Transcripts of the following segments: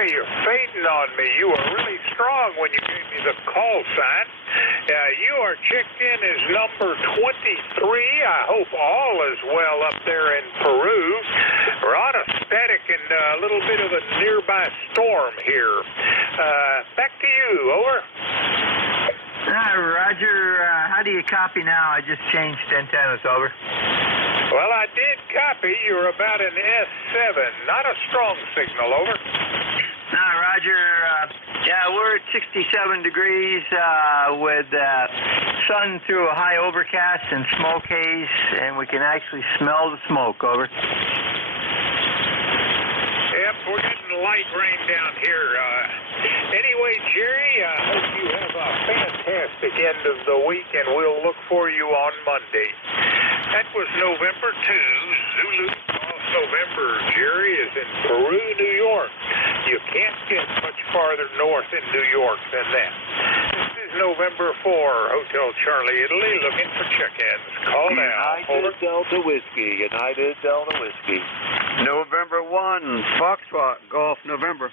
Jerry, you're fading on me. You were really strong when you gave me the call sign. You are checked in as number 23. I hope all is well up there in Peru. We're on a static and a little bit of a nearby storm here. Back to you, over. Roger, how do you copy now? I just changed antennas, over. Well, I did copy. You're about an S7, not a strong signal, over. Roger, yeah, we're at 67 degrees with sun through a high overcast and smoke haze, and we can actually smell the smoke, over. Yep, we're getting light rain down here. Anyway, Jerry, I hope you have a fantastic end of the week, and we'll look for you on Monday. That was November 2, Zulu Golf November. Jerry is in Peru, New York. You can't get much farther north in New York than that. This is November 4, Hotel Charlie, Italy, looking for check-ins. Call now. United Delta Whiskey, United Delta Whiskey. November 1, Foxtrot Golf November.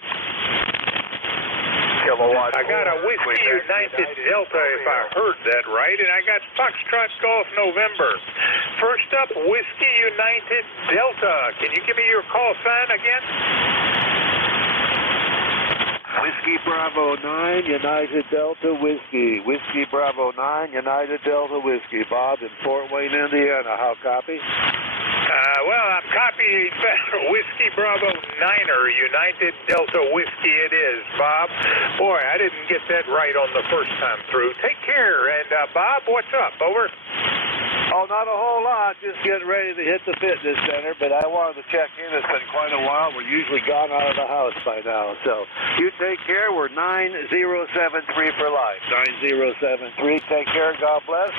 Kilowatt. I got a Whiskey United Delta, if I heard that right, and I got Foxtrot Golf November. First up, Whiskey United Delta. Can you give me your call sign again? Whiskey Bravo 9, United Delta Whiskey. Whiskey Bravo 9, United Delta Whiskey. Bob in Fort Wayne, Indiana. How copy? Well, I'm copying Whiskey Bravo 9er, United Delta Whiskey it is, Bob. Boy, I didn't get that right on the first time through. Take care. And, Bob, what's up? Over. Oh, not a whole lot. Just getting ready to hit the fitness center, but I wanted to check in. It's been quite a while. We're usually gone out of the house by now. So you take care. We're 9073 for life. 9073. Take care. God bless.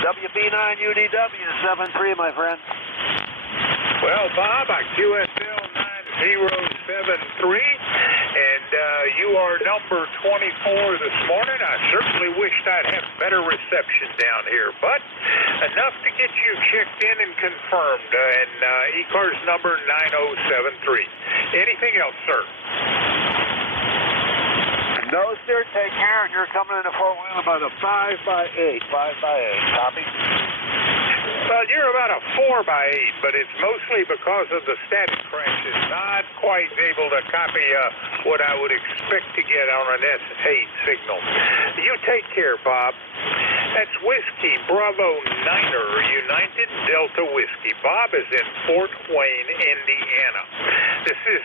WB9UDW 73, my friend. Well, Bob, I QSL 9073, and you are number 24 this morning. I certainly wished I'd have better reception down here, but enough to get you checked in and confirmed, and ECARS number 9073. Anything else, sir? No, sir. Take care, and you're coming into Fort Wayne about a 5x8. 5x8. Copy? Well, you're about a 4x8, but it's mostly because of the static crashes. Not quite able to copy what I would expect to get on an S8 signal. You take care, Bob. That's Whiskey Bravo 9er, United Delta Whiskey. Bob is in Fort Wayne, Indiana. This is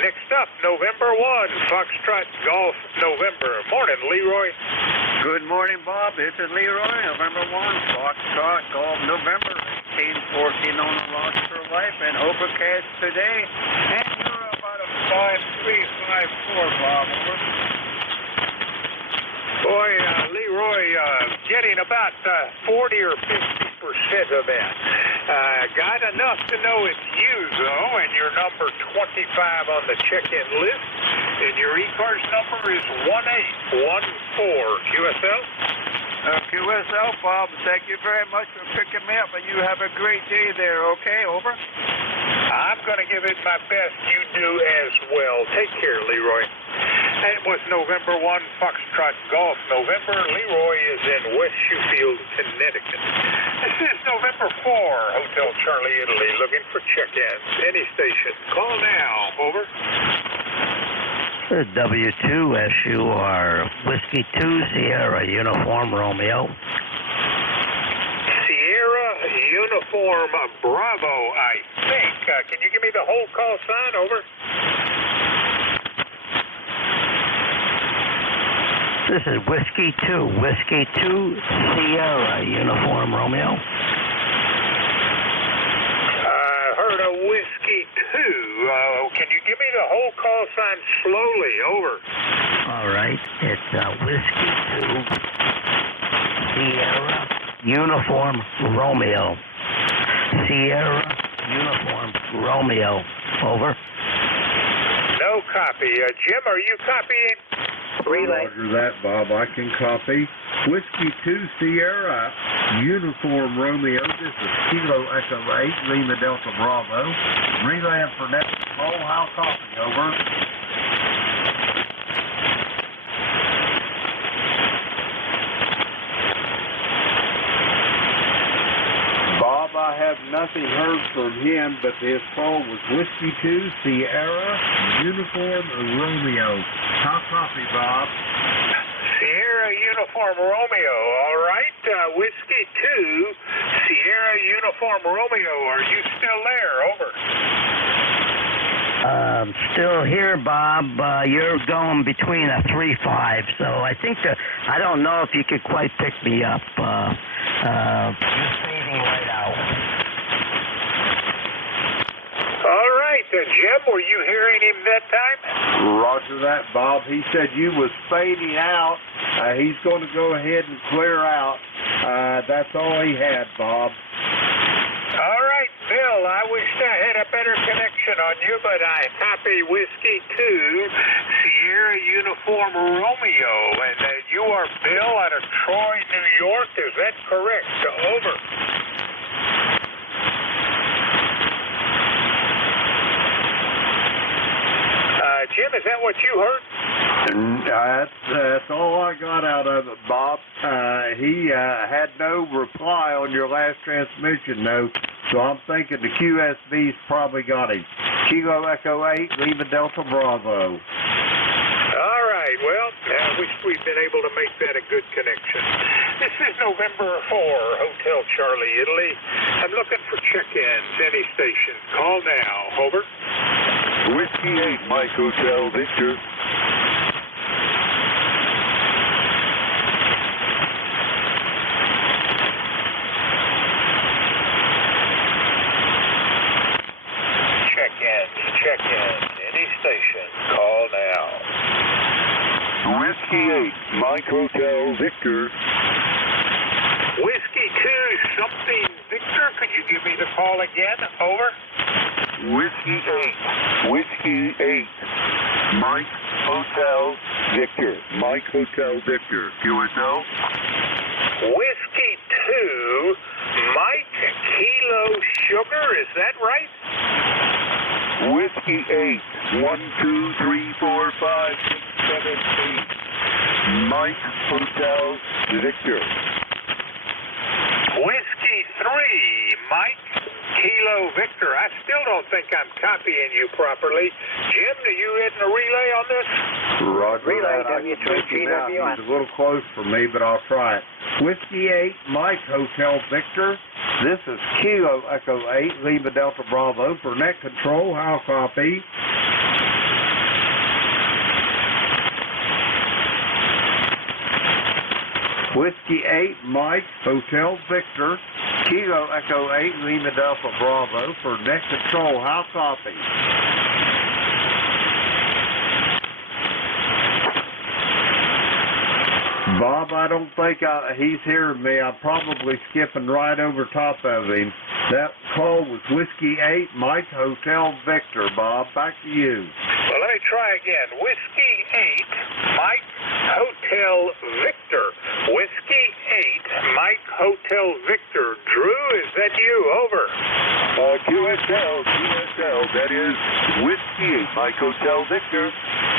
next up, November 1, Foxtrot Golf November. Morning, Leroy. Good morning, Bob. This is Leroy, November 1, Foxtrot Golf November. 1814 on the launch for life and overcast today. And you're about a 5354, Bob. Over. Boy, Leroy, getting about 40 or 50% of that. Got enough to know it's you, though, and your number 25 on the check-in list. And your ECARS number is 1814. QSL? QSL, Bob. Thank you very much for picking me up, and you have a great day there, okay? Over. I'm going to give it my best. You do as well. Take care, Leroy. That was November 1, Foxtrot Golf November. Leroy is in West Shoefield, Connecticut. This is November 4, Hotel Charlie, Italy, looking for check-ins. Any station. Call now. Over. W2SUR, Whiskey 2, Sierra, Uniform Romeo. Sierra, Uniform Bravo, I think. Can you give me the whole call sign? Over. This is Whiskey 2, Whiskey 2, Sierra, Uniform Romeo. Heard a Whiskey 2. Can you give me the whole call sign slowly? Over. All right. It's Whiskey 2, Sierra, Uniform Romeo. Sierra, Uniform Romeo. Over. No copy. Jim, are you copying? Relay. Roger that, Bob. I can copy. Whiskey 2 Sierra, Uniform Romeo. This is Kilo Echo 8, Lima Delta Bravo. Relay for Net Control. How copy? Over. from him, but his call was Whiskey 2 Sierra Uniform Romeo. How copy, Bob? Sierra Uniform Romeo, all right. Whiskey 2 Sierra Uniform Romeo. Are you still there? Over. Still here, Bob. You're going between a 3-5, so I think I don't know if you could quite pick me up. You're fading right out. All right, Jim, were you hearing him that time? Roger that, Bob. He said you was fading out. He's going to go ahead and clear out. That's all he had, Bob. All right, Bill, I wish I had a better connection on you, but I copy Whiskey 2 Sierra Uniform Romeo, and you are Bill out of Troy, New York. Is that correct? Over. Jim, is that what you heard? That's all I got out of it, Bob. He had no reply on your last transmission, no. So I'm thinking the QSB's probably got him. Kilo Echo 8, Lima Delta Bravo. All right, well, I wish we'd been able to make that a good connection. This is November 4, Hotel Charlie, Italy. I'm looking for check-ins, any station. Call now. Over. Whiskey 8, Mike Hotel, Victor. Check-ins, any station. Call now. Whiskey 8, Mike Hotel, Victor. Whiskey 2 something Victor. Could you give me the call again? Over. Whiskey 8, Mike Hotel, Victor. Mike Hotel, Victor. QSL. Whiskey 2, Mike Kilo Sugar. Is that right? Whiskey 8, 1, 2, 3, 4, 5, 6, 7, 8. Mike Hotel, Victor. Whiskey 3, Mike Kilo Victor. I still don't think I'm copying you properly. Jim, are you hitting a relay on this? Roger Relay that. W2GWS. He's a little close for me, but I'll try it. Whiskey 8, Mike Hotel Victor. This is Kilo Echo 8, Lima Delta Bravo for net control. How copy? Whiskey 8, Mike Hotel Victor. Kilo Echo 8, Lima Delta Bravo for net control. How copy? Bob, I don't think he's hearing me. I'm probably skipping right over top of him. That call was Whiskey 8, Mike Hotel Victor. Bob, back to you. Well, let me try again. Whiskey 8, Mike Hotel Victor. Whiskey 8, Mike Hotel Victor. Drew, is that you? Over. QSL, that is Whiskey 8, Mike Hotel Victor.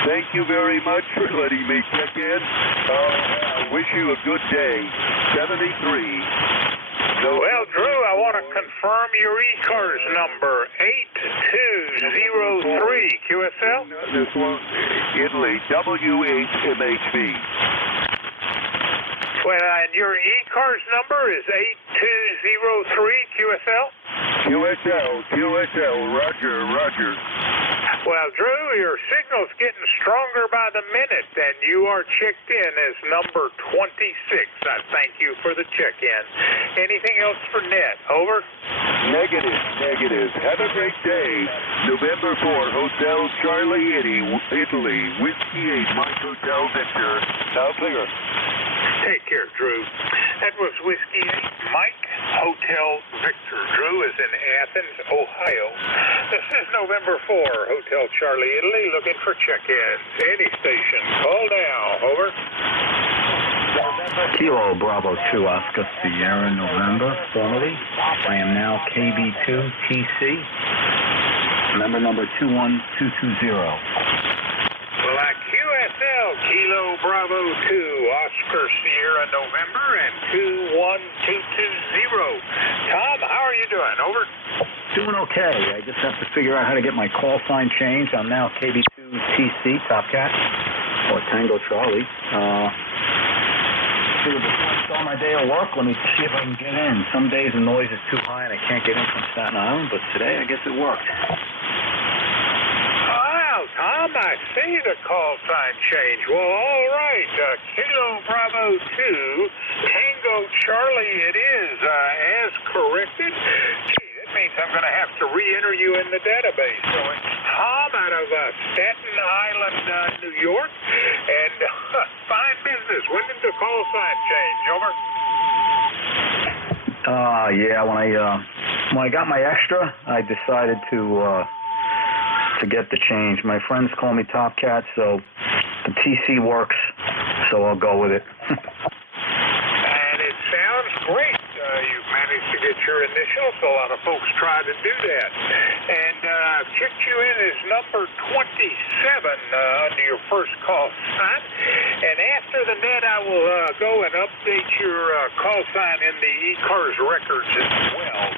Thank you very much for letting me check in. I wish you a good day. 73. Well, Drew, I want to confirm your ECARS number, 8203. QSL? This one, Italy, W8MHV. Well, and your ECARS number is 8203. QSL? QSL, Roger. Well, Drew, your signal's getting stronger by the minute, and you are checked in as number 26. I thank you for the check-in. Anything else for net? Over. Negative. Have a great day. November 4, Hotel Charlie, Italy. Whiskey 8, Mike Hotel Victor. Now clear. Take care, Drew. That was Whiskey 8, Mike Hotel Victor. Drew is in Athens, Ohio. This is November 4, Hotel Charlie, Italy, looking for check-ins. Any station. Call now. Over. Kilo Bravo 2 Oscar Sierra November, formerly. I am now KB2TC. Number 21220. Well, QSL, Kilo Bravo 2, Oscar Sierra November, and 21220. Tom, how are you doing? Over. Doing okay. I just have to figure out how to get my call sign changed. I'm now KB2TC, Top Cat, or Tango Charlie. Figure before I start my day of work, let me see if I can get in. Some days the noise is too high and I can't get in from Staten Island, but today I guess it worked. Wow, Tom, I see the call sign change. Well, all right. Kilo Bravo 2, Tango Charlie it is, as corrected. Gee, that means I'm going to have to re-enter you in the database. So it's Tom out of Staten Island, New York, and fine business. When did the call sign change? Over. Yeah, when I got my extra, I decided to get the change. My friends call me Top Cat, so the TC works, so I'll go with it. And it sounds great. You've managed to get your initials. A lot of folks try to do that. And I've checked you in as number 27 under your first call sign. And after the net, I will go and update your call sign in the ECARS records as well.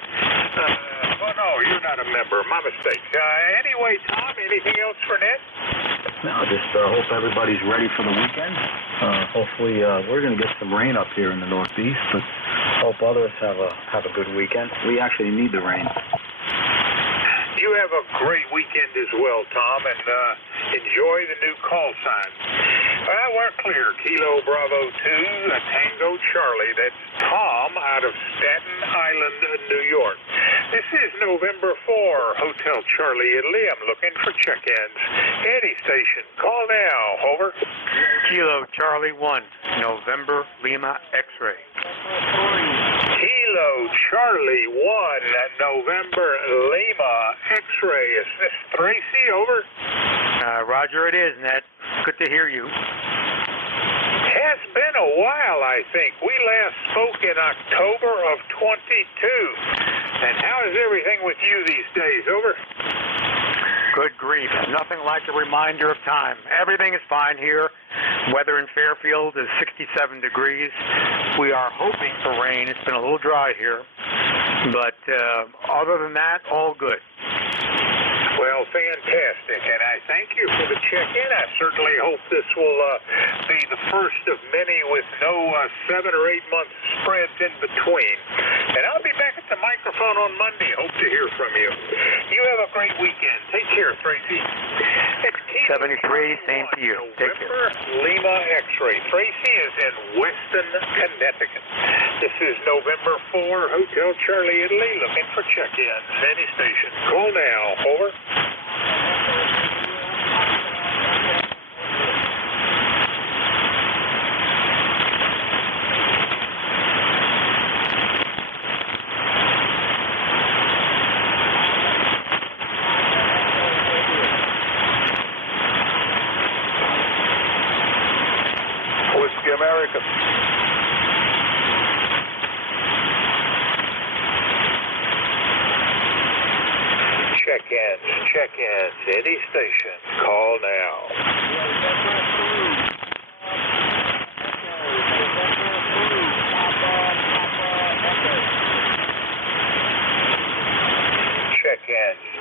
Oh, no, you're not a member. My mistake. Anyway, Tom, anything else for Ned? No, just hope everybody's ready for the weekend. Hopefully, we're going to get some rain up here in the Northeast, but hope others have a good weekend. We actually need the rain. You have a great weekend as well, Tom, and enjoy the new call sign. Well, we're clear. Kilo Bravo 2, Tango Charlie. That's Tom out of Staten Island, New York. This is November 4, Hotel Charlie Italy. I'm looking for check-ins. Any station. Call now. Over. Kilo Charlie 1, November Lima X-ray. Kilo Charlie 1, November Lima X-ray. Is this Tracy? Over. Roger, it is, Ned. Good to hear you. Has been a while, I think. We last spoke in October of 22. And how is everything with you these days? Over. Good grief. Nothing like a reminder of time. Everything is fine here. Weather in Fairfield is 67 degrees. We are hoping for rain. It's been a little dry here. But other than that, all good. Well, fantastic, and I thank you for the check-in. I certainly hope this will be the first of many with no 7 or 8 month spreads in between. And I'll be back at the microphone on Monday. Hope to hear from you. You have a great weekend. Take care, Tracy. It's 73, same to you. Take care. Lima X-ray. Tracy is in Weston, Connecticut. This is November 4, Hotel Charlie Italy, looking for check-ins. Any station. Call now. Over. Whiskey America. Check-ins, any station. Call now.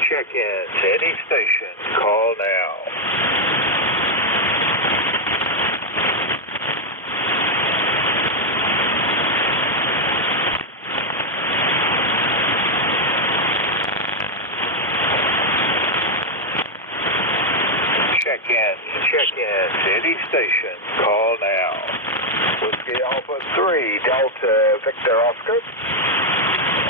Check-ins, any station. Call now. Check-ins, any station. Call now. Whiskey Alpha 3, Delta Victor Oscar.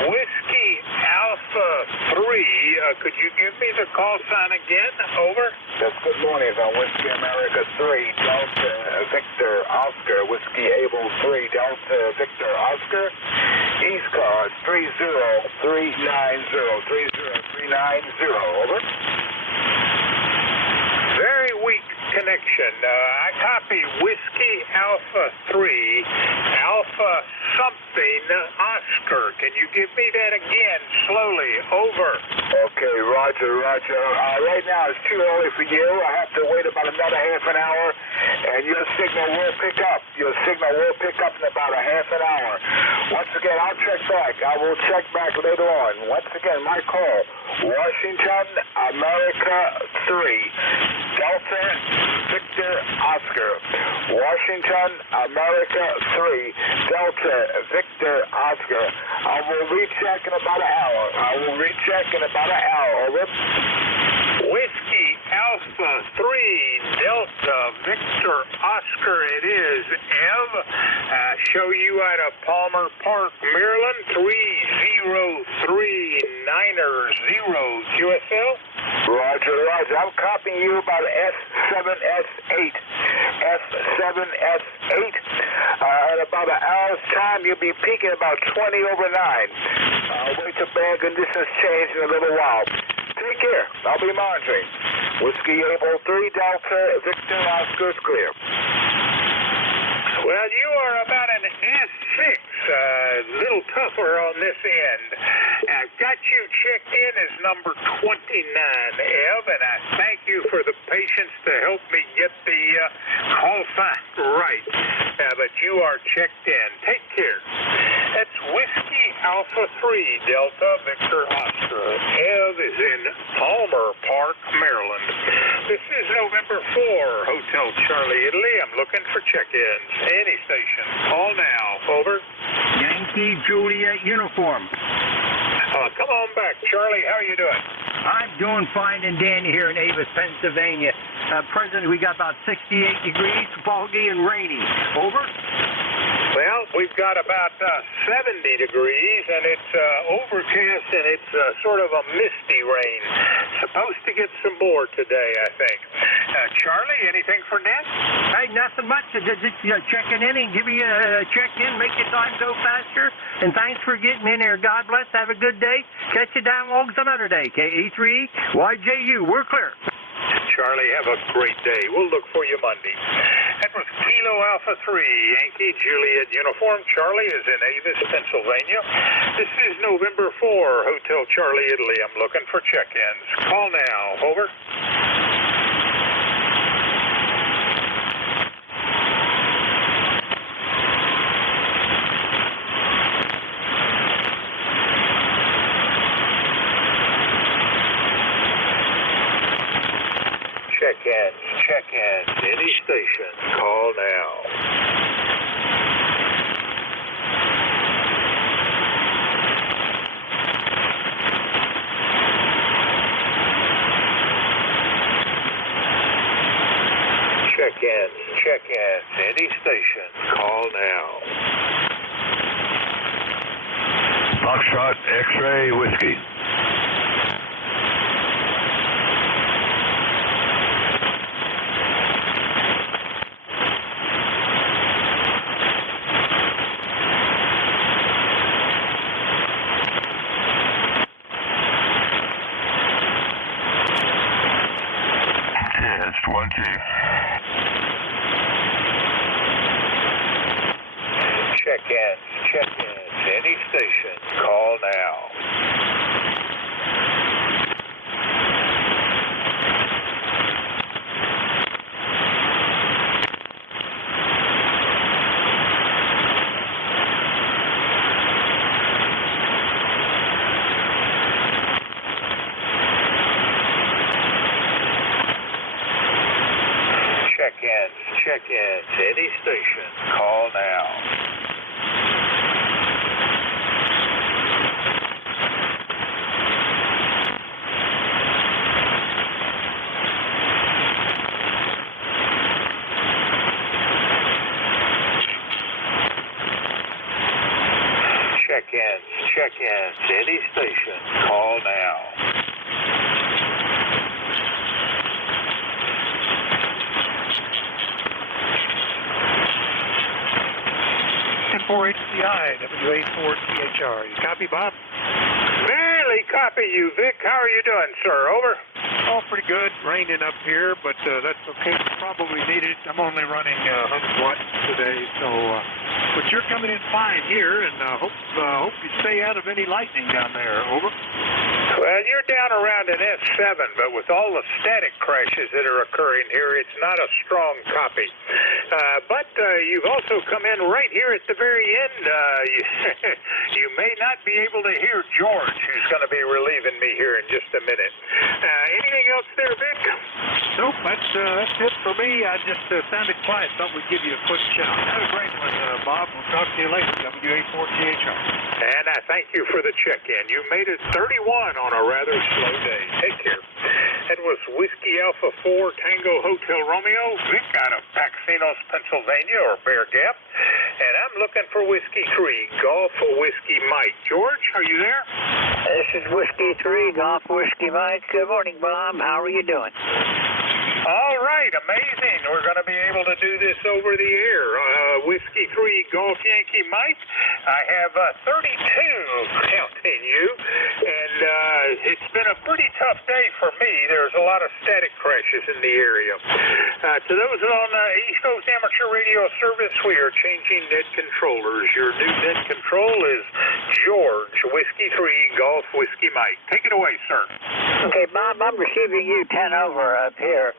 Whiskey Alpha 3, could you give me the call sign again? Over. Yes, good morning. On Whiskey America 3, Delta Victor Oscar. Whiskey Able 3, Delta Victor Oscar. ECARS 30390. Over. Very weak connection. I copy Whiskey Alpha 3, Alpha something Oscar. Can you give me that again slowly? Over. Okay, Roger. Right now it's too early for you. I have to wait about another half an hour, and your signal will pick up. Your signal will pick up in about a half an hour. Once again, I'll check back. I will check back later on. Once again, my call, Washington, America 3, Delta, Victor, Oscar. Washington, America 3, Delta, Victor, Oscar. I will recheck in about an hour. Over. Whiskey Alpha 3 Delta Victor Oscar it is. Ev, show you out of Palmer Park, Maryland, 30390 QSL. Roger. I'm copying you about S7S8. In about an hour's time, you'll be peaking about 20 over 9. Wait till bad conditions change in a little while. Take care. I'll be monitoring. Whiskey Able 3 Delta Victor Oscar is clear. Well, you are about an S6, a little tougher on this end. I've got you checked in as number 29, Ev, and I thank you for the patience to help me get the call sign right. But you are checked in. Take care. That's Whiskey Alpha 3 Delta Victor Oscar. Ev is in Palmer Park, Maryland. This is November 4, Hotel Charlie, Italy. I'm looking for check-ins. Any station. Call now. Over. Yankee Juliet uniform. Come on back, Charlie. How are you doing? I'm doing fine and dandy here in Avis, Pennsylvania. Presently, we got about 68 degrees, foggy and rainy. Over. Well, we've got about 70 degrees, and it's overcast, and it's sort of a misty rain. Supposed to get some more today, I think. Charlie, anything for Ned? Hey, nothing much. Just checking in and giving you a check-in, make your time go faster. And thanks for getting in here. God bless. Have a good day. Catch you down along some other day. KE3 YJU. We're clear. Charlie, have a great day. We'll look for you Monday. That was Kilo Alpha 3, Yankee Juliet uniform. Charlie is in Avis, Pennsylvania. This is November 4, Hotel Charlie, Italy. I'm looking for check-ins. Call now. Over. Check-ins, any station. Call now. Check-ins, any station. Call now. Foxtrot X-Ray Whiskey. Test 1, 2. Check-ins, any station. Call now. Check-ins, any station. Call now. Check-ins, any station. Call now. 4HCI, W84THR. You copy, Bob? Barely copy you, Vic. How are you doing, sir? Over. Oh, pretty good. Raining up here, but that's okay. Probably needed. I'm only running 100 watts today, so but you're coming in fine here, and hope you stay out of any lightning down there. Over. Well, you're down around an S7, but with all the static crashes that are occurring here, it's not a strong copy. But you've also come in right here at the very end. You may not be able to hear George, who's going to be relieving me here in just a minute. Anything else there, Vic? Nope, that's it for me. I just sounded quiet. Thought we'd give you a quick shout. Have a great one, Bob. We'll talk to you later. WA4THR. And I thank you for the check-in. You made it 31 on a rather slow day. Take care. That was Whiskey Alpha 4 Tango Hotel Romeo, Vic out of Paxinos, Pennsylvania, or Bear Gap. And I'm looking for Whiskey 3 Golf Whiskey Mike. George, are you there? This is Whiskey 3 Golf Whiskey Mike. Good morning, Bob. How are you doing? All right, amazing. We're going to be able to do this over the air. Whiskey 3 Golf Yankee Mike. I have 32 counting you, and it's been a pretty tough day for me. There's a lot of static crashes in the area. To those on East Coast Amateur Radio Service, we are changing net controllers. Your new net control is George, Whiskey 3 Golf Whiskey Mike. Take it away, sir. Okay, Bob, I'm receiving you 10 over up here.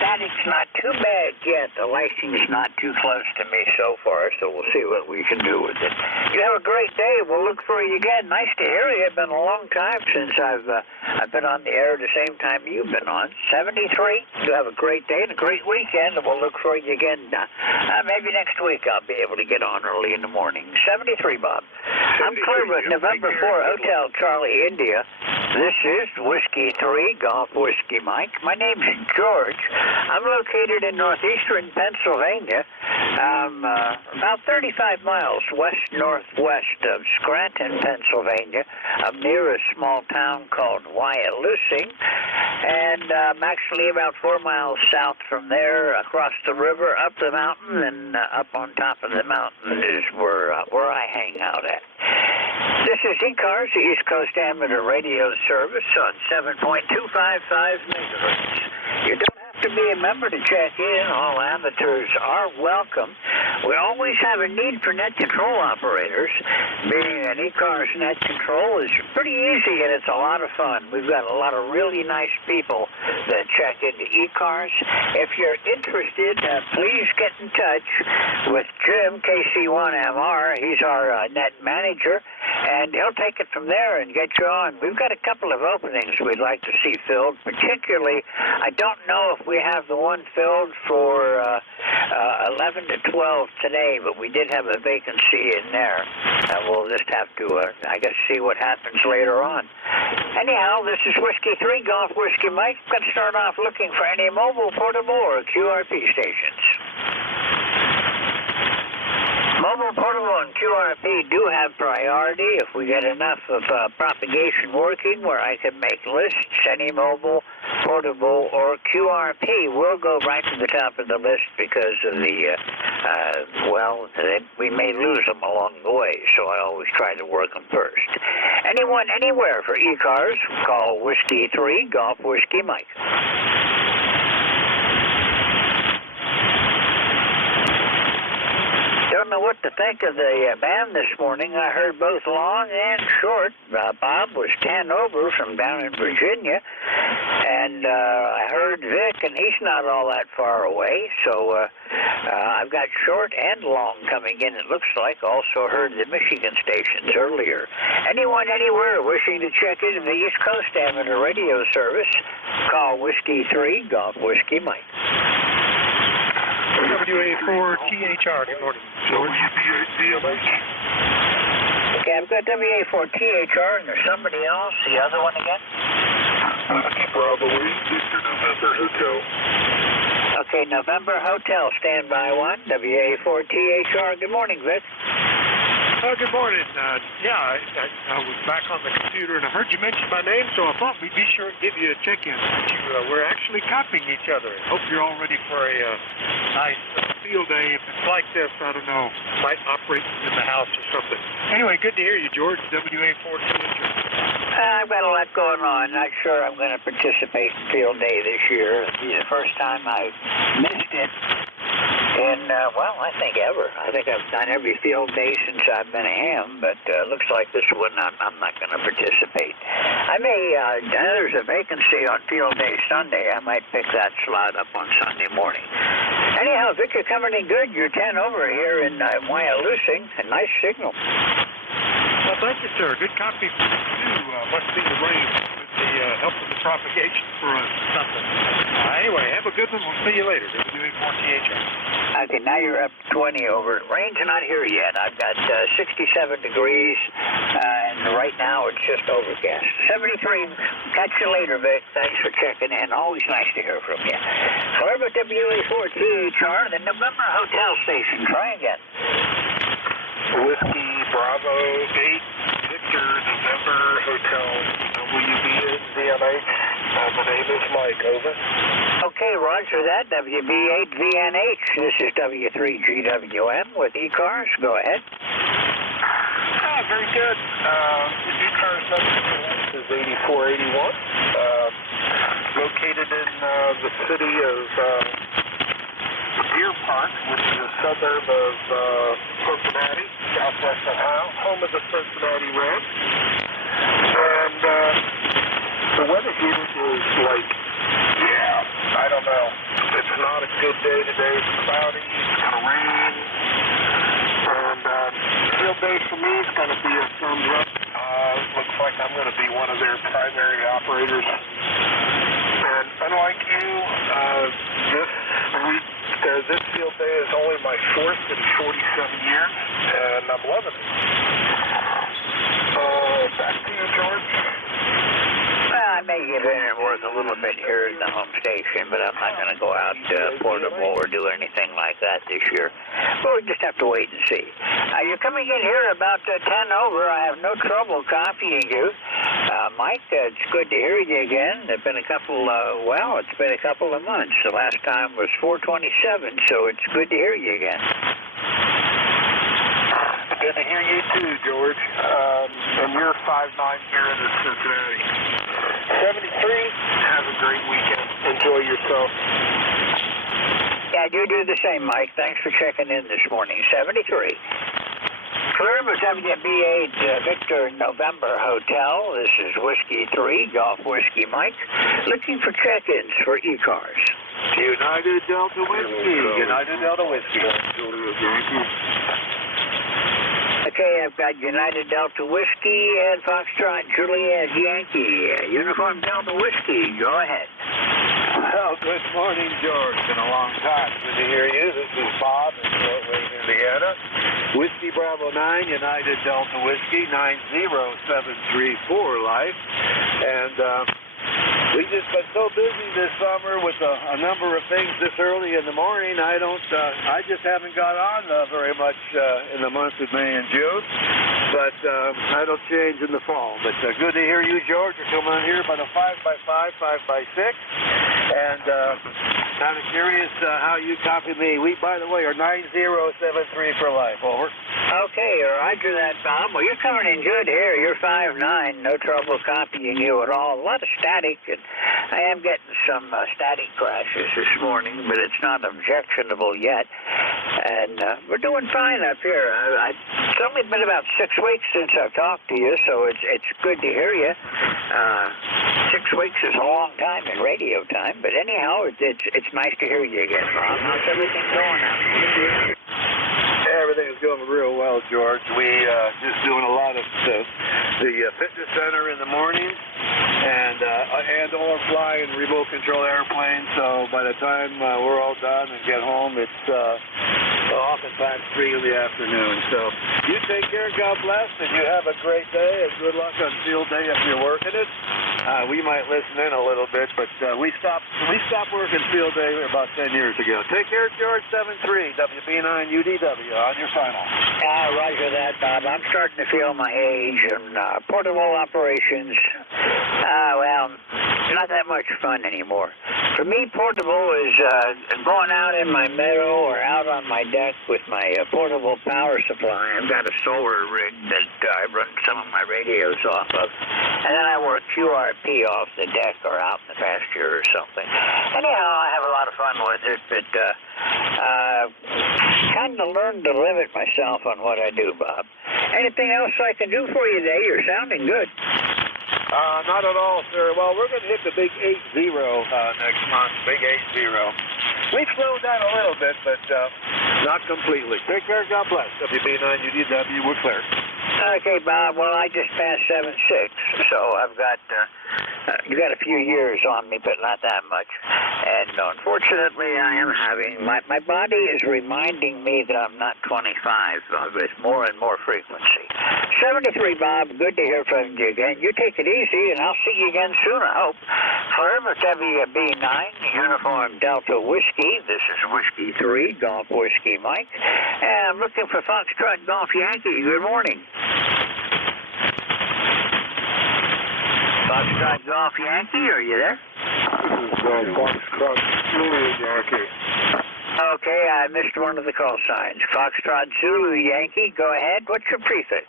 Static's not too bad yet. The lighting's not too close to me so far, so we'll see what we can do with it. You have a great day. We'll look for you again. Nice to hear you. It's been a long time since I've been on the air the same time you've been on. 73. You have a great day and a great weekend, and we'll look for you again. Maybe next week I'll be able to get on early in the morning. 73, Bob. I'm clear with November 4 Hotel Charlie India. This is Whiskey 3 Golf Whiskey Mike. My name's George. I'm located in northeastern Pennsylvania. I'm about 35 miles west-northwest of Scranton, Pennsylvania. I'm near a small town called Wyalusing, and I'm actually about 4 miles south from there, across the river, up the mountain, and up on top of the mountain is where I hang out at. This is ECARS, the East Coast Amateur Radio Service, on 7.255 megahertz. You don't have to be a member to check in. All amateurs are welcome. We always have a need for net control operators. Being an ECARS net control is pretty easy, and it's a lot of fun. We've got a lot of really nice people that check into ECARS. If you're interested, please get in touch with Jim, KC1MR. He's our net manager, and he'll take it from there and get you on. We've got a couple of openings we'd like to see filled. Particularly, I don't know if we have the one filled for 11 to 12 today, but we did have a vacancy in there. And we'll just have to, I guess, see what happens later on. Anyhow, this is Whiskey 3 Golf Whiskey Mike. I'm going to start off looking for any mobile, portable, or QRP stations. Mobile, portable, and QRP do have priority. If we get enough of propagation working where I can make lists, any mobile, portable, or QRP will go right to the top of the list because of the, we may lose them along the way, so I always try to work them first. Anyone, anywhere for ECARS, call Whiskey 3 Golf Whiskey Mike. Don't know what to think of the band this morning. I heard both long and short. Bob was 10 over from down in Virginia, and I heard Vic, and he's not all that far away. So I've got short and long coming in, it looks like. Also heard the Michigan stations earlier. Anyone, anywhere wishing to check into the East Coast Amateur Radio Service, call Whiskey 3 Golf Whiskey Mike. WA4THR, good morning. George. Okay, I've got WA4THR, and there's somebody else. The other one again? Bravo 8, Victor November Hotel. Okay, November Hotel, standby 1, WA4THR. Good morning, Vic. Good morning. I was back on the computer, and I heard you mention my name, so I thought we'd be sure to give you a check-in. We're actually copying each other. Hope you're all ready for a nice field day. If it's like this, I don't know, might operate in the house or something. Anyway, good to hear you, George. WA4THR. I've got a lot going on. Not sure I'm going to participate in field day this year. It'll be the first time I've missed it in, well, I think ever. I think I've done every field day since I've been a ham, but looks like this one I'm not going to participate. I may, there's a vacancy on field day Sunday. I might pick that slot up on Sunday morning. Anyhow, Victor, coming in good. You're 10 over here in Wyalusing. A nice signal. Well, thank you, sir. Good copy for you. Must be the rain with the help of the propagation for something. Anyway, have a good one. We'll see you later. WA4THR. Okay, now you're up 20 over. Rain's not here yet. I've got 67 degrees, and right now it's just overcast. 73. Catch you later, Vic. Thanks for checking in. Always nice to hear from you. However, WA4THR, the November Hotel Station. Try again. Whiskey Bravo 8, Victor, November, Hotel, WB8VNH. My name is Mike, over. Okay, roger that. WB8VNH. This is W3GWM with ECARS. Go ahead. Very good. The ECARS number is 8481. Located in the city of Deer Park, which is a suburb of Cincinnati, southwest Ohio, home of the Cincinnati Reds. And the weather here is like, I don't know. It's not a good day today. It's cloudy. It's going to rain. And field day for me is going to be a thumbs up. Looks like I'm going to be one of their primary operators. And unlike you, this field day is only my 4th in 47 years, and I'm loving it. Back to you, George. Well, I may get in and work a little bit here in the home station, but I'm not going to go out portable or do anything like that this year. But we just have to wait and see. You're coming in here about 10 over. I have no trouble copying you. Mike, it's good to hear you again. There's been a couple, it's been a couple of months. The last time was 427, so it's good to hear you again. Good to hear you too, George. And you're 5'9" here in the Cincinnati. 73, have a great weekend. Enjoy yourself. Yeah, you do the same, Mike. Thanks for checking in this morning. 73. Clear WB8 Victor November Hotel. This is Whiskey 3, Golf Whiskey Mike. Looking for check-ins for ECARS. United Delta Whiskey. United Delta Whiskey. Okay, I've got United Delta Whiskey and Foxtrot Juliet Yankee. Uniform Delta Whiskey. Go ahead. Well, good morning, George. Been a long time. Good to hear you. This is Bob in Fort Wayne, Indiana. Whiskey Bravo 9, United Delta Whiskey, 90734 life. And we've just been so busy this summer with a number of things this early in the morning. I just haven't got on very much in the months of May and June. But that'll change in the fall. But good to hear you, George. You're coming on here about a 5x5, 5x6. And kind of curious how you copy me. We, by the way, are 9073 for life. Over. Okay, roger that, Bob. Well, you're coming in good here. You're 5'9", no trouble copying you at all. A lot of static, and I am getting some static crashes this morning, but it's not objectionable yet. And we're doing fine up here. It's only been about 6 weeks since I've talked to you, so it's good to hear you. 6 weeks is a long time in radio time, but anyhow, it's nice to hear you again, Bob. How's everything going out here? Everything is going real well, George. We just doing a lot of the fitness center in the morning and or flying remote control airplanes. So by the time we're all done and get home, it's oftentimes 3 in the afternoon. So you take care, God bless, and you have a great day, and good luck on field day if you're working it. We might listen in a little bit, but we stopped working field day about 10 years ago. Take care, George. 7-3 WB9 UDW on your final. Roger that, Bob. I'm starting to feel my age, and portable operations Well, not that much fun anymore. For me, portable is going out in my meadow or out on my deck with my portable power supply. I've got a solar rig that I run some of my radios off of. And then I work QRP off the deck or out in the pasture or something. Anyhow, I have a lot of fun with it, but kind of learned to limit myself on what I do, Bob. Anything else I can do for you today? You're sounding good. Not at all, sir. Well, we're going to hit the big 8-0 next month. Big 8-0. We slowed down a little bit, but not completely. Take care. God bless. WB9UDW. We're clear. Okay, Bob. Well, I just passed 7.6, so I've got you got a few years on me, but not that much. And unfortunately, I am having my body is reminding me that I'm not 25 with more and more frequency. 73, Bob. Good to hear from you again. You take it easy, and I'll see you again soon, I hope. Forever WB9, Uniform Delta Whiskey. This is Whiskey 3, Golf Whiskey Mike. And I'm looking for Foxtrot Golf Yankee. Good morning. Foxtrot Golf Yankee, are you there? This is Foxtrot Zulu Yankee. Okay, I missed one of the call signs. Foxtrot Zulu Yankee, go ahead. What's your prefix?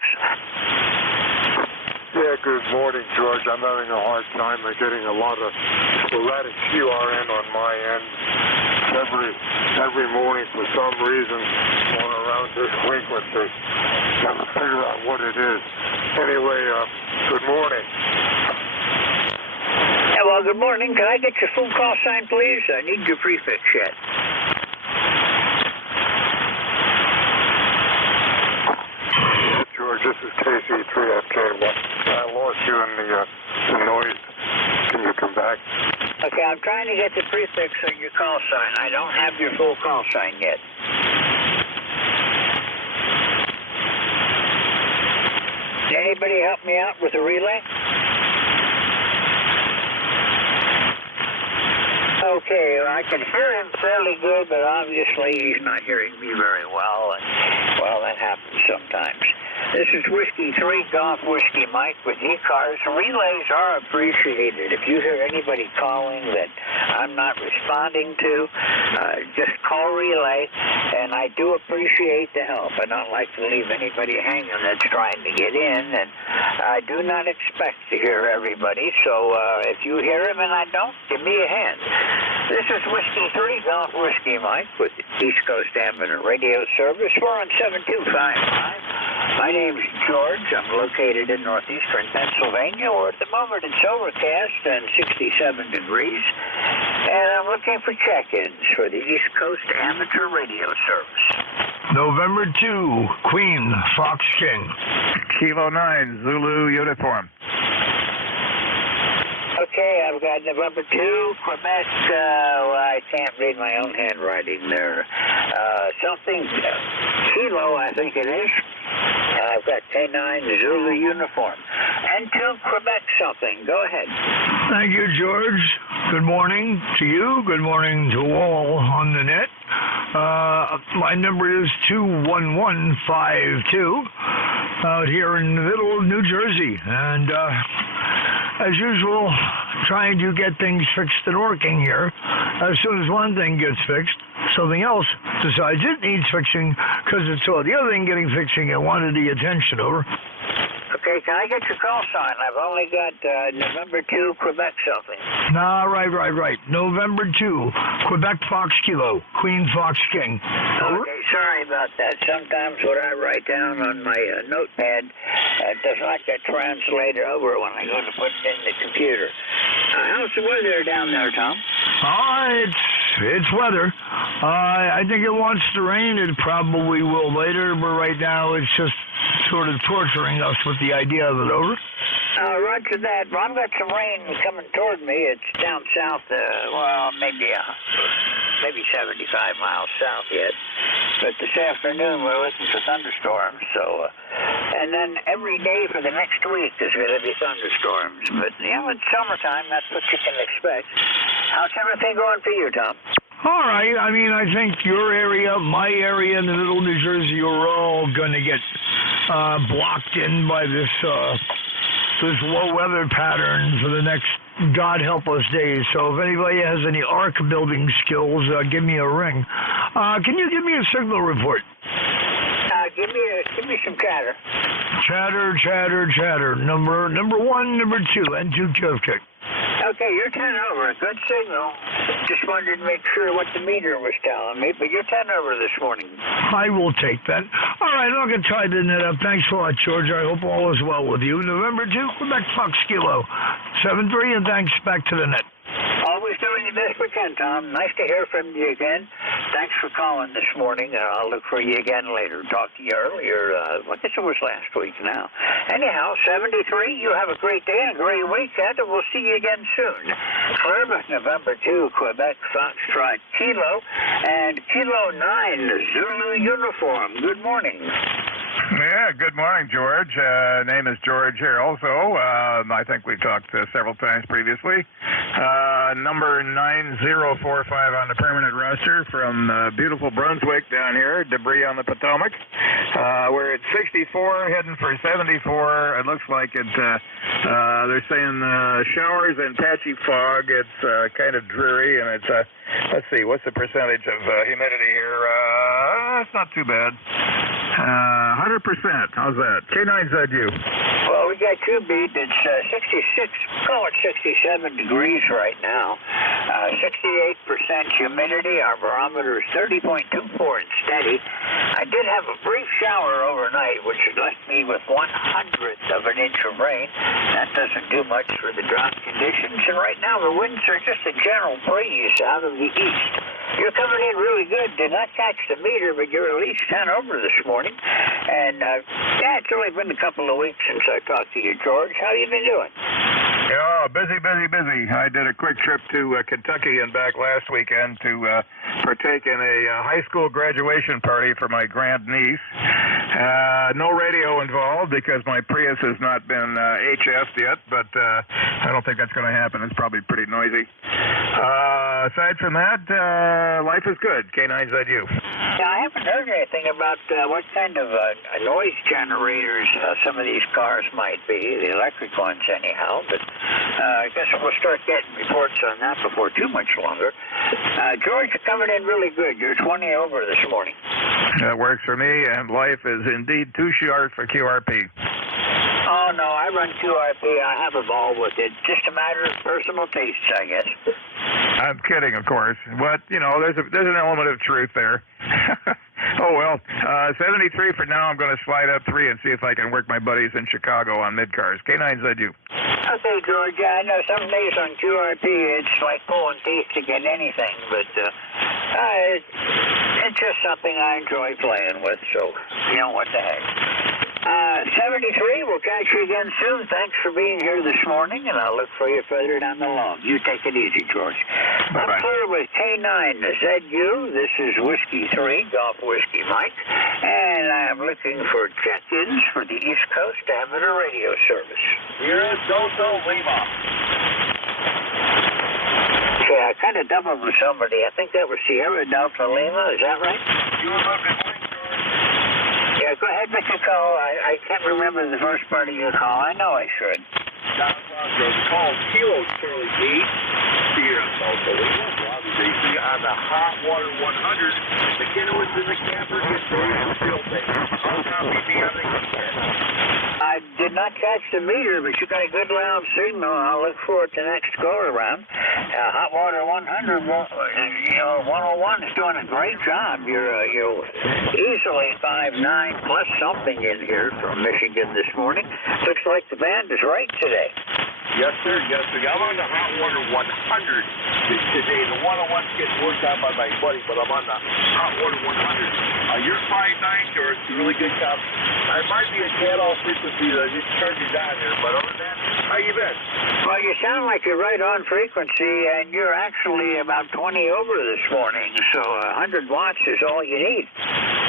Yeah, good morning, George. I'm having a hard time of getting a lot of sporadic QRN on my end. Every morning, for some reason, on around this frequency. Got to figure out what it is. Anyway, good morning. Yeah, well, good morning. Can I get your full call sign, please? I need your prefix yet. George, this is KC3FK. I lost you in the noise. Can you come back? Okay, I'm trying to get the prefix on your call sign. I don't have your full call sign yet. Anybody help me out with a relay? Okay, I can hear him fairly good, but obviously he's not hearing me very well, and, well, that happens sometimes. This is Whiskey 3, Golf Whiskey Mike with ECARS. Relays are appreciated. If you hear anybody calling that I'm not responding to, just call relay, and I do appreciate the help. I don't like to leave anybody hanging that's trying to get in, and I do not expect to hear everybody, so if you hear him and I don't, give me a hand. This is Whiskey 3, Golf Whiskey Mike with East Coast Amateur Radio Service. We're on 7255. My name's George. I'm located in northeastern Pennsylvania, where at the moment it's overcast and 67 degrees. And I'm looking for check-ins for the East Coast Amateur Radio Service. November 2, Queen, Fox King. Kilo 9, Zulu Uniform. Okay, I've got November 2, Quebec. I can't read my own handwriting there. Something, Kilo, I think it is. I've got K9 Zulu Uniform. And 2, Quebec something. Go ahead. Thank you, George. Good morning to you. Good morning to all on the net. My number is 21152 out here in the middle of New Jersey. And as usual, trying to get things fixed and working here. As soon as one thing gets fixed, something else decides it needs fixing because it saw the other thing getting fixing and wanted the attention over. Okay, can I get your call sign? I've only got November 2, Quebec something. Nah, right. November 2, Quebec Fox Kilo, Queen Fox King. Over. Okay, sorry about that. Sometimes what I write down on my notepad does not get translated over when I go to put it in the computer. How's the weather down there, Tom? It's weather. I think it wants to rain. It probably will later, but right now it's just sort of torturing us with the idea of it. Over. Roger that. Well, I've got some rain coming toward me. It's down south, maybe 75 miles south yet. But this afternoon we're looking for thunderstorms. So, and then every day for the next week there's going to be thunderstorms. But it's summertime. That's what you can expect. How's everything going for you, Tom? All right. I mean, I think your area, my area in the middle of New Jersey, are all going to get blocked in by this this low weather pattern for the next God help us days. So if anybody has any arc building skills, give me a ring. Can you give me a signal report? Give me some chatter. Chatter. Number 1, number 2, N2 check. Okay, you're 10 over. Good signal. Just wanted to make sure what the meter was telling me, but you're 10 over this morning. I will take that. All right, I'm going to try the net up. Thanks a lot, George. I hope all is well with you. November 2, Quebec Fox Kilo 73, and thanks. Back to the net. Always doing the best we can, Tom. Nice to hear from you again. Thanks for calling this morning. I'll look for you again later. Talked to you earlier. I guess it was last week now. Anyhow, 73, you have a great day and a great weekend, and we'll see you again soon. Clearbrook, November 2, Quebec Foxtrot Kilo, and Kilo 9, Zulu uniform. Good morning. Yeah, good morning, George. Name is George here also. I think we talked several times previously. Number 9045 on the permanent roster from beautiful Brunswick down here, debris on the Potomac. We're at 64, heading for 74. It looks like it, they're saying showers and patchy fog. It's kind of dreary, and it's, let's see, what's the percentage of humidity here? It's not too bad. 100%. How's that? K9ZU. Well, we got you beat. It's 66, call it 67 degrees right now. 68% humidity. Our barometer is 30.24 and steady. I did have a brief shower overnight, which left me with 1/100th of an inch of rain. That doesn't do much for the drought conditions. And right now, the winds are just a general breeze out of the east. You're coming in really good. Did not catch the meter, but you're at least 10 over this morning. And, yeah, it's only been a couple of weeks since I talked to you, George. How you been doing? Yeah, busy. I did a quick trip to Kentucky and back last weekend to partake in a high school graduation party for my grandniece. No radio involved because my Prius has not been HS'd yet, but I don't think that's going to happen. It's probably pretty noisy. Aside from that, life is good. K9ZU. Yeah, I haven't heard anything about what kind of noise generators some of these cars might be, the electric ones anyhow, but I guess we'll start getting reports on that before too much longer. George, you're coming in really good. You're 20 over this morning. That works for me, and life is indeed too short for QRP. Oh, no, I run QRP. I have a ball with it. Just a matter of personal tastes, I guess. I'm kidding, of course. But, you know, there's an element of truth there. Oh, well, 73 for now. I'm going to slide up 3 and see if I can work my buddies in Chicago on mid-cars. K9ZU. Okay, George. I know some days on QRP it's like pulling teeth to get anything, but it's just something I enjoy playing with, so, you know, what the heck. 73, we'll catch you again soon. Thanks for being here this morning, and I'll look for you further down the log. You take it easy, George. Bye-bye. I'm clear with K9ZU. This is Whiskey 3, Golf Whiskey Mike, and I'm looking for check-ins for the East Coast to have a radio service. Here is Delta Lima. Okay, I kind of doubled with somebody. I think that was Sierra Delta Lima. Is that right? You were looking for Yeah, go ahead, Mr. Cole. I can't remember the first part of your call. I know I should. John Blanco, call Kilo Charlie D. Sierra Delta Lima. Robbie DC on the Hot Water 100. The kiddo is in the camper. Gets ready for field day. I'll copy me on the internet. I did not catch the meter, but you got a good loud signal. I'll look forward to next go-around. Hot Water 100, you know, 101 is doing a great job. You're easily 5'9" plus something in here from Michigan this morning. Looks like the band is right today. Yes, sir. Yes, sir. I'm on the Hot Water 100 today. The 101's getting worked on by my buddy, but I'm on the Hot Water 100. You're 5'9", George. Really good job. I might be a cat-off frequency that just turned you down here, but other than that, how you been? Well, you sound like you're right on frequency, and you're actually about 20 over this morning, so 100 watts is all you need.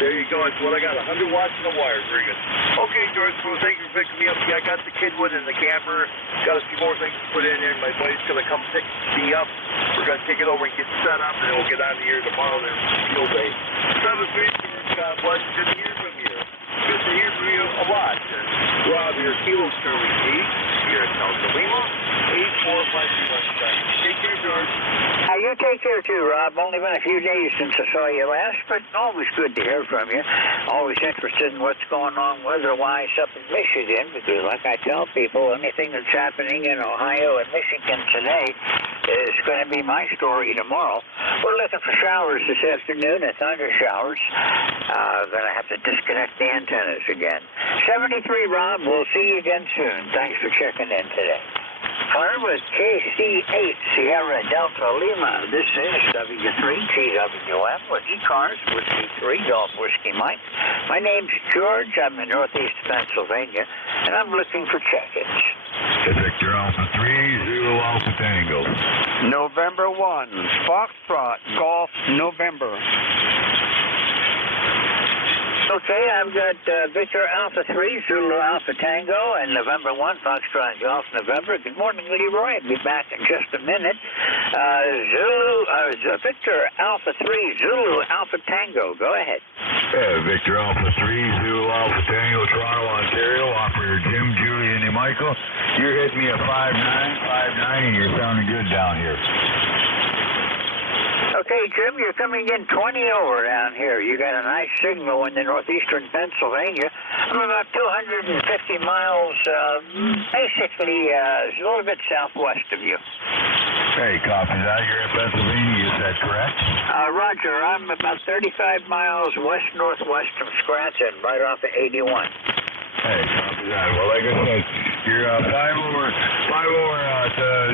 There you go. That's what I got, 100 watts in the wire. Very good. Okay, George, well, thank you for picking me up. Yeah, I got the Kidwood in the camper. Got a few more things to put in there. My buddy's going to come pick me up. We're going to take it over and get set up, and then we'll get out of here tomorrow there for field day. 7-3, God bless. Good to hear from you. Good to hear from you a lot. Rob here, Kilo Charlie D. here at South Lima. 84521. Take care, George. You take care too, Rob. Only been a few days since I saw you last, but always good to hear from you. Always interested in what's going on weather-wise up in Michigan, because like I tell people, anything that's happening in Ohio and Michigan today is going to be my story tomorrow. We're looking for showers this afternoon and thunder showers. Going to have to disconnect the antennas again. 73, Rob. We'll see you again soon. Thanks for checking in today. Fire with KC8 Sierra Delta Lima. This is W3GWM with ECARS, Whiskey 3, Golf Whiskey Mike. My name's George. I'm in Northeast Pennsylvania, and I'm looking for check-ins. Victor Alpha 3, Zulu Alpha Tango. November 1, Foxtrot, Golf, November. Okay, I've got Victor Alpha 3, Zulu Alpha Tango, and November 1, Foxtrot Golf, November. Good morning, Leroy. I'll be back in just a minute. Victor Alpha 3, Zulu Alpha Tango. Go ahead. Victor Alpha 3, Zulu Alpha Tango, Toronto, Ontario. Operator Jim, Julie, and Michael. You're hitting me at 59, and you're sounding good down here. Okay, Jim, you're coming in 20 over down here. You got a nice signal in the northeastern Pennsylvania. I'm about 250 miles, basically a little bit southwest of you. Hey, copy that. You're in Pennsylvania, is that correct? Roger, I'm about 35 miles west-northwest from Scranton, right off of 81. Hey, copy that. Well, like I said, you're 5 over,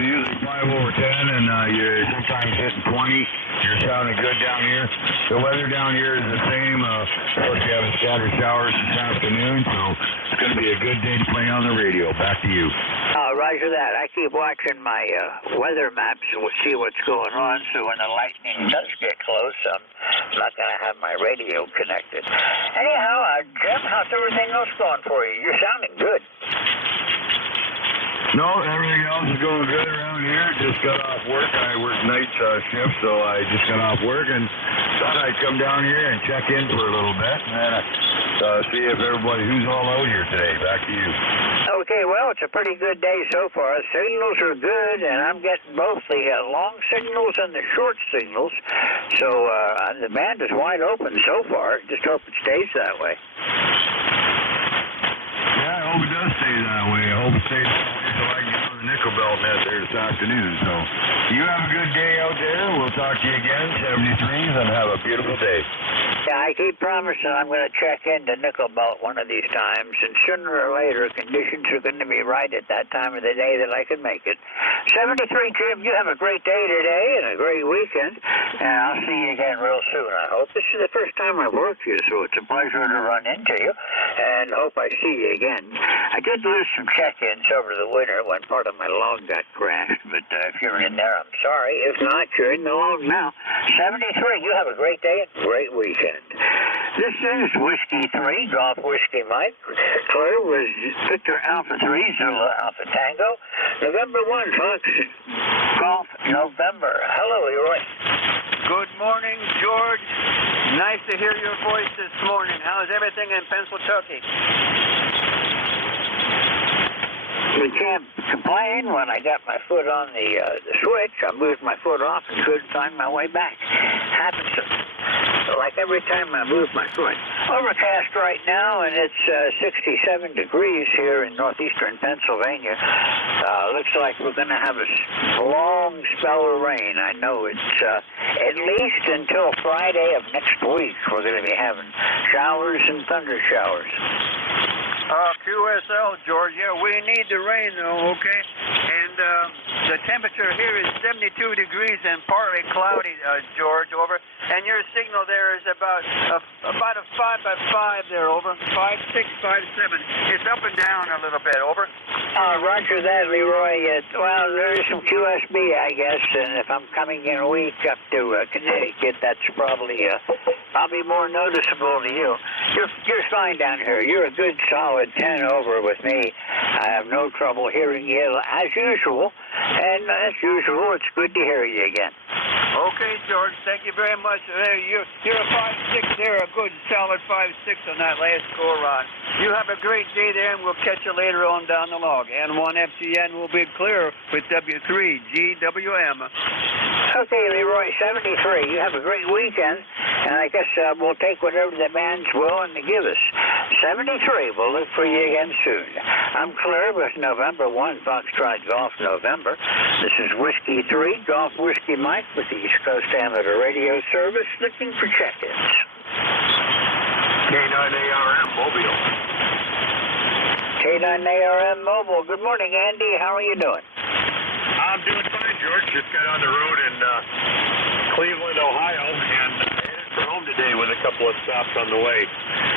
usually 5 over 10, and you're sometimes hitting 20. You're sounding good down here. The weather down here is the same. Of course, you have scattered showers this afternoon, so it's going to be a good day to play on the radio. Back to you. Roger that. I keep watching my weather maps and we'll see what's going on, so when the lightning does get close, I'm not going to have my radio connected. Anyhow, Jim, how's everything else going for you? You're sounding good. No, everything else is going good around here. Just got off work. I work night shift, so I just got off work and thought I'd come down here and check in for a little bit and see if everybody who's all out here today. Back to you. Okay, well, it's a pretty good day so far. Signals are good, and I'm getting both the long signals and the short signals. So the band is wide open so far. Just hope it stays that way. Yeah, I hope it does stay that way. I hope it stays that way so I can get on the nickel belt net there this afternoon. So you have a good day out there. We'll talk to you again, 73s, and have a beautiful day. Yeah, I keep promising I'm going to check into nickel belt one of these times, and sooner or later conditions are going to be right at that time of the day that I can make it. 73, Jim, you have a great day today and a great weekend, and I'll see you again real soon, I hope. This is the first time I've worked you, so it's a pleasure to run into you, and hope I see you again. I did lose some check-ins over the winter when part of my log got crashed, but if you're in there, I'm sorry. If not, you're in the log now. 73, you have a great day and a great weekend. This is Whiskey 3, Golf Whiskey Mike. Clear was Victor Alpha 3, Zulu Alpha Tango. November 1, Fox Golf, November. Hello, Leroy. Good morning, George. Nice to hear your voice this morning. How's everything in Pennsylvania? We can't complain. When I got my foot on the switch, I moved my foot off and couldn't find my way back. Happens like every time I move my foot. Overcast right now, and it's 67 degrees here in northeastern Pennsylvania. Looks like we're going to have a long spell of rain. I know it's at least until Friday of next week we're going to be having showers and thunder showers. QSL, George. Yeah, we need the rain, though, okay? And the temperature here is 72 degrees and partly cloudy, George, over. And your signal there is about a 5 by 5 there, over. 5, 6, 5, 7. It's up and down a little bit, over. Roger that, Leroy. Well, there's some QSB, I guess, and if I'm coming in a week up to Connecticut, that's probably more noticeable to you. You're fine down here. You're a good, solid 10 over with me. I have no trouble hearing you as usual, and as usual, it's good to hear you again. Okay, George, thank you very much. You're a 5-6 there, a good solid 5-6 on that last go-around. You have a great day there, and we'll catch you later on down the log. N1FGN will be clear with W3GWM. Okay, Leroy, 73. You have a great weekend, and I guess we'll take whatever the man's willing to give us. 73. We'll look for you again soon. I'm clear with November 1, Foxtrot Golf November. This is Whiskey 3, Golf Whiskey Mike with the East Coast Amateur Radio Service, looking for check-ins. K9ARM Mobile. K9ARM Mobile. Good morning, Andy. How are you doing? I'm doing fine, George. Just got on the road in Cleveland, Ohio, and headed for home today with a couple of stops on the way.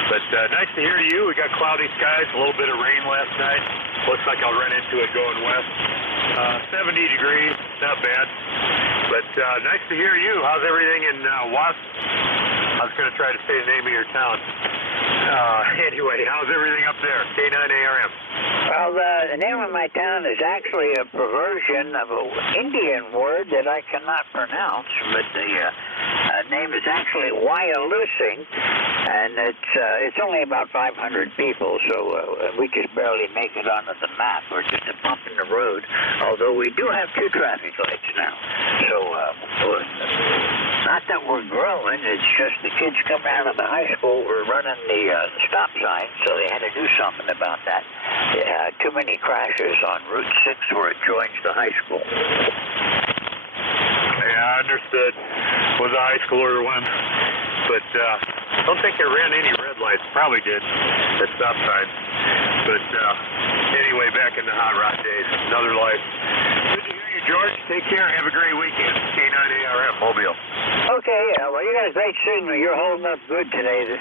But nice to hear you. We got cloudy skies, a little bit of rain last night. Looks like I'll run into it going west. 70 degrees, not bad. But nice to hear you. How's everything in Was? I was going to try to say the name of your town. Anyway, how's everything up there? K9ARM. Well, the name of my town is actually a perversion of an Indian word that I cannot pronounce, but the name is actually Wyalusing, and it's only about 500 people, so we just barely make it onto the map. We're just a bump in the road, although we do have 2 traffic lights now. So, not that we're growing, it's just the kids coming out of the high school were running the stop sign, so they had to do something about that. Too many crashes on Route 6 where it joins the high school. Yeah, understood. Was a high schooler one. But I don't think they ran any red lights. Probably did at stop signs. But anyway, back in the hot rod days. Another life. Good to hear you, George. Take care. Have a great weekend. K9ARM Mobile. Okay, well, you got a great signal. You're holding up good today.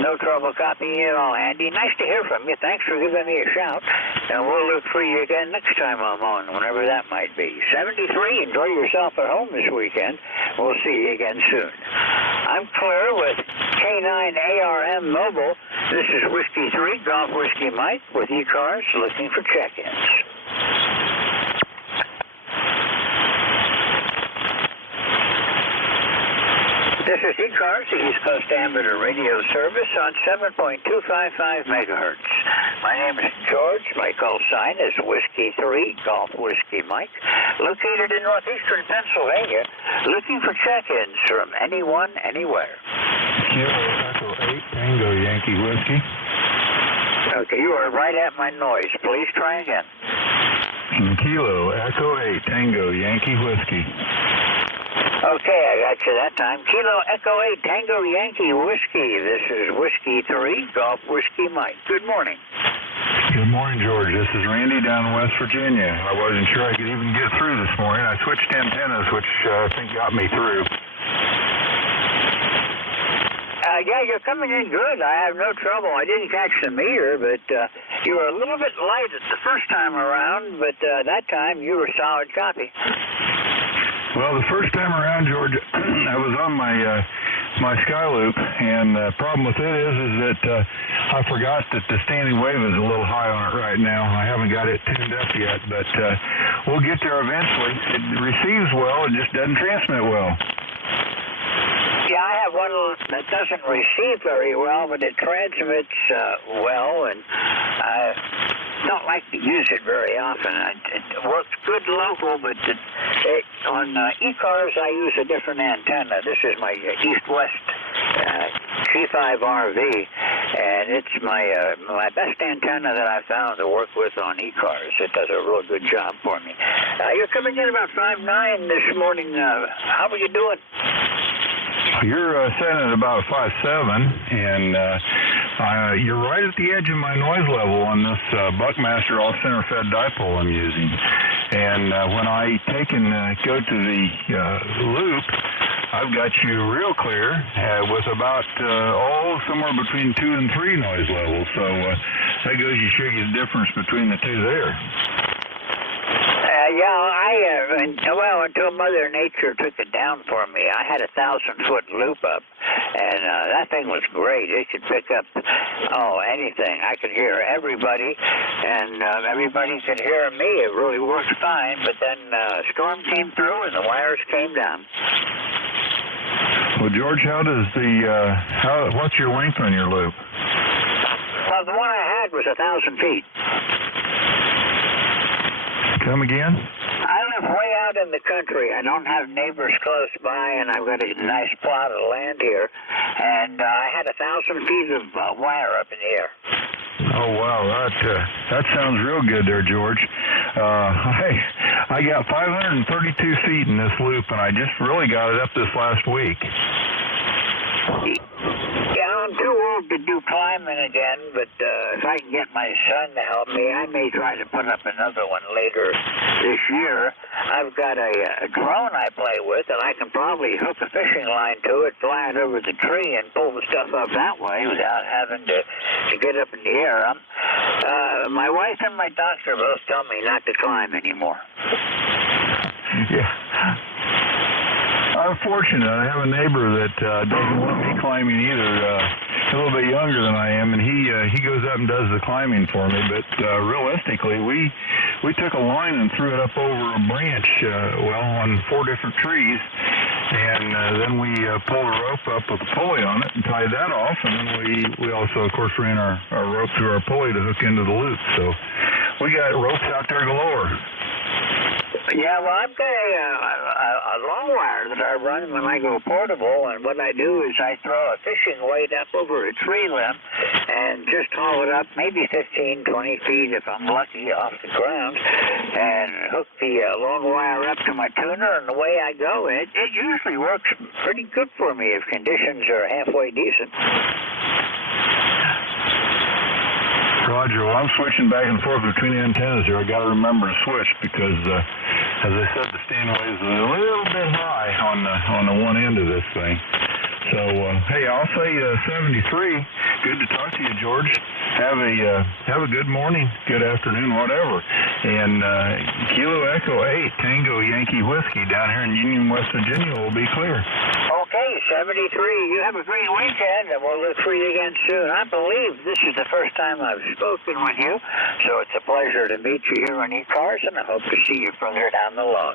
No trouble copying you at all, Andy. Nice to hear from you. Thanks for giving me a shout. And we'll look for you again next time I'm on, whenever that might be. 73, enjoy yourself at home this weekend. We'll see you again soon. I'm clear with K9ARM Mobile. This is Whiskey 3, Golf Whiskey Mike with ECARS, looking for check-ins. This is ECARS, the East Coast Amateur Radio Service on 7.255 megahertz. My name is George. My call sign is Whiskey 3, Golf Whiskey Mike, located in northeastern Pennsylvania, looking for check-ins from anyone, anywhere. Kilo Echo 8, Tango Yankee Whiskey. Okay, you are right at my noise. Please try again. Kilo Echo 8, Tango Yankee Whiskey. Okay, I got you that time. Kilo Echo 8, Tango Yankee Whiskey. This is Whiskey 3, Golf Whiskey Mike. Good morning. Good morning, George. This is Randy down in West Virginia. I wasn't sure I could even get through this morning. I switched antennas, which I think got me through. Yeah, you're coming in good. I have no trouble. I didn't catch the meter, but you were a little bit light the first time around, but that time you were solid copy. Well, the first time around, George, I was on my Skyloop, and the problem with it is that I forgot that the standing wave is a little high on it right now. I haven't got it tuned up yet, but we'll get there eventually. It receives well, it just doesn't transmit well. Yeah, I have one that doesn't receive very well, but it transmits well, and I don't like to use it very often. It works good local, but on ECARS, I use a different antenna. This is my east-west G5RV, and it's my best antenna that I found to work with on ECARS. It does a real good job for me. You're coming in about 5'9" this morning. How are you doing? You're sitting at about 5'7", and you're right at the edge of my noise level on this Buckmaster all-center-fed dipole I'm using. And when I take and go to the loop, I've got you real clear with about somewhere between 2 and 3 noise levels. So that goes to show you the difference between the two there. Until Mother Nature took it down for me, I had a 1,000-foot loop up, and that thing was great. It could pick up, anything. I could hear everybody, and everybody could hear me. It really worked fine, but then a storm came through, and the wires came down. Well, George, what's your length on your loop? Well, the one I had was 1,000 feet. Come again? I live way out in the country. I don't have neighbors close by, and I've got a nice plot of land here. And I had 1,000 feet of wire up in the air. Oh, wow, that sounds real good there, George. I got 532 feet in this loop, and I just really got it up this last week. Yeah, I'm too old to do climbing again, but if I can get my son to help me, I may try to put up another one later this year. I've got a drone I play with, and I can probably hook a fishing line to it, fly it over the tree, and pull the stuff up that way without having to get up in the air. My wife and my doctor both tell me not to climb anymore. Yeah. I'm fortunate. I have a neighbor that doesn't want me climbing either. A little bit younger than I am, and he goes up and does the climbing for me. But realistically, we took a line and threw it up over a branch, on 4 different trees, and then we pulled a rope up with a pulley on it and tied that off, and then we also, of course, ran our rope through our pulley to hook into the loop. So we got ropes out there galore. Yeah, well, I've got a long wire that I run when I go portable, and what I do is I throw a fishing weight up over a tree limb and just haul it up maybe 15, 20 feet if I'm lucky off the ground, and hook the long wire up to my tuner, and away I go. And it usually works pretty good for me if conditions are halfway decent. Roger, well, I'm switching back and forth between the antennas here. I got to remember to switch because, as I said, the Stanway is a little bit high on the one end of this thing. So, hey, I'll say 73. Good to talk to you, George. Have a good morning, good afternoon, whatever. And Kilo Echo 8 Tango Yankee Whiskey down here in Union, West Virginia will be clear. Okay, 73. You have a great weekend, and we'll look for you again soon. I believe this is the first time I've spoken with you, so it's a pleasure to meet you here on ECARS, and I hope to see you further down the line.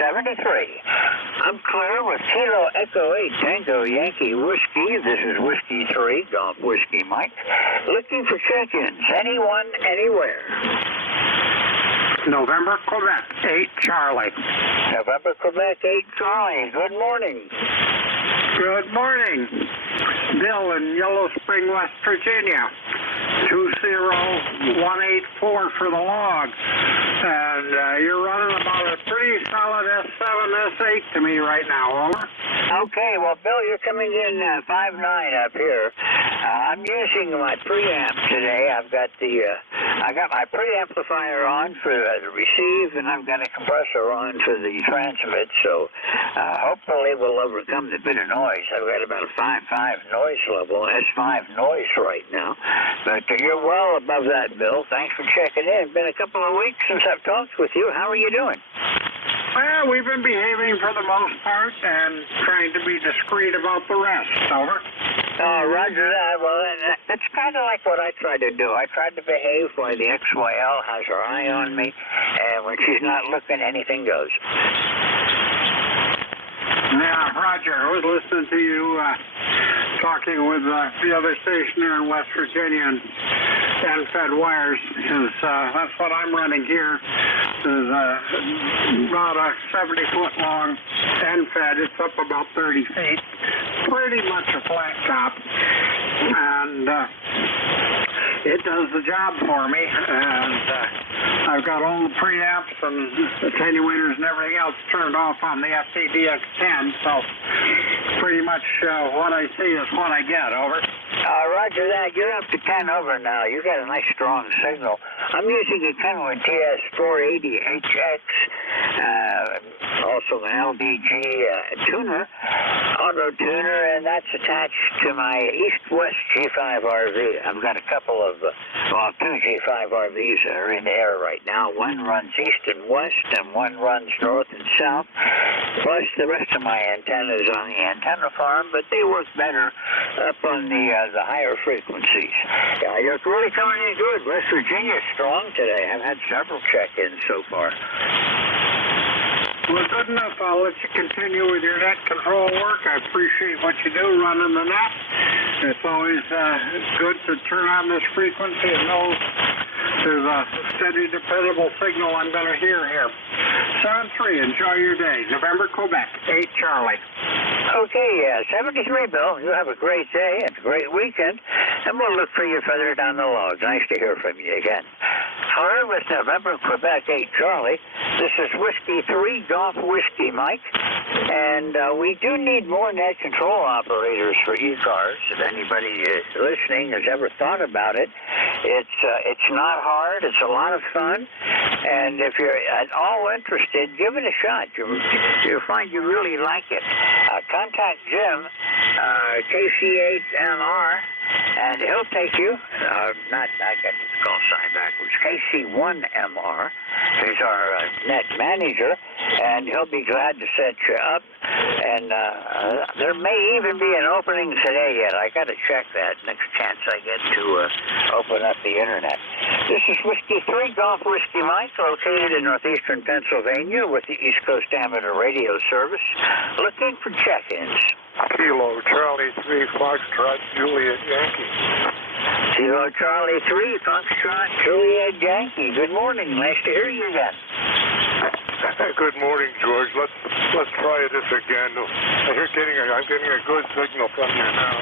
73. I'm clear with Kilo Echo 8 Tango Yankee Whiskey. This is Whiskey 3, Golf Whiskey Mike. Looking for check-ins, anyone, anywhere. November, Quebec, 8 Charlie. November, Quebec, 8 Charlie. Good morning. Good morning. Bill in Yellow Spring, West Virginia. 20184 for the log. And you're running about a pretty solid S7, S8 to me right now, over. Okay, well, Bill, you're coming in 5.9 up here. I'm using my preamp today. I've got I got my preamplifier on for the receive, and I've got a compressor on for the transmit. So hopefully we'll overcome the bit of noise. I've got about a 5.5 noise level, S5 noise right now. But you're well above that, Bill. Thanks for checking in. It's been a couple of weeks since I've talked with you. How are you doing? Well, we've been behaving for the most part and trying to be discreet about the rest. Over. Roger that. Well, that's kind of like what I try to do. I try to behave while the XYL has her eye on me, and when she's not looking, anything goes. Yeah, Roger. I was listening to you talking with the other station there in West Virginia and fed wires, because that's what I'm running here. Is about a 70-foot long end fed. It's up about 30 feet. Pretty much a flat top. And it does the job for me. And I've got all the preamps and attenuators and everything else turned off on the FTDX10. So pretty much what I see is what I get. Over. Roger that. You're up to 10 over now. You got a nice strong signal. I'm using a Kenwood TS480HX. also an LDG tuner, auto tuner, and that's attached to my East-West G5 RV. I've got a couple of, two G5 RVs that are in the air right now. One runs east and west, and one runs north and south. Plus, the rest of my antennas on the antenna farm, but they work better up on the higher frequencies. Yeah, you're really coming in good. West Virginia's strong today. I've had several check-ins so far. Well, good enough. I'll let you continue with your net control work. I appreciate what you do running the net. It's always good to turn on this frequency and know there's a steady, dependable signal I'm going to hear here. 7-3, enjoy your day. November, Quebec, 8 Charlie. Okay, 73, Bill. You have a great day and a great weekend, and we'll look for you further down the log. Nice to hear from you again. However, with November, Quebec, 8 Charlie, this is Whiskey 3, Golf Whiskey Mike, and we do need more net control operators for ECARS. If anybody listening has ever thought about it, it's not hard. It's a lot of fun, and if you're at all interested, give it a shot. You'll find you really like it. Contact Jim, KC8MR, and he'll take you, I got to call sign backwards, KC1MR. He's our net manager, and he'll be glad to set you up. And there may even be an opening today yet. I got to check that next chance I get to open up the internet. This is Whiskey 3, Golf Whiskey Mike, located in northeastern Pennsylvania with the East Coast Amateur Radio Service, looking for check-ins. Kilo Charlie 3, Foxtrot, Juliet Yankee. Kilo Charlie 3, Foxtrot, Juliet Yankee. Good morning. Nice to hear you again. Good morning, George. Let's try this again. I'm getting a good signal from you now,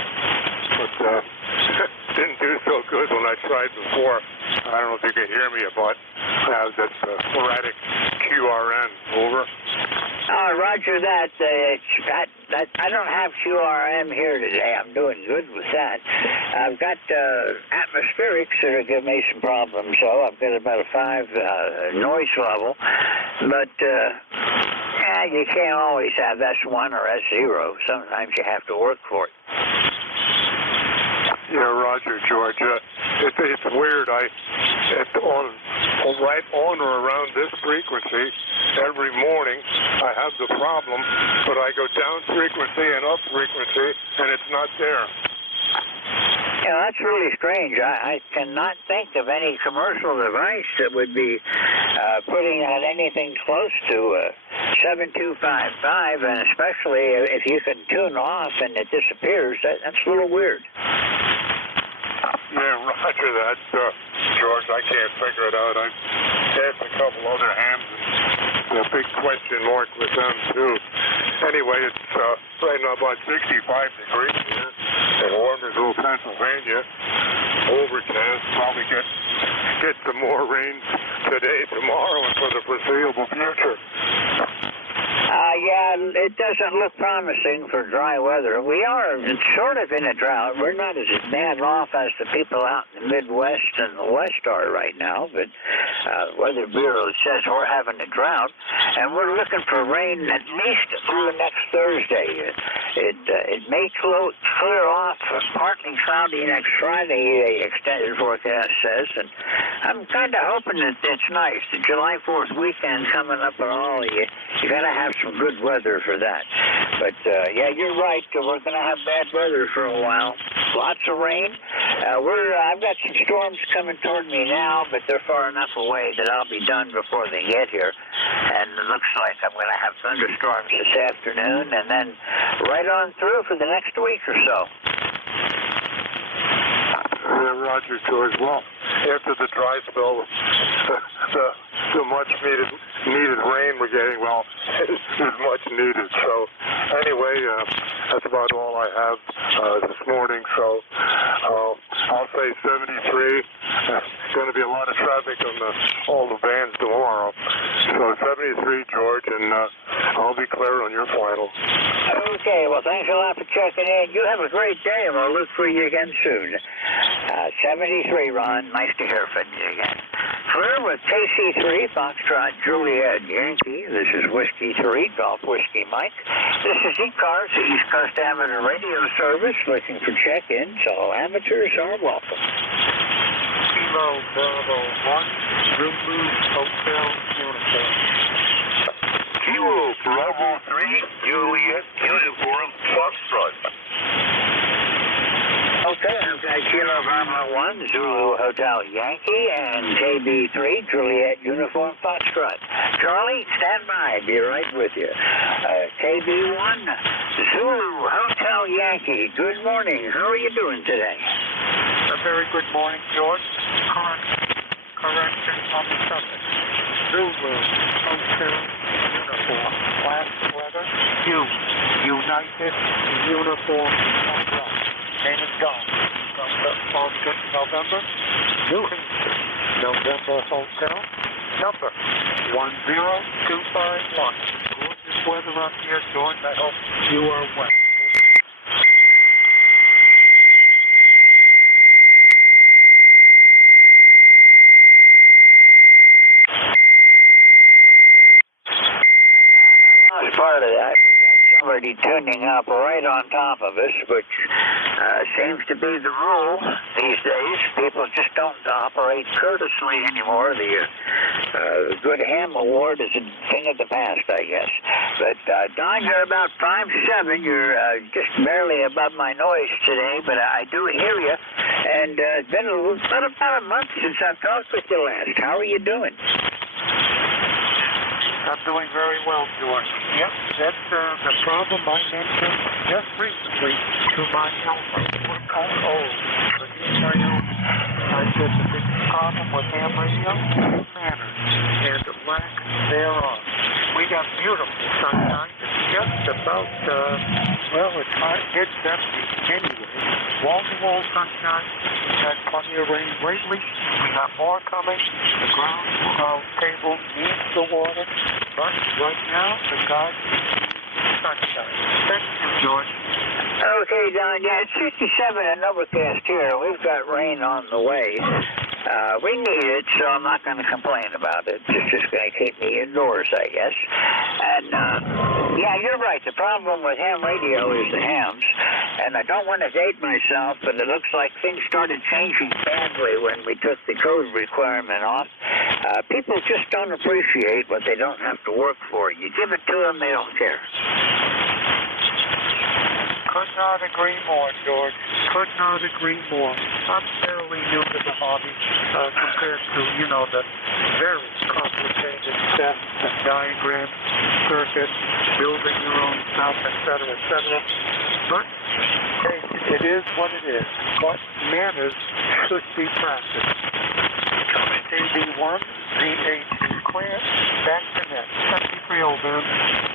but didn't do so good when I tried before. I don't know if you can hear me, but I have this sporadic QRN. Over. Roger that. I don't have QRM here today. I'm doing good with that. I've got atmospherics that are giving me some problems, so I've got about a 5 noise level. But you can't always have S1 or S0. Sometimes you have to work for it. Yeah, Roger, George. It's weird. Right on or around this frequency, every morning I have the problem, but I go down frequency and up frequency, and it's not there. Yeah, that's really strange. I cannot think of any commercial device that would be putting out anything close to 7255, and especially if you can tune off and it disappears, that's a little weird. Yeah, roger that, George. I can't figure it out. I've asked a couple other hams, and a big question mark with them, too. Anyway, it's right now about 65 degrees here in Warmersville, Pennsylvania. Overcast. Probably get some more rain today, tomorrow, and for the foreseeable future. Yeah, it doesn't look promising for dry weather. We are sort of in a drought. We're not as bad off as the people out in the Midwest and the West are right now, but Weather Bureau says we're having a drought, and we're looking for rain at least through next Thursday. It may clear off, partly cloudy next Friday, the extended forecast says, and I'm kind of hoping that it's nice. The July 4th weekend coming up and all, you got to have some good weather for that. But, yeah, you're right. We're going to have bad weather for a while. Lots of rain. I've got some storms coming toward me now, but they're far enough away that I'll be done before they get here. And it looks like I'm going to have thunderstorms this afternoon and then right on through for the next week or so. Roger, George. Well, after the dry spell, the much needed rain we're getting, well, is much needed. So anyway, that's about all I have this morning. So I'll say 73. Going to be a lot of traffic on all the vans tomorrow. So 73, George, and I'll be clear on your final. Okay, well, thanks a lot for checking in. You have a great day, and we'll look for you again soon. 73, Ron. Nice to hear from you again. Clear with KC3, Foxtrot Juliet Yankee. This is Whiskey 3, Golf Whiskey Mike. This is ECARS, the East Coast Amateur Radio Service, looking for check-ins. All amateurs are welcome. Kilo Bravo 1, Zulu Hotel Uniform. Kilo Bravo 3, Juliet Uniform, Foxtrot. Okay, I've got Kilo Bravo 1, Zulu Hotel Yankee, and KB3, Juliet Uniform Foxtrot. Charlie, stand by. Be right with you. KB1, Zulu Hotel Yankee. Good morning. How are you doing today? A very good morning, George. Correction on the subject. Zulu Hotel Uniform. Last letter, U. United Uniform Foxtrot. Name is gone. November, November Hotel, number 10251. Gorgeous weather up here, George. I hope you are well. Part of that, we got somebody tuning up right on top of us, which seems to be the rule these days. People just don't operate courteously anymore. The good ham award is a thing of the past, I guess. But Don, you're about 5'7". You're just barely above my noise today, but I do hear you. And it's been about a month since I've talked with you last. How are you doing? I'm doing very well, George. Yep, that's the problem I mentioned just recently to my helper. I said the big problem with ham radio is manners and the lack thereof. We got beautiful sunshine. It's just about, it's hot, mid-70s anyway. Wall-to-wall sunshine. We've had plenty of rain lately. We got more coming. The ground table needs the water. But right now, the God is sunshine. Thank you, George. Okay, Don. Yeah, it's 67 and overcast here. We've got rain on the way. We need it, so I'm not going to complain about it. It's just going to keep me indoors, I guess. And, yeah, you're right. The problem with ham radio is the hams. And I don't want to date myself, but it looks like things started changing badly when we took the code requirement off. People just don't appreciate what they don't have to work for. You give it to them, they don't care. Could not agree more, George. Could not agree more. I'm fairly new to the hobby compared to, the very complicated steps and diagrams, circuits, building your own stuff, etc., etc. But hey, it is what it is. But manners should be practiced. KB1, ZH clear, back to net. 73 over.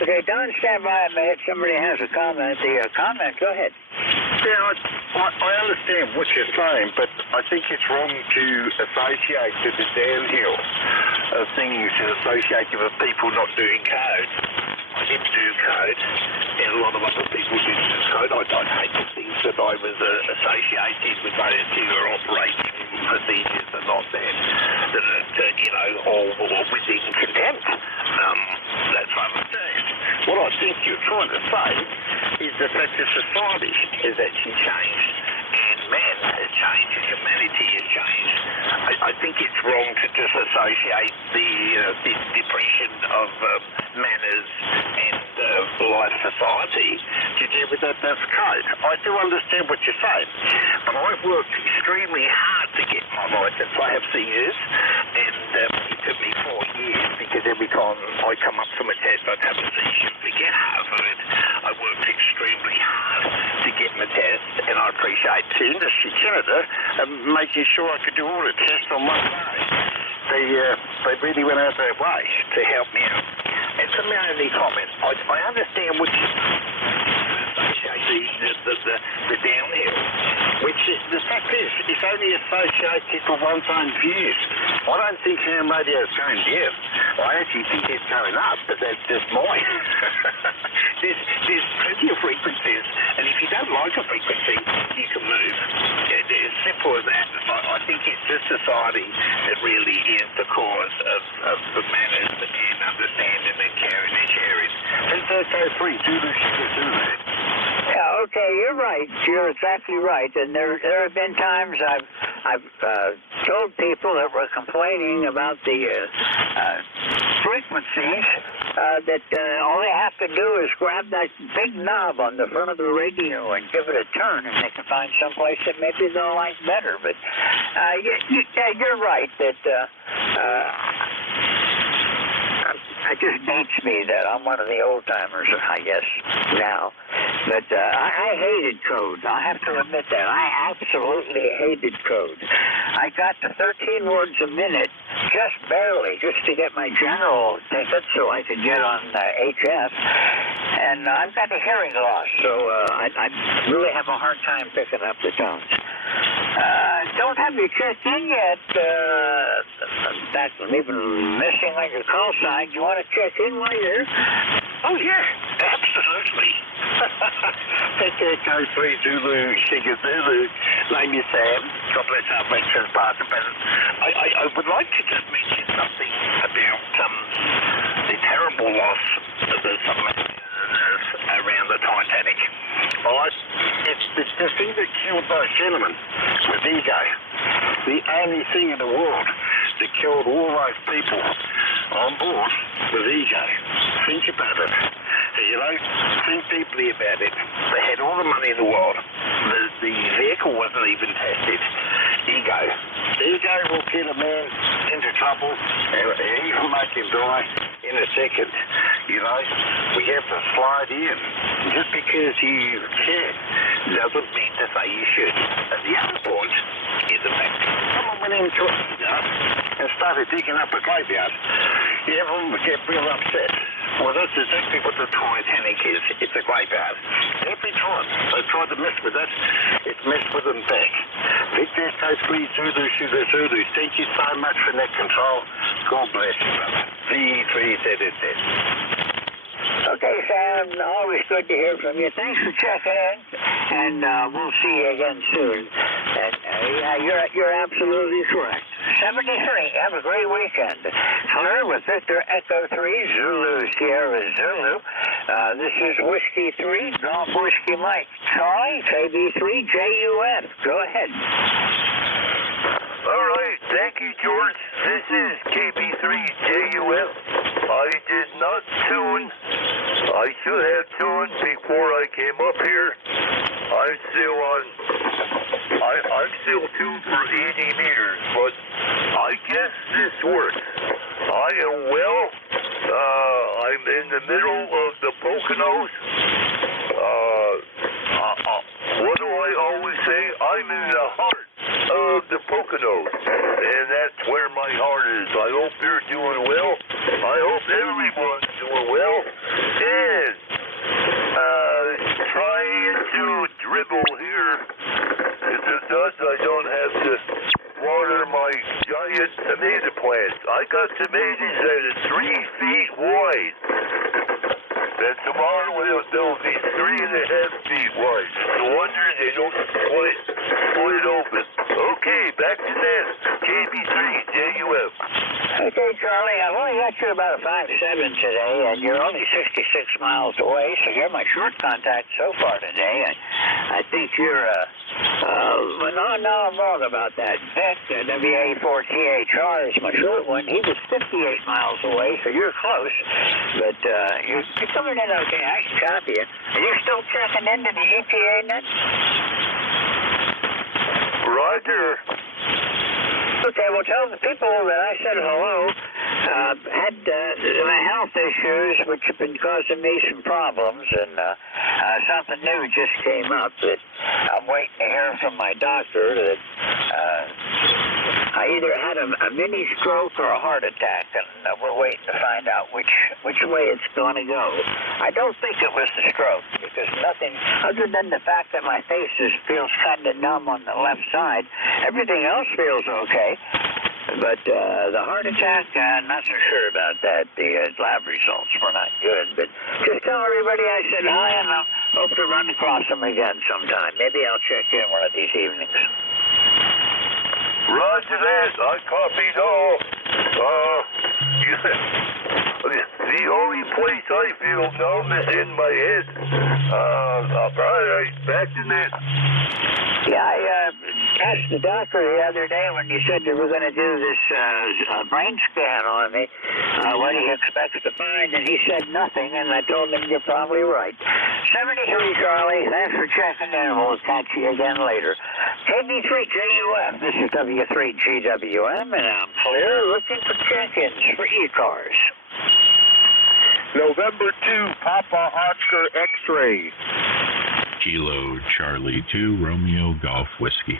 Okay, Don, stand by a minute. Somebody has a comment. The comment, go ahead. Yeah, I understand what you're saying, but I think it's wrong to associate with the downhill things associated with people not doing code. I didn't do code, and a lot of other people didn't do code. I don't hate the things that I was associated with those who are operating procedures and not that all within contempt. That's what I understand. What I think you're trying to say is that the society has actually changed, and man has changed, and humanity has changed. I think it's wrong to disassociate the depression of manners and life society to do with that's code. I do understand what you're saying, but I've worked extremely hard to get my license. I have seniors, and it took me 4 years because every time I come up from a test, I'd have a seizure. Forget half of it. I worked extremely hard to get my test, and I appreciate the industry, Canada, making sure I could do all the tests on one day. They really went out of their way to help me out. And for my only comment, I understand what you associate the downhill, which is, the fact is, it's only associated with one's own views. I don't think ham radio is going down. I actually think it's going up, but that's just mine. There's plenty of frequencies, and if you don't like a frequency, you can move. It's as simple as that. I think it's the society that really is the cause of the manners and understanding and caring and sharing. And so free, do this, do that. Yeah, okay, you're right. You're exactly right. And there have been times I've told people that were complaining about the frequencies that all they have to do is grab that big knob on the front of the radio and give it a turn, and they can find someplace that maybe they'll like better. But you're right that it just beats me that I'm one of the old timers, I guess, now. But I hated code. I have to admit that. I absolutely hated code. I got to 13 words a minute, just barely, just to get my general ticket so I could get on HF. And I've got a hearing loss, so I really have a hard time picking up the tones. Don't have you checked in yet. That's even missing on your call sign. You want to check in while you're here? Oh, yeah, absolutely. Echo 3 Zulu, Sugar Zulu. Name is Sam. God bless our veterans, past and present. I would like to just mention something about the terrible loss of the submariners around the Titanic. It's the thing that killed those gentlemen with ego. The only thing in the world that killed all those people on board with ego. Think about it. You know, think deeply about it. They had all the money in the world. The vehicle wasn't even tested. Ego. Ego will get a man into trouble and even make him die in a second. You know, we have to slide in. Just because you can doesn't mean to say you should. And the other point is the fact someone went into a and started digging up a graveyard. Everyone would get real upset. Well, that's exactly what the Titanic is. It's a graveyard. Every time they tried to mess with it, it messed with them back. Victor Echo 3 Zulu Sugar Zulu. Thank you so much for that control. God bless you, brother. V3ZZ. Okay, Sam, always good to hear from you. Thanks for checking in, and we'll see you again soon. And yeah, you're absolutely correct. 73, have a great weekend. Hunter with Victor Echo 3, Zulu Sierra Zulu. This is Whiskey 3, Golf Whiskey Mike. Charlie, KB3JUF. Go ahead. All right, thank you, George. This is KB3JUF. I did not tune. I should have tuned before I came up here. I'm still tuned for 80 meters, but I guess this works. I am well. I'm in the middle of the Poconos. What do I always say? I'm in the heart of the Poconos, and that's where my heart is. I hope you're doing well. I hope everyone's doing well. And trying to dribble here. If it does, I don't have to water my giant tomato plants. I got tomatoes that are 3 feet wide. Then tomorrow they'll be 3.5 feet wide. No wonder they don't split open. Okay, back to that. KB3JUF. Okay, Charlie, I've only got you about a 5.7 today, and you're only 66 miles away, so you're my short contact so far today. I think you're, well, no, I'm wrong about that. Vic, WA4THR is my short one. He was 58 miles away, so you're close. But you're coming in okay. I can copy you. Are you still checking into the EPA net? Roger. Okay, well, tell the people that I said hello. Had health issues, which have been causing me some problems, and something new just came up that I'm waiting to hear from my doctor that I either had a mini stroke or a heart attack, and we're waiting to find out which way it's going to go. I don't think it was the stroke, because nothing other than the fact that my face feels kind of numb on the left side. Everything else feels okay. But the heart attack, not so sure about that. The lab results were not good. But just tell everybody I said hi, and I hope to run across them again sometime. Maybe I'll check in one of these evenings. Roger that. I copied all. The only place I feel numb is in my head. All right, back to that. Yeah, I asked the doctor the other day when you said you were going to do this brain scan on me, what he expects to find, and he said nothing, and I told him you're probably right. 73, Charlie. Thanks for checking in. We'll catch you again later. KB3JUF. This is W3GWM, and I'm clear looking for check-ins for ECARS. November 2, Papa Oscar X-ray. Kilo Charlie 2, Romeo Golf Whiskey.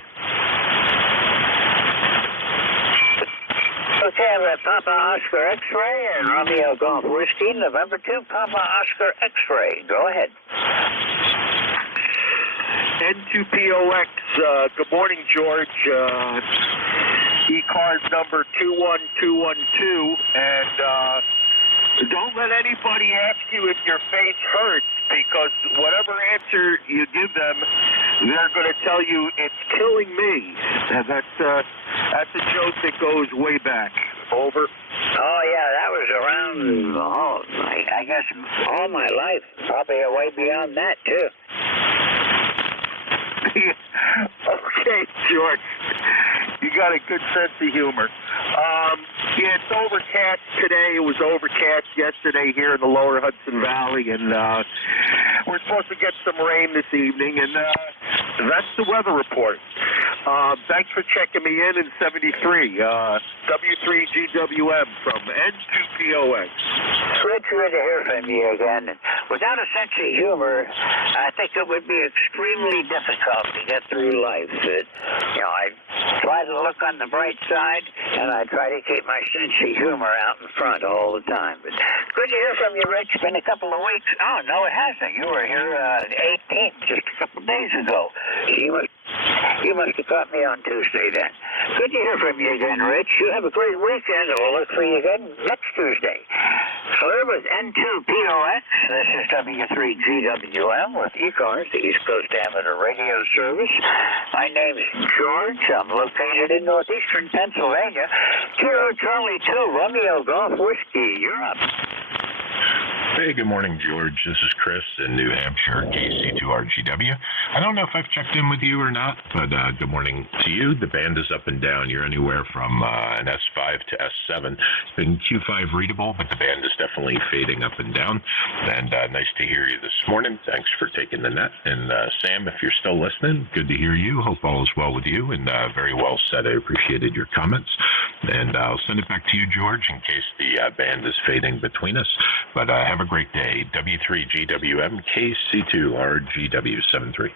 Okay, I've got Papa Oscar X-ray and Romeo Golf Whiskey. November 2, Papa Oscar X-ray. Go ahead. N2POX. Good morning, George. ECARS number 21212, and don't let anybody ask you if your face hurts, because whatever answer you give them, they're going to tell you it's killing me. And that's a joke that goes way back. Over. Oh, yeah, that was around, I guess, all my life. Probably way beyond that, too. Okay, George. You got a good sense of humor. Yeah, it's overcast today. It was overcast yesterday here in the lower Hudson Valley, and we're supposed to get some rain this evening, and that's the weather report. Thanks for checking me in 73. W3GWM from N2POX. Good to hear from you again. Without a sense of humor, I think it would be extremely difficult to get through life. I try to look on the bright side, and I try to keep my sense of humor out in front all the time. But good to hear from you, Rich. It's been a couple of weeks. Oh, no, it hasn't. You were here the 18th, just a couple of days ago. You must have caught me on Tuesday then. Good to hear from you again, Rich. You have a great weekend, and we'll look for you again next Tuesday. Clear with N2POX. This is W3GWM with ECARS, the East Coast Amateur Radio Service. My name's George. I'm located in northeastern Pennsylvania. Kilo Charlie 2, Romeo Golf Whiskey. You're up. Hey, good morning, George. This is Chris in New Hampshire, KC2RGW. I don't know if I've checked in with you or not, but good morning to you. The band is up and down. You're anywhere from an S5 to S7. It's been Q5 readable, but the band is definitely fading up and down. And nice to hear you this morning. Thanks for taking the net. And Sam, if you're still listening, good to hear you. Hope all is well with you, and very well said. I appreciated your comments. And I'll send it back to you, George, in case the band is fading between us. But have a great day. W3GWM, KC2RGW73.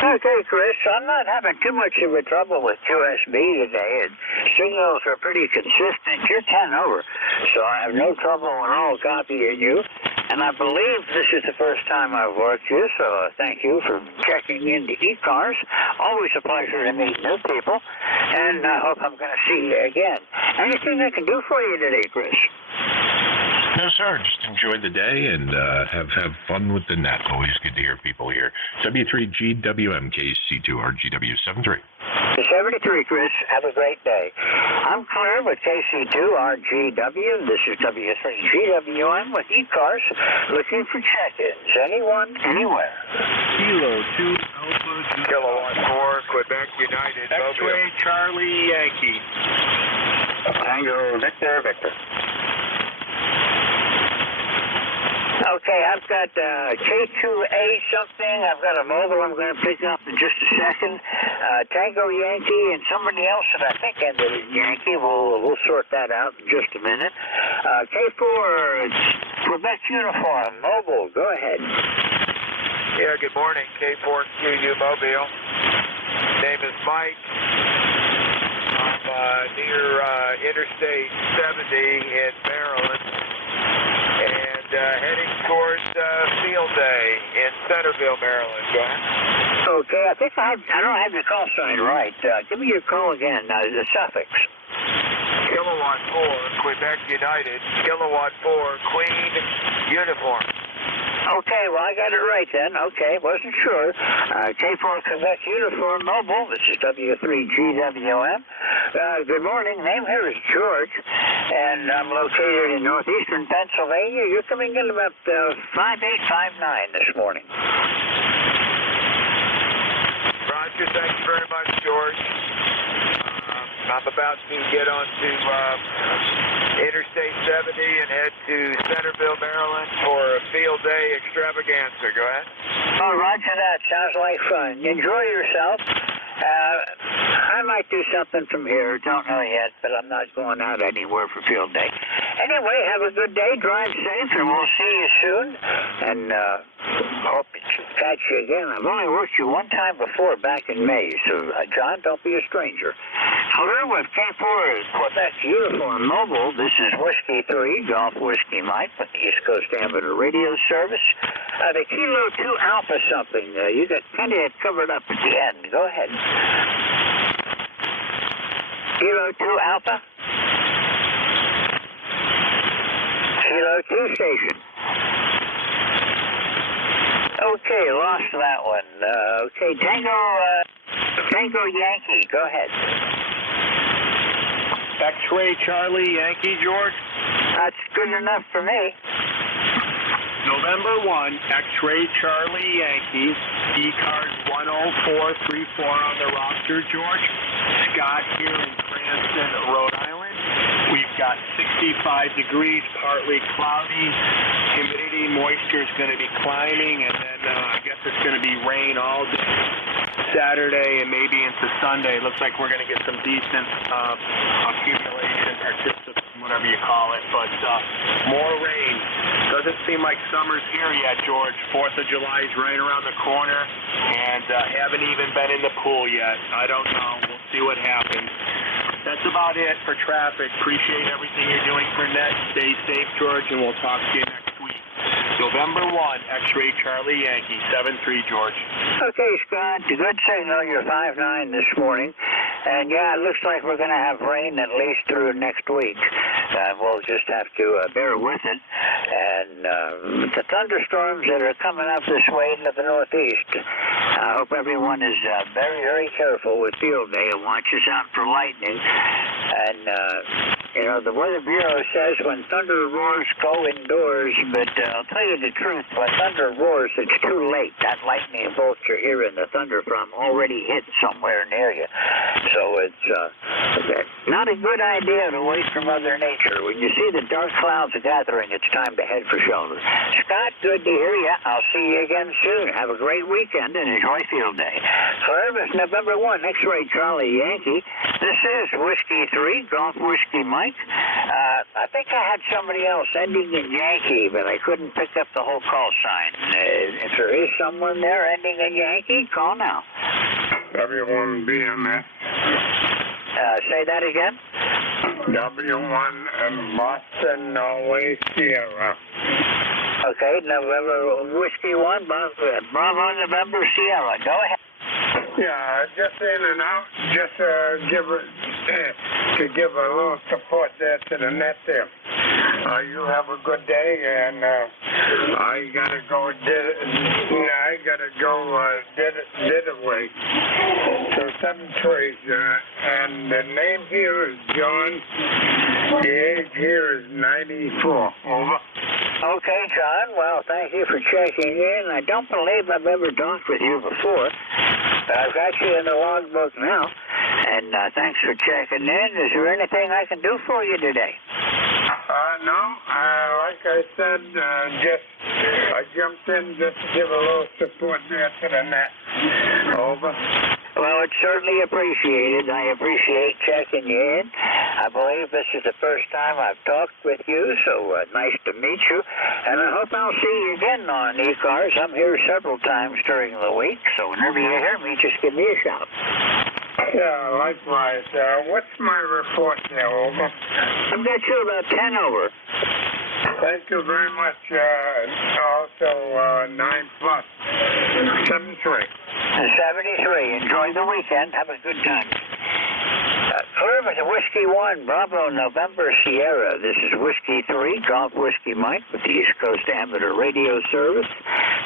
Okay, Chris, I'm not having too much of a trouble with QSB today, and signals are pretty consistent. You're 10 over, so I have no trouble at all copying you. And I believe this is the first time I've worked you, so thank you for checking into ECARS. Always a pleasure to meet new people, and I hope I'm going to see you again. Anything I can do for you today, Chris? No, sir. Just enjoy the day and have fun with the net. Always good to hear people here. W3GWM, KC2RGW73. 73, Chris. Have a great day. I'm Claire with KC2RGW. This is W3GWM with ECARS, looking for check-ins. Anyone, anywhere. Kilo 2 Alpha Kilowatt 4, Quebec United. X-ray Charlie Yankee. Tango Victor Victor. Okay, I've got K2A something. I've got a mobile I'm going to pick up in just a second. Tango Yankee and somebody else that I think ended in Yankee. We'll sort that out in just a minute. K4 Quebec uniform mobile. Go ahead. Yeah, good morning. K4QU Mobile. Name is Mike. I'm near Interstate 70 in Maryland. And heading towards Field Day in Centerville, Maryland. Go ahead. Okay, I think I don't have your call sign right. Give me your call again, the suffix. Kilowatt 4, Quebec United. Kilowatt 4, Queen Uniform. Okay, well, I got it right then. Okay, wasn't sure. K4 Quebec Uniform Mobile. This is W3GWM. Good morning. Name here is George, and I'm located in northeastern Pennsylvania. You're coming in about 5859 this morning. Roger, thank you very much, George. I'm about to get onto Interstate 70 and head to Centerville, Maryland for a field day extravaganza. Go ahead. Oh, roger that. Sounds like fun. Enjoy yourself. I might do something from here. Don't know yet, but I'm not going out anywhere for field day. Anyway, have a good day. Drive safe, and we'll see you soon. And hope to catch you again. I've only worked you one time before back in May, so John, don't be a stranger. Hello, with K4 Quebec Uniform Mobile. This is Whiskey 3, Golf Whiskey Mike, with the East Coast Amateur Radio Service. The Kilo 2 Alpha something. You got kind of covered up at the end. Go ahead. Kilo 2 Alpha. Kilo 2 station. Okay, lost that one. Okay, Tango Yankee. Go ahead. X-Ray Charlie Yankee, George. That's good enough for me. November 1, X-Ray Charlie Yankee, ECARS 10434 on the roster, George. Scott here in Cranston, Rhode Island. We've got 65 degrees, partly cloudy. Humidity, moisture is going to be climbing, and then I guess it's going to be rain all day Saturday and maybe into Sunday. Looks like we're going to get some decent accumulation, participation, whatever you call it, but more rain. Doesn't seem like summer's here yet, George. 4th of July is right around the corner, and haven't even been in the pool yet. I don't know. We'll see what happens. That's about it for traffic. Appreciate everything you're doing for NET. Stay safe, George, and we'll talk to you next week. November 1, X-Ray Charlie Yankee, 7-3, George. Okay, Scott, good signal. You're 5-9 this morning. And, yeah, it looks like we're going to have rain at least through next week. We'll just have to bear with it. And the thunderstorms that are coming up this way into the northeast, I hope everyone is very, very careful with field day and watches out for lightning. And, you know, the Weather Bureau says when thunder roars, go indoors. But I'll tell you the truth, when thunder roars, it's too late. That lightning bolt you're hearing the thunder from already hit somewhere near you. So it's not a good idea to wait for Mother Nature. When you see the dark clouds gathering, it's time to head for shelter. Scott, good to hear you. I'll see you again soon. Have a great weekend and enjoy field day. Service November 1, X-Ray Charlie Yankee. This is Whiskey 3, Golf Whiskey Mike. I think I had somebody else ending in Yankee, but I couldn't pick up the whole call sign. If there is someone there ending in Yankee, call now. W1BMS. Say that again. W1 Boston, Norway, Sierra. Okay, November Whiskey 1, Bravo, November, Sierra. Go ahead. Yeah, just in and out. Just to give a little support there to the net there. You have a good day, and I gotta go did away. So 7-3, and the name here is John. The age here is 94. Over. Okay, John. Well, thank you for checking in. I don't believe I've ever talked with you before, but I've got you in the logbook now. And thanks for checking in. Is there anything I can do for you today? No. Like I said, I jumped in just to give a little support there to the net. Over. Well, it's certainly appreciated. I appreciate checking you in. I believe this is the first time I've talked with you, so nice to meet you. And I hope I'll see you again on ECARS. I'm here several times during the week, so whenever you hear me, just give me a shout. Yeah, likewise. What's my report there, over? I've got you about 10 over. Thank you very much. Also, 9+. 73. 73. Enjoy the weekend. Have a good time. Clear with the Whiskey 1, Bravo, November, Sierra. This is Whiskey 3, Golf Whiskey Mike with the East Coast Amateur Radio Service.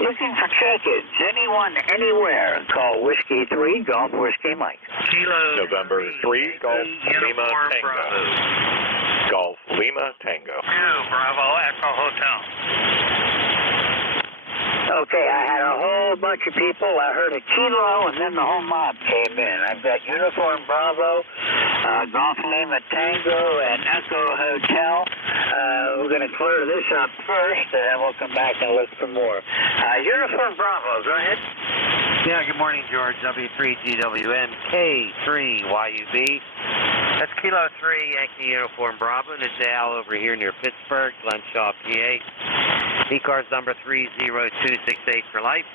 Looking for check-ins. Anyone, anywhere, call Whiskey 3, Golf Whiskey Mike. Kilo November 3, Golf Lima Tango. Bravo. Golf Lima Tango. 2, Bravo, Echo Hotel. Okay, I had a whole bunch of people. I heard a kilo, and then the whole mob came in. I've got Uniform Bravo, Golf Lima Tango, and Echo Hotel. We're going to clear this up first, and then we'll come back and look for more. Uniform Bravo, go ahead. Yeah, good morning, George. W3GWN, K3YUB. That's Kilo 3, Yankee Uniform Bravo. And it's Al over here near Pittsburgh, Glenshaw, PA. ECARS number 30268 for life.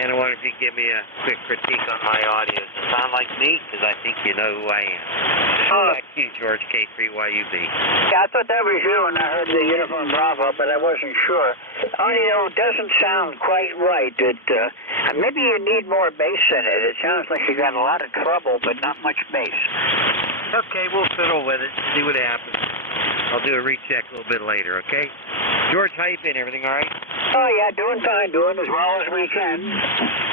And I wonder if you could give me a quick critique on my audio. Does it sound like me? Because I think you know who I am. Back to you, George, K3YUB. Yeah, I thought that was you when I heard the Uniform Bravo, but I wasn't sure. Audio doesn't sound quite right. Maybe you need more bass in it. It sounds like you got a lot of trouble, but not much bass. Okay, we'll fiddle with it, see what happens. I'll do a recheck a little bit later, okay? George, how you been? Everything all right? Oh, yeah, doing fine, doing as well as we can.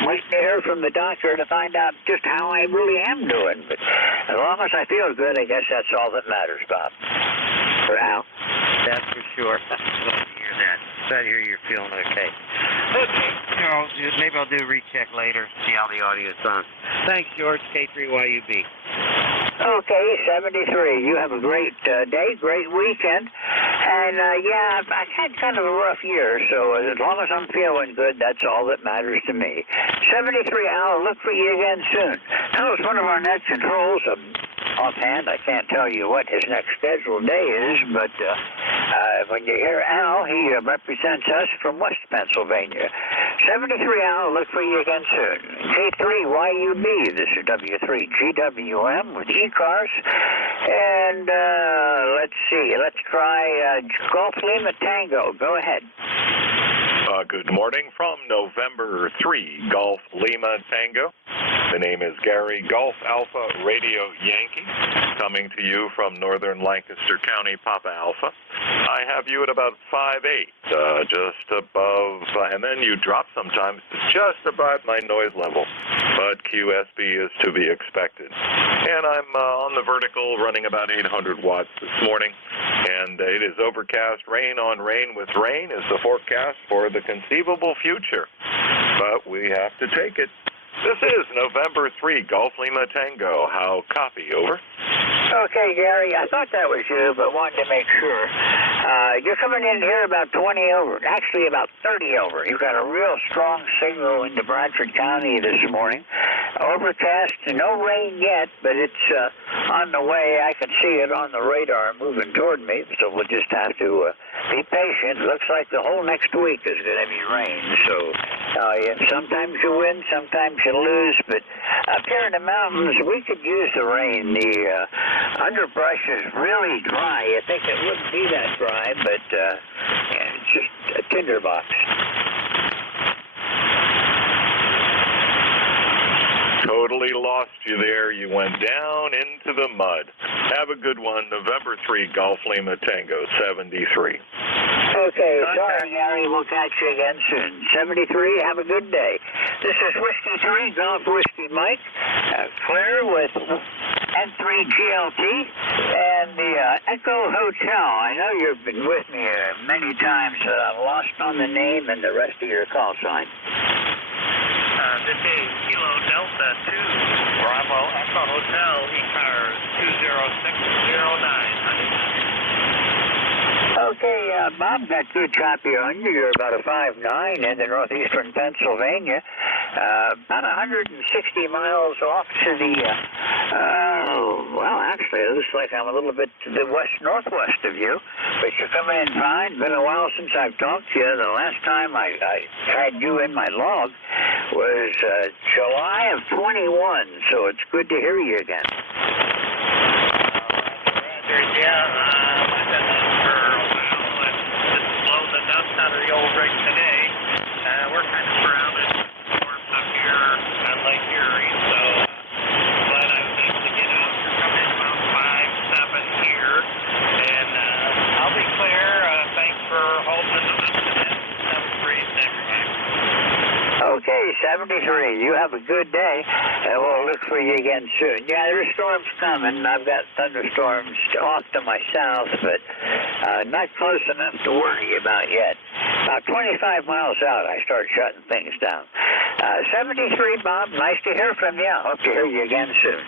Waiting to hear from the doctor to find out just how I really am doing. But as long as I feel good, I guess that's all that matters, Bob. For now. That's for sure. Glad to hear that. Glad to hear you're feeling okay. Okay, maybe I'll do a recheck later, see how the audio sounds. Thanks, George, K3YUB. Okay, 73. You have a great day, great weekend. And, yeah, I've had kind of a rough year, so as long as I'm feeling good, that's all that matters to me. 73, I'll look for you again soon. That was one of our net controls. Offhand, I can't tell you what his next scheduled day is, but when you hear Al, he represents us from West Pennsylvania. 73, Al, look for you again soon. K3YUB, this is W3GWM with ECARS. And let's see, let's try Golf Lima Tango. Go ahead. Good morning from November 3, Golf Lima Tango. The name is Gary, Golf Alpha Radio Yankee, coming to you from northern Lancaster County, Papa Alpha. I have you at about 5'8", just above, and then you drop sometimes to just above my noise level, but QSB is to be expected. And I'm on the vertical, running about 800 watts this morning, and it is overcast, rain on rain with rain is the forecast for the conceivable future, but we have to take it. This is November 3, Golf Lima Tango. How copy? Over. Okay, Gary, I thought that was you, but wanted to make sure. You're coming in here about 20 over, actually about 30 over. You've got a real strong signal into Bradford County this morning. Overcast, no rain yet, but it's on the way. I can see it on the radar moving toward me, so we'll just have to be patient. Looks like the whole next week is going to be rain, so yeah, sometimes you win, sometimes you lose, but up here in the mountains, we could use the rain. The underbrush is really dry. I think it wouldn't be that dry, but yeah, it's just a tinderbox. Totally lost you there. You went down into the mud. Have a good one. November 3, Golf Lima Tango, 73. Okay, sorry, Gary. We'll catch you again soon. 73, have a good day. This is Whiskey 3, Golf Whiskey Mike. Clear with N3GLT and the Echo Hotel. I know you've been with me many times. I've lost on the name and the rest of your call sign. This is Kilo Delta 2, Bravo Echo Hotel, ECARS 20609. Okay, Bob, got good copy on you. You're about a 5'9" in the northeastern Pennsylvania. About 160 miles off to the, well, actually, it looks like I'm a little bit to the west-northwest of you. But you're coming in fine. Been a while since I've talked to you. The last time I had you in my log was July of 21, so it's good to hear you again. I've been on for a while and just blown the dust out of the old rig today. We're kind of surrounded storms up here at Lake Erie, so glad I was able to get out. You're coming in about have a good day, and we'll look for you again soon. Yeah, there's storms coming. I've got thunderstorms off to my south, but not close enough to worry about yet. About 25 miles out, I start shutting things down. 73, Bob. Nice to hear from you. Hope to hear you again soon.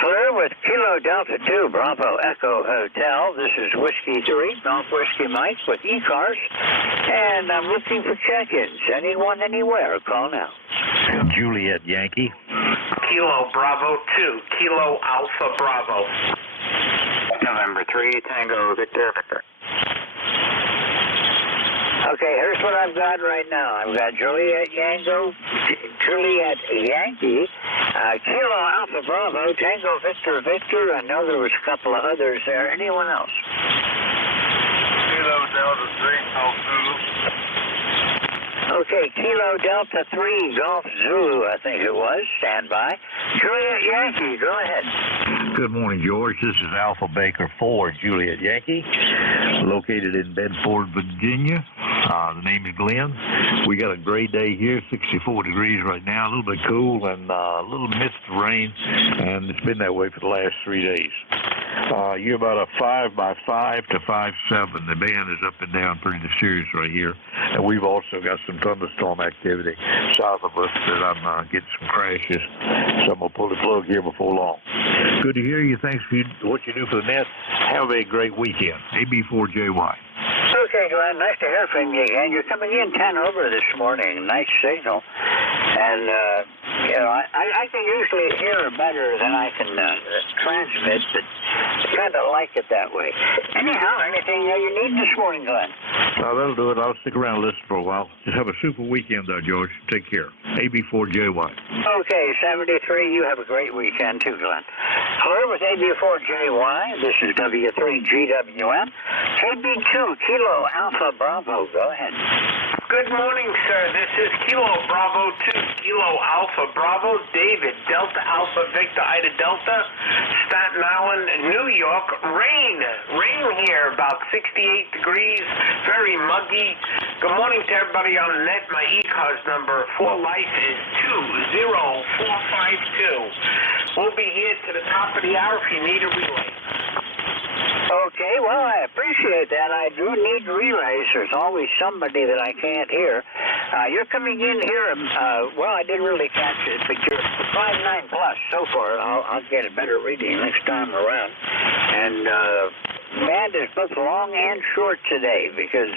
Clear with Kilo Delta 2 Bravo Echo Hotel. This is Whiskey 3, Golf Whiskey Mike with ECARS, and I'm looking for check-ins. Anyone, anywhere, call now. Juliet Yankee. Kilo Bravo 2, Kilo Alpha Bravo. November 3, Tango Victor Victor. Okay, here's what I've got right now. I've got Juliet Yankee, Kilo Alpha Bravo, Tango Victor Victor. I know there was a couple of others there. Anyone else? Kilo Delta 3, Golf Zulu. Okay, Kilo Delta 3, Golf Zulu, I think it was. Stand by. Juliet Yankee, go ahead. Good morning, George. This is Alpha Baker 4, Juliet Yankee, located in Bedford, Virginia. The name is Glenn. We got a great day here, 64 degrees right now, a little bit cool and a little mist of rain, and it's been that way for the last 3 days. You're about a 5x5 to 5'7". The band is up and down pretty serious right here, and we've also got some thunderstorm activity south of us that I'm getting some crashes, so I'm going to pull the plug here before long. Good to hear you. Thanks for what you do for the net. Have a great weekend. AB4JY. Okay, Glenn, nice to hear from you again. You're coming in 10 over this morning. Nice signal. And, I can usually hear better than I can transmit, but I kind of like it that way. Anyhow, anything you need this morning, Glenn? That'll do it. I'll stick around and listen for a while. Just have a super weekend, though, George. Take care. AB4JY. Okay, 73. You have a great weekend, too, Glenn. Clear with AB4JY. This is W3GWM. KB2, Kilo Alpha Bravo. Go ahead. Good morning, sir. This is Kilo Bravo 2, Kilo Alpha Bravo, David, Delta Alpha Victor Ida Delta, Staten Island, New York. Rain here, about 68 degrees, very muggy. Good morning to everybody on the net. My ECARS number for life is 20452. We'll be here to the top of the hour if you need a relay. Okay, well, I appreciate that. I do need relays. There's always somebody that I can't hear. You're coming in here, well, I didn't really catch it, but you're 5.9 plus so far. I'll get a better reading next time around. And band is both long and short today because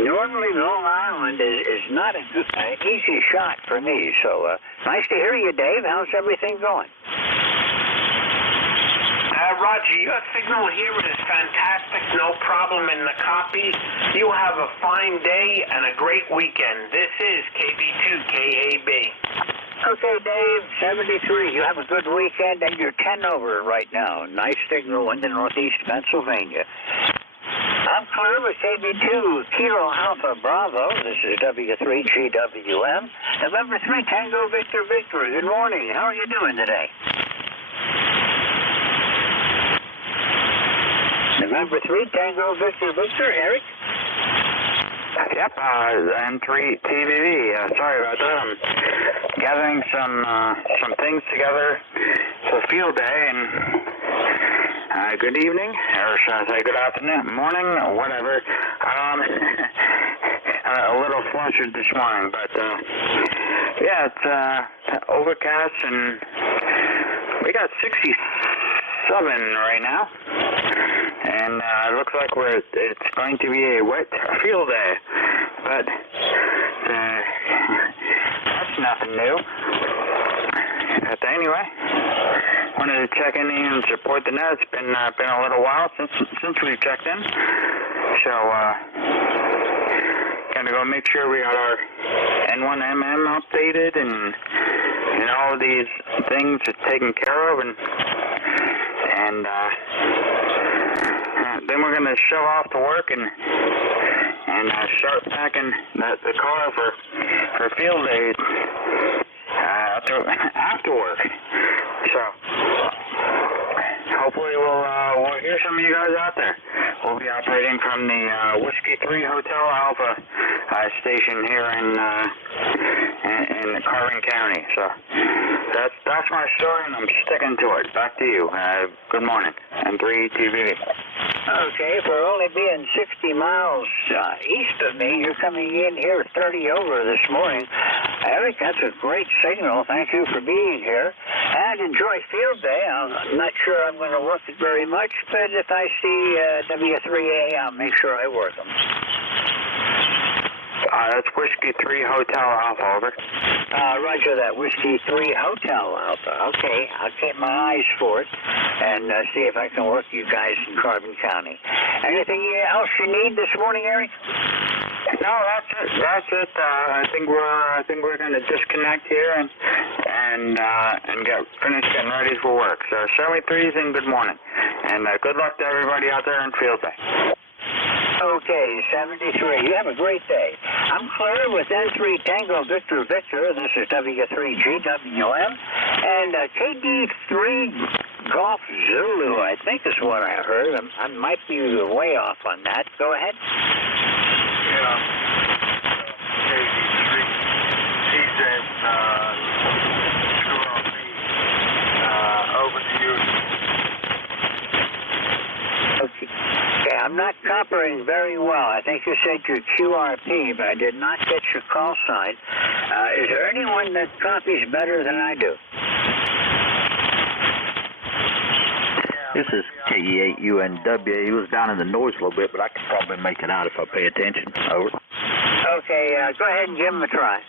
normally Long Island is not an easy shot for me. So nice to hear you, Dave. How's everything going? Roger, your signal here is fantastic. No problem in the copy. You have a fine day and a great weekend. This is KB2KAB. Okay, Dave, 73. You have a good weekend, and you're 10 over right now. Nice signal in the northeast Pennsylvania. I'm clear with KB2, Kilo Alpha Bravo. This is W3GWM. November 3, Tango Victor Victor. Good morning. How are you doing today? November 3, Tango Victor Victor. Eric? Yep, N3 TVV. Sorry about that. I'm gathering some things together for field day, and good evening, or should I say good afternoon, morning, or whatever. A little flustered this morning, but yeah, it's overcast, and we got 67 right now. And it looks like it's going to be a wet field day, but that's nothing new. But anyway, wanted to check in and support the net. It's been a little while since we've checked in, so gotta go make sure we got our N1MM updated and all of these things are taken care of, and then we're going to shove off to work and start packing the car for field days after work. So hopefully we'll hear some of you guys out there. We'll be operating from the Whiskey 3 Hotel Alpha station here in Carbon County. So that's my story, and I'm sticking to it. Back to you. Good morning. N3 TV. Okay, for only being 60 miles east of me, you're coming in here 30 over this morning. Eric, that's a great signal. Thank you for being here. And enjoy field day. I'm not sure I'm going to work it very much, but if I see W3A, I'll make sure I work them. That's Whiskey 3 Hotel Alpha, over. Roger that, Whiskey 3 Hotel Alpha. Okay, I'll keep my eyes for it and see if I can work you guys in Carbon County. Anything else you need this morning, Eric? No, that's it. That's it. I think we're going to disconnect here and get finished getting ready for work. So 73s and good morning, and good luck to everybody out there in field day. Okay, 73. You have a great day. I'm clear with N3 Tango Victor Victor. This is W3GWM. And KD3 Golf Zulu, I think is what I heard. I might be way off on that. Go ahead. Yeah. KD3. He's at 2RP. Over to you. Okay, I'm not coppering very well. I think you said your QRP, but I did not get your call sign. Is there anyone that copies better than I do? This is KE8UNW. He was down in the noise a little bit, but I could probably make it out if I pay attention. Over. Okay, go ahead and give him a try.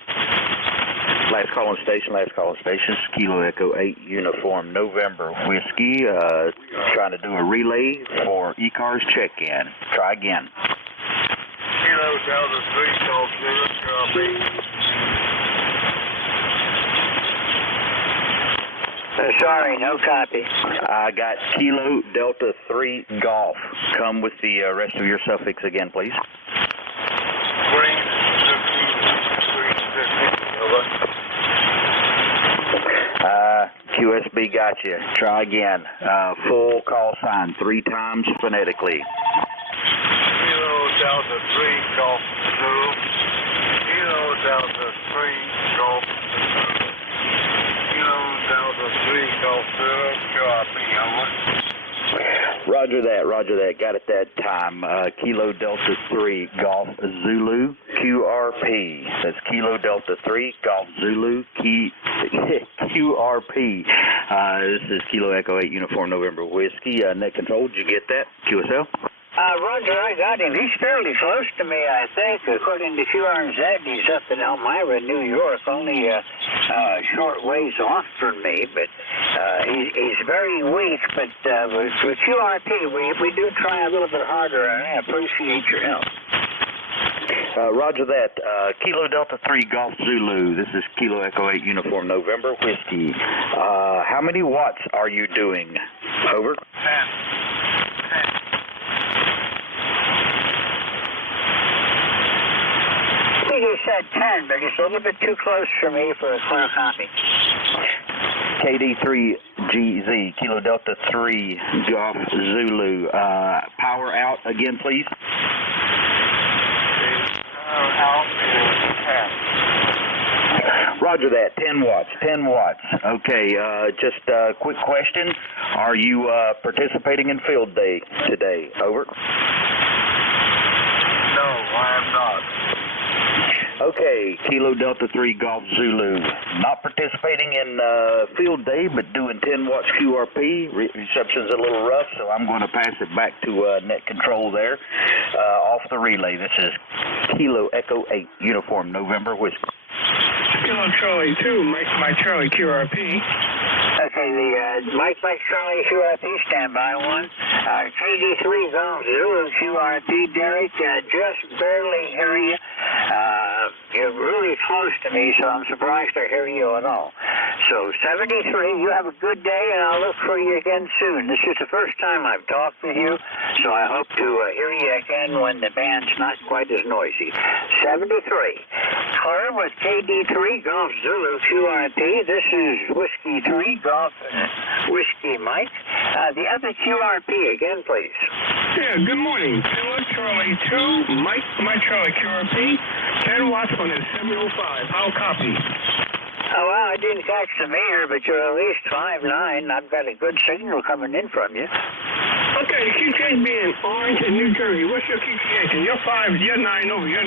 Last calling station, Kilo Echo 8 Uniform November Whiskey, trying to do a relay for ECARS check-in. Try again. Kilo Delta 3 Golf Zulu, QRP. Sorry, no copy. I got Kilo Delta 3 Golf. Come with the rest of your suffix again, please. Green 15, over. QSB got you. Try again. Full call sign 3 times phonetically. Kilo Delta 3 Golf Zulu. Kilo Delta 3 Golf Zulu. Kilo Delta 3 Golf Zulu. QRP, over. Roger that. Got it that time. Kilo Delta 3 Golf Zulu QRP. That's Kilo Delta 3 Golf Zulu QRP. This is Kilo Echo 8 Uniform November Whiskey. Net control, did you get that? QSL? Roger, I got him. He's fairly close to me, I think. According to QRZ, he's up in Elmira, New York, only a short ways off from me. But he's very weak. But with QRP, we do try a little bit harder, and I appreciate your help. Roger that. Kilo Delta 3 Golf Zulu. This is Kilo Echo 8 Uniform November Whiskey. How many watts are you doing? Over. 10. I think he said 10, but it's a little bit too close for me for a clear copy. KD3GZ, Kilo Delta 3 Golf Zulu. Power out again, please. Power out is 10. Roger that. 10 watts. 10 watts. Okay. Just a quick question. Are you participating in field day today? Over. No, I am not. Okay, Kilo Delta 3 Golf Zulu. Not participating in field day, but doing 10 watts QRP. Reception's a little rough, so I'm going to pass it back to net control there. Off the relay, this is Kilo Echo 8 Uniform November Whiskey. Kilo Charlie 2, Mike Charlie QRP. Okay, the Mike Charlie QRP, standby 1. KD3 Golf Zulu QRP, Derek, just barely hear you. You're really close to me, so I'm surprised to hear you at all. So 73, you have a good day, and I'll look for you again soon. This is the first time I've talked with you, so I hope to hear you again when the band's not quite as noisy. 73. Carter with KD3 Golf Zulu QRP. This is Whiskey 3 Golf Whiskey Mike. The other QRP again, please. Yeah, good morning. Killer Charlie 2, Mike Charlie QRP, 10 watts on the 705. How copy? Oh, well, I didn't catch the meter, but you're at least 5'9". I've got a good signal coming in from you. Okay, the QTH being Orange in New Jersey. What's your QTH? And you're 5, you're 9 over here.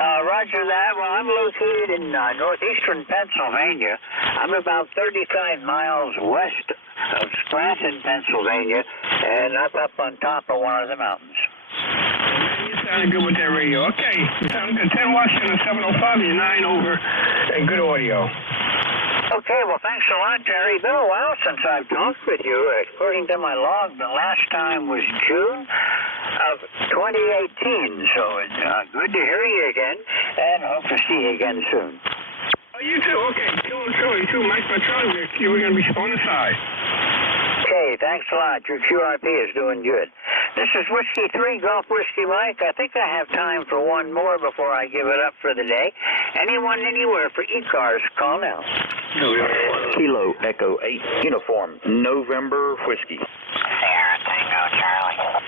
Roger that. Well, I'm located in northeastern Pennsylvania. I'm about 35 miles west of Scranton, Pennsylvania, and I'm up on top of one of the mountains. You sounded good with that radio. Okay, you sound good. 10 watts on the 705, you're 9 over, and good audio. Okay, well, thanks a lot, Terry. It's been a while since I've talked with you. According to my log, the last time was June of 2018, so it's good to hear you again, and hope to see you again soon. Oh, you too? Okay, Killer Charlie 2, Mike Charlie, we're going to be on the side. Okay, thanks a lot. Your QRP is doing good. This is Whiskey 3 Golf Whiskey Mike. I think I have time for one more before I give it up for the day. Anyone, anywhere for ECARS, call now. Kilo Echo 8 Uniform November Whiskey. Sierra Tango Charlie.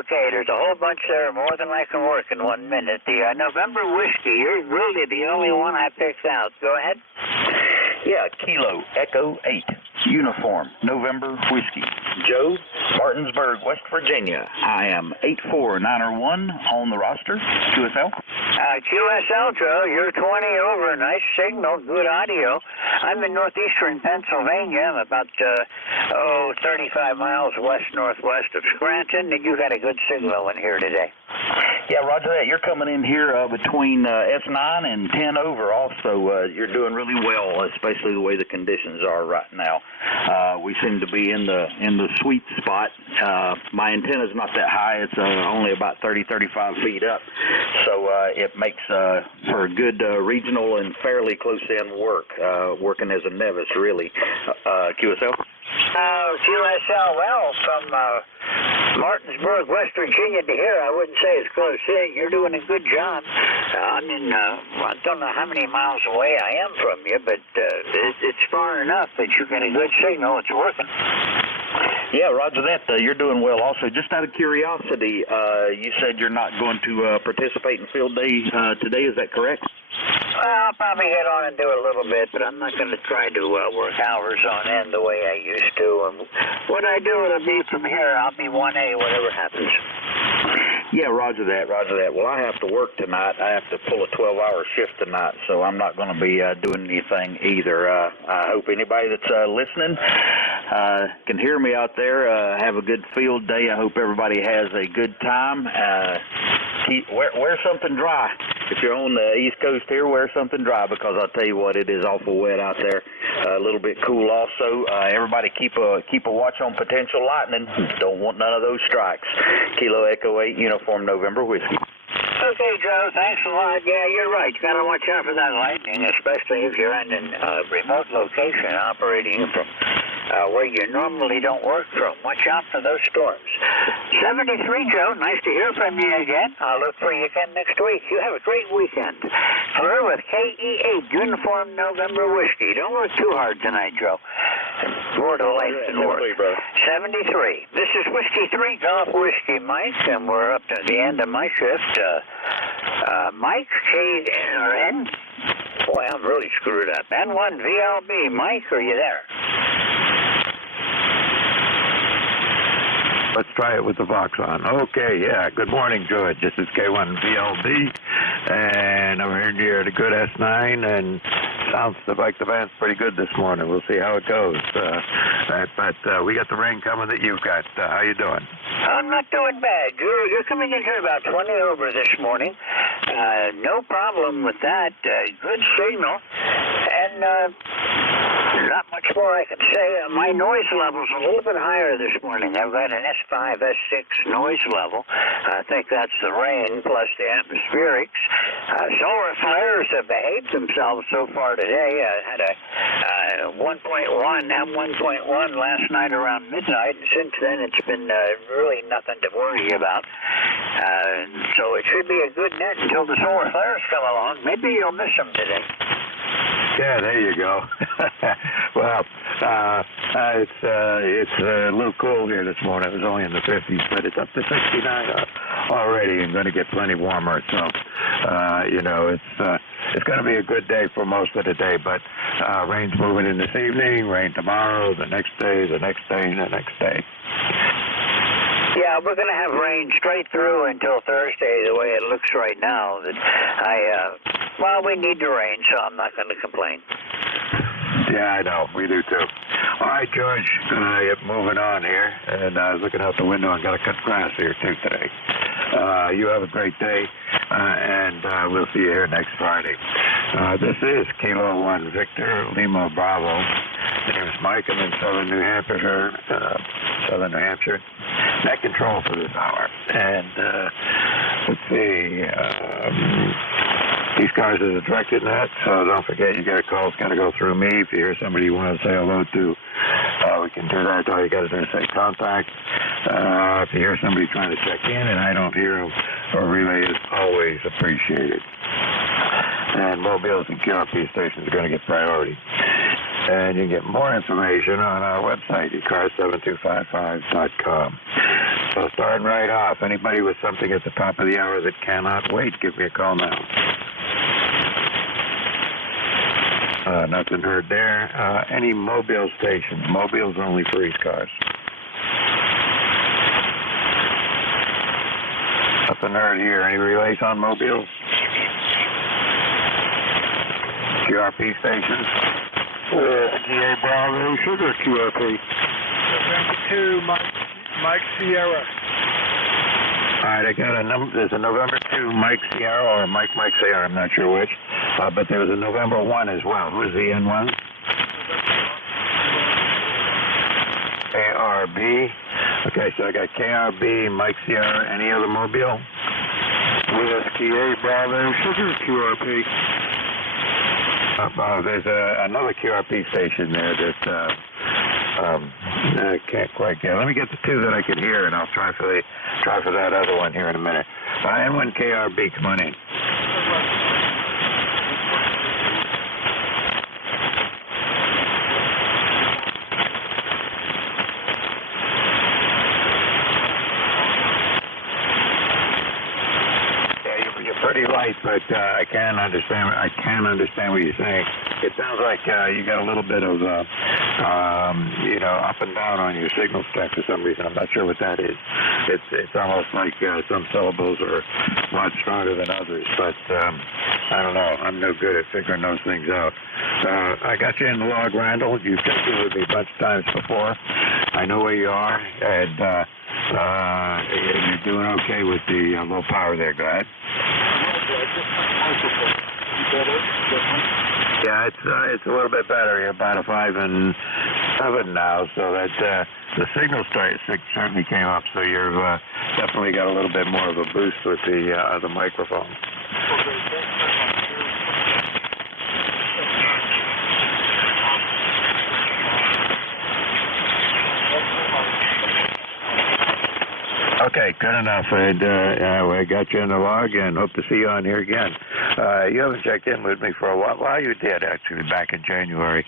Okay, there's a whole bunch there, more than I can work in 1 minute. The November Whiskey, you're really the only one I picked out. Go ahead. Yeah, Kilo Echo 8 Uniform November Whiskey. Joe, Martinsburg, West Virginia. I am 84901 on the roster. QSL? QSL, Joe, you're 20 over. Nice signal, good audio. I'm in northeastern Pennsylvania. I'm about, 35 miles west-northwest of Scranton, and you got a good signal in here today. Yeah, roger that. You're coming in here between S9 and 10 over also. You're doing really well, especially the way the conditions are right now. We seem to be in the sweet spot. My antenna's not that high. It's only about 35 feet up. So it makes for a good regional and fairly close-in work, working as a Nevis, really. QSL? QSL, well, from Martinsburg, West Virginia to here, I wouldn't say it's close in. You're doing a good job. I don't know how many miles away I am from you, but it's far enough that you get a good signal. It's working. Yeah, roger that. You're doing well. Also, just out of curiosity, you said you're not going to participate in field day today. Is that correct? Well, I'll probably head on and do a little bit, but I'm not going to try to work hours on end the way I used to. What I do, it'll be from here. I'll be 1A, whatever happens. Yeah, roger that, roger that. Well, I have to work tonight. I have to pull a 12-hour shift tonight, so I'm not going to be doing anything either. I hope anybody that's listening can hear me out there. Have a good field day. I hope everybody has a good time. Wear something dry. If you're on the East Coast here, wear something dry, because I'll tell you what, it is awful wet out there. A little bit cool also. Everybody keep a watch on potential lightning. Don't want none of those strikes. Kilo Echo 8 Uniform November Whiskey. Okay, Joe, thanks a lot. Yeah, you're right. You got to watch out for that lightning, especially if you're in a remote location operating from where you normally don't work from. Watch out for those storms. 73, Joe, nice to hear from you again. I'll look for you again next week. You have a great weekend. We're with KE8 Uniform November Whiskey. Don't work too hard tonight, Joe. More to life than work. 73. This is Whiskey 3 Golf Whiskey Mike, and we're up to the end of my shift. Mike, K-N. Boy, I'm really screwed up. N1 VLB. Mike, are you there? Let's try it with the Vox on. Okay, yeah. Good morning, George. This is K1VLB, and I'm hearing you at a good S9, and sounds like the band's pretty good this morning. We'll see how it goes. But we got the rain coming that you've got. How you doing? I'm not doing bad. You're coming in here about 20 over this morning. No problem with that. Good signal. And not much more I can say. My noise level's a little bit higher this morning. I've got an S5, S6 noise level. I think that's the rain plus the atmospherics. Solar flares have behaved themselves so far today. I had a 1.1, M1.1 last night around midnight, and since then it's been really nothing to worry about. So it should be a good net until the solar flares come along. Maybe you'll miss them today. Yeah, there you go. Well, it's a little cold here this morning. It was only in the 50s, but it's up to 69 already and going to get plenty warmer. So, it's going to be a good day for most of the day, but rain's moving in this evening, rain tomorrow, the next day, and the next day. Yeah, we're going to have rain straight through until Thursday, the way it looks right now. We need the rain, so I'm not going to complain. Yeah, I know. We do, too. All right, George, moving on here. And I was looking out the window. I got to cut grass here, too, today. You have a great day, and we'll see you here next Friday. This is Kilo 1 Victor, Lima Bravo. My name is Mike. I'm in southern New Hampshire. Net control for this hour. And let's see. ECARS is a directed net, so don't forget you got a call. It's got to go through me. If you hear somebody you want to say hello to, we can do that. All you got to do is say contact. If you hear somebody trying to check in and I don't hear them, a relay is always appreciated. And mobiles and QRP stations are going to get priority. And you can get more information on our website, ECARS7255.com. So starting right off, anybody with something at the top of the hour that cannot wait, give me a call now. Nothing heard there. Any mobile stations, mobiles only for ECARS. Nothing heard here. Any relays on mobiles? QRP stations? GA Bravo, Sugar QRP. November 2, Mike Sierra. All right, I got a number. There's a November 2 Mike Sierra or Mike Sierra. I'm not sure which. But there was a November 1 as well. Who's the N1? KRB. Okay, so I got KRB, Mike Sierra. Any other mobile? Whiskey A Bravo, Sugar QRP. There's another QRP station there that I can't quite get. Let me get the two that I can hear, and I'll try for that other one here in a minute. N1 KRB, come on in. Pretty light, but I can understand what you're saying. It sounds like you got a little bit of up and down on your signal stack for some reason. I'm not sure what that is. It's almost like some syllables are a lot stronger than others, but I don't know. I'm no good at figuring those things out. I got you in the log, Randall. You've been with me a bunch of times before. I know where you are, and you're doing okay with the low power there. Go ahead. Yeah, it's a little bit better. You're about a 5 and 7 now, so that the signal certainly came up. So you've definitely got a little bit more of a boost with the microphone. Okay, good enough. I got you in the log and hope to see you on here again. You haven't checked in with me for a while. Well, you did, actually, back in January.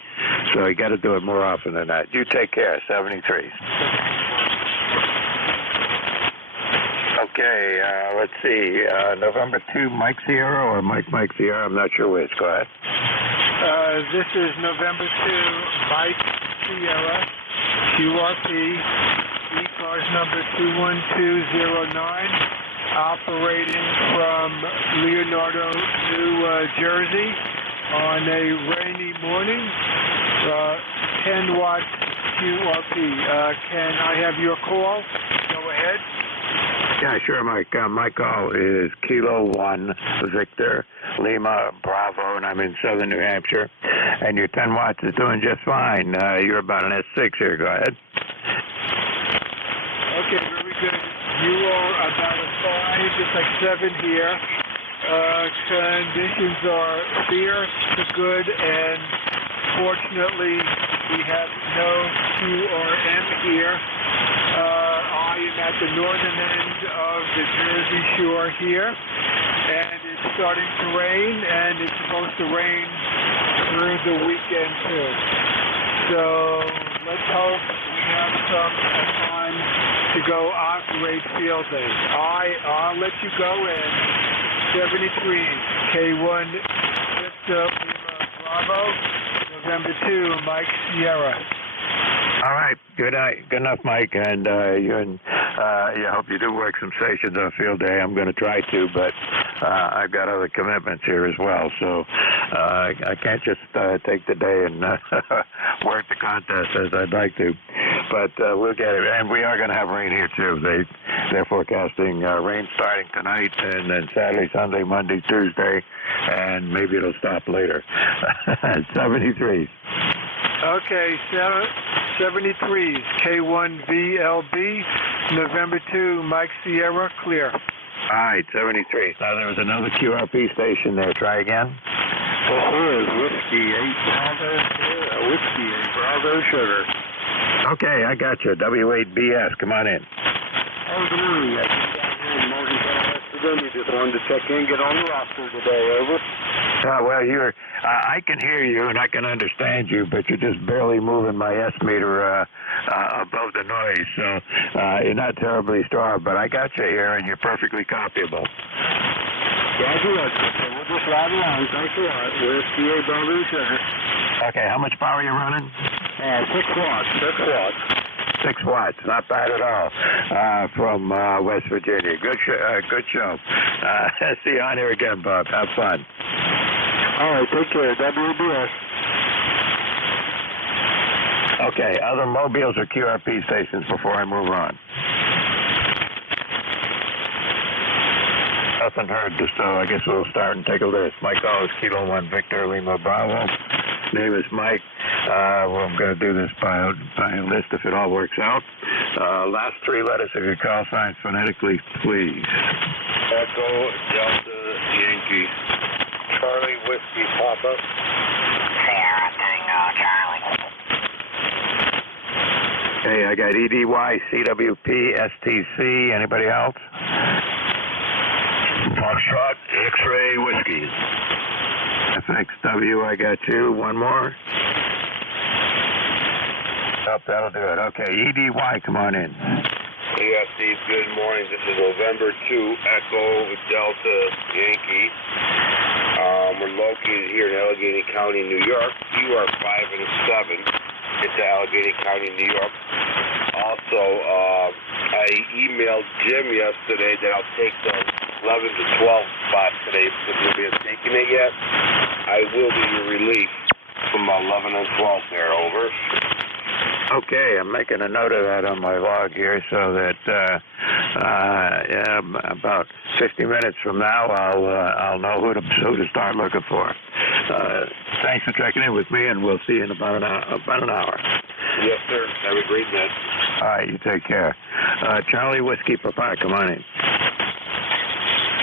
So you got to do it more often than that. You take care, 73. Okay, let's see. November 2, Mike Sierra or Mike Sierra? I'm not sure which. Go ahead. This is November 2, Mike Sierra, QRP. ECARS number 21209, operating from Leonardo, New Jersey on a rainy morning, 10-watt QRP. Can I have your call? Go ahead. Yeah, sure, Mike. My call is Kilo 1 Victor, Lima Bravo, and I'm in southern New Hampshire. And your 10 watts is doing just fine. You're about an S6 here. Go ahead. Okay, very good. You are about a 5, just like 7 here. Conditions are fierce to good, and fortunately, we have no QRM here. I am at the northern end of the Jersey Shore here, and it's starting to rain, and it's supposed to rain through the weekend too. So let's hope we have some time to go operate field days. I'll let you go in. 73 K1 Victor Lima Bravo, November 2 Mike Sierra. All right, good night. Good enough, Mike. And I hope you do work some stations on field day. I'm going to try to, but I've got other commitments here as well. So I can't just take the day and work the contest as I'd like to. But we'll get it. And we are going to have rain here, too. They're forecasting rain starting tonight, and then Saturday, Sunday, Monday, Tuesday, and maybe it'll stop later. 73. Okay, 73, K1VLB, November 2, Mike Sierra, clear. All right, 73. Now, there was another QRP station there. Try again. Here's Whiskey 8 Bravo Sugar. Okay, I got you. W8BS, come on in. Oh, good morning. Morgantown, West Virginia. Just wanted to check in, get on the roster today. Over. Well, I can hear you and I can understand you, but you're just barely moving my S meter above the noise. So you're not terribly strong, but I got you here and you're perfectly copyable. Roger. We'll just ride along. Thanks a lot. Whiskey 8 Bravo Sugar. Okay, how much power are you running? 6 watts. 6 watts. 6 watts, not bad at all, from West Virginia. Good show. See you on here again, Bob. Have fun. All right, take care. WBS. Okay, other mobiles or QRP stations before I move on? Nothing heard, so I guess we'll start and take a list. Mike Always, Kilo 1 Victor Lima Bravo. Name is Mike. I'm going to do this by list if it all works out. Last 3 letters of your call signs phonetically, please. Echo Delta Yankee. Charlie Whiskey Papa. Sierra Tango Charlie. Hey, I got EDY, CWP, STC. Anybody else? Foxtrot X-Ray Whiskey. FXW, I got you. One more. Yep, that'll do it. Okay, EDY, come on in. Yeah, Steve, good morning. This is November 2, Echo Delta Yankee. We're located here in Allegheny County, New York. You are 5 and 7. It's Allegheny County, New York. Also, I emailed Jim yesterday that I'll take the 11 to 12 spot today because we haven't taken it yet. I will be your relief from 11 and 12 there. Over. Okay, I'm making a note of that on my log here so that about 50 minutes from now I'll know who to start looking for. Thanks for checking in with me, and we'll see you in about an hour. Yes, sir. Have a great day. All right, you take care. Charlie Whiskey Papa, come on in.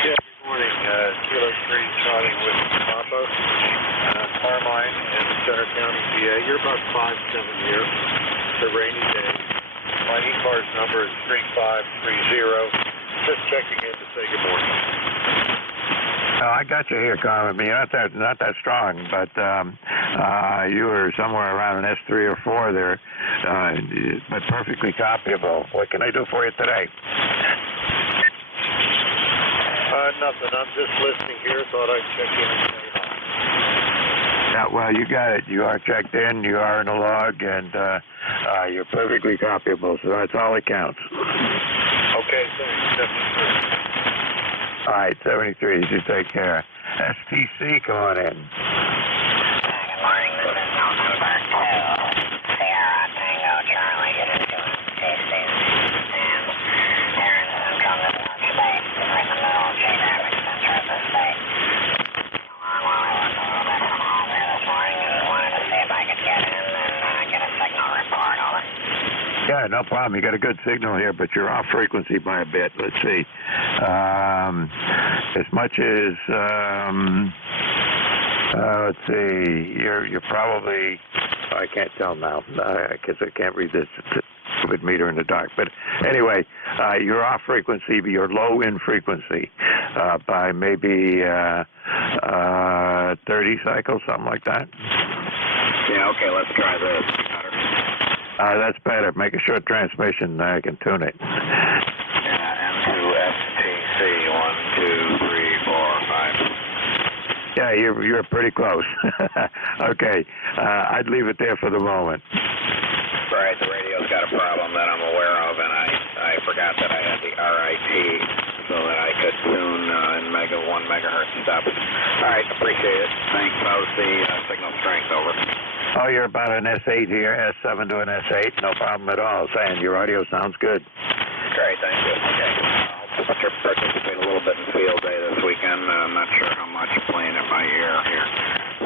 Yeah, good morning. Kilo 3 Charlie Whiskey Papa. Carmine in Center County, PA. You're about 5-7 here. It's a rainy day. My ECARS number is 3530. Just checking in to say good morning. I got you here, Carmen. You're not that strong, but you were somewhere around an S3 or 4 there, but perfectly copyable. What can I do for you today? Nothing. I'm just listening here. Thought I'd check in and say hi. Yeah, well, you got it. You are checked in. You are in the log, and you're perfectly copyable, so that's all that counts. Okay, thanks. 73. All right, 73. You take care. STC, come on in. Good morning. This is November 2, Sierra Tango Charlie. It is doing STC. And here in Central New York State, we're in the middle of geographic center of the state. right, no problem. You got a good signal here, but you're off frequency by a bit. Let's see. As much as let's see. You're probably. I can't tell now because I can't read this stupid meter in the dark. But anyway, you're off frequency, but you're low in frequency by maybe 30 cycles, something like that. Yeah. Okay. Let's try this. That's better. Make a short transmission. I can tune it. N2STC 1, 2, 3, 4, 5. Yeah, you're pretty close. Okay, I'd leave it there for the moment. Right, the radio's got a problem that I'm aware of, and I forgot that I had the RIT so that I could tune in 1 megahertz steps. All right, appreciate it. Thanks. How's the signal strength? Over. Oh, you're about an S8 here, S7 to an S8. No problem at all. Saying your audio sounds good. Great, thank you. Okay. I'll participate a little bit in field day this weekend. I'm not sure how much playing it by ear here.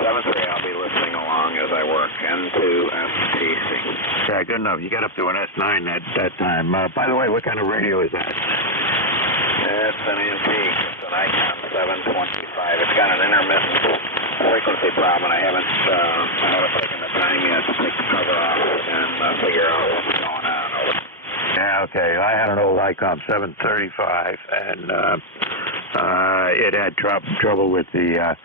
7-3, I'll be listening along as I work. N2STC. Yeah, good enough. You got up to an S9 that time. By the way, what kind of radio is that? It's an antique. It's an Icon 725. It's got an intermittent frequency problem. I haven't taken the time yet to take the cover off and figure out what's going on. Over. Yeah, okay. I had an old Icon 735, and it had trouble with the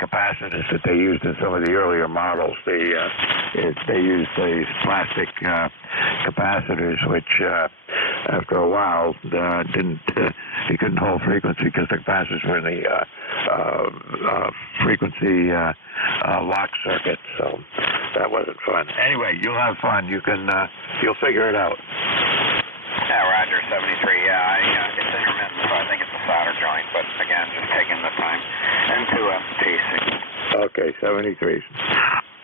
capacitors that they used in some of the earlier models. They used these plastic capacitors, which after a while you couldn't hold frequency because the capacitors were in the frequency lock circuit, so that wasn't fun. Anyway, you'll have fun. You'll figure it out. Yeah, Roger, 73. Yeah, it's intermittent, so I think it's a solder joint, but again, just taking the time. N2STC. Okay, 73.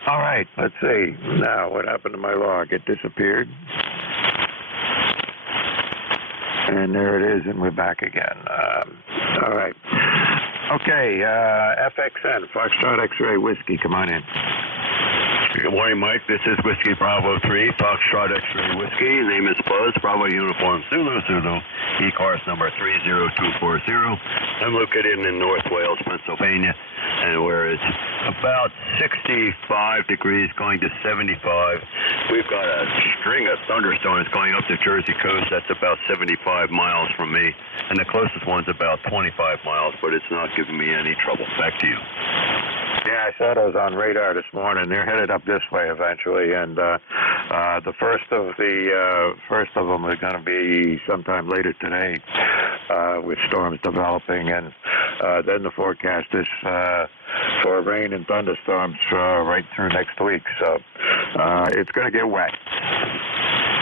All right, let's see. Now, what happened to my log? It disappeared. And there it is, and we're back again. All right. Okay, FXN, Foxtrot X-Ray Whiskey, come on in. Good morning, Mike. This is Whiskey Bravo 3, Foxtrot X-Ray Whiskey. Name is Buzz, Bravo Uniform Zulu Zulu. ECARS number 30240. I'm located in North Wales, Pennsylvania, and where it's about 65 degrees going to 75. We've got a string of thunderstorms going up the Jersey coast. That's about 75 miles from me, and the closest one's about 25 miles, but it's not giving me any trouble. Back to you. Yeah, I saw those on radar this morning. They're headed up this way eventually, and the first of them are going to be sometime later today, with storms developing, and then the forecast is for rain and thunderstorms right through next week. So it's going to get wet.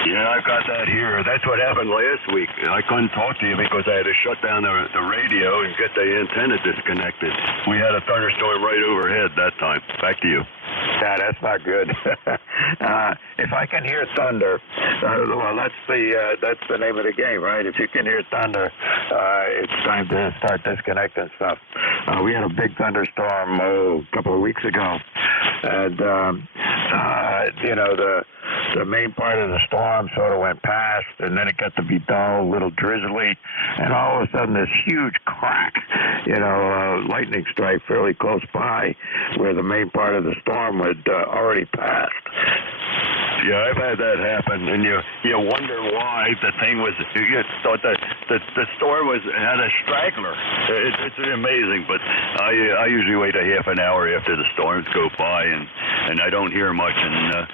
Yeah, I've got that here. That's what happened last week. I couldn't talk to you because I had to shut down the radio and get the antenna disconnected. We had a thunderstorm right overhead that time. Back to you. Yeah, that's not good. If I can hear thunder, well, that's the name of the game, right? If you can hear thunder, it's time to start disconnecting stuff. We had a big thunderstorm a couple of weeks ago, and the main part of the storm sort of went past, and then it got to be dull, a little drizzly, and all of a sudden this huge crack, lightning strike fairly close by where the main part of the storm had already passed. Yeah, I've had that happen, and you wonder why the thing was. You thought that the storm had a straggler. It's amazing, but I usually wait a half an hour after the storms go by, and I don't hear much, and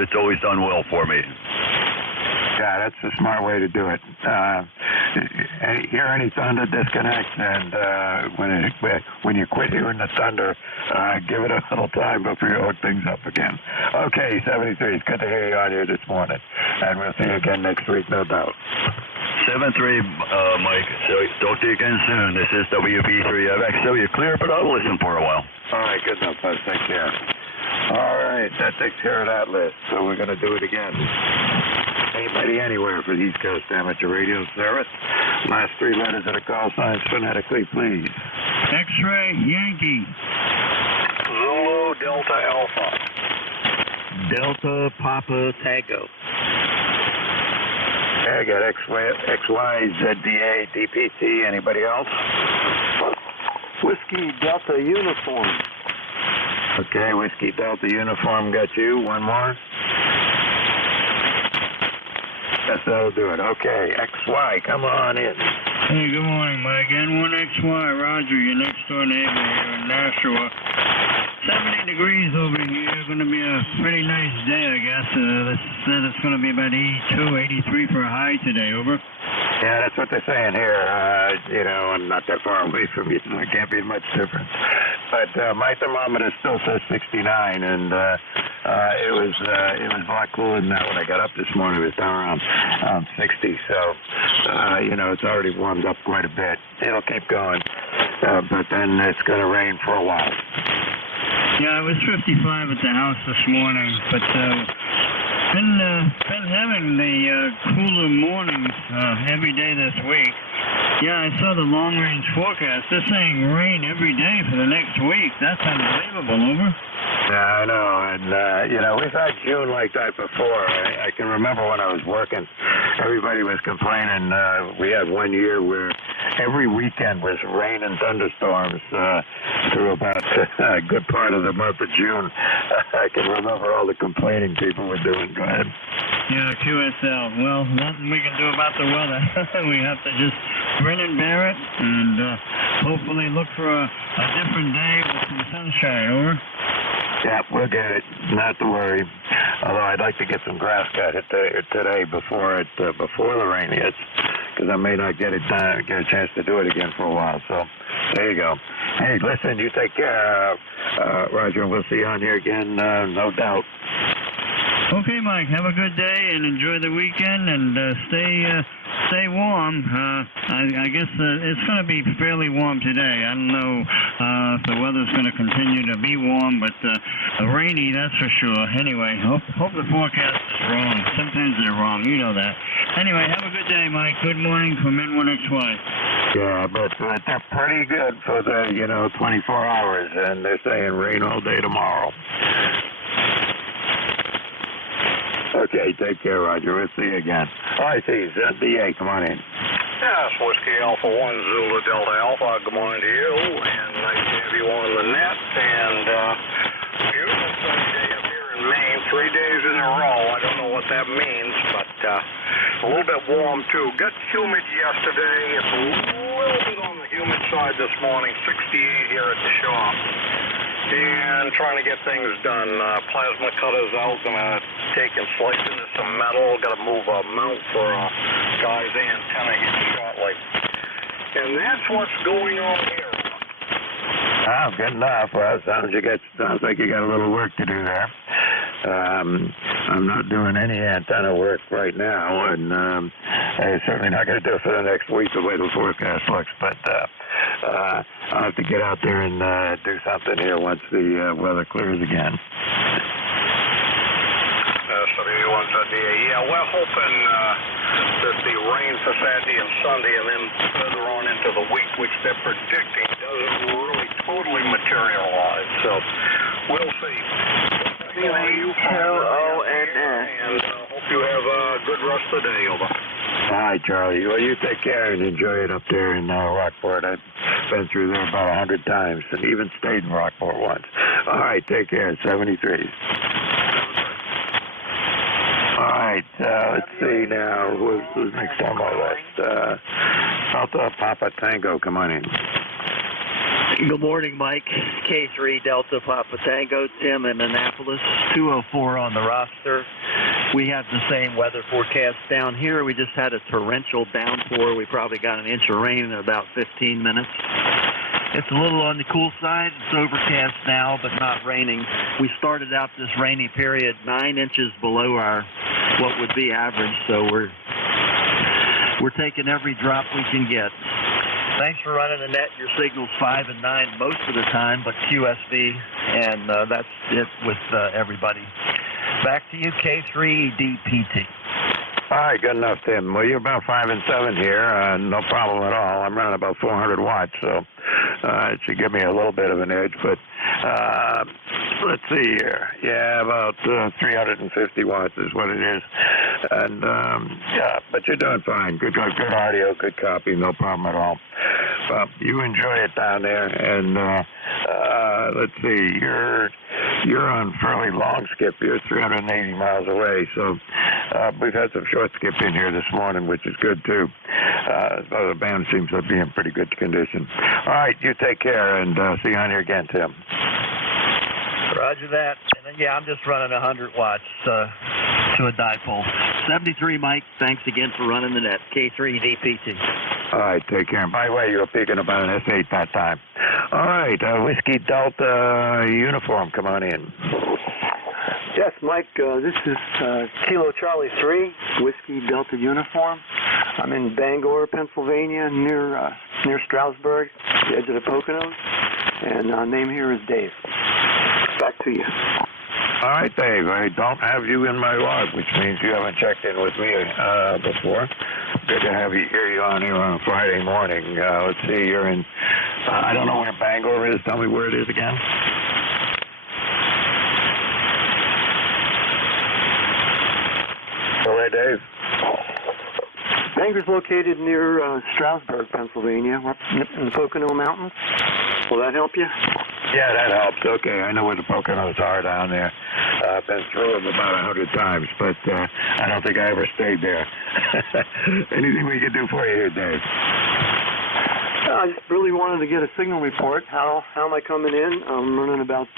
it's always done well for me. Yeah, that's the smart way to do it. Hear any thunder, disconnect, and when you quit hearing the thunder, give it a little time before you hook things up again. Okay, 73, it's good to hear you on here this morning, and we'll see you again next week, no doubt. 7-3, Mike. So talk to you again soon. This is WP3FXW clear, but I'll listen for a while. All right, good enough, bud. Take care. All right, that takes care of that list, so we're going to do it again. Anybody anywhere for the East Coast Amateur Radio Service. Last three letters of the call sign phonetically, please. X-Ray Yankee. Zulu Delta Alpha. Delta Papa Tango. I got XYZDA, DPT. Anybody else? Whiskey Delta Uniform. Okay, Whiskey Delta Uniform got you. One more. Yes, that'll do it. Okay, XY, come on in. Hey, good morning, Mike. N1XY, Roger, your next door neighbor here in Nashua. 70 degrees over here. Going to be a pretty nice day, I guess. They said it's going to be about 82, 83 for a high today. Over. Yeah, that's what they're saying here. I'm not that far away from you, so it can't be much difference. But my thermometer still says 69, and it was a lot cooler than that when I got up this morning. It was down around 60, so it's already warmed up quite a bit. It'll keep going, but then it's going to rain for a while. Yeah, it was 55 at the house this morning, but been having the cooler mornings every day this week. Yeah, I saw the long-range forecast. They're saying rain every day for the next week. That's unbelievable, over. Yeah, I know, and we've had June like that before. I can remember when I was working, everybody was complaining. We had one year where every weekend was rain and thunderstorms through about a good part of the month of June. I can remember all the complaining people were doing. Go ahead. Yeah, QSL. Well, nothing we can do about the weather. We have to just grin and bear it, and hopefully look for a different day with some sunshine, over. Yeah, we'll get it. Not to worry. Although I'd like to get some grass cut today before the rain hits, because I may not get a chance to do it again for a while. So there you go. Hey, listen, you take care, Roger. We'll see you on here again, no doubt. Okay, Mike. Have a good day and enjoy the weekend, and stay warm. I guess it's going to be fairly warm today. I don't know if the weather's going to continue to be warm, but rainy, that's for sure. Anyway, hope the forecast is wrong. Sometimes they're wrong. You know that. Anyway, have a good day, Mike. Good morning from N1XY. Yeah, but they're pretty good for the 24 hours, and they're saying rain all day tomorrow. Okay, take care, Roger. We'll see you again. All right, see you. DA, come on in. Yes, Whiskey Alpha 1 Zulu Delta Alpha. Good morning to you, and nice to have you on the net. And beautiful sunny day up here in Maine, 3 days in a row. I don't know what that means, but a little bit warm, too. Got humid yesterday. It's a little bit on the humid side this morning, 68 here at the shop. And trying to get things done. Plasma cutters out, gonna take and slice into some metal. Got to move a mount for a guy's antenna here shortly. And that's what's going on here. Oh, good enough. Well, sounds like you got a little work to do there. I'm not doing any antenna work right now, and I'm certainly not going to do it for the next week the way the forecast looks, but I'll have to get out there and do something here once the weather clears again. Yeah, we're hoping that the rain for Saturday and Sunday and then further on into the week, which they're predicting, doesn't really totally materialize. So we'll see. C-H-O-O-N-S. And hope you have a good rest of the day, over. All right, Charlie. Well, you take care and enjoy it up there in Rockport. I've been through there about 100 times and even stayed in Rockport once. All right, take care. 73. All right, let's see now. Who's next on my list? Delta Papa Tango, come on in. Good morning, Mike. K3 Delta Papa Tango, Tim in Annapolis, 204 on the roster. We have the same weather forecast down here. We just had a torrential downpour. We probably got an inch of rain in about 15 minutes. It's a little on the cool side. It's overcast now, but not raining. We started out this rainy period 9 inches below our what would be average, so we're taking every drop we can get. Thanks for running the net. Your signal's 5 and 9 most of the time, but QSV, and that's it with everybody. Back to you, K3DPT. All right, good enough, Tim. Well, you're about 5 and 7 here. No problem at all. I'm running about 400 watts, so It should give me a little bit of an edge, but let's see here. Yeah, about 350 watts is what it is. And, yeah, but you're doing fine. Good audio, good copy, no problem at all. Well, you enjoy it down there, and let's see, you're on fairly long skip. You're 380 miles away, so we've had some short skip in here this morning, which is good too. So the band seems to be in pretty good condition. All right, you take care, and see you on here again, Tim. Roger that. And then, yeah, I'm just running 100 watts to a dipole. 73, Mike. Thanks again for running the net. K3 DPT. All right, take care. And by the way, you were peeking about an S8 that time. All right, Whiskey Delta uniform, come on in. Yes, Mike, this is Kilo Charlie 3, Whiskey Delta uniform. I'm in Bangor, Pennsylvania, near Stroudsburg, the edge of the Poconos, and name here is Dave. Back to you. All right, Dave, I don't have you in my log, which means you haven't checked in with me before. Good to have you on here on a Friday morning. Let's see, you're in, I don't know where Bangor is. Tell me where it is again. Where, Dave? Bangor's located near Stroudsburg, Pennsylvania, up in the Pocono Mountains. Will that help you? Yeah, that helps. Okay, I know where the Poconos are down there. I've been through them about 100 times, but I don't think I ever stayed there. Anything we can do for you here, Dave? I just really wanted to get a signal report. How am I coming in? I'm running about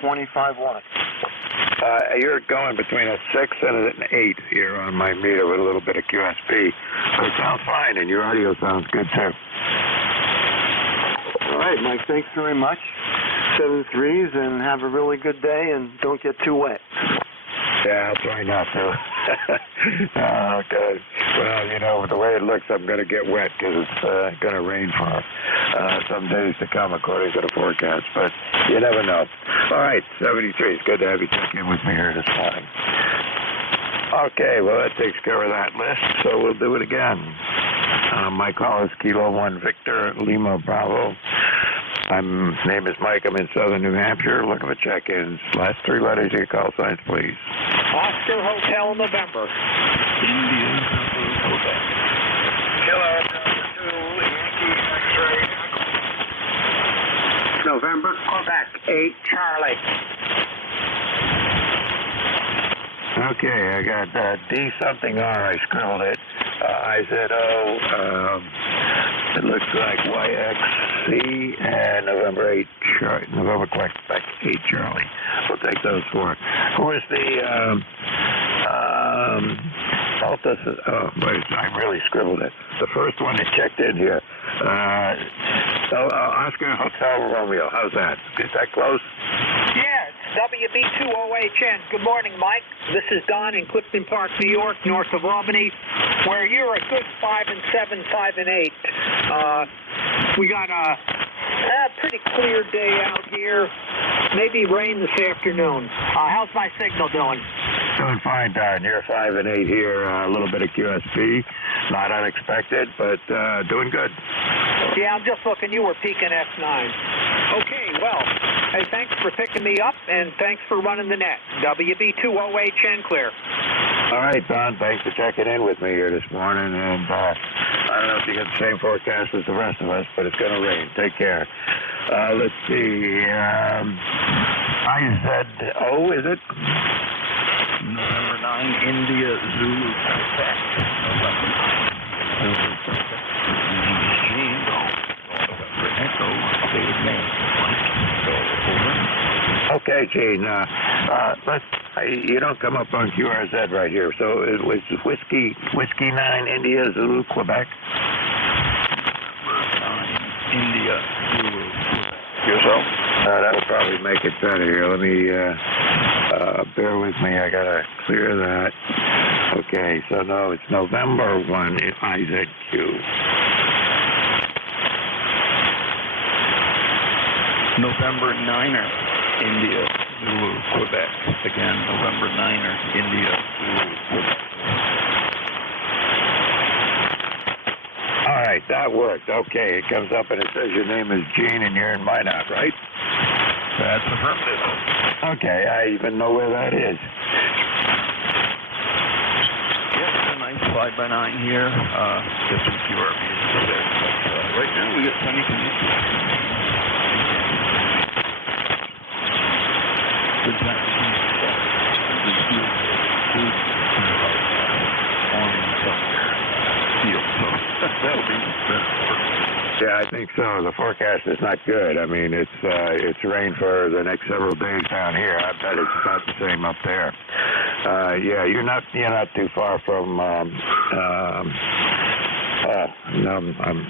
25 watts. You're going between a 6 and an 8 here on my meter with a little bit of QSP. So it sounds fine, and your audio sounds good, too. All right, Mike, thanks very much. 7 3s, and have a really good day, and don't get too wet. Yeah, I'll try not to. Okay. Well, you know, the way it looks, I'm going to get wet because it's going to rain for some days to come, according to the forecast. But you never know. All right, 73. It's good to have you check in with me here this morning. Okay, well, that takes care of that list, so we'll do it again. My call is Kilo 1 Victor Lima Bravo. My name is Mike. I'm in southern New Hampshire. Looking for check-ins. Last 3 letters of your call signs, please. Oscar Hotel November. India, Quebec. Kilo Delta 2, Yankee X-ray. November, Quebec, 8 Charlie. Okay, I got D something R. I scribbled it. IZO. It looks like YXC and November 8 November Quebec 8 Charlie. We'll take those 4. Who is the Delta? Oh, wait, I really scribbled it. The first one that checked in here. Oscar Hotel Romeo. How's that? Is that close? Yes, WB2OHN. Good morning, Mike. This is Don in Clifton Park, New York, north of Albany, where you're a good 5 and 7, 5 and 8. We got a pretty clear day out here. Maybe rain this afternoon. How's my signal doing? Doing fine, Don. You're 5 and 8 here. A little bit of QSP. Not unexpected, but doing good. Yeah, I'm just looking. You were peaking S9. Okay, well, hey, thanks for picking me up, and thanks for running the net. WB2OHN clear. All right, Don, thanks for checking in with me here this morning, and I don't know if you got the same forecast as the rest of us, but it's going to rain. Take care. Let's see. IZO, is it? November 9, India, Zulu, Quebec. Okay, Gene. You don't come up on QRZ right here. So it was Whiskey 9, India, Zulu, Quebec. India, Zulu, Quebec. Yourself? That'll probably make it better here. Let me, bear with me. I got to clear that. Okay, so no, it's November 1 IZQ. November 9er, India, Zulu, Quebec. Again, November 9er, India, Zulu, Quebec. All right, that that worked. Okay, it comes up and it says your name is Gene and you're in Minot, right? That's affirmative. Okay, I even know where that is. Yes, a nice 5x9 here. Different QRV. Right now we got plenty connected. Good time. That'll be better. Yeah, I think so. The forecast is not good. I mean, it's rain for the next several days down here. I bet it's about the same up there. Yeah, you're not too far from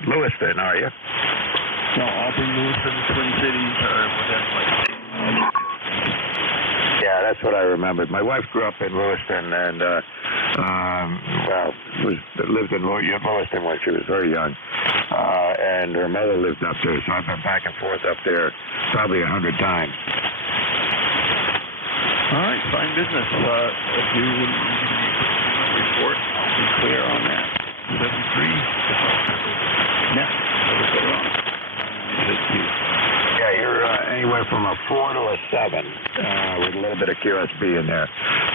Lewiston, are you? No, Auburn, Lewiston, the Twin Cities are within like. Yeah, that's what I remembered. My wife grew up in Lewiston and, lived in Lewiston when she was very young. And her mother lived up there, so I've been back and forth up there probably 100 times. All right, fine business. If you would report, I'll be clear on that. 73. Next. Yeah, you're anywhere from a 4 to a 7 with a little bit of QSB in there.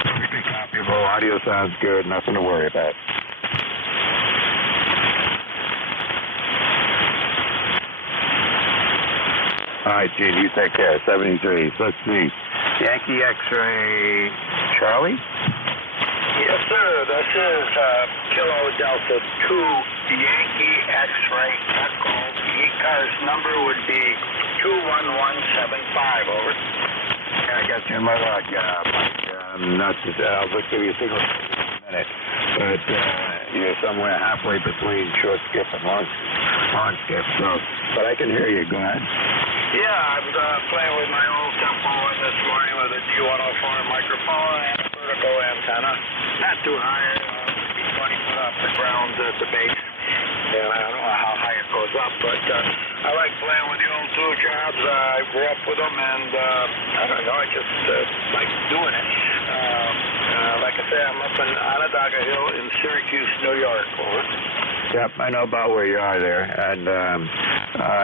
Perfectly copyable. Audio sounds good. Nothing to worry about. All right, Gene, you take care. 73. Let's see. Yankee X-ray Charlie? Yes, sir. This is Kilo Delta 2 Yankee X-ray Echo. ECARS number would be 21175. Over. Yeah, I got you in my log, Mike. I'll look give you a signal in a minute. But you're somewhere halfway between short skip and long skip. So, but I can hear you. Go ahead. Yeah, I'm playing with my old tempo one this morning with a D104 microphone and a vertical antenna. Not too high, maybe 20 foot off the ground at the base. And I don't know how high it goes up, but I like playing with the old tool jobs. I grew up with them, and I don't know, I just like doing it. Like I say, I'm up in Onondaga Hill in Syracuse, New York. Over. Yep, I know about where you are there, and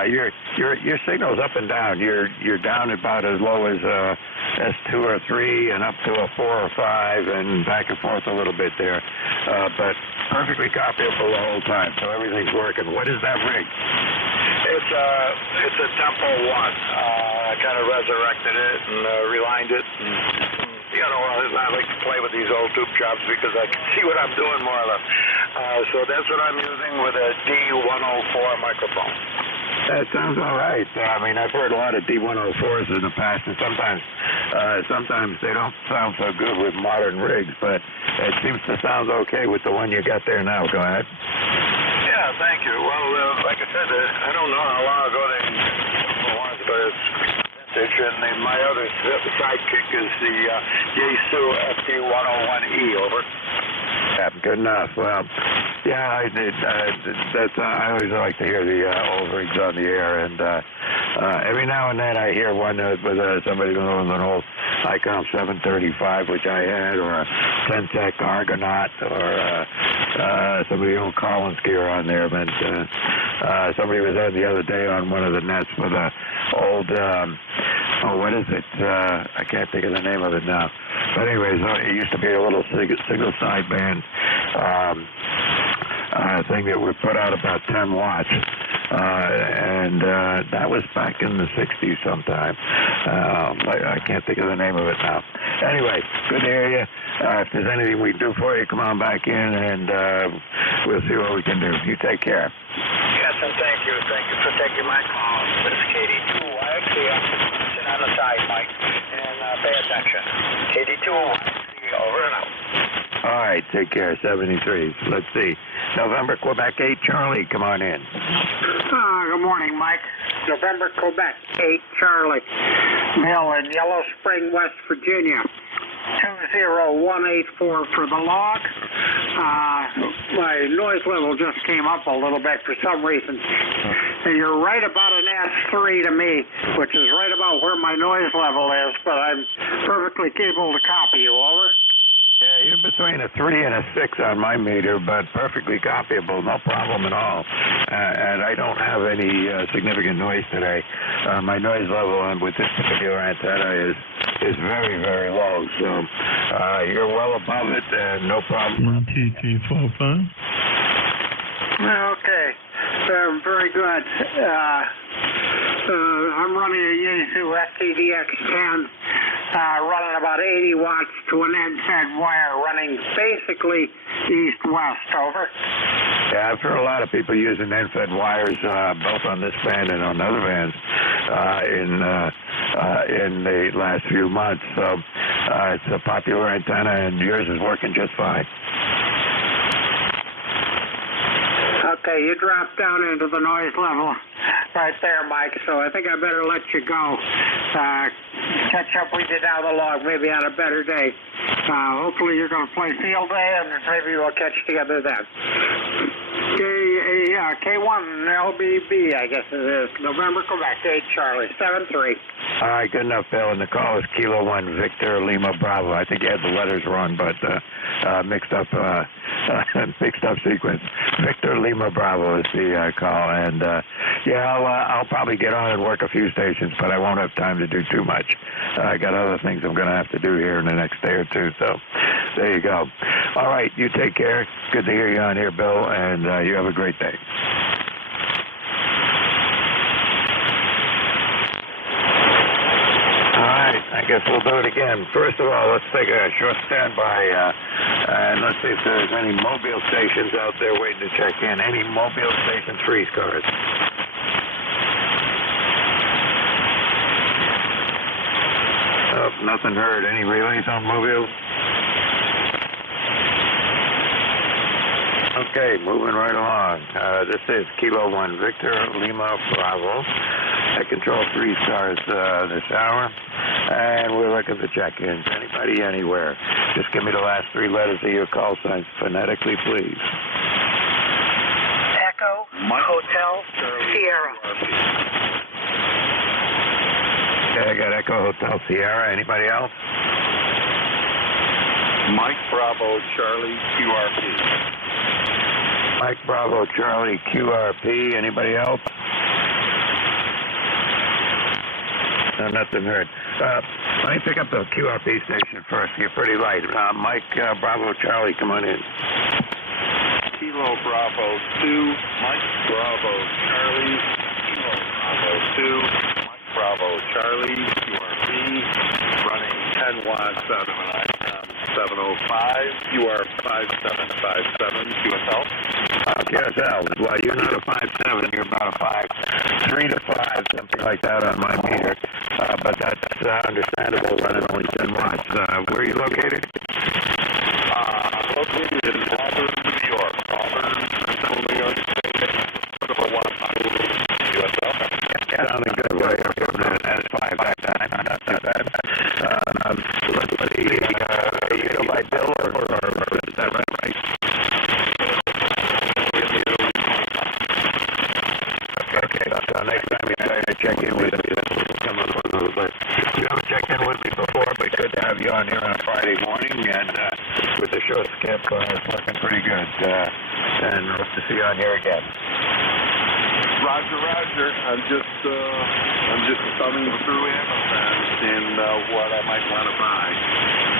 your signal's up and down. You're down about as low as S2 or 3, and up to a 4 or 5, and back and forth a little bit there, but perfectly copyable the whole time. So everything's working. What is that rig? It's a Tempo 1. I kind of resurrected it and relined it. And, I like to play with these old tube jobs because I can see what I'm doing more or less. So that's what I'm using with a D104 microphone. That sounds all right. I mean, I've heard a lot of D104s in the past, and sometimes they don't sound so good with modern rigs, but it seems to sound okay with the one you got there now. Go ahead. Yeah, thank you. Well, like I said, I don't know how long ago they ones, but it's vintage, and my other sidekick is the Yaesu FD101E. Over. Yeah, good enough. Well, yeah, I always like to hear the old rigs on the air, and every now and then I hear one with somebody with an old ICOM 735, which I had, or a Tentec Argonaut, or somebody old Collins gear on there. But somebody was on the other day on one of the nets with a old, what is it? I can't think of the name of it now. But anyways, it used to be a little single sideband thing that would put out about 10 watts. And that was back in the 60s sometime. I can't think of the name of it now. Anyway, good to hear you. If there's anything we can do for you, come on back in, and we'll see what we can do. You take care. Yes, and thank you. Thank you for taking my call. This is KD2. I actually have to sit on the side, Mike, and pay attention. KD2, over and out. All right, take care. 73. Let's see. November, Quebec 8, Charlie, come on in. Good morning, Mike. November, Quebec 8, Charlie. Mill in Yellow Spring, West Virginia. 20184 for the log. My noise level just came up a little bit for some reason. And you're right about an S3 to me, which is right about where my noise level is, but I'm perfectly capable to copy you. Over. Yeah, you're between a 3 and a 6 on my meter, but perfectly copyable, no problem at all. And I don't have any significant noise today. My noise level with this particular antenna is very, very low. So you're well above it, and no problem. 1, 2, 3, 4, 5. Okay, very good. I'm running a Yaesu STDX10, running about 80 watts to an end-fed wire, running basically east-west, over. Yeah, I've heard a lot of people using end-fed wires, both on this band and on other bands, in the last few months. So it's a popular antenna, and yours is working just fine. Okay, you dropped down into the noise level right there, Mike, so I think I better let you go. Catch up with you down the log, maybe on a better day. Hopefully you're going to play field day, and maybe we'll catch together then. K1 LBB, I guess it is. November, Quebec, 8 Charlie, 7-3. All right, good enough, Bill. And the call is Kilo 1 Victor Lima Bravo. I think you had the letters wrong, but mixed up sequence. Victor Lima Bravo is the call, and I'll probably get on and work a few stations, but I won't have time to do too much. I got other things I'm going to have to do here in the next day or two. So there you go. All right, you take care. Good to hear you on here, Bill, and you have a great day. I guess we'll do it again. First of all, let's take a short standby and let's see if there's any mobile stations out there waiting to check in. Any mobile stations for ECARS? Oh, nothing heard. Any relays on mobile? Okay, moving right along. This is Kilo 1 Victor Lima Bravo. I control 3 stars this hour, and we're looking for check-ins. Anybody, anywhere. Just give me the last 3 letters of your call signs phonetically, please. Echo, Hotel, Sierra. Okay, I got Echo, Hotel, Sierra. Anybody else? Mike Bravo, Charlie, QRP. Mike Bravo, Charlie, QRP. Anybody else? No, nothing heard. Let me pick up the QRP station first. You're pretty light. Mike Bravo, Charlie, come on in. Kilo Bravo 2, Mike Bravo, Charlie, Kilo Bravo 2, Mike Bravo, Charlie, QRP, running 10 watts out of an ICOM 705. You are 5757 QSL. QSL. Well, you're not a 5.7. You're about a 5.3 to 5, something like that on my meter. But that's understandable, running only 10 watts. Where are you located? Located in Auburn, New York. Auburn, Central New York State. QSL. Yeah, sounding good. Well, you're putting it at 5 that time. Not too bad. Let's see. You go by Bill or is that right? Okay, so next time you try to check in with me, come up with a little bit. You haven't checked in with me before, but good to have you on here on a Friday morning, and with the show skip, it's looking pretty good, and hope to see you on here again. Roger. I'm just thumbing through Amazon and what I might want to buy.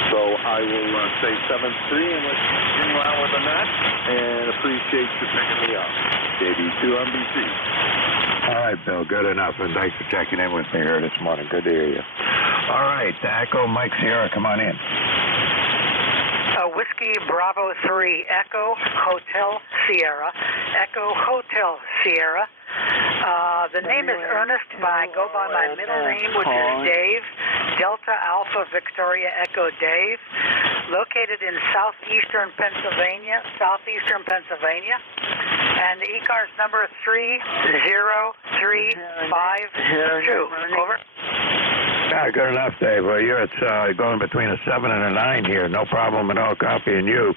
So I will say 7-3 and let's continue on with the net, and appreciate you picking me up. KB2MBC. All right, Bill, good enough, and thanks for checking in with me here this morning. Good to hear you. All right, Echo Mike Sierra, come on in. Whiskey Bravo 3, Echo Hotel Sierra. Echo Hotel Sierra. The name is Ernest, but I go by my middle name, which is Dave. Delta Alpha Victoria Echo Dave. Located in southeastern Pennsylvania. And the ECARS number 30352. Over. Yeah, good enough, Dave. Well, you're going between a 7 and a 9 here. No problem at all copying you.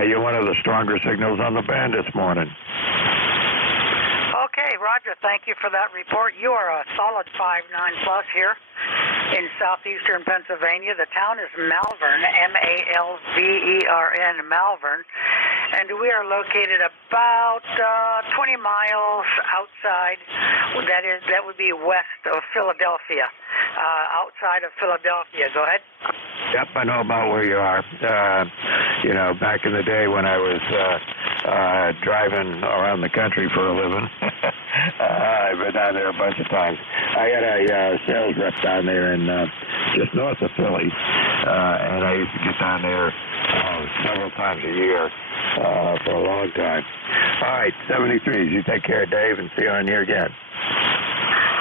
You're one of the stronger signals on the band this morning. Okay, Roger. Thank you for that report. You are a solid 5.9 plus here. in southeastern Pennsylvania. The town is Malvern, M-A-L-V-E-R-N, Malvern. And we are located about 20 miles outside. That would be west of Philadelphia, outside of Philadelphia. Go ahead. Yep, I know about where you are. Back in the day when I was driving around the country for a living, I've been down there a bunch of times. I got a sales rep down there in just north of Philly, and I used to get down there several times a year for a long time. All right, 73s. You take care, Dave, and see you on here again.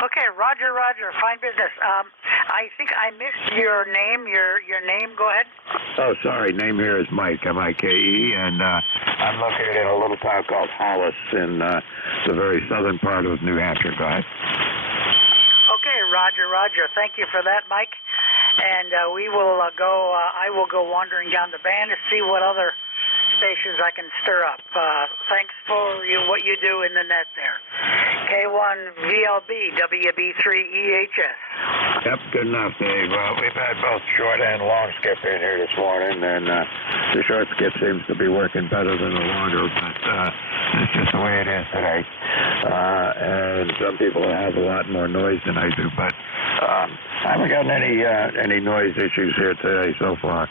Okay, Roger. Fine business. I think I missed your name. Your name. Go ahead. Oh, sorry. Name here is Mike, M-I-K-E, and I'm located in a little town called Hollis in the very southern part of New Hampshire. Go ahead. Okay, Roger. Thank you for that, Mike. And we will go. I will go wandering down the band to see what other stations I can stir up. Thanks for what you do in the net there. K1VLB, WB3EHS. Yep, good enough, Dave. We've had both short and long skip in here this morning, and the short skip seems to be working better than the longer, but it's just the way it is today. And some people have a lot more noise than I do, but I haven't gotten any noise issues here today so far.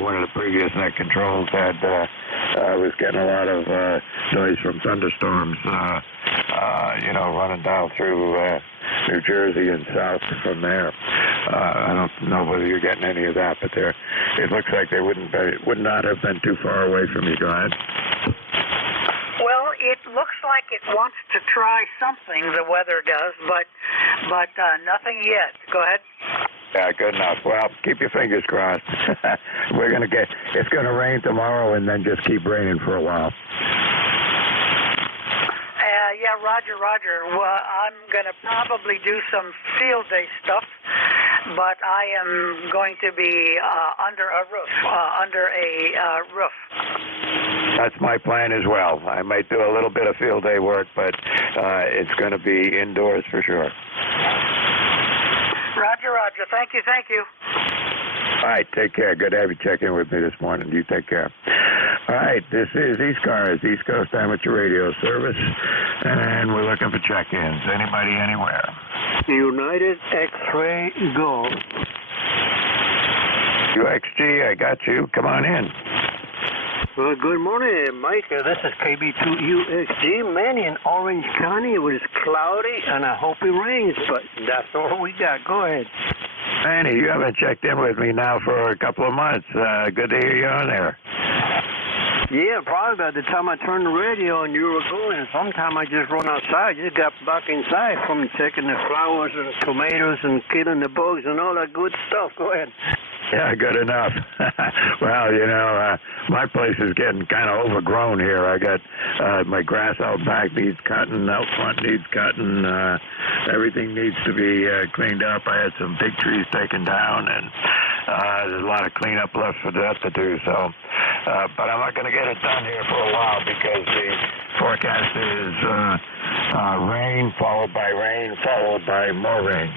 One of the previous net controls was getting a lot of noise from thunderstorms, running down through New Jersey and south from there. I don't know whether you're getting any of that, but it looks like they would not have been too far away from you. Go ahead. Well, it looks like it wants to try something, the weather does, but nothing yet. Go ahead. Yeah, good enough. Well, keep your fingers crossed. It's going to rain tomorrow and then just keep raining for a while. Yeah, Roger. Well, I'm going to probably do some field day stuff, but I am going to be under a roof. That's my plan as well. I might do a little bit of field day work, but it's going to be indoors for sure. Roger. Thank you. All right, take care. Good to have you check in with me this morning. You take care. All right, this is ECARS, East Coast Amateur Radio Service, and we're looking for check-ins. Anybody, anywhere? United X-Ray Go. UXG, I got you. Come on in. Well, good morning, Mike. This is KB2UXG. Man, in Orange County, it was cloudy, and I hope it rains, but that's all we got. Go ahead. Manny, you haven't checked in with me now for a couple of months. Good to hear you on there. Yeah, probably by the time I turned the radio on, you were going. Sometime I just run outside. Just got back inside from checking the flowers and tomatoes and killing the bugs and all that good stuff. Go ahead. Yeah, good enough. Well, my place is getting kind of overgrown here. I got my grass out back needs cutting, out front needs cutting. Everything needs to be cleaned up. I had some big trees taken down, and there's a lot of cleanup left for that to do. So, but I'm not going to get it done here for a while because the forecast is rain, followed by more rain.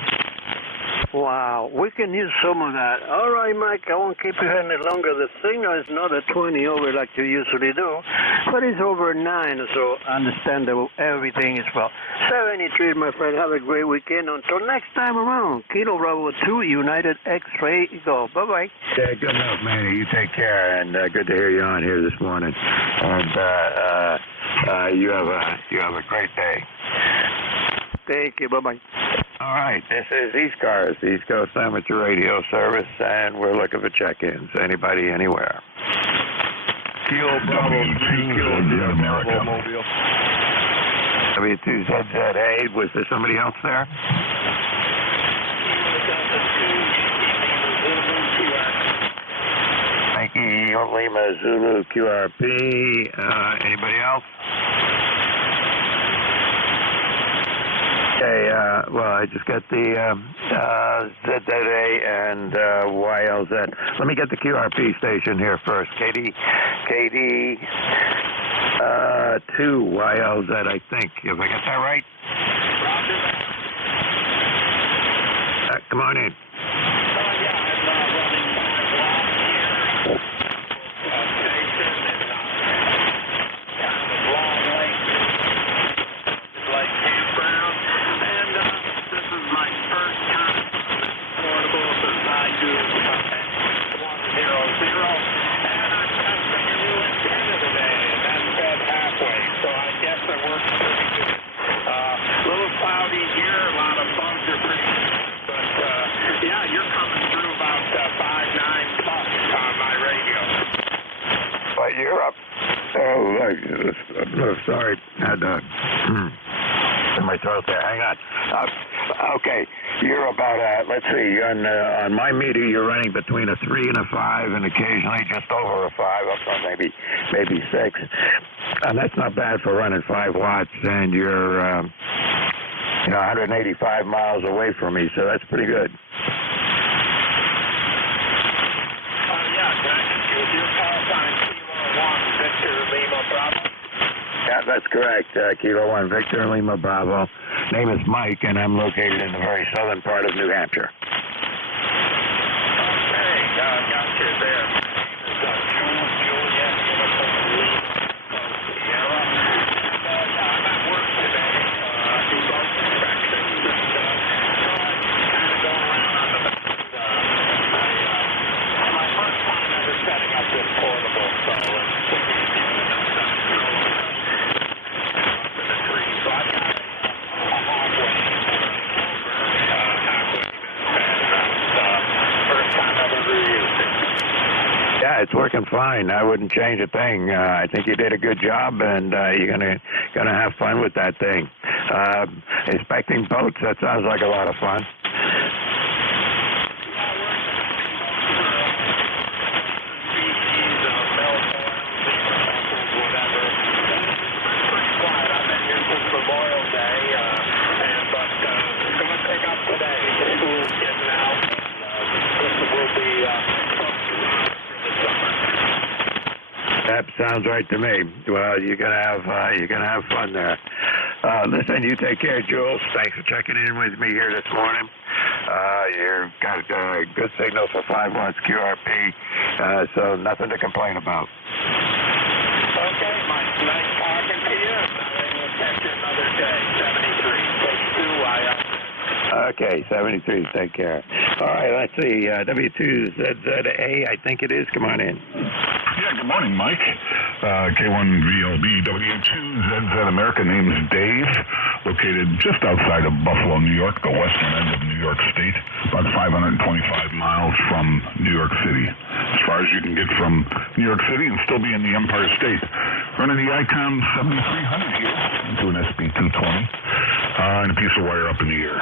Wow, we can use some of that. All right, Mike, I won't keep you any longer. The signal is not at 20 over like you usually do, but it's over 9, so I understand that everything is well. 73, my friend, have a great weekend. Until next time around, Kilo Bravo 2, United X-Ray, go. Bye-bye. Yeah, good enough, Manny. You take care, and good to hear you on here this morning. And you have a great day. Thank you. Bye-bye. All right, this is ECARS, East Coast Amateur Radio Service, and we're looking for check-ins. Anybody, anywhere. Kilo Bravo 3, Kilo Bravo Mobile. W2ZZA, was there somebody else there? Yankee Lima Zulu QRP. Anybody else? Okay, well, I just got the ZZA and YLZ. Let me get the QRP station here first. KD 2 YLZ, I think. If I get that right? Come on in. sorry. Had in my throat there. Hang on. Okay, you're about, let's see, on my meter, you're running between a 3 and a 5, and occasionally just over a 5, up to maybe 6. And that's not bad for running 5 watts, and you're 185 miles away from me, so that's pretty good. Yeah, that's correct. Kilo 1 Victor Lima Bravo. Name is Mike, and I'm located in the very southern part of New Hampshire. Okay, gotcha there. Juliet, Sierra. I'm at work today. Do both inspections and kind of going around on the back. My first time ever setting up this portable, so yeah, it's working fine. I wouldn't change a thing. I think you did a good job, and you're gonna have fun with that thing. Inspecting boats, that sounds like a lot of fun. That sounds right to me. Well, you're gonna have fun there. Listen, you take care, Jules. Thanks for checking in with me here this morning. You've got a good signal for 5 watts QRP, so nothing to complain about. Okay, Mike. Nice talking to you. We'll catch you another day. 73. Take 2 Okay, 73. Take care. All right, let's see. W2ZZA, I think it is. Come on in. Yeah, good morning, Mike. K1VLB W2ZZ America, name is Dave, located just outside of Buffalo, New York, the western end of New York State, about 525 miles from New York City. As far as you can get from New York City and still be in the Empire State. Running the Icon 7300 here into an SB220 and a piece of wire up in the air.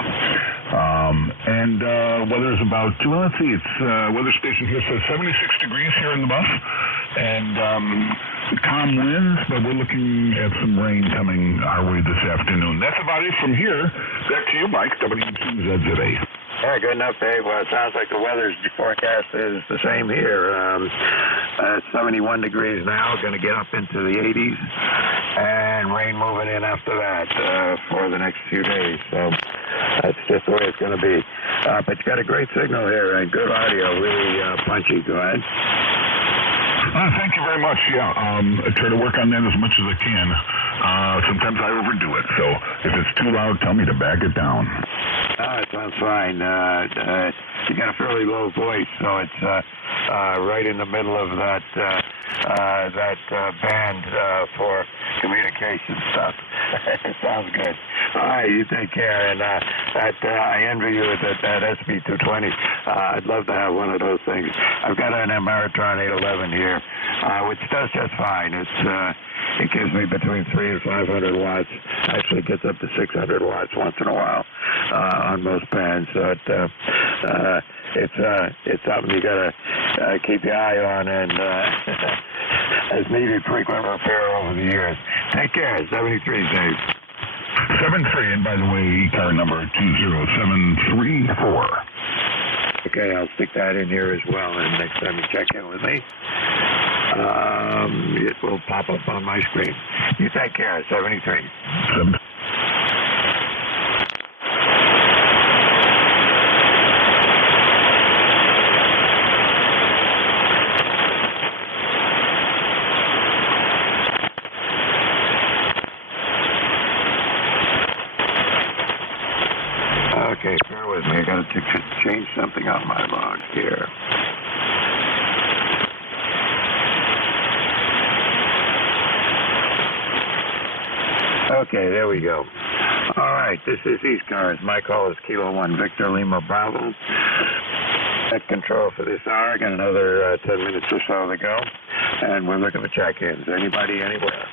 Weather's about, let's see, it's weather station here says 76 degrees here in the buff, and calm winds, but we're looking at some rain coming our way this afternoon. That's about it from here. Back to you, Mike, W2ZZA. Yeah, good enough, Dave. Well, it sounds like the weather's forecast is the same here. 71 degrees now, going to get up into the 80s, and rain moving in after that for the next few days. So that's just the way it's going to be. But you got a great signal here and good audio, really punchy. Go ahead. Thank you very much. Yeah, I try to work on that as much as I can. Sometimes I overdo it, so if it's too loud, tell me to back it down. It sounds fine. You got a fairly low voice, so it's right in the middle of that band for communication stuff. It sounds good. All right, you take care, and I envy you with that SB220. I'd love to have one of those things. I've got an Ameritron 811 here, which does just fine. It gives me between 300 and 500 watts. Actually gets up to 600 watts once in a while on most bands. So it's something you gotta keep your eye on, and has needed frequent repair over the years. Take care. 73, Dave. 73, and by the way, car number 20734. Okay, I'll stick that in here as well, and next time you check in with me, it will pop up on my screen. You take care. 73. Okay, bear with me. I got to change something on my log here. Okay, there we go. All right, this is ECARS. My call is Kilo 1 Victor Lima Bravo. At control for this hour. Got another 10 minutes or so to go. and we're looking for check-ins. Anybody, anywhere?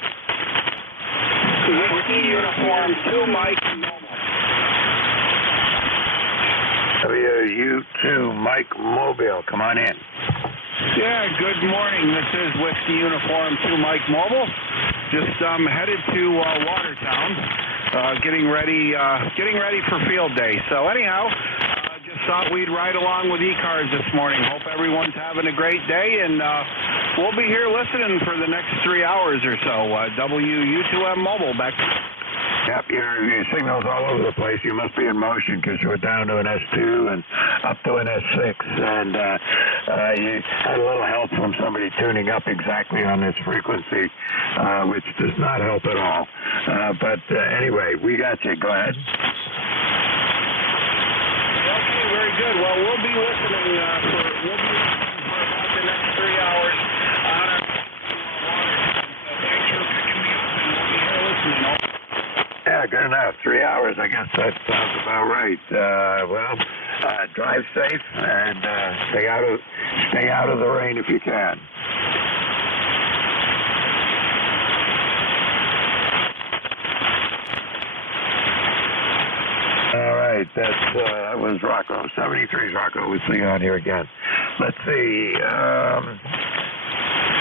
Whiskey Uniform 2, Mike. WU2 Mike Mobile, come on in. Yeah, good morning. This is Whiskey Uniform 2 Mike Mobile. Just headed to Watertown, getting ready for field day. So anyhow, just thought we'd ride along with ECARS this morning. Hope everyone's having a great day, and we'll be here listening for the next 3 hours or so. WU2M Mobile, back to you. Yep, your signal's all over the place. You must be in motion because you were down to an S2 and up to an S6, and you had a little help from somebody tuning up exactly on this frequency, which does not help at all. But anyway, we got you. Go ahead. Okay, very good. Well, we'll be listening for about the next 3 hours on our thanks for picking me up, and we'll be here listening. Yeah, good enough. 3 hours, I guess that sounds about right. Drive safe and stay out of the rain if you can. All right, that was Rocco. 73's Rocco. We'll see you on here again. Let's see.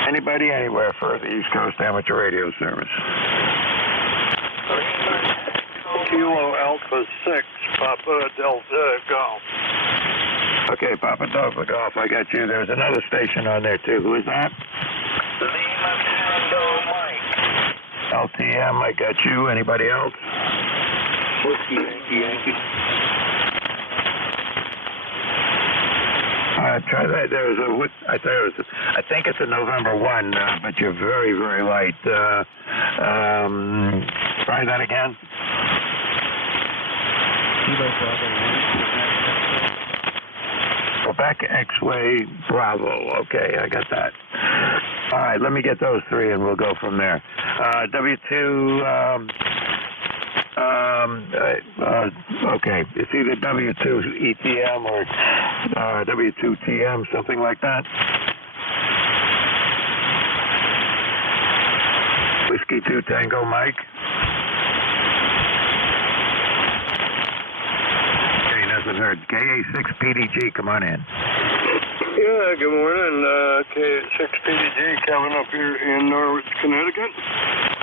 Anybody anywhere for the East Coast Amateur Radio Service? Kilo Alpha 6, Papa Delta Golf. Okay, Papa Delta Golf, I got you. There's another station on there, too. Who is that? Lima Tango Mike. LTM, I got you. Anybody else? Whiskey Yankee. Try that. I think it's a November 1, but you're very, very light. Try that again. Quebec X-Way Bravo. Okay, I got that. All right, let me get those three and we'll go from there. W2, okay, it's either W2 ETM or W2 TM, something like that. Whiskey 2 Tango Mike. Okay, nothing heard. KA6 PDG, come on in. Yeah, good morning. KA6 PDG, Kevin up here in Norwich, Connecticut.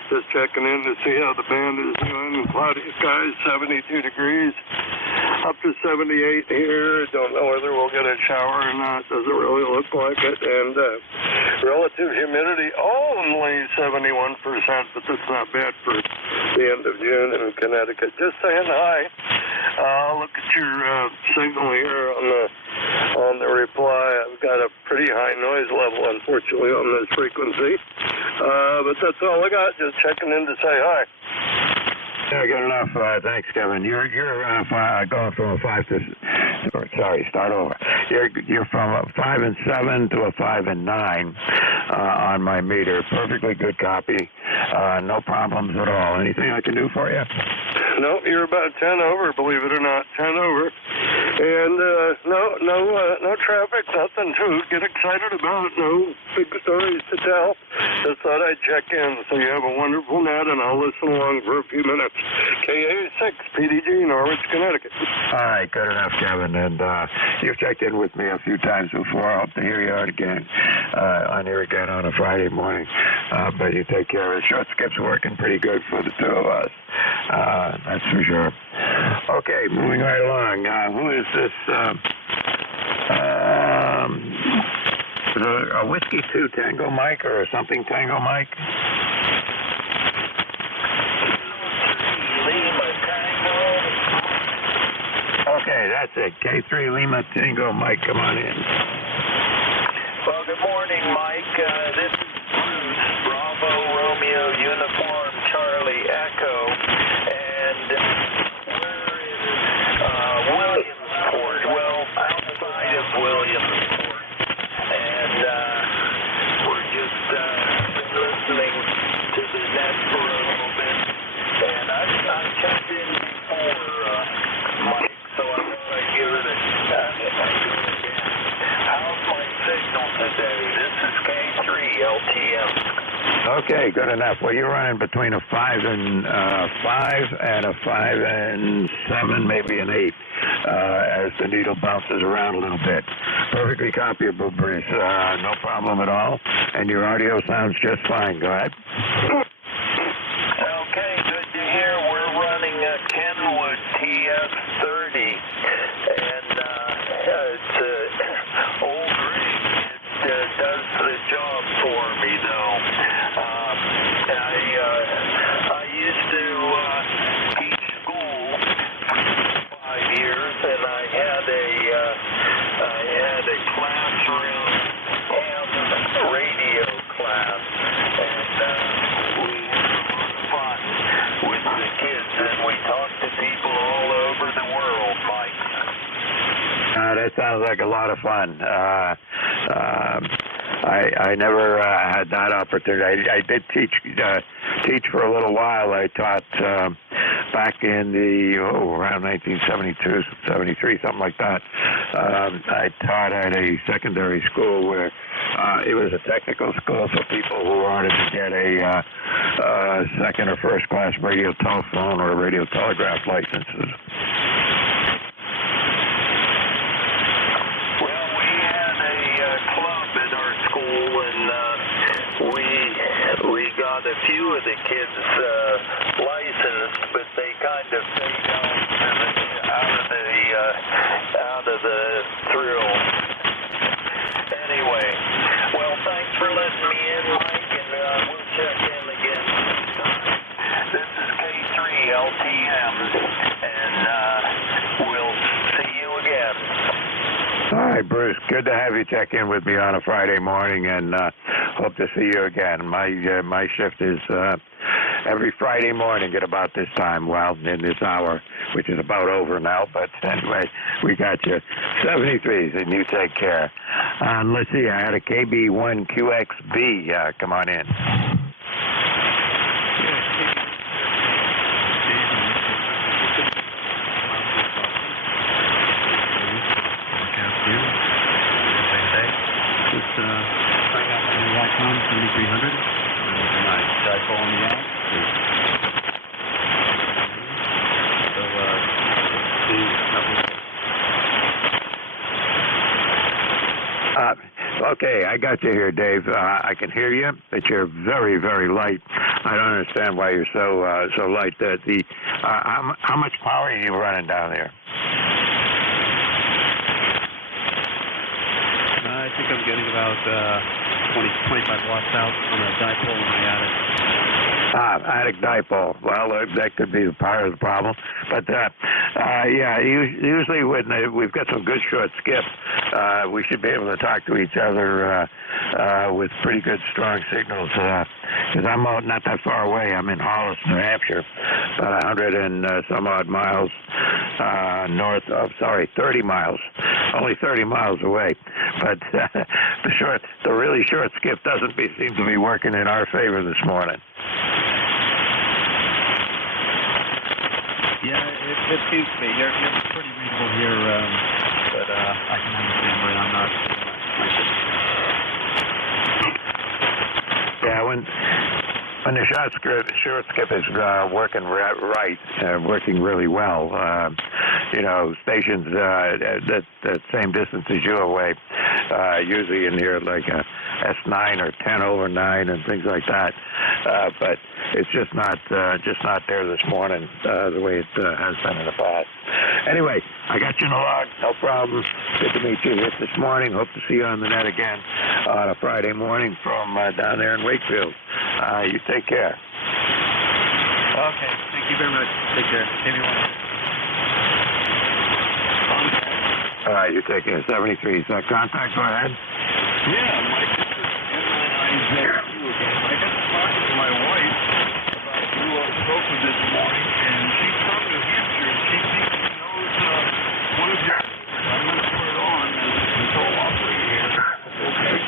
Just checking in to see how the band is doing. Cloudy skies, 72 degrees, up to 78 here. Don't know whether we'll get a shower or not. Doesn't really look like it. And relative humidity only 71%, but that's not bad for the end of June in Connecticut. Just saying hi. Look at your signal here on the reply. I've got a pretty high noise level, unfortunately, on this frequency. But that's all I got. Just checking in to say hi. Yeah, good enough. Thanks, Kevin. You're going from a 5 to... Sorry, start over. You're from a 5 and 7 to a 5 and 9 on my meter. Perfectly good copy. No problems at all. Anything I can do for you? No, you're about 10 over, believe it or not. 10 over. And no traffic, nothing to get excited about. No big stories to tell. Just thought I'd check in. So you have a wonderful night, and I'll listen along for a few minutes. KA6 PDG, Norwich, Connecticut. All right, good enough, Kevin. And you've checked in with me a few times before. I hope to hear you out again on here again on a Friday morning. But you take care of it. Short skip's working pretty good for the two of us. That's for sure. Okay, moving right along. Who is this? A Whiskey 2 Tango Mike or something Tango Mike? Okay, that's it. K3 Lima Tango Mike, come on in. Well, good morning, Mike. This is Bruce, Bravo Romeo Uniform Charlie Echo, and we're in Williamsport, well, outside of Williamsport, and we're just listening to the net for a little bit, and I've checked in before, Mike, so I thought I'd give it a shot if I do it again. How's my signal today? This is K3 LTM. Okay, good enough. Well, you're running between a 5 and 5 and a 5 and 7, maybe an 8, as the needle bounces around a little bit. Perfectly copyable, Bruce. No problem at all. And your audio sounds just fine. Go ahead. Okay, good to hear. We're running a Kenwood TF30, and it's old rig. It does the job for me, though. I used to teach school for 5 years, and I had a classroom ham radio class, and we had a lot of fun with the kids, and we talked to people all over the world, Mike. That sounds like a lot of fun. I never had that opportunity. I did teach for a little while. I taught back in the around 1972, 73, something like that. I taught at a secondary school where it was a technical school for people who wanted to get a second or first class radio telephone or radio telegraph licenses. Got a few of the kids licensed, but they kind of fade out of the thrill. Anyway, well, thanks for letting me in, Mike, and we'll check in again sometime. This is K3LTM, and we'll see you again. All right, Bruce. Good to have you check in with me on a Friday morning, and hope to see you again. My shift is every Friday morning at about this time, well, in this hour, which is about over now. But anyway, we got you 73s, and you take care. Let's see. I had a KB1QXB. Come on in. Icon 7300. Nice dipole on the out. Okay, I got you here, Dave. I can hear you, but you're very, very light. I don't understand why you're so light. How much power are you running down there? I think I'm getting about 25 watts out on a dipole in my attic. Attic dipole. Well, that could be part of the problem. But, yeah, usually when we've got some good short skips, we should be able to talk to each other with pretty good, strong signals. Because I'm out not that far away. I'm in Hollis, New Hampshire, about 100 and some odd miles north of, 30 miles. Only 30 miles away. But the really short skip doesn't seem to be working in our favor this morning. Yeah, it seems to be. You're pretty readable here, but I can understand why I'm not. Yeah, when the short skip is working right, working really well, stations that same distance as you away, usually in here like a S9 or 10 over 9 and things like that. But it's just not there this morning the way it has been in the past. Anyway, I got you in the log. No problem. Good to meet you this morning. Hope to see you on the net again on a Friday morning from down there in Wakefield. You take care. Okay. Thank you very much. Take care. All right. You take care. 73. So contact. Go ahead. Yeah, Mike. This is NJ2US. I got talking to my wife about who I spoke with this morning, and she's from New Hampshire, and she thinks she knows one of your. I'm going to put it on as a control operator here. Okay.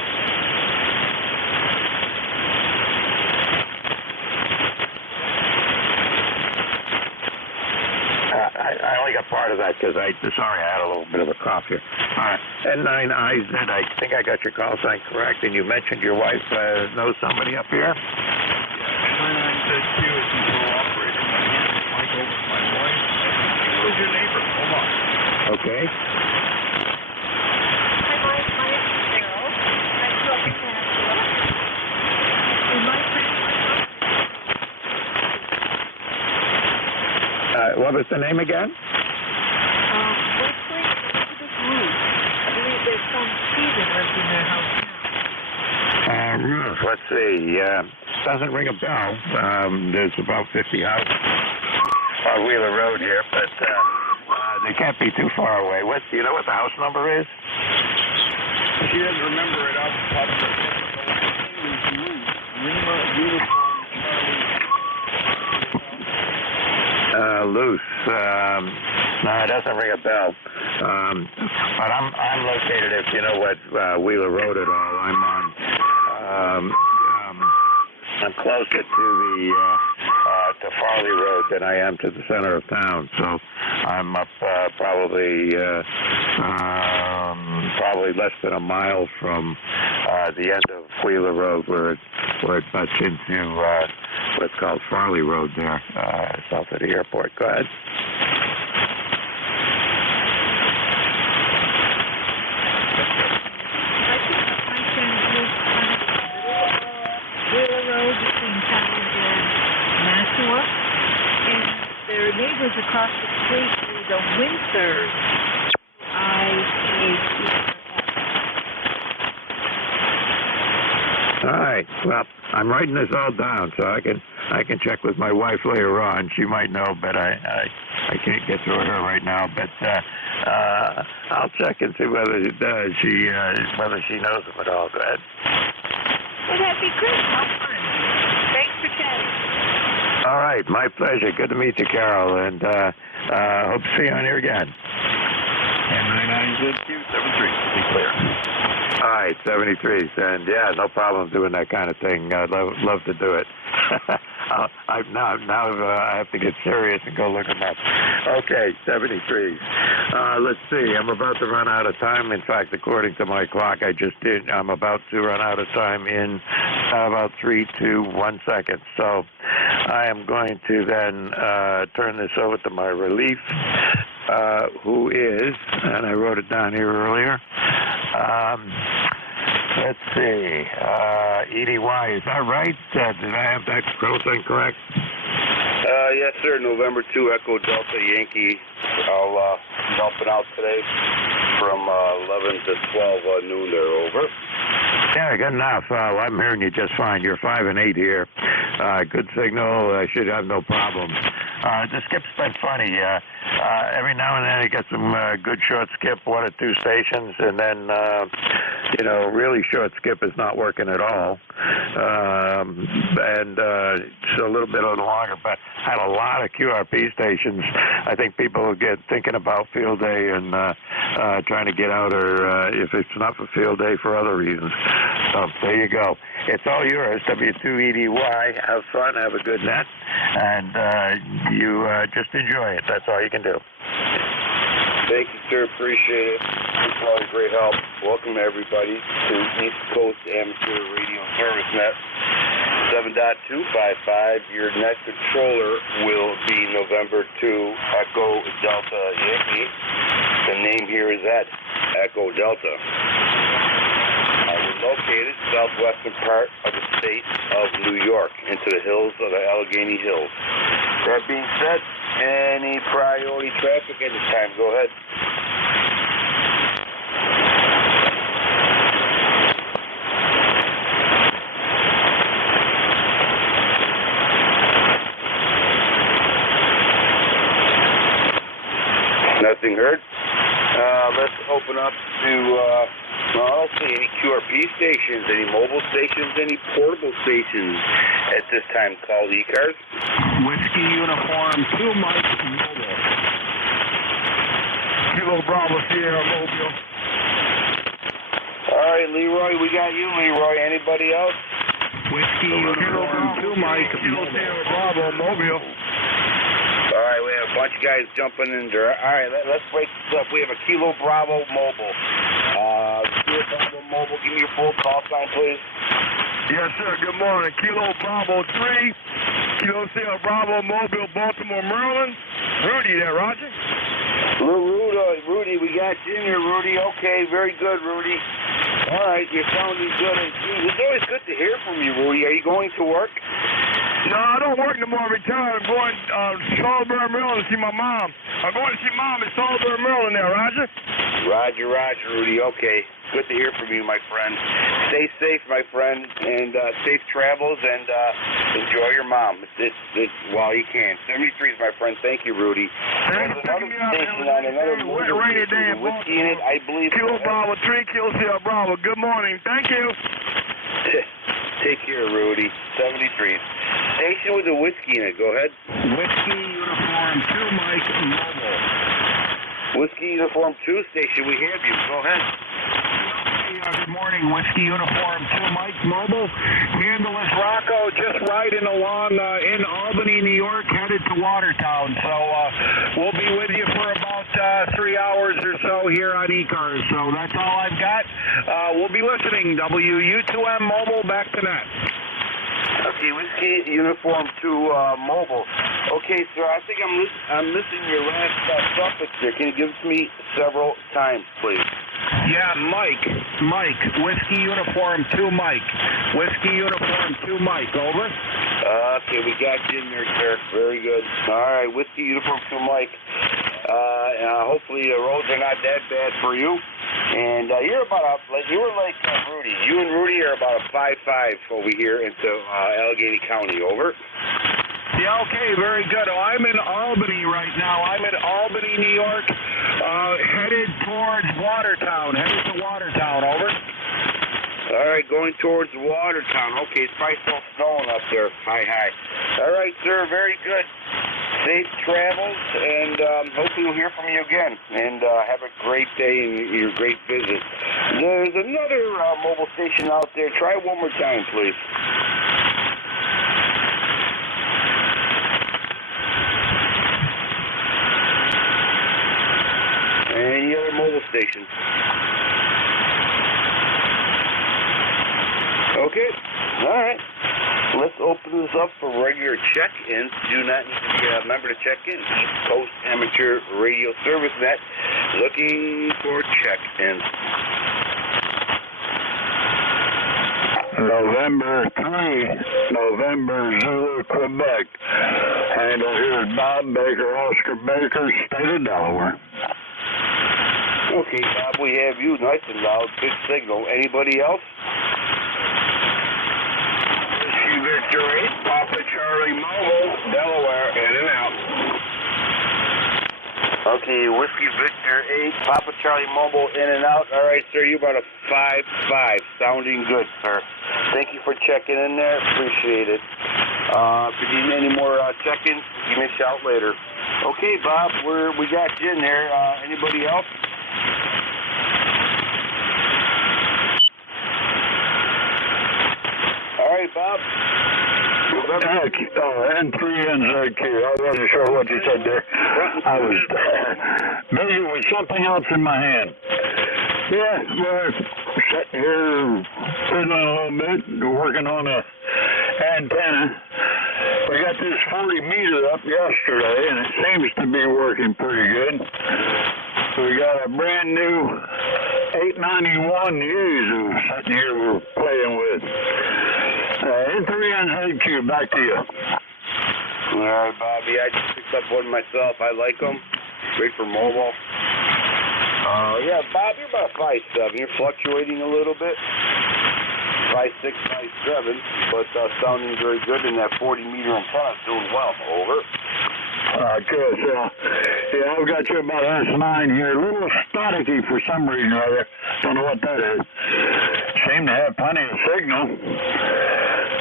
I only got part of that because I had a little bit of a cough here. All right. N9IZ. I think I got your call sign correct, and you mentioned your wife knows somebody up here? N9IZQ is control operator. My name is Mike over to my wife. Who's your neighbor? Hold on. Okay. Hi, Mike. My name is Carol. I grew up in Nashville. And my friend... What was the name again? Wesley Elizabeth Ruth. I believe there's some season left in their house now. Ruth, let's see. Doesn't ring a bell. There's about 50 houses on Wheeler Road here, but they can't be too far away. Do you know what the house number is? She doesn't remember it off the top of her head. Lima Uniform Loose. No, it doesn't ring a bell. But I'm located, if you know what Wheeler Road at all. I'm closer to Farley Road than I am to the center of town. So I'm up probably less than a mile from the end of Wheeler Road, where it butts into what's called Farley Road there, south of the airport. Go ahead. Wheeler Road between Towns and Nashua, and their neighbors across the street is a Windsor ICH. All right. Well, I'm writing this all down, so I can check with my wife later on. She might know, but I can't get through to her right now. But I'll check and see whether it does. Whether she knows them at all. Go ahead. Well, that'd be great. How fun. Thanks for chatting. All right. My pleasure. Good to meet you, Carol, and hope to see you on here again. N9IZQ 73. Be clear. All right, 73s, and yeah, no problem doing that kind of thing. I'd love to do it. Now I have to get serious and go look them up. Okay, 73s. Let's see. I'm about to run out of time. In fact, according to my clock, I'm about to run out of time in about 3, 2, 1 second. So I am going to then turn this over to my relief, who is, and I wrote it down here earlier. Let's see. EDY, is that right? Did I have that closing correct? Yes, sir. November 2, Echo Delta Yankee. I'll be helping out today from 11 to 12 noon there. Over. Yeah, good enough. I'm hearing you just fine. You're 5 and 8 here. Good signal. I should have no problems. The skip's been funny. Every now and then you get some good short skip, 1 or 2 stations, and then, really short skip is not working at all. And so a little bit on the longer, but had a lot of QRP stations. I think people will get thinking about field day and trying to get out, or if it's not for field day, for other reasons. So there you go. It's all yours, W2EDY. Have fun, have a good net, and you just enjoy it. That's all you can do. Thank you, sir. Appreciate it. Thanks for all your great help. Welcome, everybody, to East Coast Amateur Radio Service Net 7.255. Your net controller will be November 2, Echo Delta Yankee. The name here is Ed, Echo Delta. We're located southwestern part of the state of New York, into the hills of the Allegheny Hills. That being said, any priority traffic at this time? Go ahead. Nothing heard. Let's open up to, let's see, any QRP stations, any mobile stations, any portable stations at this time. Call ECARS. Whiskey Uniform 2, Mike Mobile. Kilo Bravo Sierra Mobile. All right, Leroy, we got you, Leroy. Anybody else? Whiskey Uniform 2, Mike Kilo Sierra Bravo Mobile. All right, we have a bunch of guys jumping in there. All right, let's break this up. We have a Kilo Bravo Mobile. Kilo Bravo Mobile. Give me your full call sign, please. Yes, sir. Good morning. Kilo Bravo 3, Kilo Sierra Bravo Mobile, Baltimore, Maryland. Rudy there, Roger. Rudy, we got you in here, Rudy. Okay, very good, Rudy. All right, you're sounding good. It's always good to hear from you, Rudy. Are you going to work? No, I don't work no more. I'm retired. I'm going to Salisbury, Maryland to see my mom. I'm going to see Mom in Salisbury, Maryland there, Roger. Roger, Rudy. Okay. Good to hear from you, my friend. Stay safe, my friend, and safe travels, and enjoy your mom while you can. 73 is my friend. Thank you, Rudy. There's another station on another rainy day in whiskey in it, I believe. Kilo Bravo 3, Kilo Sierra Bravo. Good morning. Thank you. Take care, Rudy. 73. Station with the whiskey in it. Go ahead. Whiskey Uniform 2, Mike Mobile. Whiskey Uniform 2 station. We have you. Go ahead. Good morning, Whiskey Uniform 2, Mike Mobile. Handle is Rocco, just riding along in Albany, New York, headed to Watertown. So we'll be with you for about 3 hours or so here on ECARS. So that's all I've got. We'll be listening. WU2M Mobile, back to net. Okay, Whiskey Uniform 2 Mobile. Okay, sir, I think I'm missing your last suffix there. Can you give it to me several times, please? Yeah, Mike, Whiskey Uniform 2 Mike. Whiskey Uniform 2 Mike, over. Okay, we got you in there, sir. Very good. All right, Whiskey Uniform 2 Mike. Hopefully the roads are not that bad for you. And you were like Rudy. You and Rudy are about a 5-5 over here into Allegheny County, over. Yeah, okay, very good. Oh, I'm in Albany right now. I'm in Albany, New York, headed towards Watertown. Headed to Watertown, over. All right, going towards Watertown. Okay, it's probably still snowing up there. Hi. All right, sir, very good. Safe travels, and hopefully we'll hear from you again. And have a great day and your great visit. There's another mobile station out there. Try one more time, please. Any other mobile stations? Okay. All right. Let's open this up for regular check-ins. Do not need to be a member to check in. East Coast Amateur Radio Service Net. Looking for check-ins. November 3, November Zulu, Quebec. Handle here is Bob Baker, Oscar Baker, State of Delaware. Okay, Bob, we have you. Nice and loud. Big signal. Anybody else? Whiskey Victor 8, Papa Charlie Mobile, Delaware, in and out. Okay, Whiskey Victor 8, Papa Charlie Mobile, in and out. All right, sir, you're about a 5-5. Sounding good, sir. Thank you for checking in there. Appreciate it. If you need any more check-ins, give me a shout later. Okay, Bob, we got you in there. Anybody else? All right, Bob. N3NZQ. I wasn't sure what you said there. I was busy with something else in my hand. Yeah, we're sitting here fiddling a little bit, working on a antenna. We got this 40 meter up yesterday, and it seems to be working pretty good. We got a brand new 891 Yuzu sitting here we're playing with. N3NZQ, back to you. All right, Bobby. I just picked up one myself. I like them. Great for mobile. Yeah, Bob, you're about 5'7". You're fluctuating a little bit. 5'6", 5'7", but sounding very good. And that 40 meter antenna is doing well. Over. Good. Yeah, I've got you about S9 here. A little staticky for some reason or other. Don't know what that is. Seem to have plenty of signal.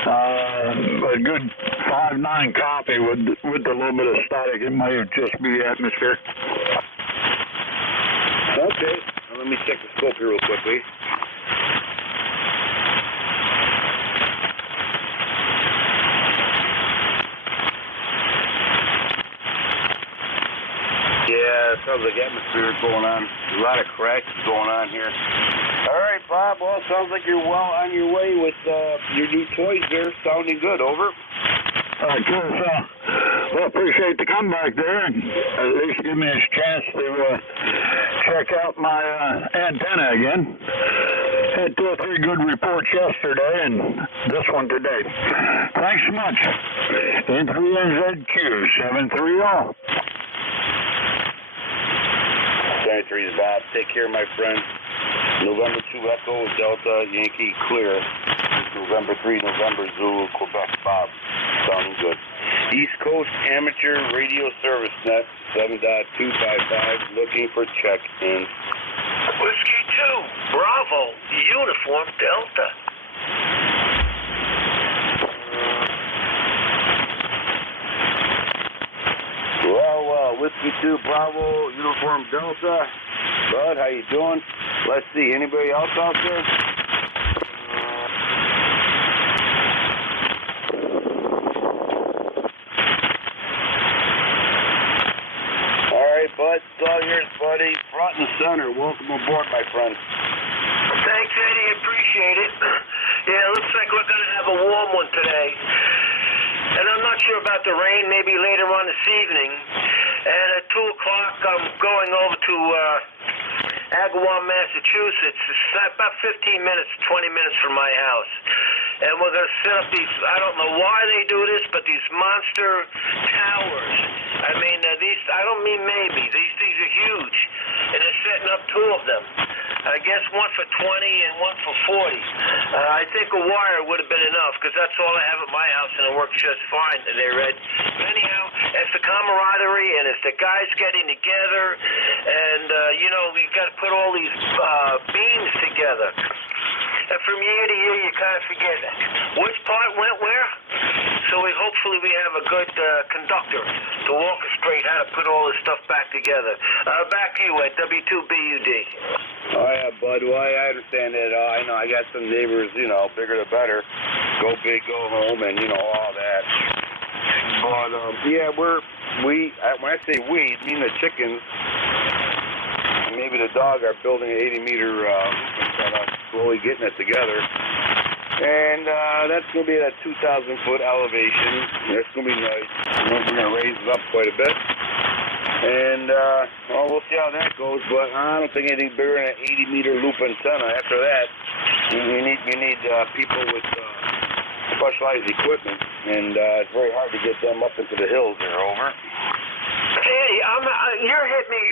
A good 5.9 copy with a little bit of static. It might just be atmosphere. Okay. Well, let me check the scope here real quickly. Yeah, it sounds like atmosphere going on. A lot of cracks going on here. All right, Bob. Well, sounds like you're well on your way with your new toys there. Sounding good. Over. Well, appreciate the comeback there, and at least give me a chance to check out my antenna again. Had 2 or 3 good reports yesterday, and this one today. Thanks so much. N3NZQ 730. 73 is Bob. Take care, my friend. November 2 Echo Delta Yankee clear. November 3 November Zulu Quebec Bob. Sounding good. East Coast Amateur Radio Service Net 7.255 looking for check-in. Whiskey 2 Bravo Uniform Delta. Well, Whiskey 2 Bravo Uniform Delta. Bud, how you doing? Let's see, anybody else out there? Bud, it's all yours, buddy. Front and center. Welcome aboard, my friend. Thanks, Eddie. Appreciate it. Yeah, looks like we're going to have a warm one today. And I'm not sure about the rain, maybe later on this evening. And at 2 o'clock, I'm going over to Agawam, Massachusetts. It's about 15 minutes, 20 minutes from my house. And we're going to set up these, I don't know why they do this, but these monster towers. I mean, I don't mean maybe. These things are huge. And they're setting up 2 of them. I guess one for 20 and one for 40. I think a wire would have been enough because that's all I have at my house and it works just fine there, Ed. But anyhow, it's the camaraderie and it's the guys getting together and, we've got to put all these beams together. And from year to year, you kind of forget which part went where. So hopefully we have a good conductor to orchestrate how to put all this stuff back together. Back to you at W2BUD. Oh, yeah, bud. Well, I understand that. I know I got some neighbors, bigger the better. Go big, go home, and, all that. But, when I say we, I mean the chickens. Maybe the dog are building an 80-meter setup, slowly getting it together. And that's going to be at a 2,000-foot elevation. That's going to be nice. We're going to raise it up quite a bit. And, we'll see how that goes. But I don't think anything bigger than an 80-meter loop antenna. After that, you need people with specialized equipment. And it's very hard to get them up into the hills there. Over. Hey, you're hitting me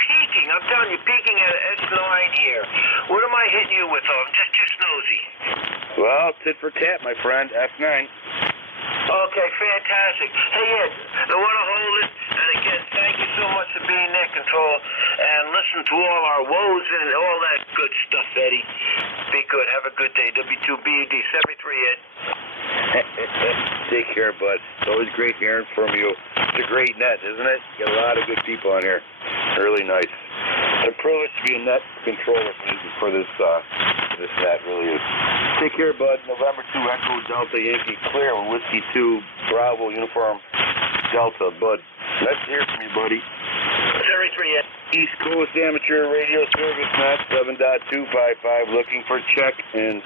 peaking. I'm telling you, peaking at S9 here. What am I hitting you with? I'm just nosy. Well, tit for tat, my friend. F9. Okay, fantastic. Hey, Ed, I want to hold it. And again, thank you so much for being net control and listen to all our woes and all that good stuff, Eddie. Be good. Have a good day. W2BUD 73, Ed. Take care, bud. It's always great hearing from you. It's a great net, isn't it? You got a lot of good people on here. Really nice. It's a privilege to be a net controller for this net, really is. Take care, bud. November 2 Echo Delta Yankee clear with Whiskey 2 Bravo Uniform Delta, bud. Nice to hear from you, buddy. 73, Ed. East Coast Amateur Radio Service Net 7.255 looking for check-in.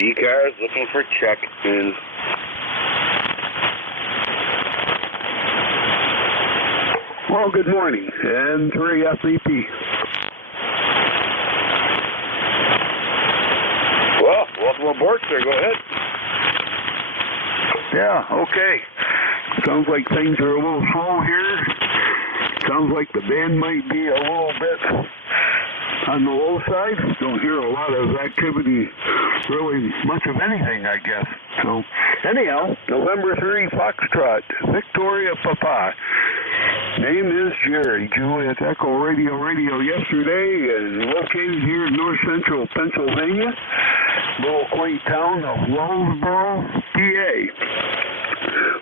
ECARS looking for check-in. Well, good morning. N3FEP. Well, welcome aboard, sir. Go ahead. Yeah, okay. Sounds like things are a little slow here. Sounds like the band might be a little bit on the low side. Don't hear a lot of activity, really much of anything, I guess. So, anyhow, November 3, Foxtrot, Victoria Papa. Name is Jerry. Juliet Echo Radio yesterday, and located here in north central Pennsylvania, little quaint town of Wellsboro, PA.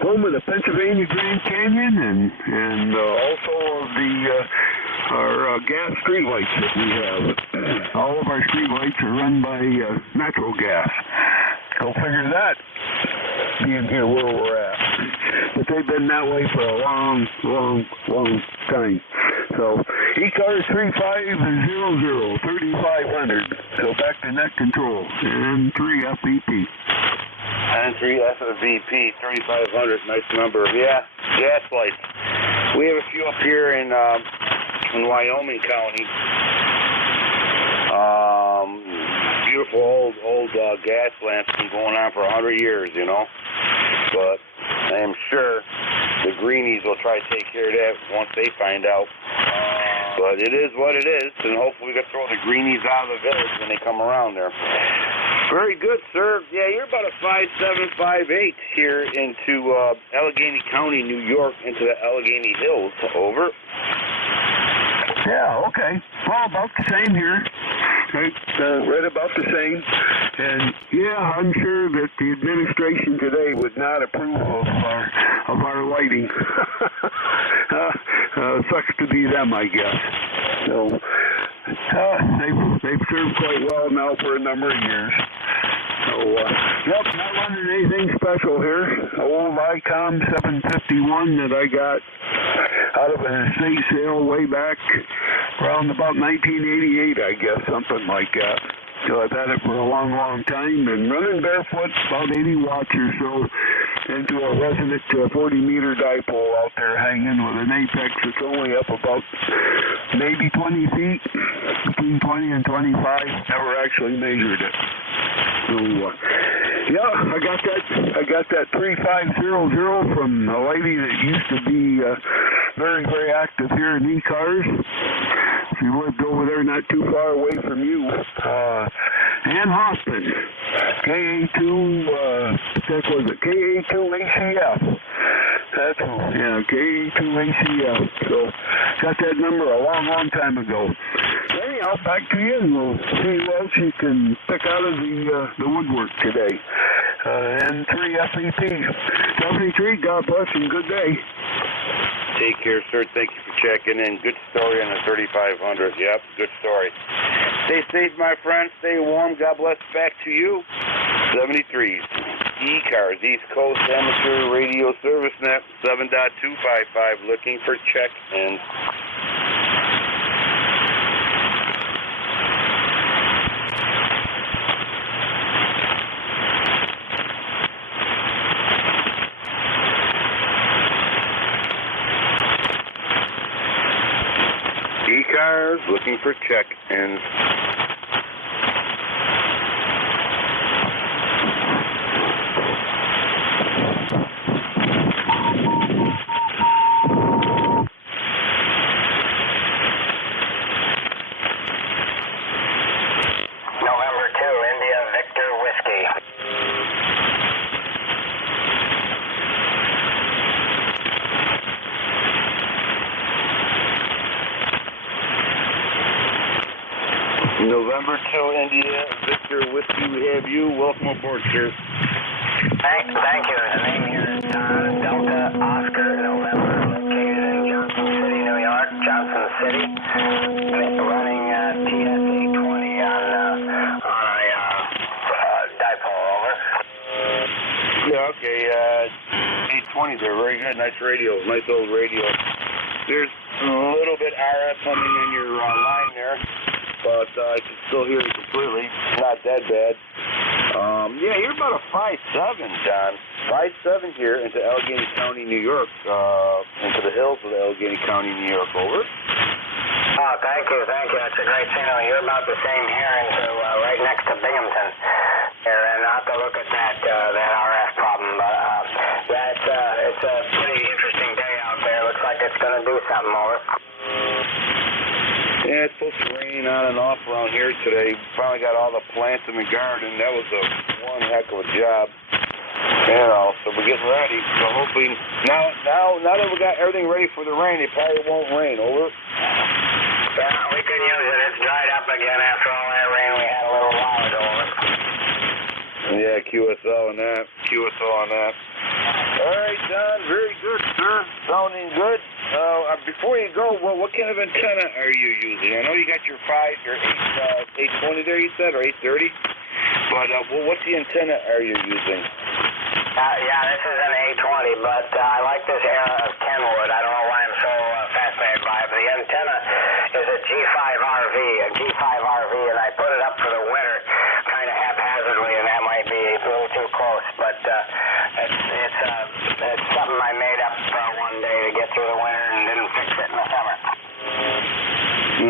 Home of the Pennsylvania Grand Canyon and also of the our gas streetlights that we have. All of our streetlights are run by natural gas. Go figure that, being here where we're at. But they've been that way for a long time. So, ECARS 3500, 3500. So back to net control. And 3 FEP. And 3 FEP, 3500, nice number. Yeah, gas lights. We have a few up here in Wyoming County. Beautiful old gas lamps been going on for 100 years, you know. But I am sure the greenies will try to take care of that once they find out. But it is what it is, and hopefully we can throw the greenies out of the village when they come around there. Very good, sir. Yeah, you're about a 5'7", 5'8" here into Allegheny County, New York, into the Allegheny Hills. Over. Yeah, okay. Well, about the same here. Right about the same. And yeah, I'm sure that the administration today would not approve of our lighting. Sucks to be them, I guess. So they've served quite well now for a number of years. So, yep, not running anything special here. Old ICOM 751 that I got out of an estate sale way back around about 1988, I guess, something like that. So I've had it for a long time, and running barefoot, about 80 watts or so, into a resonant 40-meter dipole out there hanging with an apex that's only up about maybe 20 feet, between 20 and 25. Never actually measured it. So, yeah, I got that 3500 from a lady that used to be very, very active here in ECARS. She lived over there not too far away from you. Ann Hoffman, KA2, what was it? KA2 ACF. That's who, yeah, KA2 ACF. So, got that number a long time ago. Anyhow, back to you, and we'll see what else you can pick out of the woodwork today. And 3 FEP. 73, God bless and good day. Take care, sir. Thank you for checking in. Good story on the 3500. Yep, good story. Stay safe, my friend. Stay warm. God bless. Back to you. 73s. ECARS, East Coast Amateur Radio Service Net, 7.255. Looking for check-ins. ECARS, looking for check-ins. November 2, India Victor Whiskey. November 2, India Victor Whiskey, we have you. Welcome aboard, sir. Thank you. The name here is Delta Oscar November, located in Johnson City, New York. Johnson City. Running TSA 20 on a dipole, over. Yeah, okay. 820 there. Very good. Nice radio. Nice old radio. There's a little bit RF coming in your line there, but I can still hear you completely. Not that bad. Yeah, you're about a 5'7", John. 5'7" here into Allegheny County, New York, into the hills of Allegheny County, New York. Over. Oh, thank you. It's a great signal. You're about the same here into right next to Binghamton here, and I'll have to look at that RF problem. But it's a pretty interesting day out there. Looks like it's going to do something, over. Yeah, it's supposed to rain on and off around here today. Finally got all the plants in the garden. That was one heck of a job. You know, so we're getting ready. So hopefully, now that we got everything ready for the rain, it probably won't rain. Over. Yeah, we can use it. It's dried up again after all that rain we had a little while ago. Over. Yeah, QSO on that. All right, Don. Very good, sir. Sounding good. Before you go, what kind of antenna are you using? I know you got your 820 there, you said, or 830. But what's the antenna are you using? Yeah, this is an 820, but I like this era of Kenwood. I don't know why I'm so fascinated by it, but the antenna is a G5RV, and I put it up for the winter kind of haphazardly, and that might be a little too close, but it's something I made up one day to get through the winter and didn't fix it in the summer.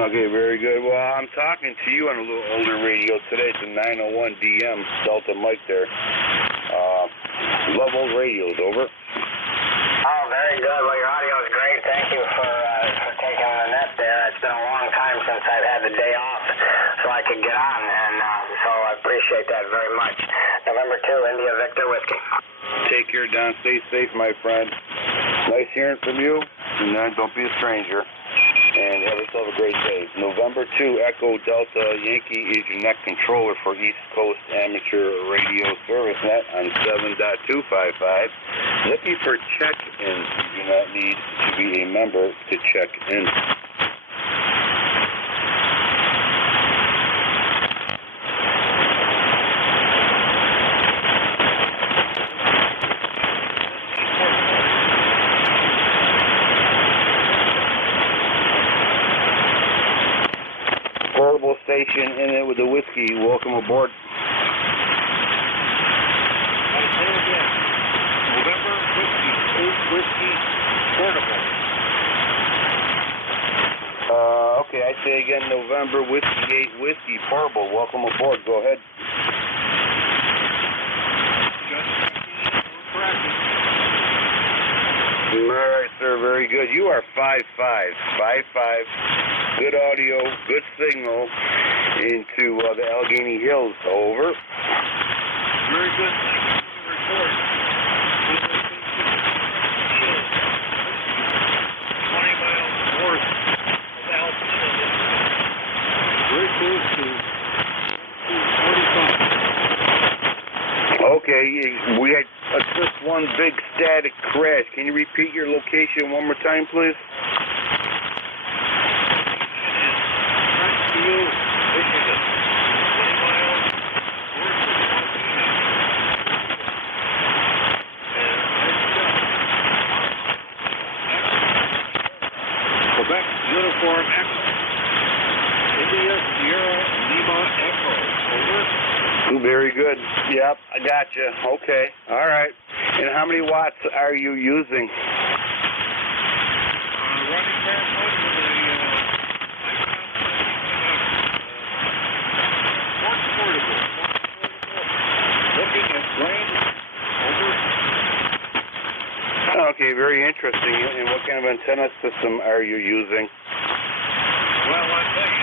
Okay, very good. Well, I'm talking to you on a little older radio today. It's a 901 DM, Delta Mike there. Love old radios, over. Oh, very good. Well, your audio is great. Thank you for taking the net there. It's been a long time since I've had the day off so I could get on, and so I appreciate that very much. November 2, India Victor Whiskey. Take care, Don. Stay safe, my friend. Nice hearing from you, and don't be a stranger. And have yourself a great day. November 2, Echo Delta Yankee is your net controller for East Coast Amateur Radio Service Net on 7.255. Looking for check-ins. You do not need to be a member to check in. Portable station in it with the whiskey. Welcome aboard. November whiskey portable. Okay, I say again, November whiskey 8 whiskey portable. Welcome aboard. Go ahead. All right, sir. Very good. You are 5.5. Good audio, good signal into the Allegheny Hills. Over. Very good. Thank you for the report. 20 miles north of Alpena. Very close to 45. Okay, we had just one big static crash. Can you repeat your location one more time, please? Michigan. 20 miles north of Alpena. Quebec Uniform Echo. India Sierra Lima Echo. Over. Very good. Yep, I got you. Okay. All right. And how many watts are you using? Running back one with a portable. Looking at range. Over. Okay, very interesting. And what kind of antenna system are you using? Well, I'll tell you,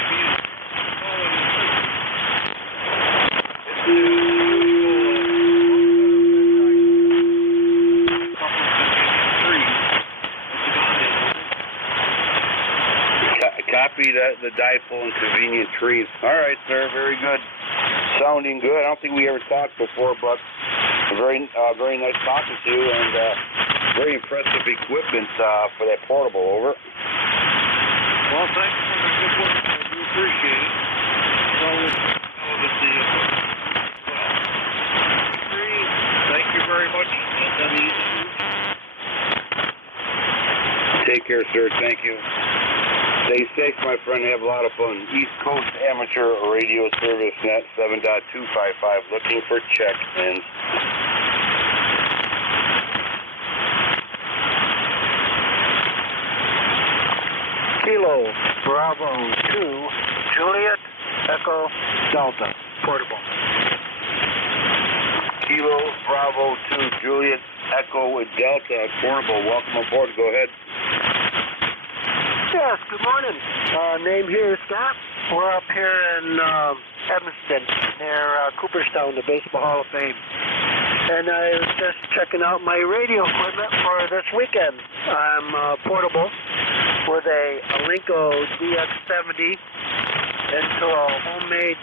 Copy the dipole and convenient trees. All right, sir. Very good. Sounding good. I don't think we ever talked before, but very nice talking to you, and very impressive equipment for that portable. Over. Well, thanks for the good work. I do appreciate it. So, thank you very much. Take care, sir. Thank you. Stay safe, my friend. Have a lot of fun. East Coast Amateur Radio Service Net 7.255. Looking for check-ins. Kilo Bravo 2 Juliet Echo Delta portable. Kilo Bravo 2 Juliet Echo Delta portable. Welcome aboard. Go ahead. Yes, good morning. Name here is Scott. We're up here in Evanston near Cooperstown, the Baseball Hall of Fame. And I was just checking out my radio equipment for this weekend. I'm portable with a Alinco DX70 into a homemade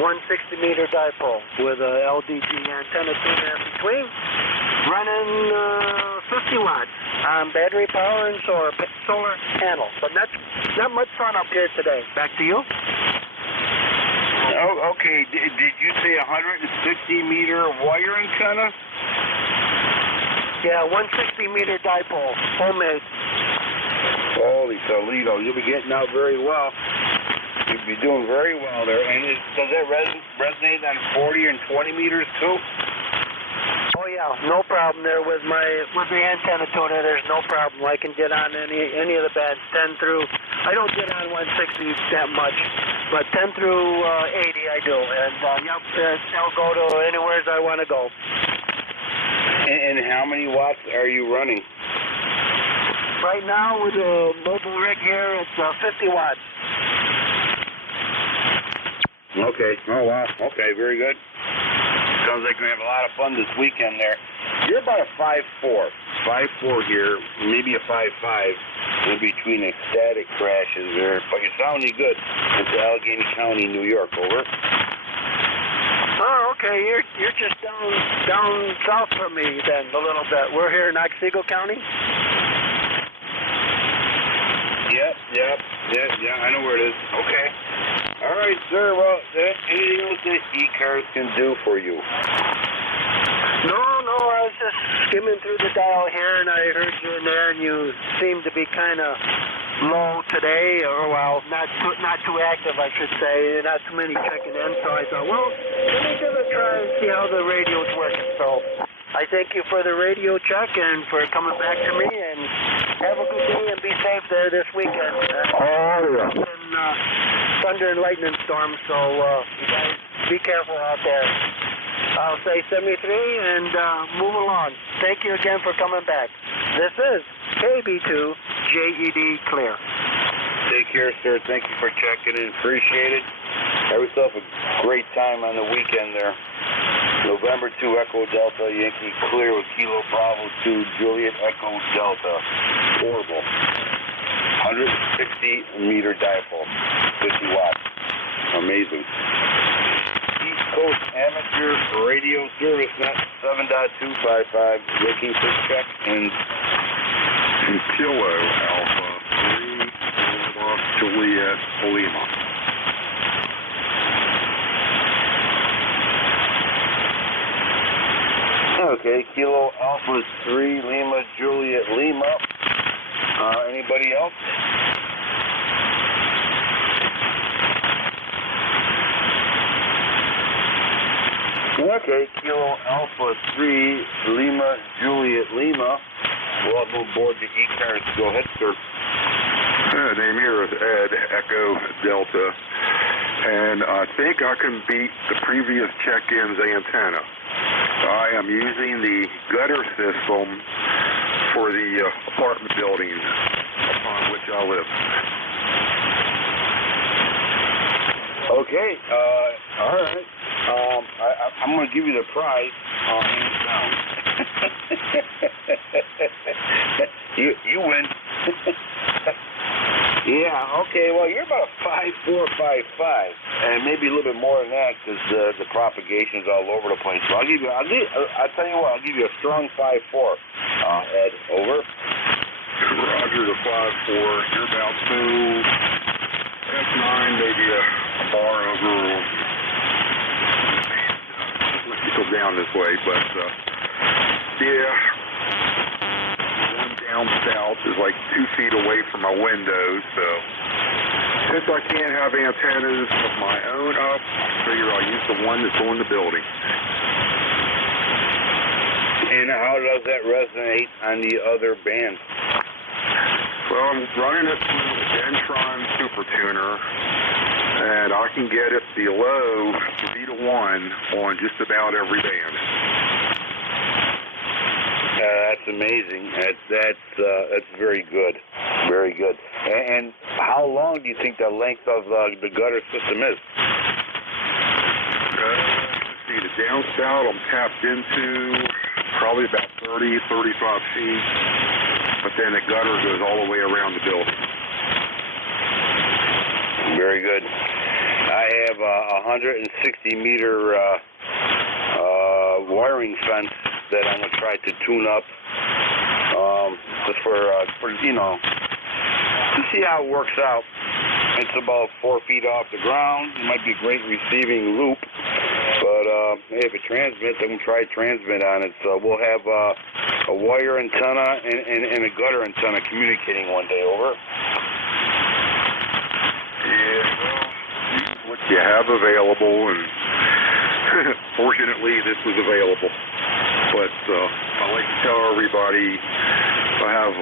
160-meter dipole with a LDG antenna tuner in between. running 50 watts on battery power and solar panel. But not much sun up here today. Back to you. Oh, okay. Did you say 160-meter wire antenna? Yeah, 160-meter dipole, homemade. Holy Toledo, you'll be getting out very well. You'll be doing very well there. And does that resonate on 40 and 20 meters too? Oh yeah, no problem there with the antenna tuner. There's no problem. I can get on any of the bands, 10 through. I don't get on 160 that much, but 10 through 80 I do. And I'll go to anywhere I want to go. And how many watts are you running? Right now with the mobile rig here, it's 50 watts. Okay. Oh wow. Okay, very good. Sounds like we're going to have a lot of fun this weekend there. You're about a 5'4". 5'4" here, maybe a 5'5", in between the static crashes there. But you're sounding good into Allegheny County, New York. Over. Oh, okay. You're just down south from me then a little bit. We're here in Otsego County. Yeah, I know where it is. Okay. All right, sir. Well, anything else that ECARS can do for you? No, I was just skimming through the dial here, and I heard you in there, and you seem to be kind of low today, or well, not too active, I should say. Not too many checking in, so I thought, well, let me give it a try and see how the radio's working. So I thank you for the radio check and for coming back to me, and have a good day and be safe there this weekend. Thunder and lightning storms, so you guys be careful out there. I'll say 73 and move along. Thank you again for coming back. This is KB2JED Clear. Take care, sir. Thank you for checking in. Appreciate it. Have yourself a great time on the weekend there. November 2 Echo Delta Yankee Clear with Kilo Bravo 2 Juliet Echo Delta. Horrible. 160-meter dipole. 50 watts. Amazing. East Coast Amateur Radio Service Net 7.255. Looking for check and Kilo Alpha 3 Juliet Lima. Okay, Kilo Alpha 3 Lima Juliet Lima. Anybody else? Okay, Kilo Alpha 3 Lima Juliet Lima. Welcome aboard the ECARS. Go ahead, sir. Name here is Ed, Echo Delta, and I think I can beat the previous check-in's antenna. I am using the gutter system for the apartment buildings upon which I live. Okay, all right. I'm going to give you the prize. Hands down. you win. Yeah, okay, well, you're about a 5'4", 5'5", and maybe a little bit more than that because the propagation's all over the place. So I'll tell you what, I'll give you a strong 5'4", Ed. Over. Roger, the 5'4", you're about 2 F9, maybe a bar over. Let me go down this way, but yeah. Down south is like 2 feet away from my window, so since I can't have antennas of my own up, I figure I'll use the one that's on the building. And how does that resonate on the other bands? Well, I'm running it through the Dentron Super Tuner, and I can get it below 3 to 1 on just about every band. That's amazing. That's very good. Very good. And how long do you think the length of the gutter system is? Let's see, the downspout I'm tapped into probably about 30, 35 feet, but then the gutter goes all the way around the building. Very good. I have a 160-meter wiring fence that I'm going to try to tune up, just for you know, to see how it works out. It's about 4 feet off the ground. It might be a great receiving loop, but if it transmits, I'm going to try to transmit on it. So we'll have a wire antenna and a gutter antenna communicating one day. Over. Yeah, well, what you have available, and fortunately this was available. But I like to tell everybody I have,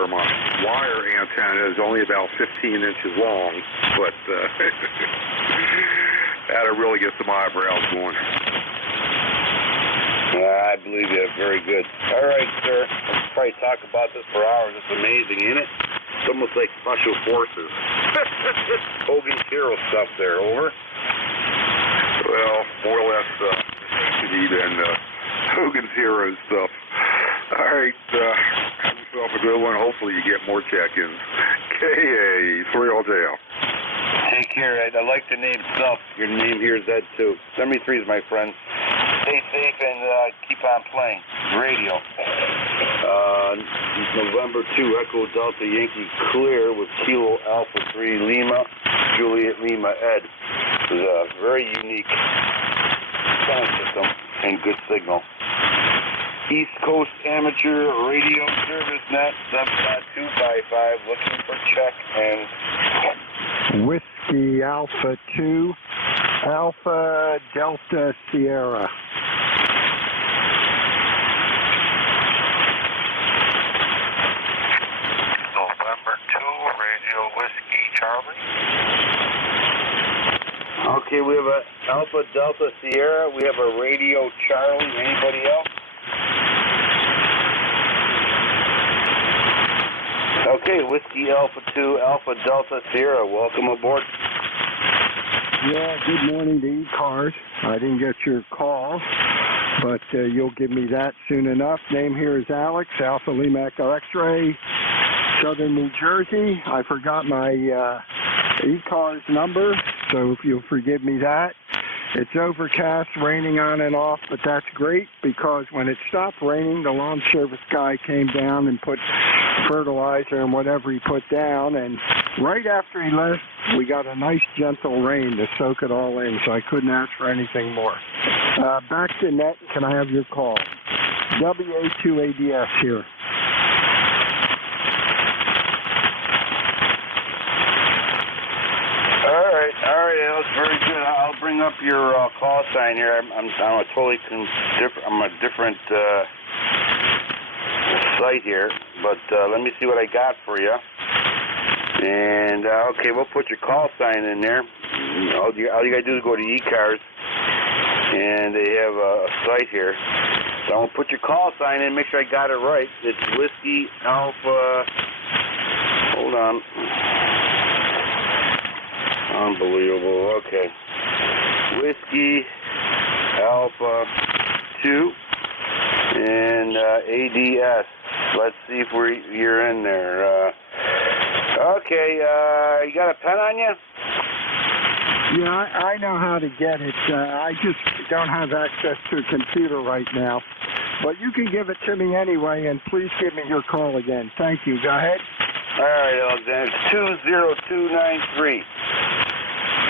or my wire antenna is only about 15 inches long, but that'll really get some eyebrows going. I believe you. Very good. All right, sir. Let's probably talk about this for hours. It's amazing, isn't it? It's almost like special forces. Hogan's Hero stuff there. Over. Well, more or less necessity than Hogan's Hero stuff. All right. Have yourself a good one. Hopefully you get more check-ins. KA3LJL. Take care. I like the name Stuff. Your name here is Ed, too. 73 is my friend. Stay safe and keep on playing. Radio. November 2, Echo Delta Yankee clear with Kilo Alpha 3 Lima, Juliet Lima Ed. It's a very unique sound system and good signal. East Coast Amateur Radio Service Net 7.255 looking for check and Whiskey Alpha 2 Alpha Delta Sierra. November 2 Radio Whiskey Charlie. Okay, we have a Alpha Delta Sierra. We have a Radio Charlie. Anybody else? Okay, Whiskey Alpha 2 Alpha Delta Sierra. Welcome aboard. Yeah, good morning to ECARS. I didn't get your call, but you'll give me that soon enough. Name here is Alex, Alpha Lima Echo X-Ray, Southern New Jersey. I forgot my ECARS number, so if you'll forgive me that. It's overcast, raining on and off, but that's great because when it stopped raining, the lawn service guy came down and put fertilizer and whatever he put down, and right after he left, we got a nice gentle rain to soak it all in, so I couldn't ask for anything more. Back to net, can I have your call? WA2ADS here. All right, Alex, very good. I'll bring up your call sign here. I'm a totally different. I'm a different site here, but let me see what I got for you. And okay, we'll put your call sign in there. All you gotta do is go to ECARS, and they have a site here. So I'll put your call sign in. Make sure I got it right. It's Whiskey Alpha. Hold on. Unbelievable. Okay. Whiskey Alpha 2 and ADS. Let's see if you're in there. Okay. You got a pen on you? Yeah, I know how to get it. I just don't have access to a computer right now. But you can give it to me anyway, and please give me your call again. Thank you. Go ahead. All right, Alexander. 20293.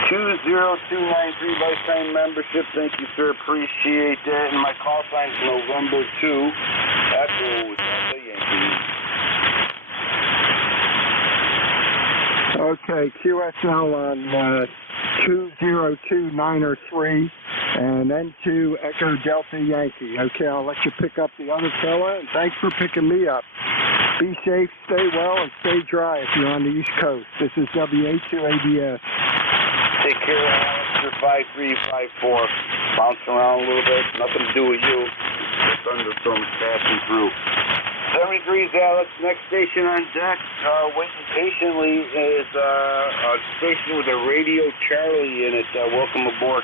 20293 lifetime membership. Thank you, sir. Appreciate that. And my call sign is November 2. Echo Delta Yankee. Okay, QSL on 202903 and N2 Echo Delta Yankee. Okay, I'll let you pick up the other fella, and thanks for picking me up. Be safe, stay well, and stay dry if you're on the East Coast. This is WA2ADS. Take care, Alex. You're 5354. Bounce around a little bit. Nothing to do with you. The thunderstorm's passing through. 73's Alex. Next station on deck, waiting patiently, is a station with a Radio Charlie in it. Welcome aboard.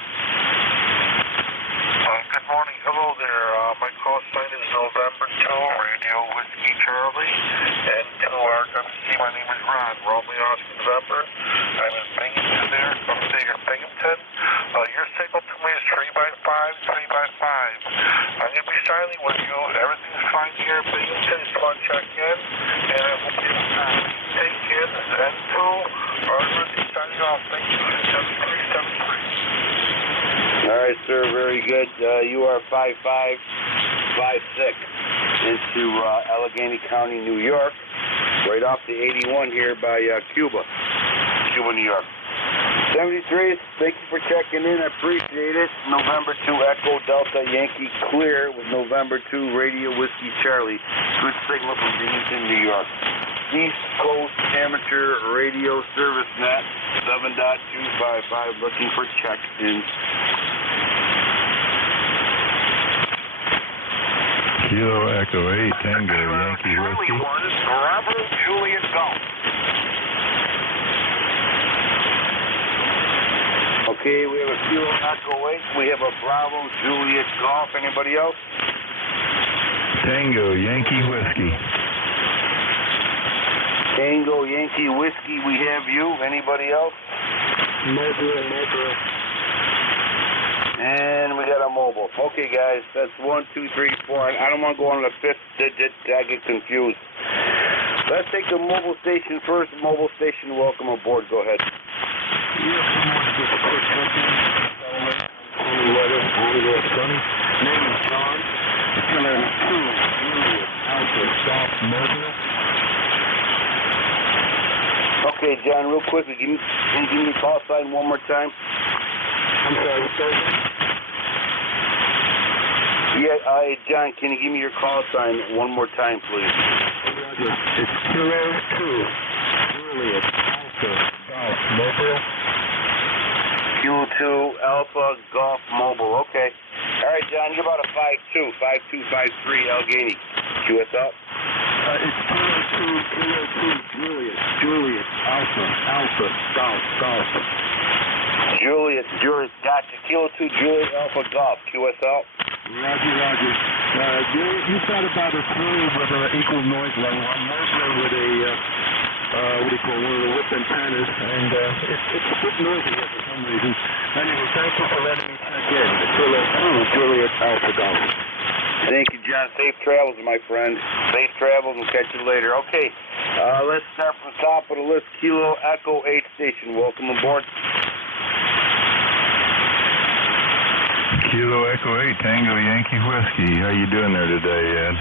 Good morning. Hello there. My call sign is November 2, Radio Whiskey Charlie. And to RWC, my name is Ron. Romeo November. I'm in Binghamton there. So I'm staying in Binghamton. Your signal to me is 3x5, 3x5. I'm going to be Charlie with you. Everything's fine here. Binghamton, just want to check in. And I hope you take care. This is N2. Emergency signing off. Thank you. 7373. All right, sir. Very good. You are 5556 into Allegheny County, New York. Right off the 81 here by Cuba, New York. 73, thank you for checking in. I appreciate it. November 2 Echo Delta Yankee clear with November 2 Radio Whiskey Charlie. Good signal from Binghamton, New York. East Coast Amateur Radio Service Net 7.255 looking for check-in. Kilo Echo 8 Tango Yankee Whiskey. Bravo Juliet Golf. Okay, we have a Kilo Echo 8. We have a Bravo Juliet Golf. Anybody else? Tango Yankee Whiskey. Tango Yankee Whiskey, we have you. Anybody else? Mobile. And we got a mobile. Okay, guys, that's 1, 2, 3, 4. I don't want to go on the fifth digit. I get confused. Let's take the mobile station first. Mobile station, welcome aboard. Go ahead. Yes, good morning. Just a quick check-in. Sunny weather, sunny. Name is John. It's going to improve Juliet Alpha Golf Mobile. Okay, John, real quickly, can you give me the call sign one more time? I'm sorry, what's that? Yeah, John, can you give me your call sign one more time, please? It's Kilo 2 Juliet Alpha Golf Mobile. Kilo 2 Alpha Golf Mobile. Okay. All right, John, you're about a 5'2", 5253 Allegheny. QS up. It's Kilo 2 Juliet Alpha Golf. Juliet, gotcha. Kilo 2 Juliet Alpha Golf. QSL. Roger. You thought about a 3 with an equal noise level. I'm mostly with a, one of the whip antennas, and it's a bit noisy here for some reason. Anyway, thank you for letting me check in. Kilo 2 Juliet Alpha Golf. Thank you, John. Safe travels, my friend. Safe travels, and catch you later. Okay, let's start from the top of the list. Kilo Echo 8 station. Welcome aboard. Kilo Echo 8 Tango Yankee Whiskey. How you doing there today, Ed?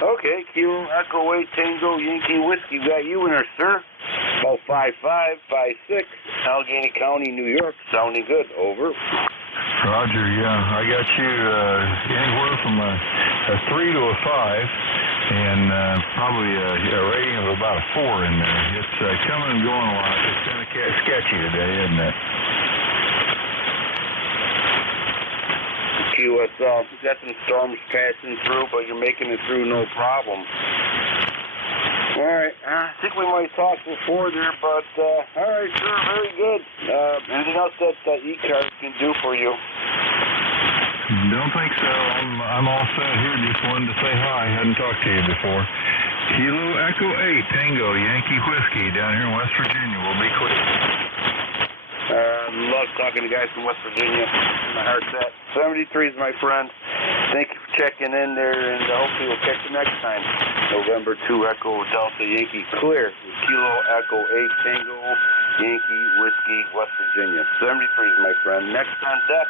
Okay, Kilo Echo 8 Tango Yankee Whiskey. Got you in there, sir. About 5556, Allegheny County, New York. Sounding good. Over. Roger, yeah. I got you anywhere from a 3 to a 5, and probably a rating of about a 4 in there. It's coming and going a lot. It's kind of sketchy today, isn't it? QSL. We've got some storms passing through, but you're making it through no problem. All right. I think we might talk before there, but all right, sir. Very good. Anything else that ECARS can do for you? Don't think so. I'm all set here. Just wanted to say hi. Hadn't talked to you before. Kilo Echo 8 Tango Yankee Whiskey down here in West Virginia. We'll be quick. Love talking to guys from West Virginia. My heart's at 73's, my friend. Thank you for checking in there, and hopefully we'll catch you next time. November 2 Echo Delta Yankee clear. Kilo Echo 8 Tango Yankee Whiskey, West Virginia. 73's, my friend. Next on deck,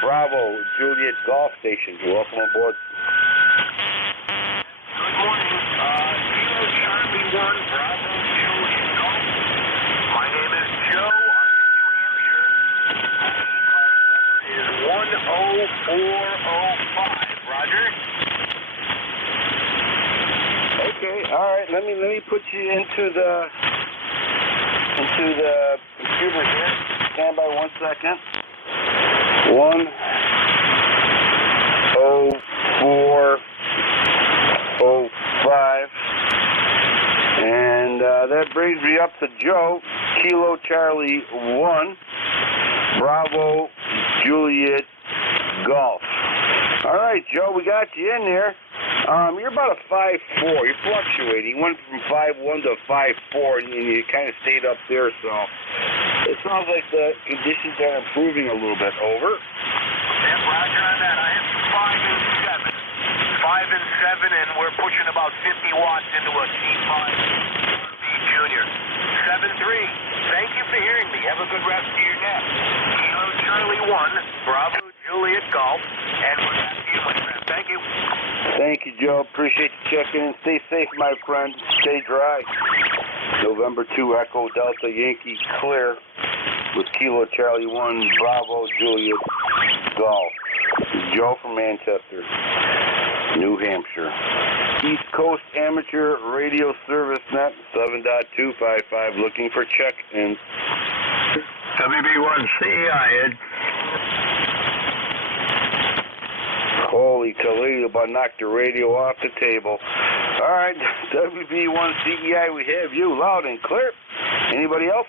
Bravo Juliet Golf Station. Welcome aboard. Good morning. Kilo Charlie 1 Bravo Juliet Golf. My name is Joe. Is 10405. Roger. Okay, all right. Let me put you into the computer here. Stand by 1 second. 10405, and that brings me up to Joe. Kilo Charlie 1 Bravo Juliet Golf. All right, Joe, we got you in there. You're about a 5'4". You're fluctuating. You went from 5'1" to 5'4", and you kind of stayed up there. So it sounds like the conditions are improving a little bit. Over. Yeah, Roger on that. I am pushing about 50 watts into a C5 RB Junior. 7-3. Thank you for hearing me. Have a good rest of your nap. Kilo Charlie 1, Bravo Juliet Golf, and we're back to you, my friend. Thank you. Thank you, Joe. Appreciate you checking in. Stay safe, my friend. Stay dry. November 2, Echo Delta Yankee clear with Kilo Charlie 1, Bravo Juliet Golf. Joe from Manchester, New Hampshire. East Coast Amateur Radio Service Net 7.255 looking for check-ins. WB1CEI, Ed. Holy Toledo, about knocked the radio off the table. All right, WB1CEI, we have you loud and clear. Anybody else?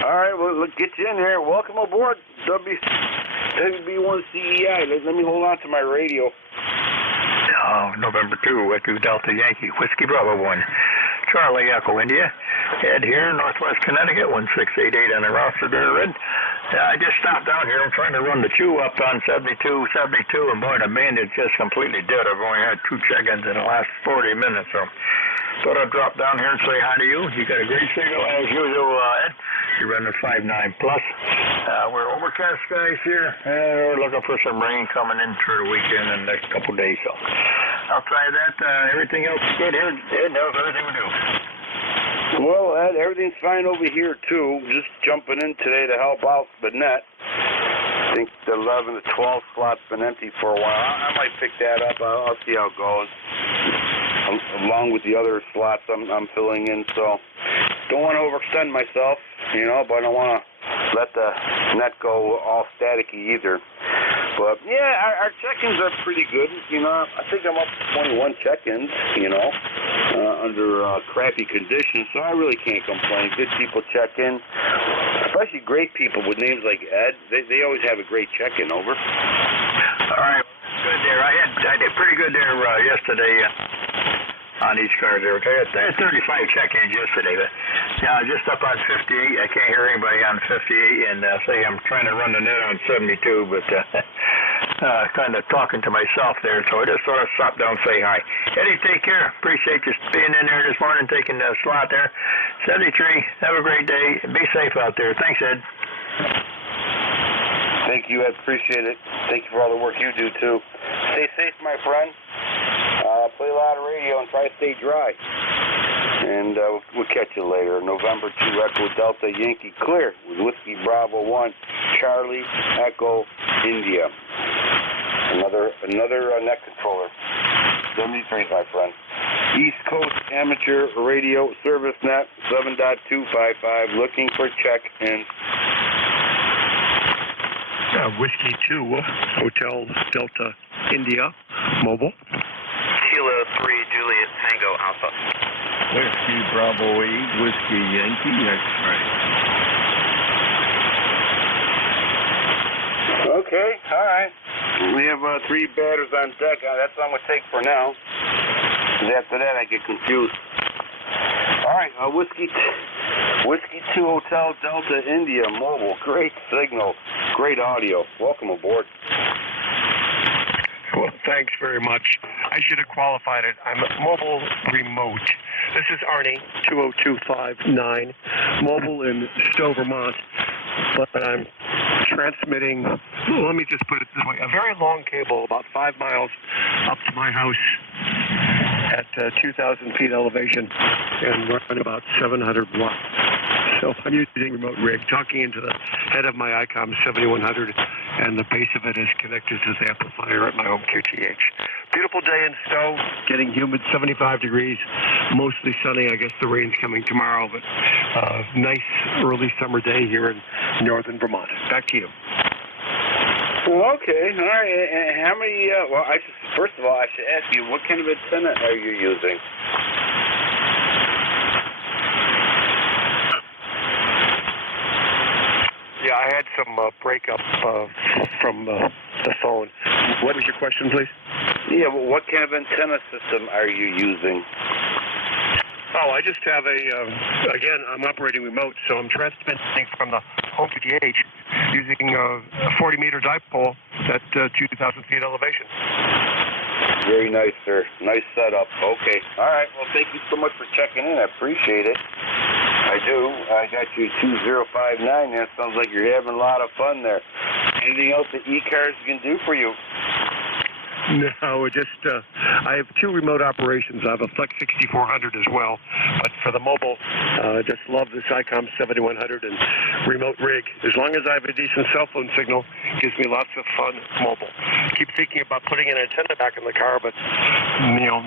All right, well, let's get you in here. Welcome aboard, WB1CEI. Let me hold on to my radio. November 2, Echo Delta Yankee, Whiskey Bravo 1, Charlie Echo India. Ed here, Northwest Connecticut, 1688 on the roster there, Ed. I just stopped down here. I'm trying to run the chew up on 72, and boy, the band is just completely dead. I've only had 2 check-ins in the last 40 minutes, so thought I'd drop down here and say hi to you. You got a great signal as usual, Ed. You're running 5.9 plus. We're overcast skies here. We're looking for some rain coming in through the weekend and the next couple days, so outside that, everything else is good here. Ed, how's everything we do? Well, Ed, everything's fine over here, too. Just jumping in today to help out the net. I think the 11 to 12 slot's been empty for a while. I might pick that up. I'll see how it goes. Along with the other slots I'm filling in, so don't want to overextend myself, but I don't want to let the net go all staticky either. But, yeah, our check-ins are pretty good. I think I'm up to 21 check-ins, under crappy conditions, so I really can't complain. Good people check in, especially great people with names like Ed. They always have a great check-in, over. All right, good there. I did pretty good there yesterday on ECARS there. Okay, I had 35 check-ins yesterday, but just up on 58. I can't hear anybody on 58, and say I'm trying to run the net on 72, but kind of talking to myself there, so I just sort of stopped down and say hi. Eddie, take care. Appreciate you being in there this morning, taking the slot there. 73, have a great day. Be safe out there. Thanks, Ed. Thank you, Ed. Appreciate it. Thank you for all the work you do, too. Stay safe, my friend. Play a lot of radio and try to stay dry. And we'll catch you later. November 2, Echo Delta Yankee clear with Whiskey Bravo 1, Charlie Echo India. Another net controller. 73, my friend. East Coast Amateur Radio Service Net 7.255 looking for check-in. Whiskey 2, Hotel Delta India, mobile. Kilo 3, Juliet Tango Alpha. Whiskey Bravo 8, Whiskey Yankee X-ray. Okay, all right. We have 3 batters on deck. That's all I'm going to take for now. After that, I get confused. All right, Whiskey 2 Hotel Delta India mobile. Great signal, great audio. Welcome aboard. Well, thanks very much. I should have qualified it. I'm mobile remote. This is Arnie, 20259, mobile in Stowe, Vermont. But I'm transmitting, let me just put it this way, a very long cable, about 5 miles up to my house at 2,000 feet elevation and running about 700 watts. So I'm using remote rig, talking into the head of my ICOM 7100, and the base of it is connected to the amplifier at my home QTH. Beautiful day in Stowe, getting humid, 75 degrees, mostly sunny. I guess the rain's coming tomorrow, but nice early summer day here in northern Vermont. Back to you. Well, okay, all right. And how many, first of all, I should ask you, what kind of antenna are you using? Yeah, I had some breakup from the phone. What was your question, please? Yeah, well, what kind of antenna system are you using? Oh, I just have again, I'm operating remote, so I'm transmitting from the home QTH using a 40-meter dipole at 2,000 feet elevation. Very nice, sir. Nice setup. Okay. All right. Well, thank you so much for checking in. I appreciate it. I do. I got you 2059. That sounds like you're having a lot of fun there. Anything else that ECARS can do for you? No, just I have two remote operations. I have a Flex 6400 as well, but for the mobile, just love this ICOM 7100 and remote rig. As long as I have a decent cell phone signal, it gives me lots of fun mobile. Keep thinking about putting an antenna back in the car, but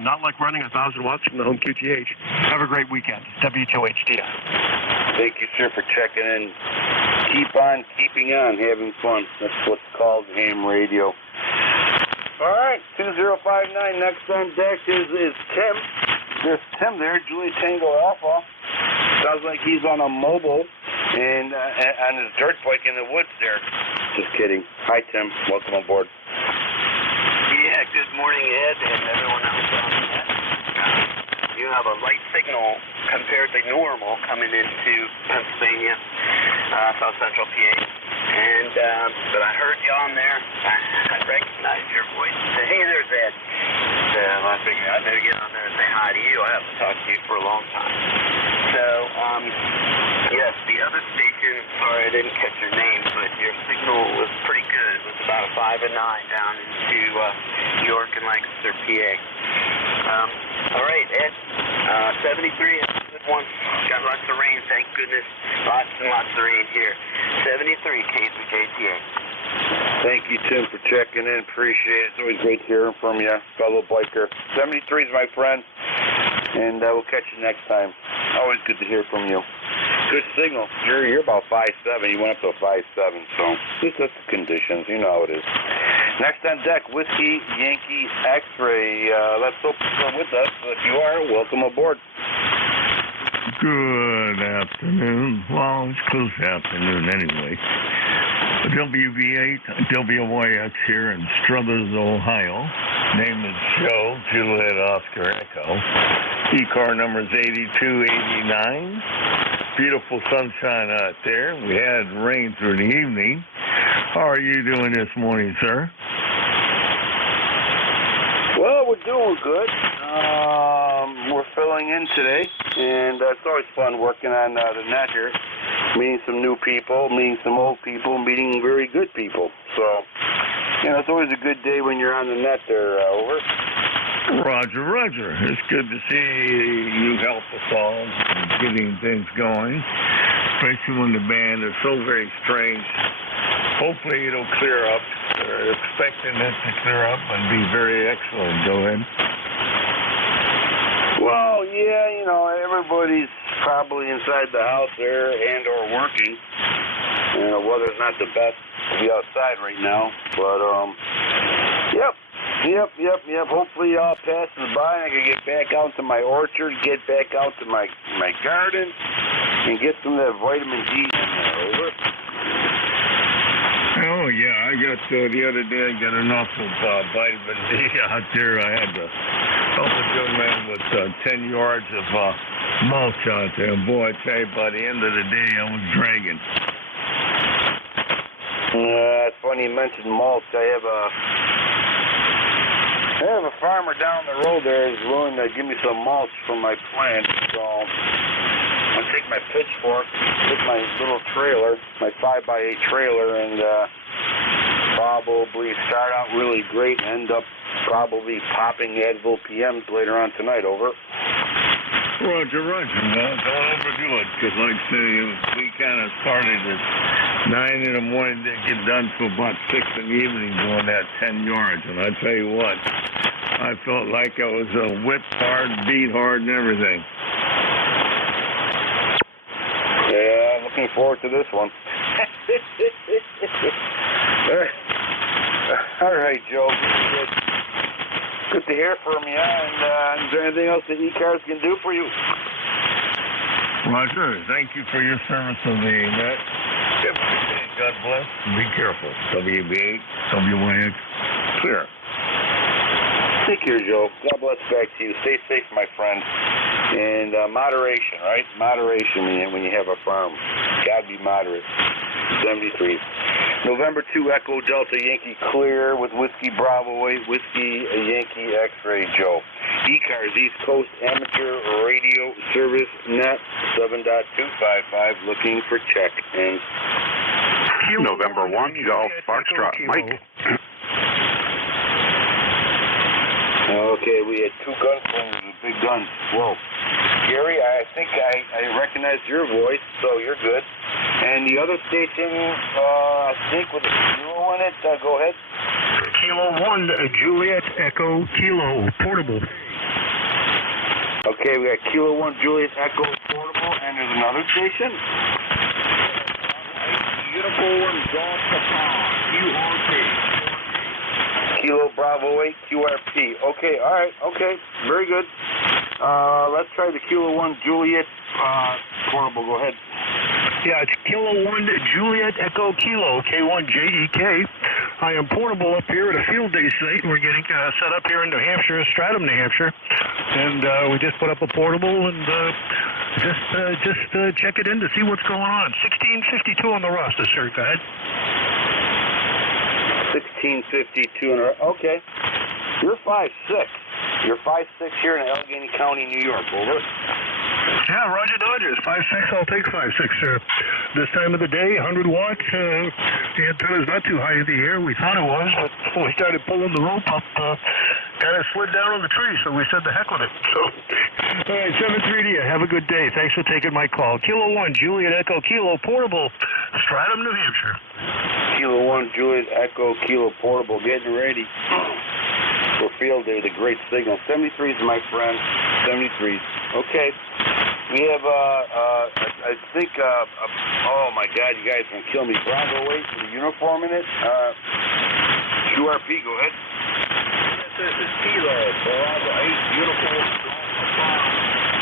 not like running 1,000 watts from the home QTH. Have a great weekend. W2HDF. Thank you, sir, for checking in. Keep on keeping on, having fun. That's what's called ham radio. All right, 2059. Next on deck is Tim. There's Tim there, Julie Tango Alpha. Sounds like he's on a mobile and on his dirt bike in the woods there. Just kidding. Hi, Tim. Welcome aboard. Yeah, good morning, Ed, and everyone else on the net. You have a light signal compared to normal coming into Pennsylvania, South Central PA. And, but I heard you on there. I recognized your voice. I said, hey, there's Ed. So I figured I'd better get on there and say hi to you. I haven't talked to you for a long time. So, yes, the other station, sorry I didn't catch your name, but your signal was pretty good. It was about a 5 and 9 down into York and Lancaster, PA. All right, Ed, 73 is a good one. Got lots of rain, thank goodness. Lots and lots of rain here. 73 KZKTA. Thank you, Tim, for checking in. Appreciate it. It's always great hearing from you, fellow biker. 73 is my friend, and we'll catch you next time. Always good to hear from you. Good signal. You're about 5'7". You went up to a 5'7", so it's just the conditions. You know how it is. Next on deck, Whiskey Yankee X-Ray. Let's hope you're with us. If you are, welcome aboard. Good afternoon. Well, it's close to afternoon anyway. WB8 WYX here in Struthers, Ohio. Name is Joe, Juliet Oscar Echo. ECAR number is 8289. Beautiful sunshine out there. We had rain through the evening. How are you doing this morning, sir? Well, we're doing good. We're filling in today, and it's always fun working on the net here, meeting some new people, meeting some old people, meeting very good people. So, it's always a good day when you're on the net there, over. Roger, Roger. It's good to see you help us all getting things going, especially when the band is so very strange. Hopefully it'll clear up. We're expecting it to clear up and be very excellent. Go ahead. Well, yeah, everybody's probably inside the house there and or working. Weather's not the best to be outside right now, but yep. Hopefully all passes by and I can get back out to my orchard, get back out to my garden, and get some of that vitamin D in there, over. Oh, yeah, I got, the other day, I got enough of vitamin D out there. I had to help a young man with 10 yards of mulch out there. And boy, I tell you, by the end of the day, I was dragging. It's funny you mentioned mulch. I have a farmer down the road there who's willing to give me some mulch for my plants, so I'll take my pitchfork, take my little trailer, my 5x8 trailer, and probably start out really great and end up probably popping Advil PMs later on tonight, over. Roger. Well, don't overdo it, because like I say, we kind of started at 9 in the morning, didn't get done till about 6 in the evening doing that 10 yards, and I tell you what, I felt like I was whipped hard, beat hard, and everything. Yeah, I'm looking forward to this one. All right, Joe. Good to hear from you. And is there anything else that ECARS can do for you? Roger. Thank you for your service on the net. God bless. Be careful. WB8, WYX, clear. Take care, Joe. God bless back to you. Stay safe, my friend. And moderation, right? Moderation when you have a farm. Gotta be moderate. 73. November 2 Echo Delta Yankee Clear with Whiskey Bravo 8 Whiskey Yankee X-Ray Joe. ECARS East Coast Amateur Radio Service Net 7.255 looking for check-in. November 1 Golf Foxtrot Mike. Okay, we had two gunslingers with big guns. Whoa. Gary, I think I recognized your voice, so you're good. And the other station, I think with a zero in it, go ahead. Kilo 1, Juliet Echo Kilo, portable. Okay, we got Kilo 1, Juliet Echo, portable, and there's another station. Uniform Golf Papa, QRP. Kilo Bravo 8 QRP. Okay, all right, okay, very good. Let's try the Kilo 1 Juliet portable. Go ahead. Yeah, it's Kilo 1 Juliet Echo Kilo, K1JEK. I am portable up here at a field day site. We're getting set up here in New Hampshire, Stratham, New Hampshire. And we just put up a portable and just check it in to see what's going on. 1652 on the roster, sir. Go ahead. 1652 in a row. Okay. You're 5'6". You're 5'6" here in Allegheny County, New York. Over. Yeah, Roger Dodgers. 5'6", I'll take 5'6", sir. This time of the day, 100 watts. The antenna's not too high in the air. We thought it was, but when we started pulling the rope up, kind of slid down on the tree, so we said the heck with it. So, all right, 7-3 to you. Have a good day. Thanks for taking my call. Kilo 1, Juliet Echo Kilo, portable, Stratham, New Hampshire. Kilo 1, Juliet Echo Kilo, portable, getting ready for field day, the great signal. 73s, my friend. 73s. Okay. We have, I think, oh my God, you guys are going to kill me. Bravo 8 with the uniform in it. QRP, go ahead. This is Kilo, Bravo 8, uniform,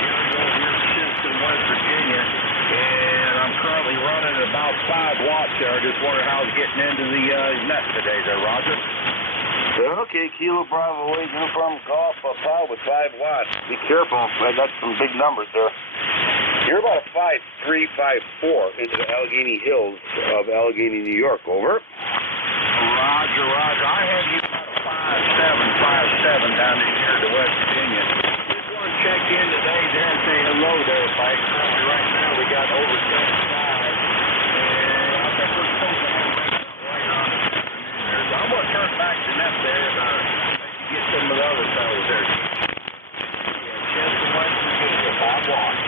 here in Kinston, West Virginia. And I'm currently running at about 5 watts there. I just wonder how it's getting into the net today there, Roger. Okay, Kilo Bravo 8, uniform golf power with 5 watts. Be careful, that's some big numbers there. You're about a 5'3", 5'4" into the Allegheny Hills of Allegheny, New York. Over. Roger. I have you about a 5'7", 5'7" down here to West Virginia. Just want to check in today there and say hello there, Mike. Right now we got over 75. And I think we're supposed to have right on the there. So I'm going to turn back to net there and maybe get some of the other fellows there. Yeah, Chester, West Virginia, 5 watts.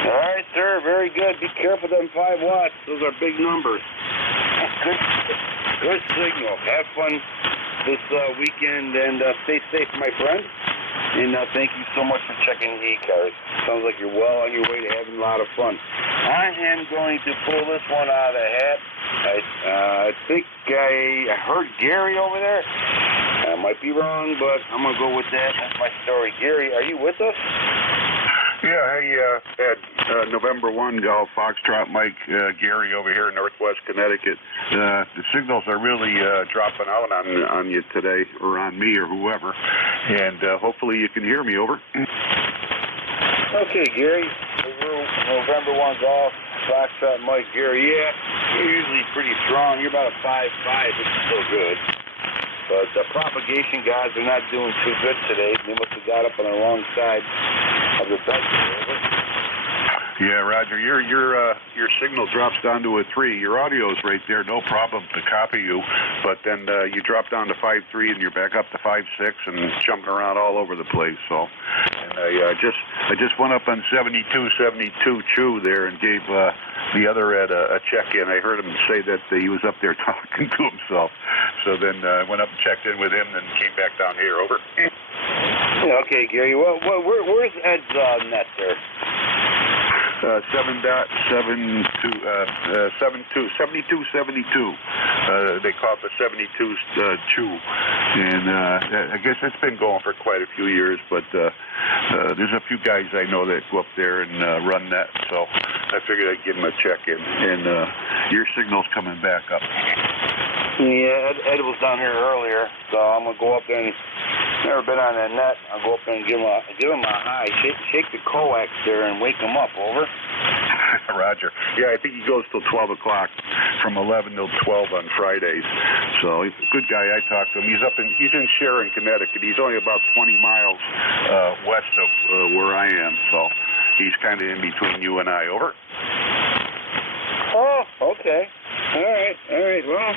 All right, sir. Very good. Be careful of them 5 watts. Those are big numbers. Good signal. Have fun this weekend and stay safe, my friend. And thank you so much for checking ECARS. Sounds like you're well on your way to having a lot of fun. I am going to pull this one out of the hat. I think I heard Gary over there. I might be wrong, but I'm going to go with that. That's my story. Gary, are you with us? Yeah, hey, Ed, November 1 Golf Foxtrot Mike, Gary over here in Northwest Connecticut. The signals are really dropping out on you today, or on me, or whoever, and hopefully you can hear me. Over. Okay, Gary. November 1 Golf Foxtrot Mike, Gary. Yeah, you're usually pretty strong. You're about a 5'5", which is still good. But the propagation guys are not doing too good today. They must have got up on the wrong side of the belt. Yeah, Roger, your signal drops down to a 3. Your audio's right there, no problem to copy you. But then you drop down to 5.3 and you're back up to 5.6 and jumping around all over the place. So, and I just went up on 72 Chew there and gave the other Ed a check-in. I heard him say that he was up there talking to himself. So then I went up and checked in with him and came back down here. Over. Yeah, okay, Gary. Well, where's Ed's net there? 7272. They call it the 72 Chew, and I guess it's been going for quite a few years. But there's a few guys I know that go up there and run that, so I figured I'd give them a check in. And your signal's coming back up. Yeah, Ed was down here earlier, so I'm gonna go up there and Never been on that net. I'll go up there and give him a high. Shake the coax there and wake him up. Over. Roger. Yeah, I think he goes till 12 o'clock, from 11 till 12 on Fridays. So he's a good guy. I talked to him. He's in Sharon, Connecticut. He's only about 20 miles west of where I am. So he's kind of in between you and I. Over. Oh, okay. All right. Well,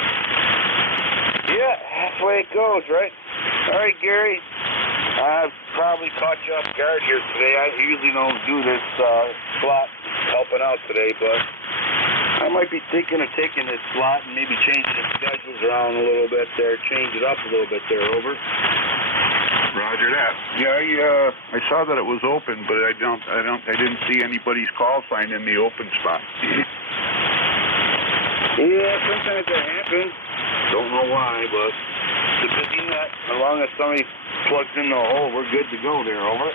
yeah, that's the way it goes, right? All right, Gary. I've probably caught you off guard here today. I usually don't do this slot helping out today, but I might be thinking of taking this slot and maybe changing the schedules around a little bit there, change it up a little bit there. Over. Roger that. Yeah, I saw that it was open, but I didn't see anybody's call sign in the open spot. Yeah, sometimes that happens. Don't know why, but it's a busy net. As long as somebody plugs in the hole, we're good to go there. Over.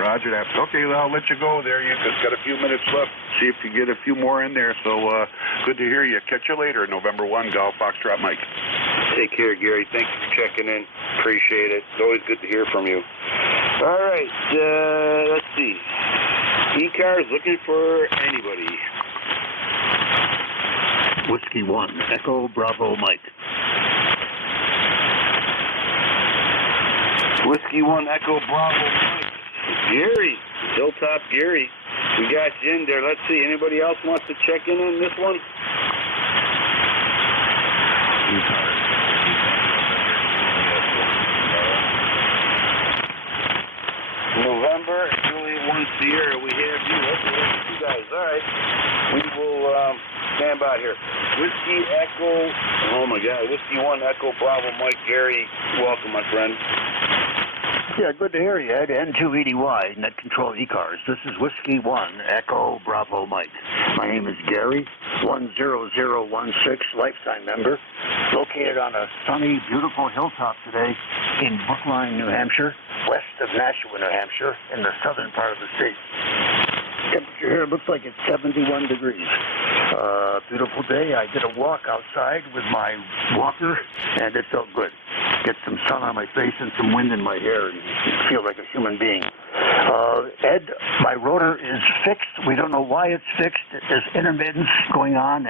Roger that. Okay, well, I'll let you go there. You've just got a few minutes left. See if you get a few more in there. So good to hear you. Catch you later. November 1, Golf Foxtrot Mike. Take care, Gary. Thanks for checking in. Appreciate it. It's always good to hear from you. All right. Let's see. ECARS looking for anybody. Whiskey 1, Echo Bravo Mike. Whiskey 1, Echo Bravo Mike. Gary, Hilltop Gary. We got you in there. Let's see. Anybody else wants to check in on this one? November, Juliet 1 Sierra. We have you. Let's look at you guys. All right. We will stand by here. Whiskey Echo. Oh, my God. Whiskey 1 Echo Bravo Mike. Gary, welcome, my friend. Yeah, good to hear you, Ed. N280Y, Net Control ECARS. This is Whiskey 1, Echo Bravo Mike. My name is Gary, 10016, lifetime member, located on a sunny, beautiful hilltop today in Brookline, New Hampshire, west of Nashua, New Hampshire, in the southern part of the state. Temperature here looks like it's 71 degrees. Beautiful day. I did a walk outside with my walker, and it felt good. Get some sun on my face and some wind in my hair and feel like a human being. Ed, my rotor is fixed. We don't know why it's fixed. There's intermittence going on,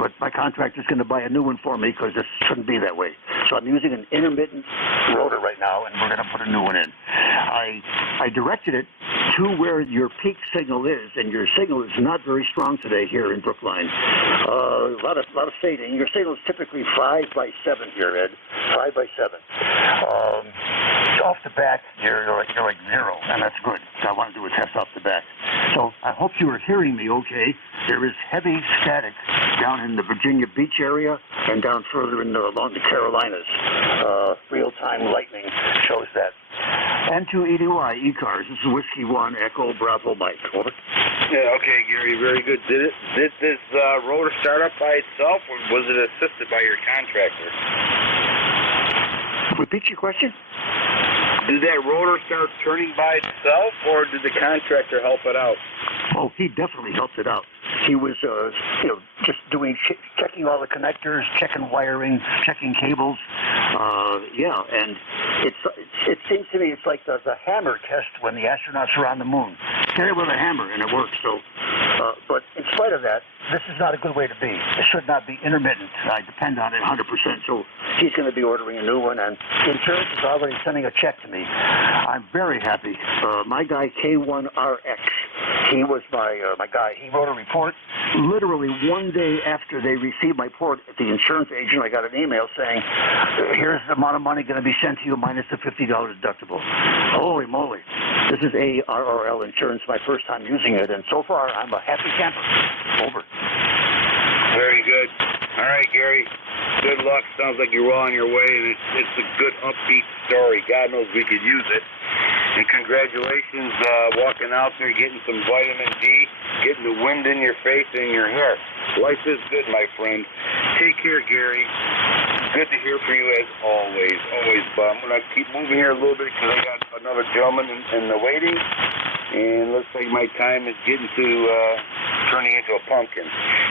but my contractor's going to buy a new one for me because this shouldn't be that way. So I'm using an intermittent rotor right now, and we're going to put a new one in. I directed it to where your peak signal is, and your signal is not very strong today here in Brookline. A lot of fading. Your signal is typically 5 by 7 here, Ed. 5 by 7. Off the bat, you're like 0, and that's good. So I want to do a test off the bat. So I hope you are hearing me okay. There is heavy static down in the Virginia Beach area and down further along the Carolinas. Real-time lightning shows that. N280Y ECARS. This is Whiskey 1 Echo Bravo Mike. Over. Yeah, okay, Gary, very good. Did this rotor start up by itself, or was it assisted by your contractor? Repeat your question? Did that rotor start turning by itself, or did the contractor help it out? Oh, he definitely helped it out. He was, just checking all the connectors, checking wiring, checking cables. And it seems to me it's like the hammer test when the astronauts are on the moon. Hit it with a hammer and it works. So, but in spite of that, this is not a good way to be. It should not be intermittent. I depend on it 100%. So he's going to be ordering a new one, and the insurance is already sending a check to me. I'm very happy. My guy K1RX, he was my guy. He wrote a report. Literally one day after they received my report at the insurance agent, I got an email saying, here's the amount of money going to be sent to you minus the $50 deductible. Holy moly. This is ARRL insurance, my first time using it, and so far I'm a happy camper. Over. Very good. All right, Gary. Good luck. Sounds like you're well on your way, and it's a good upbeat story. God knows we could use it. And congratulations walking out there, getting some vitamin D, getting the wind in your face and your hair. Life is good, my friend. Take care, Gary. Good to hear from you as always. Always, I'm going to keep moving here a little bit because I got another gentleman in the waiting. And looks like my time is getting to turning into a pumpkin.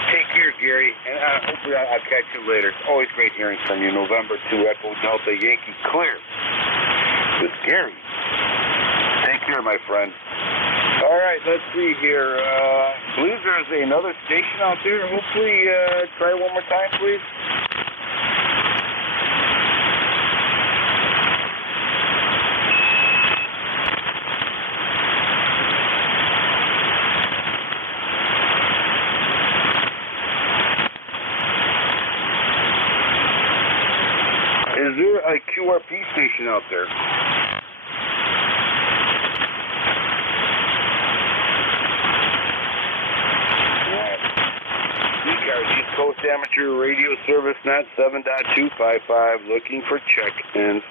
Take care, Gary, and hopefully I'll catch you later. It's always great hearing from you. November 2, Echo Delta Yankee, clear. with Gary. Take care, my friend. All right, let's see here. I believe there's another station out there. Hopefully, try one more time, please. Is there a QRP station out there? ECARS, East Coast Amateur Radio Service Net 7.255, looking for check-ins.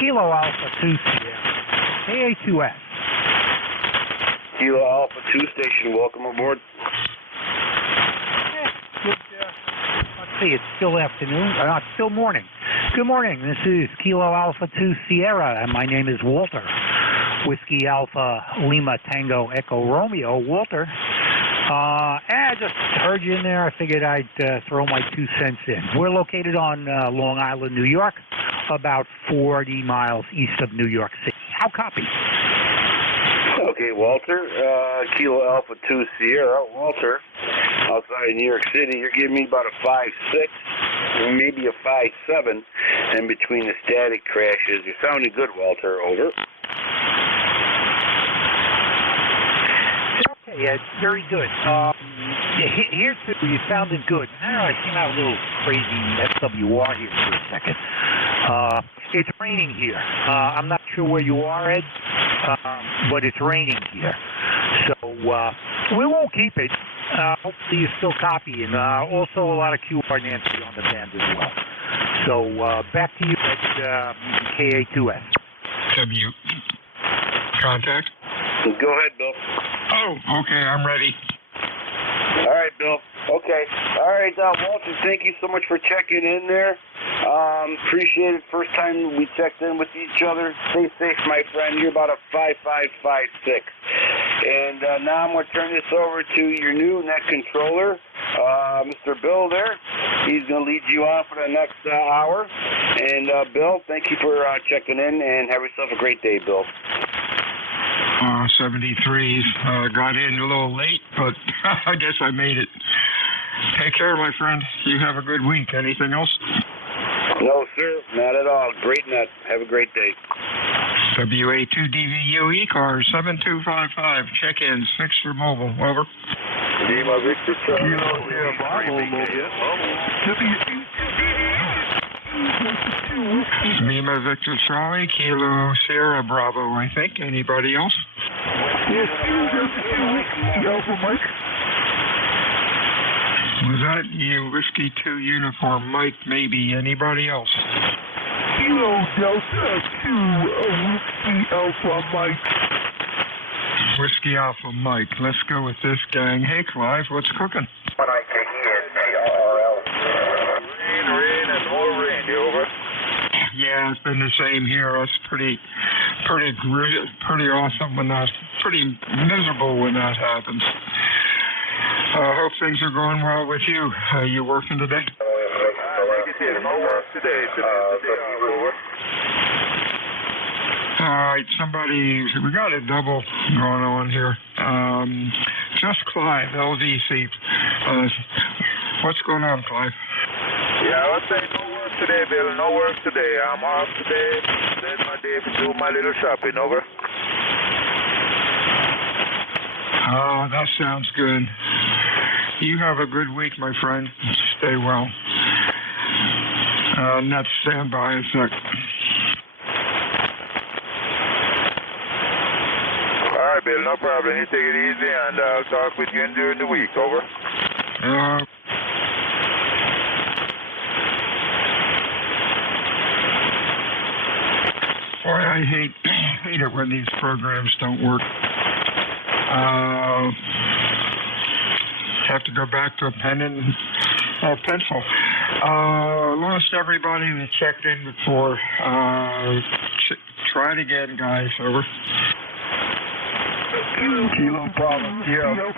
Kilo Alpha 2 Sierra, NJ2US. Kilo Alpha 2 station, welcome aboard. Let's see, it's still afternoon, it's still morning. Good morning, this is Kilo Alpha 2 Sierra, and my name is Walter. Whiskey Alpha Lima Tango Echo Romeo, Walter. I just heard you in there. I figured I'd throw my 2 cents in. We're located on Long Island, New York, about 40 miles east of New York City. How copy? Okay, Walter, Kilo Alpha 2 Sierra, Walter, outside New York City, you're giving me about a 5.6, maybe a 5.7, in between the static crashes. You're sounding good, Walter, over. Okay, yeah, it's very good. Here too, you sounded good. I came out a little crazy SWR here for a second. It's raining here. I'm not sure where you are, Ed, but it's raining here. So we won't keep it. Hopefully you still copy, and also a lot of QR Nancy on the band as well. So back to you at KA2S. W. Contact? Go ahead, Bill. Oh, okay, I'm ready. All right, Bill. Okay. All right, Walter, thank you so much for checking in there. Appreciate it. First time we checked in with each other. Stay safe, my friend. You're about a 5.556. And now I'm going to turn this over to your new net controller, Mr. Bill there. He's going to lead you on for the next hour. And, Bill, thank you for checking in, and have yourself a great day, Bill. 73. Got in a little late, but I guess I made it. Take care, my friend. You have a good week. Anything else? No, sir. Not at all. Great net. Have a great day. WA2DVU ECARS 7255. Check-ins. Fixed for mobile. Over. Lima Victor Charlie. Lima Victor Charlie. Kilo Sierra Bravo, I think. Anybody else? Yes, Alpha Mike. Was that you? Whiskey 2 Uniform Mike, maybe. Anybody else? Kilo Delta 2 Whiskey Alpha Mike. Whiskey Alpha Mike. Let's go with this gang. Hey, Clive, what's cooking? Rain and more rain. You over? Yeah, it's been the same here. It's pretty awesome when that, pretty miserable when that happens. Hope things are going well with you. Are you working today? No work today. All right, we got a double going on here. Just Clive, LVC. What's going on, Clive? Yeah, I was saying no work today, Bill. No work today. I'm off today. Today's my day to do my little shopping. Over. Oh, that sounds good. You have a good week, my friend. Stay well. Net stand by a sec. All right, Bill. No problem. You take it easy, and I'll talk with you during the week. Over. Boy, I hate it when these programs don't work. Have to go back to a pen and pencil. Lost everybody that checked in before. Try it again, guys. Over. Kilo Bravo Sierra.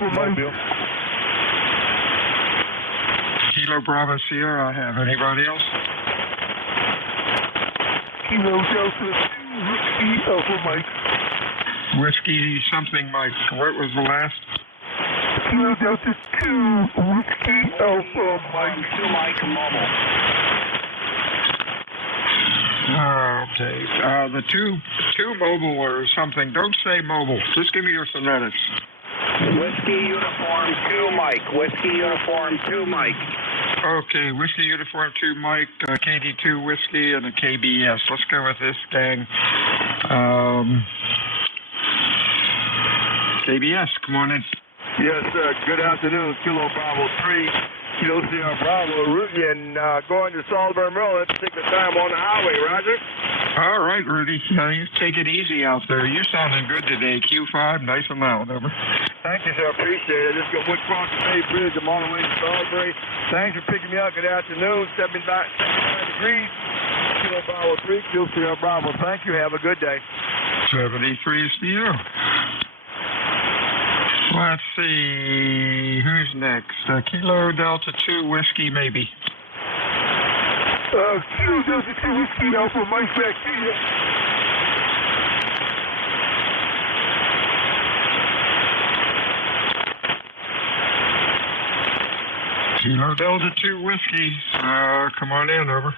Kilo Bravo Sierra. I have. Anybody else? Kilo Delta 2 Whiskey Alpha Mike. Whiskey something, Mike. What was the last? Kilo Delta 2 Whiskey Alpha Mike. 2 Mike Mobile. Okay. The two mobile or something. Don't say mobile. Just give me your phonetics. Whiskey Uniform 2 Mike. Whiskey Uniform 2 Mike. Okay, Whiskey Uniform 2 Mike, KD2 Whiskey, and a KBS. Let's go with this, gang. KBS, come on in. Yes, sir. Good afternoon. Kilo Bravo 3, Kilo Sierra Bravo, Rudy, and going to Salisbury, Maryland. Take the time on the highway, Roger. All right, Rudy. You take it easy out there. You're sounding good today. Q5, nice and loud. Over. Thank you, sir. Appreciate it. Just went across the Bay Bridge. I'm on the way to Salisbury. Thanks for picking me up. Good afternoon. 79 degrees. Kilo Bravo 3, Kilo Sierra Bravo. Thank you. Have a good day. 73 is to you. Let's see. Who's next? Kilo Delta 2 Whiskey, maybe. Kilo Delta 2 Whiskey Alpha Mike back to you. Kilo Delta 2 Whiskey. Come on in, over.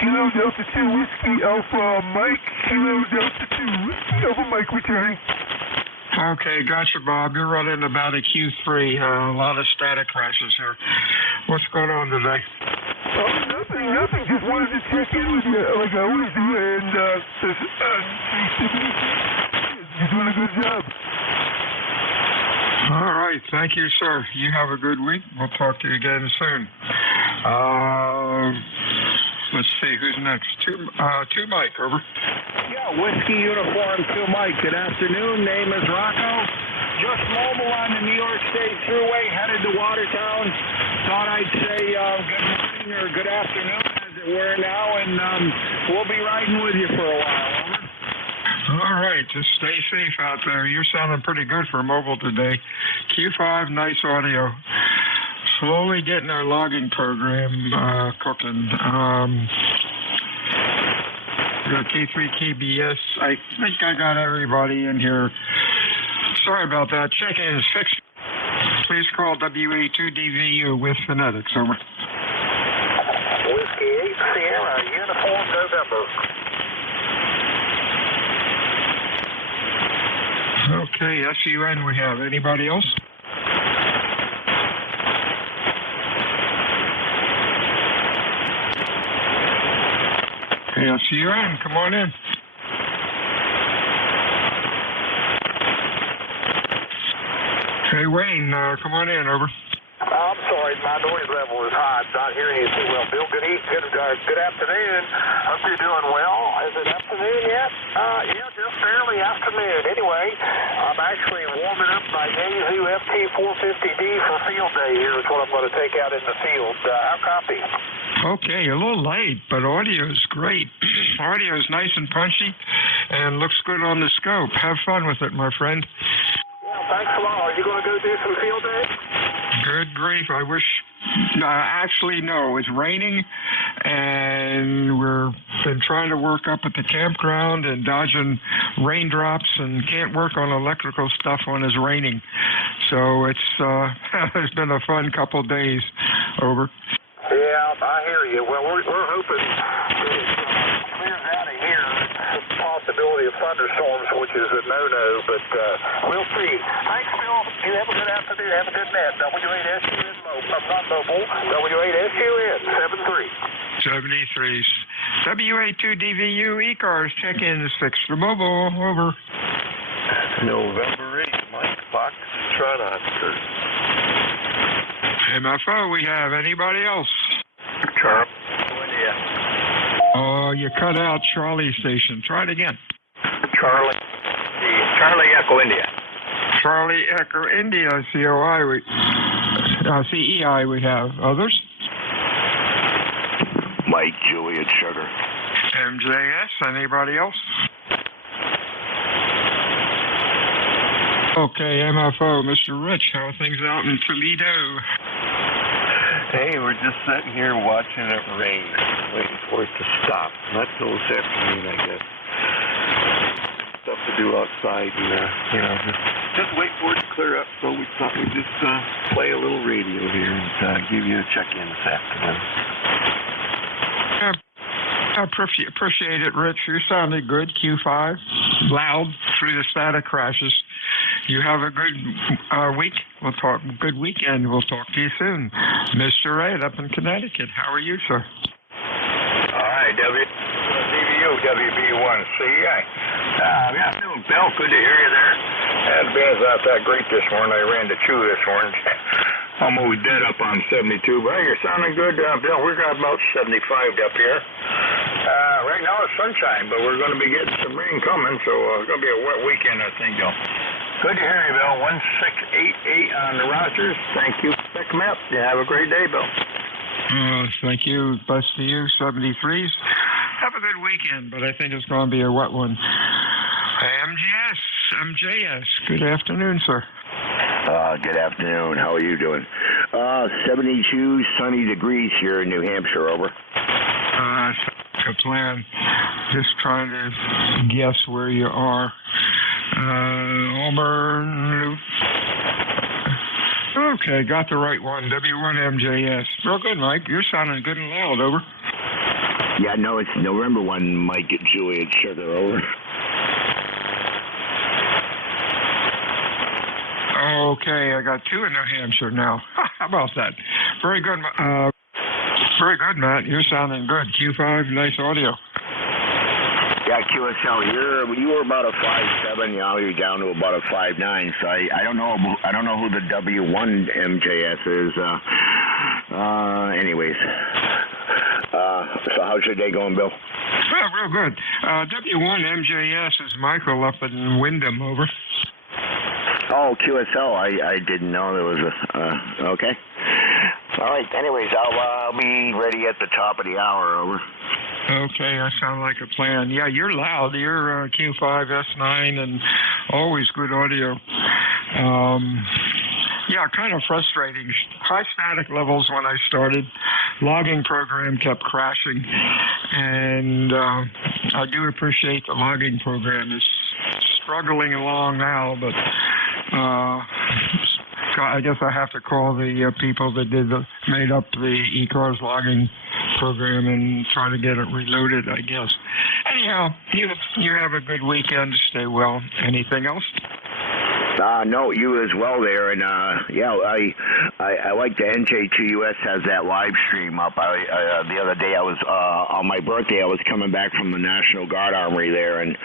Kilo Delta 2 Whiskey Alpha Mike. Kilo Delta 2 Whiskey Alpha Mike returning. Okay, gotcha, Bob. You're running about a Q3. A lot of static crashes here. What's going on today? Nothing. Just wanted to check in with you like I always do, and you're doing a good job. All right, thank you, sir. You have a good week. We'll talk to you again soon. Let's see, who's next? Two Mike, over. Yeah, Whiskey Uniform 2 Mike. Good afternoon. Name is Rocco. Just mobile on the New York State Thruway, headed to Watertown. Thought I'd say good morning or good afternoon, as it were now, and we'll be riding with you for a while. Over. All right, just stay safe out there. You're sounding pretty good for mobile today. Q5, nice audio. Slowly getting our logging program cooking. Got K3 KBS. I think I got everybody in here. Sorry about that. Check-in is fixed. Please call WA2DVU with phonetics. Over. Whiskey 8 Sierra, Uniform November. Okay, SUN we have. Anybody else? Hey, SUN, come on in. Hey, Wayne, come on in, over. I'm sorry, my noise level is high. I'm not hearing you too well. Bill, good afternoon. Hope you're doing well. Is it afternoon yet? Yeah, just barely afternoon. Anyway, I'm actually warming up my Yahoo FT450D for field day here. Is what I'm going to take out in the field. How copy? Okay, a little late, but audio is great. Audio is nice and punchy and looks good on the scope. Have fun with it, my friend. Yeah, thanks a lot. Are you going to go do some field day? Good grief. I wish. Actually, no. It's raining, and we've been trying to work up at the campground and dodging raindrops and can't work on electrical stuff when it's raining. So it's it's been a fun couple of days. Over. Yeah, I hear you. Well, we're hoping that it clears out of here. There's a possibility of thunderstorms, which is a no-no, but we'll see. Thanks, Bill. You have a good afternoon. Have a good net. W8SUN, not mobile. W8SUN, 73. 73. WA2DVU ECARS check-in is fixed for mobile. Over. November 8th, Mike Fox, Trot Oscar. MFO, we have anybody else? Charlie. Oh, you cut out Charlie Station. Try it again. Charlie Echo India. Charlie Echo India, COI, CEI we have. Others? Mike, Juliet, Sugar. MJS, anybody else? Okay, MFO, Mr. Rich, how are things out in Toledo? Hey, we're just sitting here watching it rain, waiting for it to stop. Not till this afternoon, I guess. Stuff to do outside, and just wait for it to clear up. So we thought we'd just play a little radio here and give you a check-in this afternoon. I appreciate it, Rich. You sounded good, Q5, loud through the static crashes. You have a good week. Good weekend. We'll talk to you soon. Mr. Ed up in Connecticut. How are you, sir? Hi, DVU, WB1C. Yeah, Bill, good to hear you there. And being not that great this morning, I ran to chew this morning. Almost dead up on 72, but you're sounding good, Bill. We're got about 75 up here. Right now it's sunshine, but we're going to be getting some rain coming, so it's going to be a wet weekend, I think, Bill. Good to hear you, Bill. 1688 on the Rogers. Thank you. Pick them up. You have a great day, Bill. Thank you. Best to you. 73s. Have a good weekend, but I think it's going to be a wet one. MJS. Good afternoon, sir. Good afternoon. How are you doing? 72 sunny degrees here in New Hampshire, over. Good plan. Just trying to guess where you are. Auburn. Okay, got the right one. W1MJS. Real good, Mike. You're sounding good and loud, over. Yeah, no, it's November 1, Mike, Juliet, Sugar, over. Okay, I got two in New Hampshire now. How about that? Very good, Matt. You're sounding good. Q5, nice audio. Yeah, QSL, you were about a 5'7", now you're down to about a 5'9", so I don't know who the W1 MJS is. Anyways, so how's your day going, Bill? Real good. W1 MJS is Michael up in Wyndham, over. Oh, QSL, I didn't know there was a, okay. All right, anyways, I'll be ready at the top of the hour, over. Okay, that sounds like a plan. Yeah, you're loud. You're Q5, S9, and always good audio. Yeah, kind of frustrating. High static levels when I started. Logging program kept crashing. And I do appreciate the logging program. It's struggling along now, but I guess I have to call the people that made up the ECARS logging program and try to get it reloaded, I guess. Anyhow, you have a good weekend. Stay well. Anything else? No, you as well there, and yeah, I like the NJ2US has that live stream up. The other day I was on my birthday. I was coming back from the National Guard Armory there, and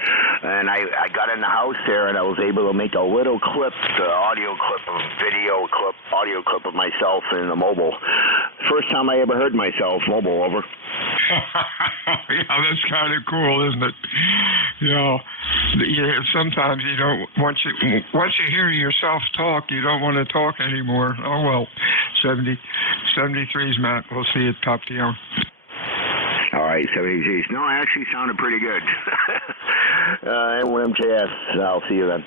I got in the house there, and I was able to make a little clip, audio clip of myself in the mobile. First time I ever heard myself mobile, over. Yeah, that's kind of cool, isn't it? Sometimes you don't once you hear yourself talk, you don't want to talk anymore. Oh well, 73s, Matt. We'll see you at top of the hour. All right, 73s. No, I actually sounded pretty good. MJS. I'll see you then.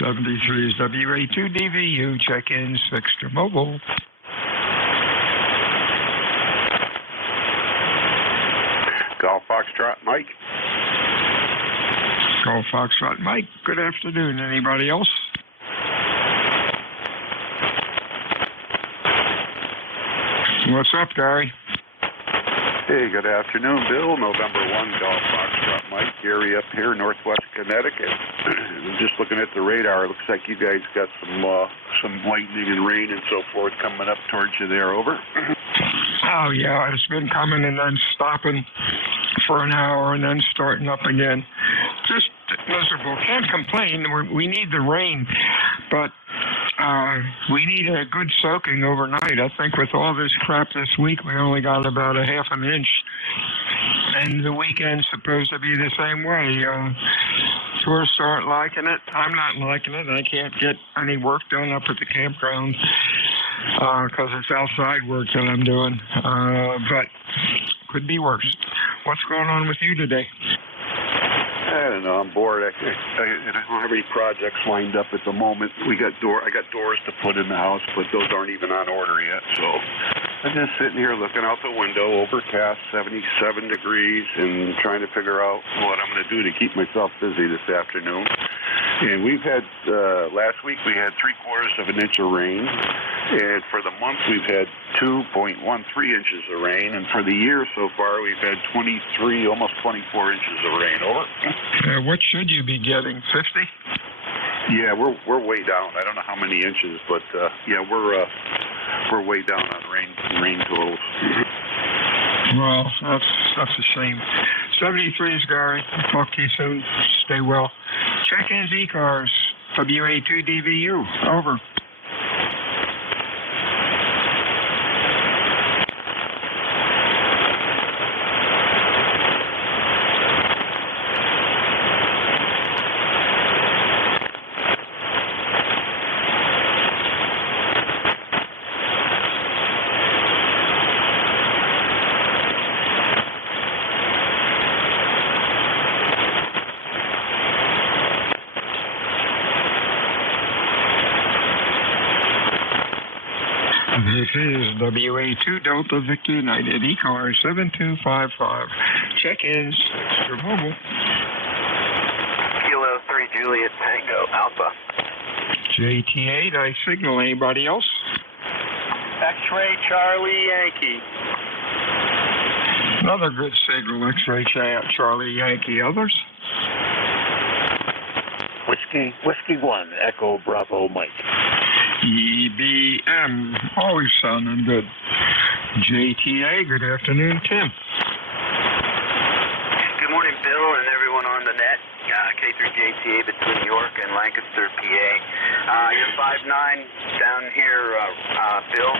73s, WA2DVU check-ins, Fixture Mobile. Golf Foxtrot, Mike. Golf Foxtrot, Mike. Good afternoon. Anybody else? What's up, Gary? Hey, good afternoon, Bill. November 1, Golf Foxtrot, Mike. Gary up here, northwest Connecticut. I'm just looking at the radar. It looks like you guys got some lightning and rain and so forth coming up towards you there, over. Oh, yeah. It's been coming and then stopping for an hour and then starting up again. Just miserable. Can't complain. We need the rain, but we need a good soaking overnight. I think with all this crap this week, we only got about a half an inch. And the weekend's supposed to be the same way. Tourists aren't liking it. I'm not liking it. I can't get any work done up at the campground because it's outside work that I'm doing. But could be worse. What's going on with you today? and I'm bored. I don't have any projects lined up at the moment. I got doors to put in the house, but those aren't even on order yet. So I'm just sitting here looking out the window, overcast, 77 degrees, and trying to figure out what I'm going to do to keep myself busy this afternoon. And we've had, last week we had 3/4 of an inch of rain, and for the month we've had 2.13 inches of rain, and for the year so far we've had 23, almost 24 inches of rain. Over. What should you be getting, 50? Yeah, we're way down. I don't know how many inches, but yeah, we're way down on rain totals. Well, that's a shame. 73 is Gary. Talk to you soon. Stay well. Check-ins ECARS, WA2DVU. Over. This is WA2 Delta Victor United ECARS 7255. Check-ins. Your mobile. Kilo 3 Juliet Tango Alpha. JT8, I signal. Anybody else? X-Ray Charlie Yankee. Another good signal. X-Ray Charlie Yankee. Others? Whiskey 1, Echo Bravo Mike. EBM, always sounding good. JTA, good afternoon, Tim. Good morning, Bill, and everyone on the net. K3JTA between York and Lancaster, PA. You're 5'9", down here, Bill,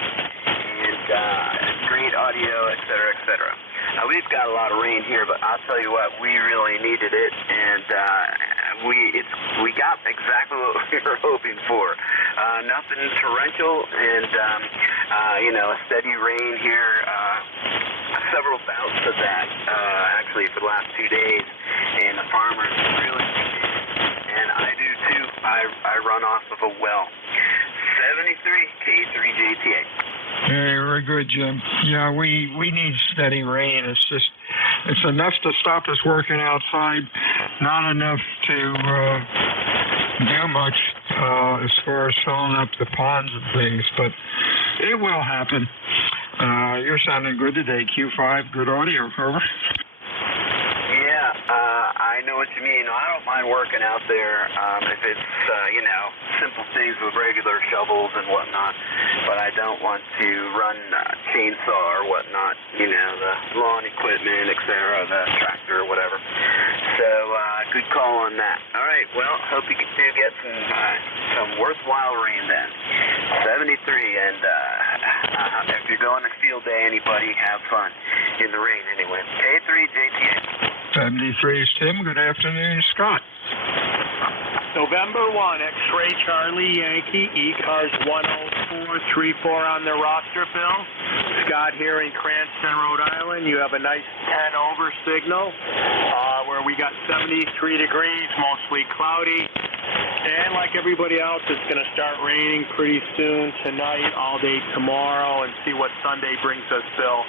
and great audio, et cetera. We've got a lot of rain here, but I'll tell you what, we really needed it, and we got exactly what we were hoping for. Nothing torrential, and a steady rain here. Several bouts of that, actually, for the last 2 days, and the farmers really need it. And I do too. I run off of a well. 73 K3JTA. Very good, Jim. Yeah, we need steady rain. It's enough to stop us working outside, not enough to do much as far as filling up the ponds and things, but it will happen. You're sounding good today, Q5. Good audio, over. Yeah, I know what you mean. I don't mind working out there if it's, simple things with regular shovels and whatnot, but I don't want to run chainsaw or whatnot, the lawn equipment, etc., the tractor or whatever. So, good call on that. All right, well, hope you do get some worthwhile rain then. 73, and if you're going to field day, anybody, have fun in the rain anyway. K3JTA. 73 is Tim. Good afternoon, Scott. November 1, X-Ray Charlie Yankee, ECARS 10434 on the roster, Bill. Scott here in Cranston, Rhode Island. You have a nice 10 over signal where we got 73 degrees, mostly cloudy. And like everybody else, it's going to start raining pretty soon tonight, all day tomorrow, and see what Sunday brings us, Bill.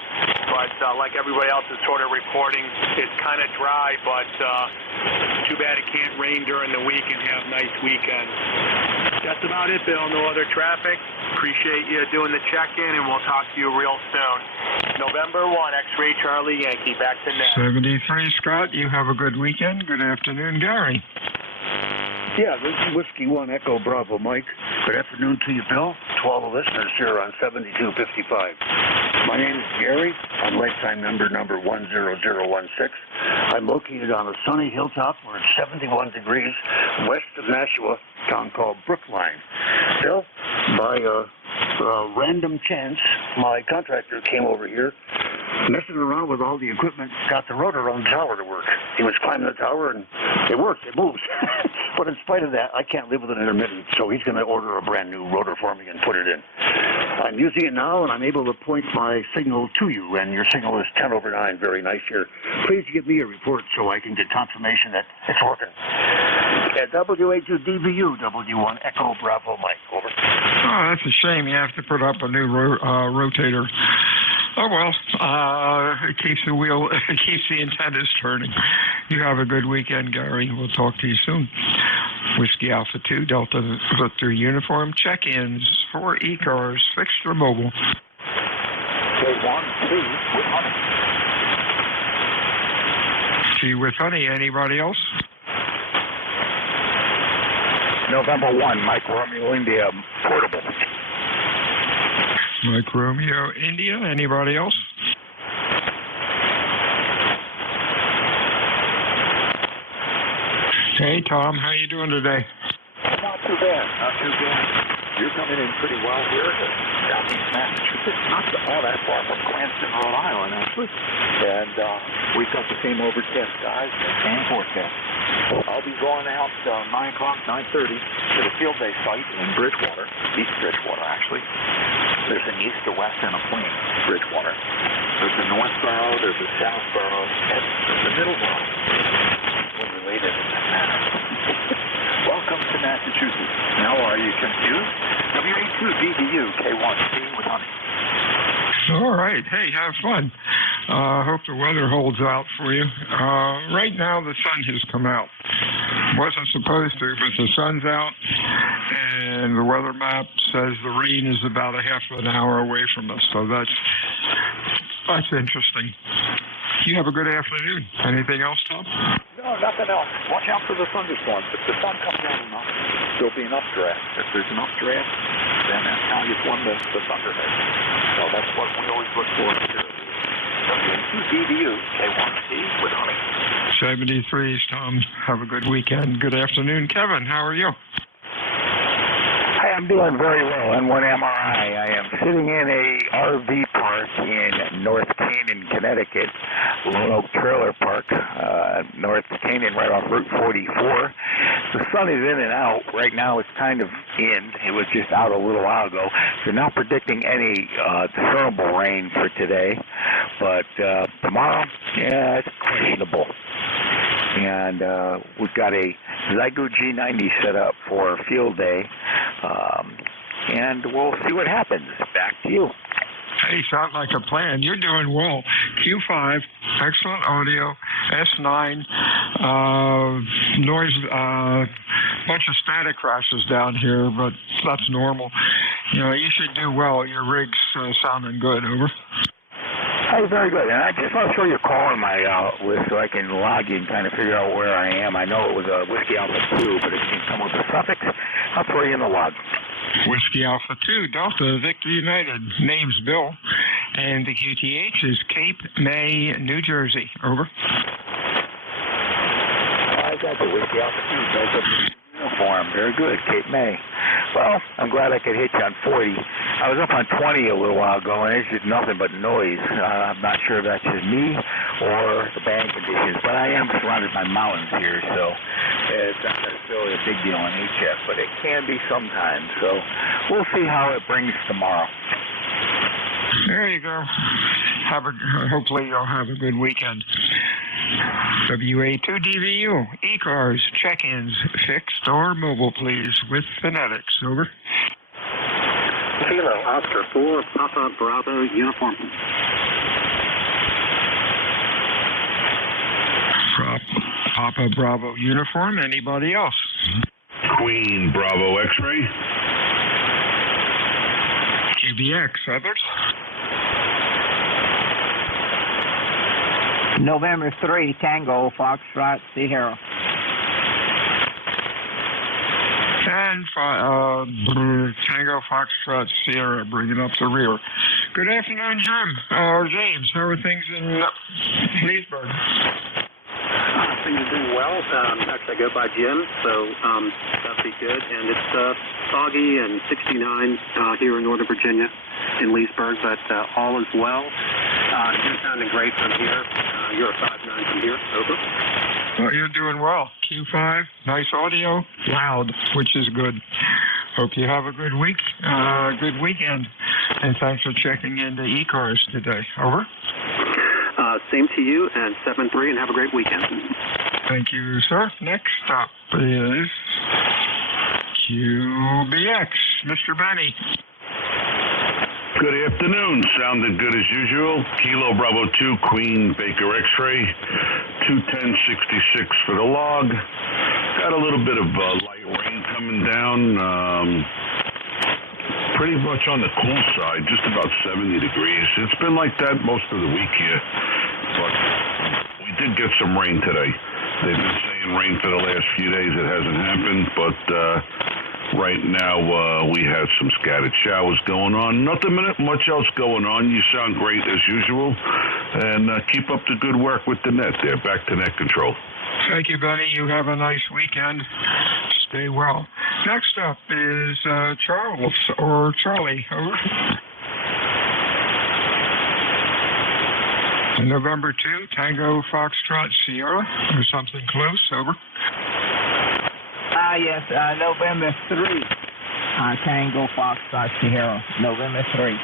But like everybody else is sort of reporting, it's kind of dry, but too bad it can't rain during the week and have nice weekends. That's about it, Bill. No other traffic. Appreciate you doing the check-in, and we'll talk to you real soon. November 1, X-Ray Charlie Yankee. Back to net. 73, Scott. You have a good weekend. Good afternoon, Gary. Yeah, this is Whiskey 1 Echo Bravo Mike. Good afternoon to you, Bill. To all the listeners here on 7255. My name is Gary. I'm lifetime member number 10016. I'm located on a sunny hilltop where it's 71 degrees west of Nashua, a town called Brookline. Bill, by random chance, my contractor came over here messing around with all the equipment, got the rotor on the tower to work. He was climbing the tower, and it worked. It moves. But in spite of that, I can't live with an intermittent, so he's going to order a brand new rotor for me and put it in. I'm using it now, and I'm able to point my signal to you, and your signal is 10/9. Very nice here. Please give me a report so I can get confirmation that it's working. At WA2DVU, W1 Echo Bravo Mike, over. Oh, that's a shame. You have to put up a new rotator. Oh, well, it keeps the wheel, it keeps the antennas turning. You have a good weekend, Gary. We'll talk to you soon. Whiskey Alpha 2, Delta Victor Uniform, check-ins for ECARS, fixed or mobile. K1, 2, with honey. T with honey. Anybody else? November 1, Mike Romeo India, portable. Mike Romeo India. Anybody else? Hey, Tom. How you doing today? Not too bad. Not too bad. You're coming in pretty well here to southeast Massachusetts, not all that far from Cranston, Rhode Island, actually. And we've got the same overcast skies and the same forecast. I'll be going out 9 o'clock, 9:30 to the field day site in Bridgewater, East Bridgewater, actually. There's an east, a west, and a plain Bridgewater. There's a north borough, there's a south borough, and there's a middle borough. We're related in that manner. Welcome to Massachusetts. How are you? Confused? WA2DVU, K1C with honey. All right. Hey, have fun. Hope the weather holds out for you. Right now, the sun has come out. Wasn't supposed to, but the sun's out, and the weather map says the rain is about a half an hour away from us. So that's interesting. You have a good afternoon. Anything else, Tom? No, nothing else. Watch out for the thunderstorms. If the sun comes out enough, there'll be enough draft. If there's enough draft, then that's how you form the thunderhead. So that's what we always look for here. WA2DVU, K1C with honey. 73s, Tom. Have a good weekend. Good afternoon. Kevin, how are you? Hi, I'm doing very well. N1 MRI. I am sitting in a RV park in North Canaan, Connecticut, Lone Oak Trailer Park, North Canaan, right off Route 44. The sun is in and out. Right now it's kind of in. It was just out a little while ago. They're not predicting any discernible rain for today, but tomorrow, yeah, it's questionable. And we've got a Zygo G90 set up for field day, and we'll see what happens. Back to you. Hey, sounds like a plan. You're doing well. Q5, excellent audio, S9, noise, bunch of static crashes down here, but that's normal. You know, you should do well. Your rig's sounding good. Over. Hey, very good. And I just want to throw your call on my list so I can log in and kind of figure out where I am. I know it was a Whiskey Alpha 2, but if you can come with a suffix, I'll throw you in the log. Whiskey Alpha 2, Delta Victor United. Name's Bill. And the QTH is Cape May, New Jersey. Over. I got the Whiskey Alpha 2, Delta Uniform. Very good, Cape May. Well, I'm glad I could hit you on 40. I was up on 20 a little while ago, and it's just nothing but noise. I'm not sure if that's just me or the band conditions, but I am surrounded by mountains here, so it's not necessarily a big deal on HF, but it can be sometimes. So we'll see how it brings tomorrow. There you go. Hopefully you'll have a good weekend. WA2DVU, ECARS, check-ins, fixed or mobile, please, with phonetics. Over. Kilo, Oscar 4, Papa Bravo, uniform. Papa Bravo, uniform. Anybody else? Queen Bravo, X-ray. QBX, others? November 3, Tango, Foxtrot, Sierra. And Tango, Foxtrot, Sierra, bringing up the rear. Good afternoon, Jim. James, how are things in Leesburg? Things are doing well. Actually, I go by Jim, so that'll be good. And it's foggy and 69 here in Northern Virginia in Leesburg, but all is well. You're sounding great from here. You're a 5-9 from here. Over. Well, you're doing well. Q5, nice audio, loud, which is good. Hope you have a good week, good weekend, and thanks for checking into ECARS today. Over. Same to you, and 7-3, and have a great weekend. Thank you, sir. Next up is QBX, Mr. Benny. Good afternoon. Sounded good as usual. Kilo Bravo 2, Queen Baker X-ray, 21066 for the log. Got a little bit of light rain coming down. Pretty much on the cool side, just about 70 degrees. It's been like that most of the week here, but we did get some rain today. They've been saying rain for the last few days. It hasn't happened, but right now we had some scattered showers going on. Nothing much else going on. You sound great as usual, and keep up the good work with the net there. Back to net control. Thank you, Benny. You have a nice weekend. Stay well. Next up is Charles or Charlie. Over. November 2, Tango Foxtrot Sierra, or something close. Over. Yes, November 3, Tango Foxtrot Sierra, November 3.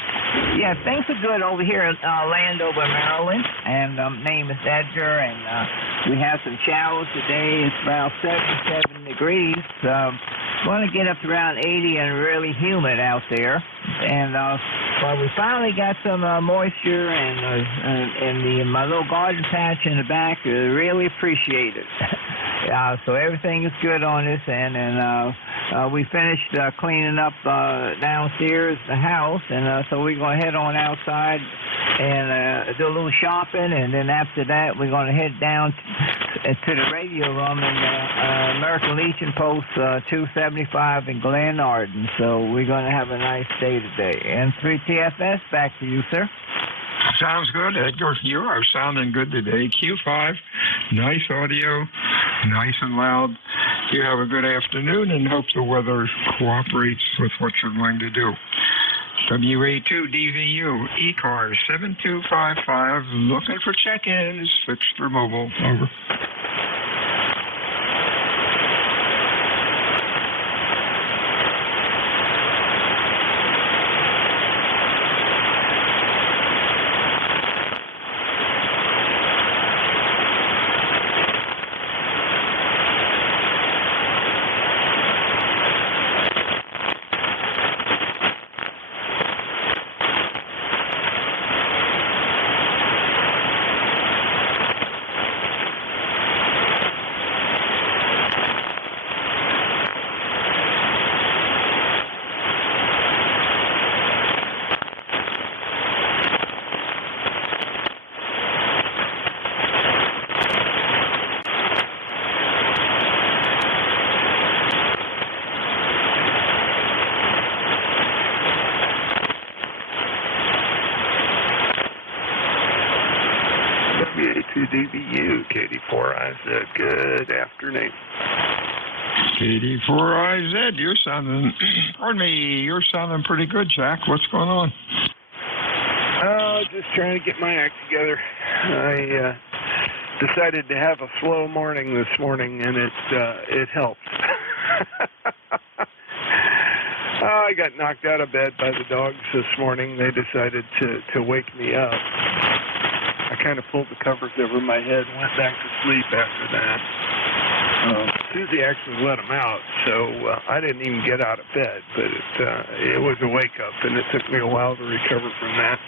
Yeah, things are good over here in Landover, Maryland, and name is Edgar, and we have some showers today. It's about 77 degrees. Going to get up to around 80 and really humid out there. And but we finally got some moisture in my little garden patch in the back. Really appreciate it. So everything is good on this end, and we finished cleaning up downstairs the house, and so we're going to head on outside and do a little shopping, and then after that we're going to head down to the radio room in American Legion Post 275 in Glen Arden. So we're going to have a nice day today. And 3TFS, back to you, sir. Sounds good, Edgar. You are sounding good today. Q5, nice audio, nice and loud. You have a good afternoon, and hope the weather cooperates with what you're going to do. WA2DVU, ECARS 7255, looking for check-ins, fixed for mobile. Over. WA2DVU, KD4IZ, good afternoon. KD4IZ, you're sounding, pardon me, you're sounding pretty good, Jack. What's going on? Just trying to get my act together. I decided to have a slow morning this morning, and it helped. I got knocked out of bed by the dogs this morning. They decided to wake me up. I kind of pulled the covers over my head and went back to sleep after that. Susie actually let them out, so I didn't even get out of bed, but it was a wake-up, and it took me a while to recover from that.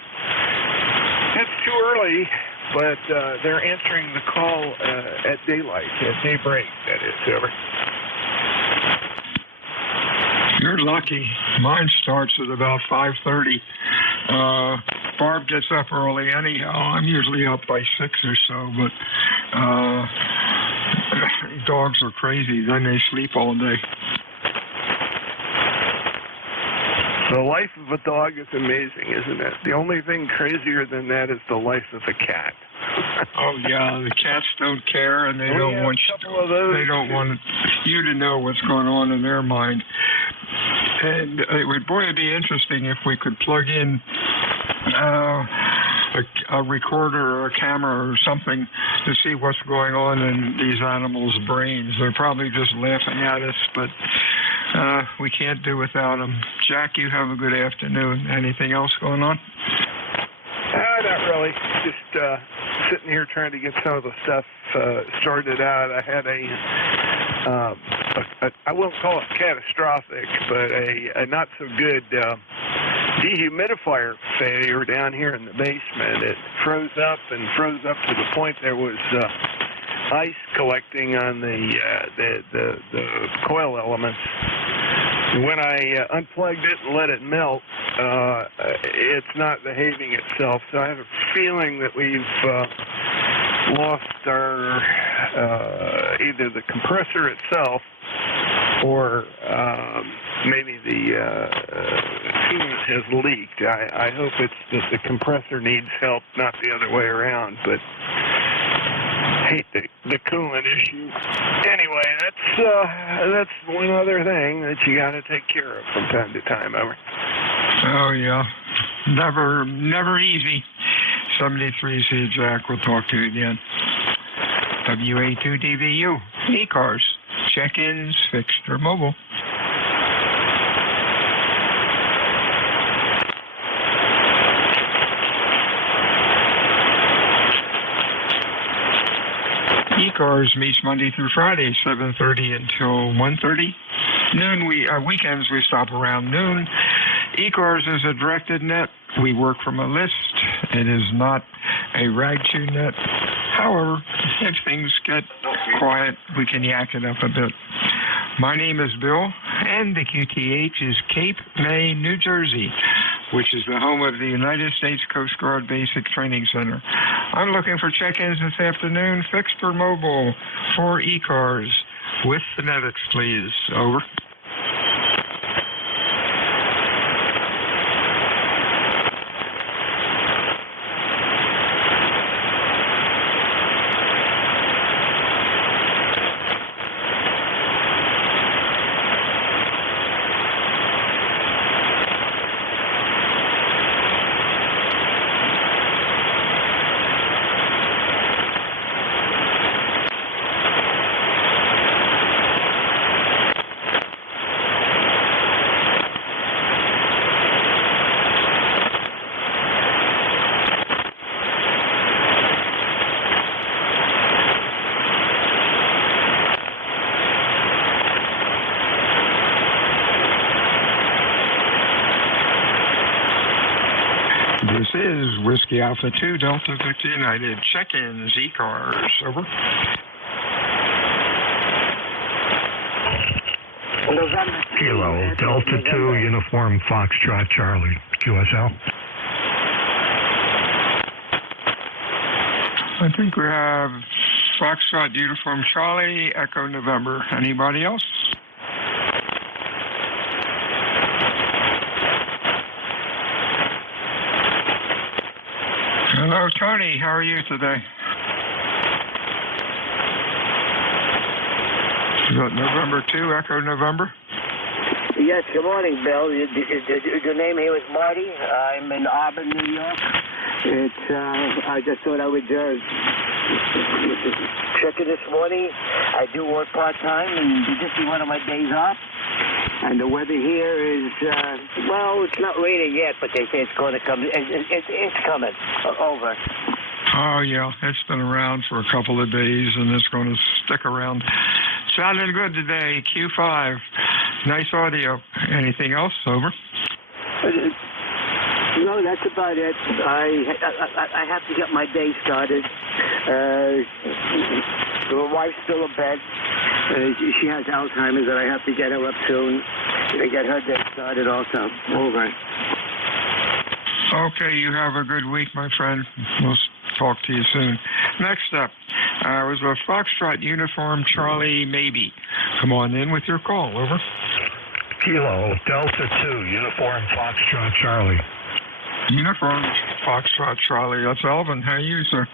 It's too early, but they're answering the call at daylight, at daybreak, that is. Over. You're lucky. Mine starts at about 5:30. Barb gets up early anyhow. I'm usually up by 6 or so, but dogs are crazy. Then they sleep all day. The life of a dog is amazing, isn't it? The only thing crazier than that is the life of a cat. Oh yeah, the cats don't care, and they don't want you to know what's going on in their mind. And it would, boy, it'd be interesting if we could plug in a recorder or a camera or something to see what's going on in these animals' brains. They're probably just laughing at us, but we can't do without them. Jack, you have a good afternoon. Anything else going on? Not really. Just sitting here trying to get some of the stuff sorted out. I had I won't call it catastrophic, but a not so good dehumidifier failure down here in the basement. It froze up to the point there was ice collecting on the coil elements. When I unplugged it and let it melt, it's not behaving itself. So I have a feeling that we've lost our either the compressor itself or maybe the coolant has leaked. I hope it's that the compressor needs help, not the other way around. But I hate the coolant issue. Anyway, that's one other thing that you got to take care of from time to time. Over. Oh yeah, never easy. 73C Jack. We'll talk to you again. WA2DVU ECARS. Check-ins fixed or mobile. ECARS meets Monday through Friday, 7:30 until 1:30. Noon, weekends we stop around noon. ECARS is a directed net. We work from a list. It is not a rag-chew net. However, if things get quiet, we can yak it up a bit. My name is Bill, and the QTH is Cape May, New Jersey, which is the home of the United States Coast Guard Basic Training Center. I'm looking for check-ins this afternoon, fixed or mobile, for ECARS. With phonetics, please. Over. This is Whiskey Alpha 2 Delta Victor United. Check-ins, ECARS. Over. Kilo Delta 2 Uniform Foxtrot Charlie. QSL. I think we have Foxtrot Uniform Charlie, Echo November. Anybody else? Hello, Tony. How are you today? You got November 2, Echo November? Yes, good morning, Bill. Your name here is Marty. I'm in Auburn, New York. I just thought I would check in this morning. I do work part-time, and this is one of my days off. And the weather here is, well, it's not raining yet, but they say it's going to come. It's coming. Over. Oh, yeah. It's been around for a couple of days, and it's going to stick around. Sounding good today. Q5. Nice audio. Anything else? Over. No, that's about it. I have to get my day started. My wife's still in bed. She has Alzheimer's, and I have to get her up soon to get her day started also. Over. Okay, you have a good week, my friend. We'll talk to you soon. Next up, was a Foxtrot Uniform Charlie Maybe. Come on in with your call. Over. Kilo Delta 2 Uniform Foxtrot Charlie. Uniform Foxtrot Charlie. That's Alvin. How are you, sir?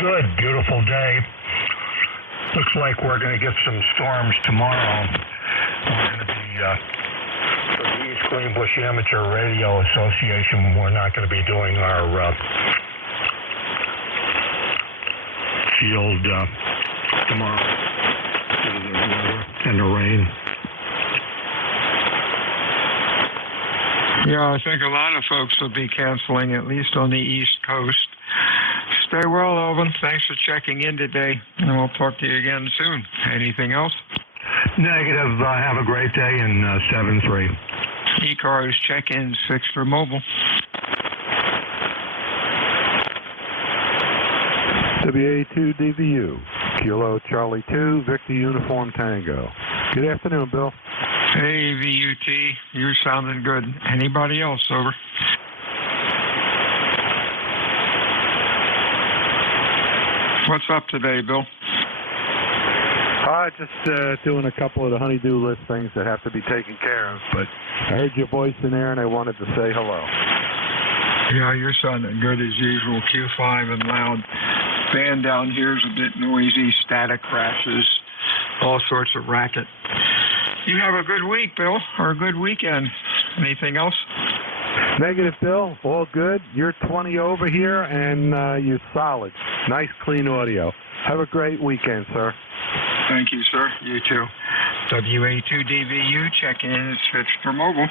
Good. Beautiful day. Looks like we're going to get some storms tomorrow. We're going to be For the East Greenbush Amateur Radio Association, we're not going to be doing our field tomorrow due to the weather and the rain. Yeah, I think a lot of folks will be canceling, at least on the East Coast. Stay well, Elvin. Thanks for checking in today, and we'll talk to you again soon. Anything else? Negative. Have a great day, and 7-3. ECARS check-ins fixed for mobile. WA2DVU, Kilo Charlie 2, Victor Uniform Tango. Good afternoon, Bill. Hey, VUT, you're sounding good. Anybody else, over? What's up today, Bill? Just doing a couple of the honeydew list things that have to be taken care of, but I heard your voice in there and I wanted to say hello. Yeah, you're sounding good as usual. Q5 and loud. Band down here is a bit noisy, static crashes, all sorts of racket. You have a good week, Bill, or a good weekend. Anything else? Negative, Bill. All good. You're 20 over here, and you're solid. Nice, clean audio. Have a great weekend, sir. Thank you, sir. You too. WA2DVU check-in is fixed for mobile.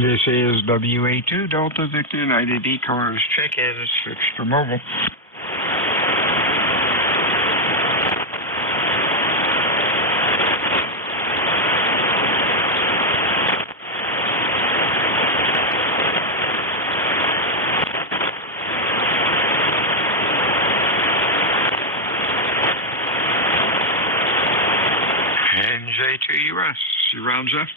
This is WA2 Delta Victor United ECARS check-in is fixed for mobile. NJ2US, you rounds up.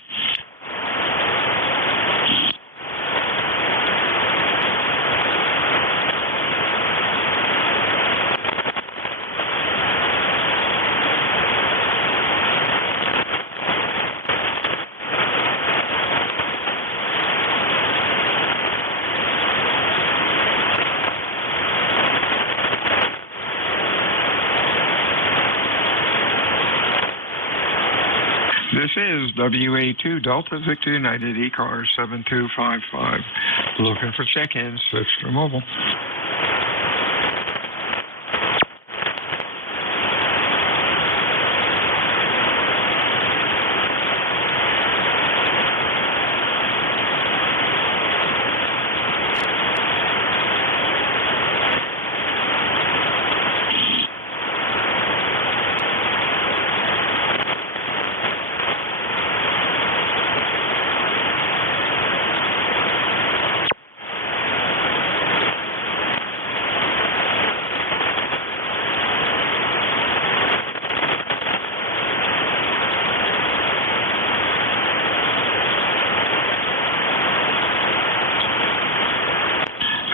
This is WA2 Delta Victor United ECARS 7255. Looking for check-ins, switch to mobile.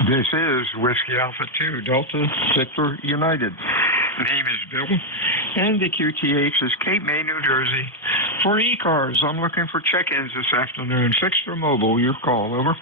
This is Whiskey Alpha 2, Delta Victor United. Name is Bill, and the QTH is Cape May, New Jersey. For ECARS, I'm looking for check-ins this afternoon. Fixed or mobile, your call, over.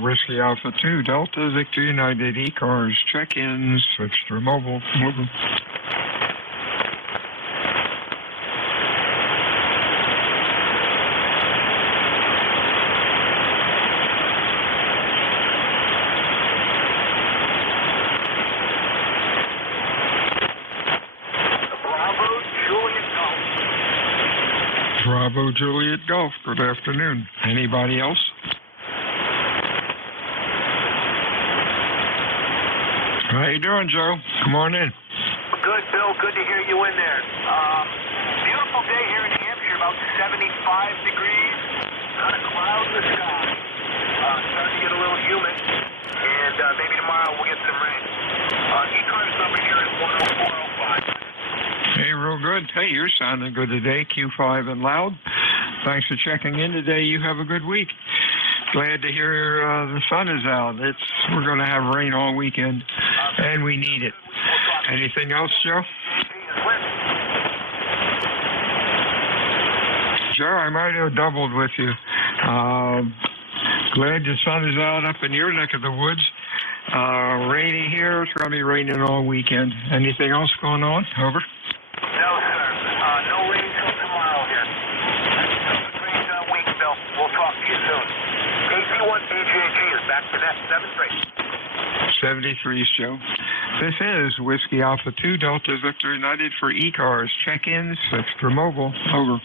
Whiskey Alpha 2, Delta, Victor United, ECARS, check-ins, switch to mobile, over. Bravo Juliet Golf, good afternoon. Anybody else? How you doing, Joe? Come on in. Good, Bill. Good to hear you in there. Beautiful day here in New Hampshire, about 75 degrees. Not a cloud in the sky. Starting to get a little humid, and maybe tomorrow we'll get some rain. ECARS number here is 10405. Hey, real good. Hey, you're sounding good today, Q5 and loud. Thanks for checking in today. You have a good week. Glad to hear the sun is out. We're going to have rain all weekend, and we need it. Anything else, Joe? Joe, I might have doubled with you. Glad the sun is out up in your neck of the woods. Rainy here. It's going to be raining all weekend. Anything else going on? Over. No, sir. No rain till tomorrow here. Have a great week, Bill. We'll talk to you soon. KC1BJG is back to net 73. 73's Joe. This is Whiskey Alpha 2 Delta Victor United for ECARS. Check-ins, extra mobile. Over.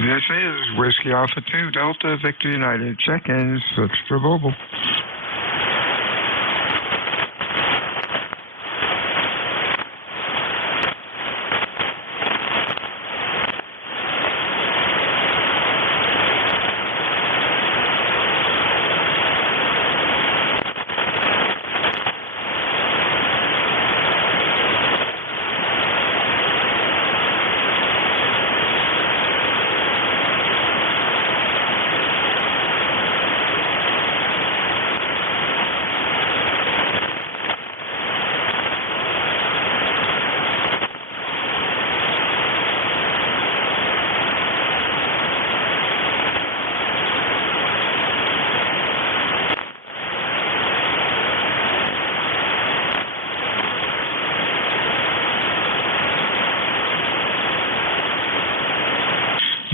This is Whiskey Alpha 2 Delta Victor United. Check-ins, switch to mobile.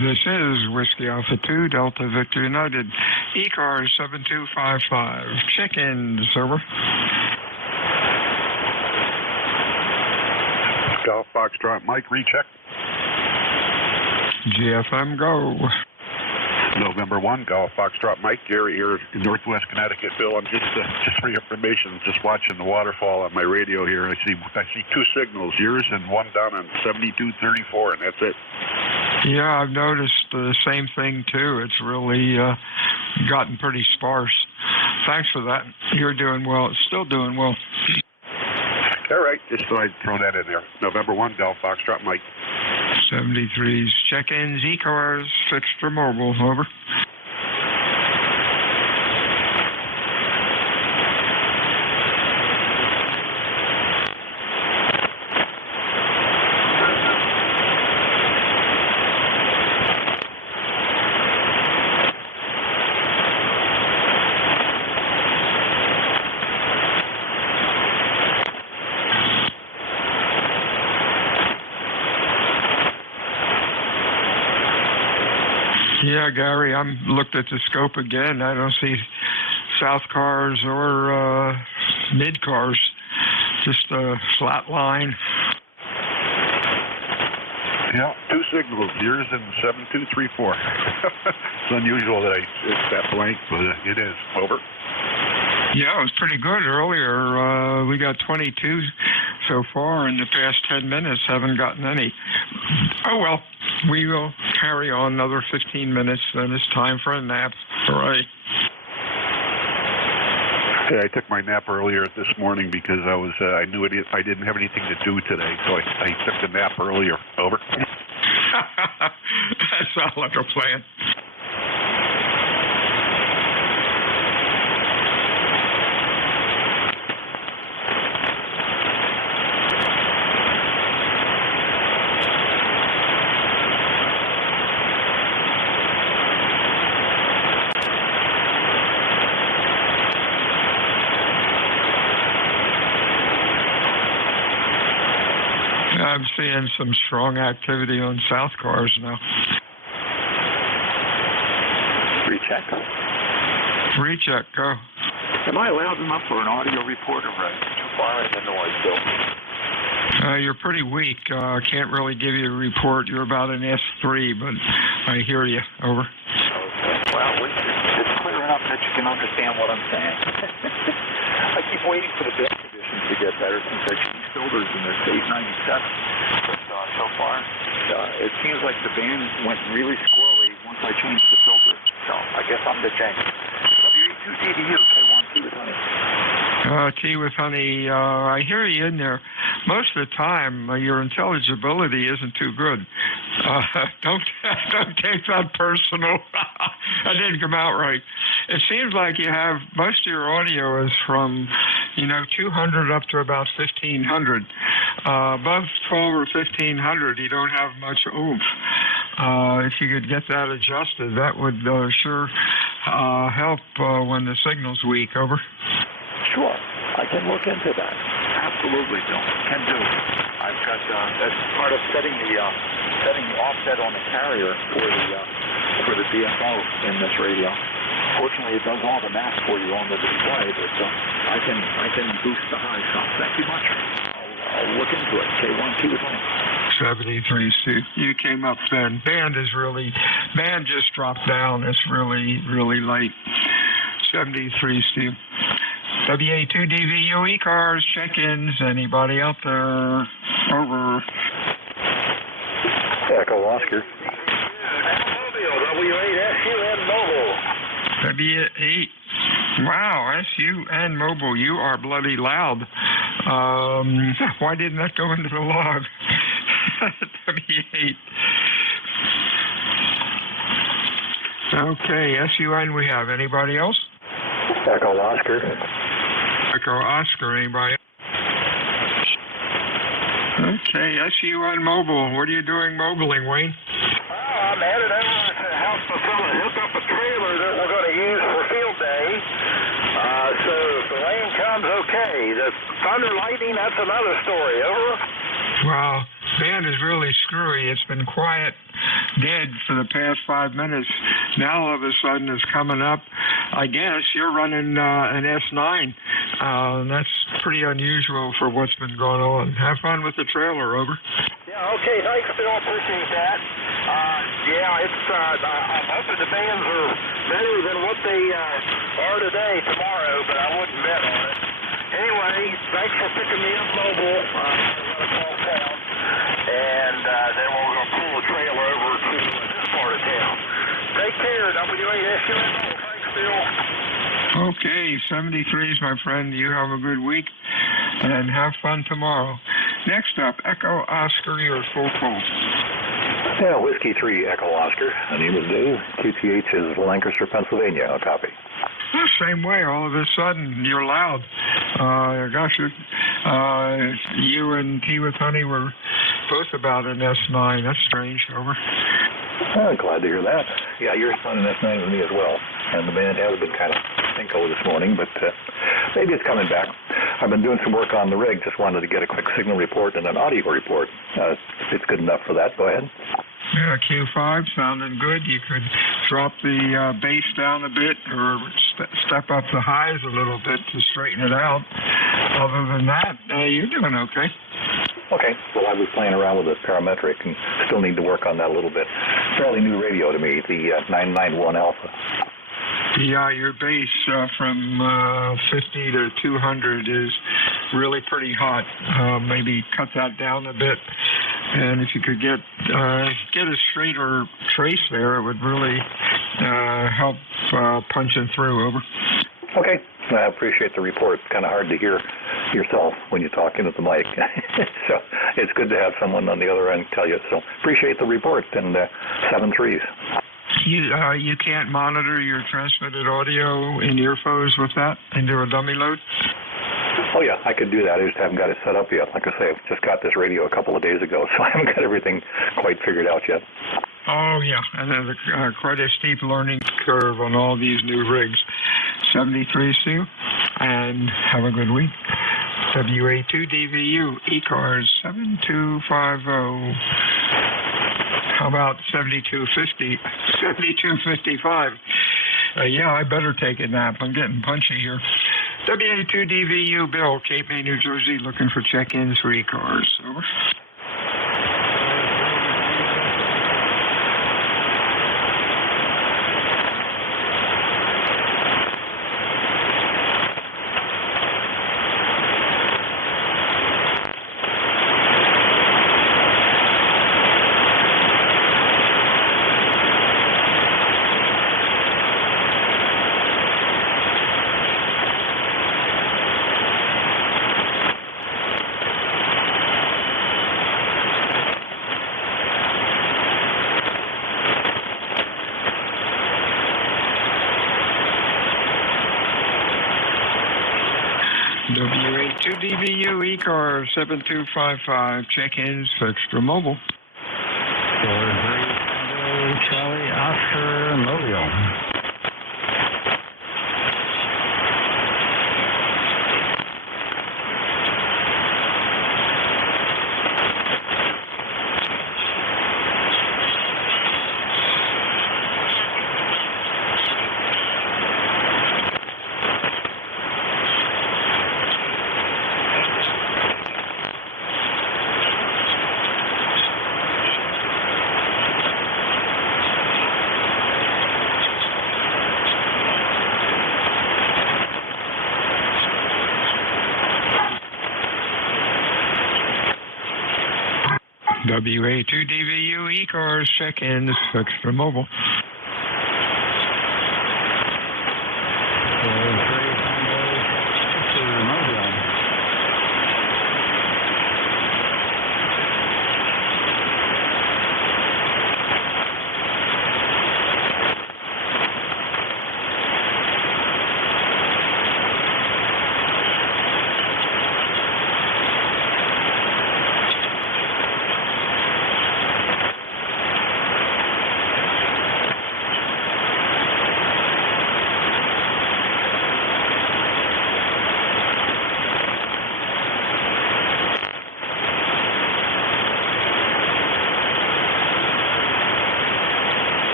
This is Whiskey Alpha 2 Delta Victor United. ECARS 7255. Check-in, server. Golf Foxtrot Mike, recheck. GFM go. November 1, Golf Foxtrot Mike, Gary here, Northwest Connecticut. Bill, I'm just for your information, just watching the waterfall on my radio here. I see two signals, yours and one down on 7234, and that's it. Yeah, I've noticed the same thing too. It's really gotten pretty sparse. Thanks for that. You're doing well. It's still doing well. All right, just thought I'd throw that in there. November 1, Golf Foxtrot Mike. 73's check-ins, ECARS, fixed for mobile, over. Yeah, Gary, I'm looked at the scope again. I don't see south cars or mid cars, just a flat line. Yeah, 2 signals, yours and 7234. It's unusual that it's that blank, but it is. Over. Yeah, it was pretty good earlier. We got 22 so far in the past 10 minutes. Haven't gotten any. Oh, well, we will carry on another 15 minutes. Then it's time for a nap. All right. Yeah, I took my nap earlier this morning because I knew I didn't have anything to do today, so I took the nap earlier. Over. That sounds like a plan. I'm seeing some strong activity on south cars now. Recheck. Recheck, go. Am I loud enough for an audio report or too far in the noise, Bill? You're pretty weak. I can't really give you a report. You're about an S3, but I hear you. Over. Okay. Well, it's clear enough that you can understand what I'm saying. I keep waiting for the band conditions to get better since I changed filters in this 897. But so far, it seems like the band went really squirrely once I changed the filter. So I guess I'm the change. W2DDU, K1T with honey. Tea with honey, I hear you in there. Most of the time, your intelligibility isn't too good. Don't take that personal. That didn't come out right. It seems like you have most of your audio is from, 200 up to about 1500. Above 12 or 1500, you don't have much oomph. If you could get that adjusted, that would sure help when the signal's weak. Over. Sure, I can look into that. Absolutely, Bill. Can do. I've got that's part of setting the offset on the carrier for the DFO in this radio. Fortunately, it does all the math for you on the display, but I can boost the high some. Thank you much. I'll look into it. K1T with me. 73, Stu. You came up then. Band just dropped down. It's really, really light. 73, Stu. WA2DVU ECARS check-ins. Anybody out there? Over. Echo Oscar. W8SUN Mobile. W8. Wow, SUN Mobile. You are bloody loud. Why didn't that go into the log? W8. Okay, SUN we have. Anybody else? Echo Oscar. Echo Oscar, anybody? Okay, SUN Mobile. What are you doing mobiling, Wayne? I'm headed over to help the fella hook up a trailer that we're going to use for field day. So if the rain comes, okay. The thunder lightning, that's another story. Over. Wow, band is really screwy. It's been quiet, dead for the past 5 minutes. Now all of a sudden it's coming up. I guess you're running an S9. That's pretty unusual for what's been going on. Have fun with the trailer. Over. Yeah, okay, thanks, Bill. Appreciate that. I'm hoping the bands are better than what they are today, tomorrow, but I wouldn't bet on it. Anyway, thanks for picking me up mobile. I'm going to call town, and then we're going to pull the trailer over to this part of town. Take care, W8SUN. Thanks, Bill. Okay, 73s, my friend. You have a good week, and have fun tomorrow. Next up, Echo Oscar, your full call. Yeah, Whiskey 3, Echo Oscar. My name is Dave. QTH is Lancaster, Pennsylvania. I'll copy. Same way. All of a sudden, you're loud. You and Tea with Honey were both about an S9. That's strange. Over. I'm glad to hear that. Yeah, you're on an S9 with me as well. And the band has been kind of stinko this morning, but maybe it's coming back. I've been doing some work on the rig. Just wanted to get a quick signal report and an audio report. If it's good enough for that, go ahead. Yeah, Q5 sounding good. You could drop the bass down a bit or step up the highs a little bit to straighten it out. Other than that, you're doing okay. Okay. Well, I was playing around with the parametric and still need to work on that a little bit. Fairly new radio to me, the 991 Alpha. Yeah, your bass from 50 to 200 is really pretty hot. Maybe cut that down a bit. And if you could get a straighter trace there, it would really help punching through. Over. Okay. I appreciate the report. It's kind of hard to hear yourself when you talk into the mic. So it's good to have someone on the other end tell you. So appreciate the report, and 7 3s. You can't monitor your transmitted audio in earphones with that into a dummy load? Oh, yeah, I could do that. I just haven't got it set up yet. Like I say, I've just got this radio a couple of days ago, so I haven't got everything quite figured out yet. Oh, yeah, and there's quite a steep learning curve on all these new rigs. 73 Sue, and have a good week. WA2DVU, ECARS 7250. How about 7250, 7255? Yeah, I better take a nap. I'm getting punchy here. WA2DVU, Bill, Cape May, New Jersey, looking for check-ins for ECARS. Over. WA2DVU, ECARS 7255, check-ins for Extra Mobile. 4-3, Charlie, Oscar, Mobile. WA2DVU, ECARS, check-ins for Extra Mobile.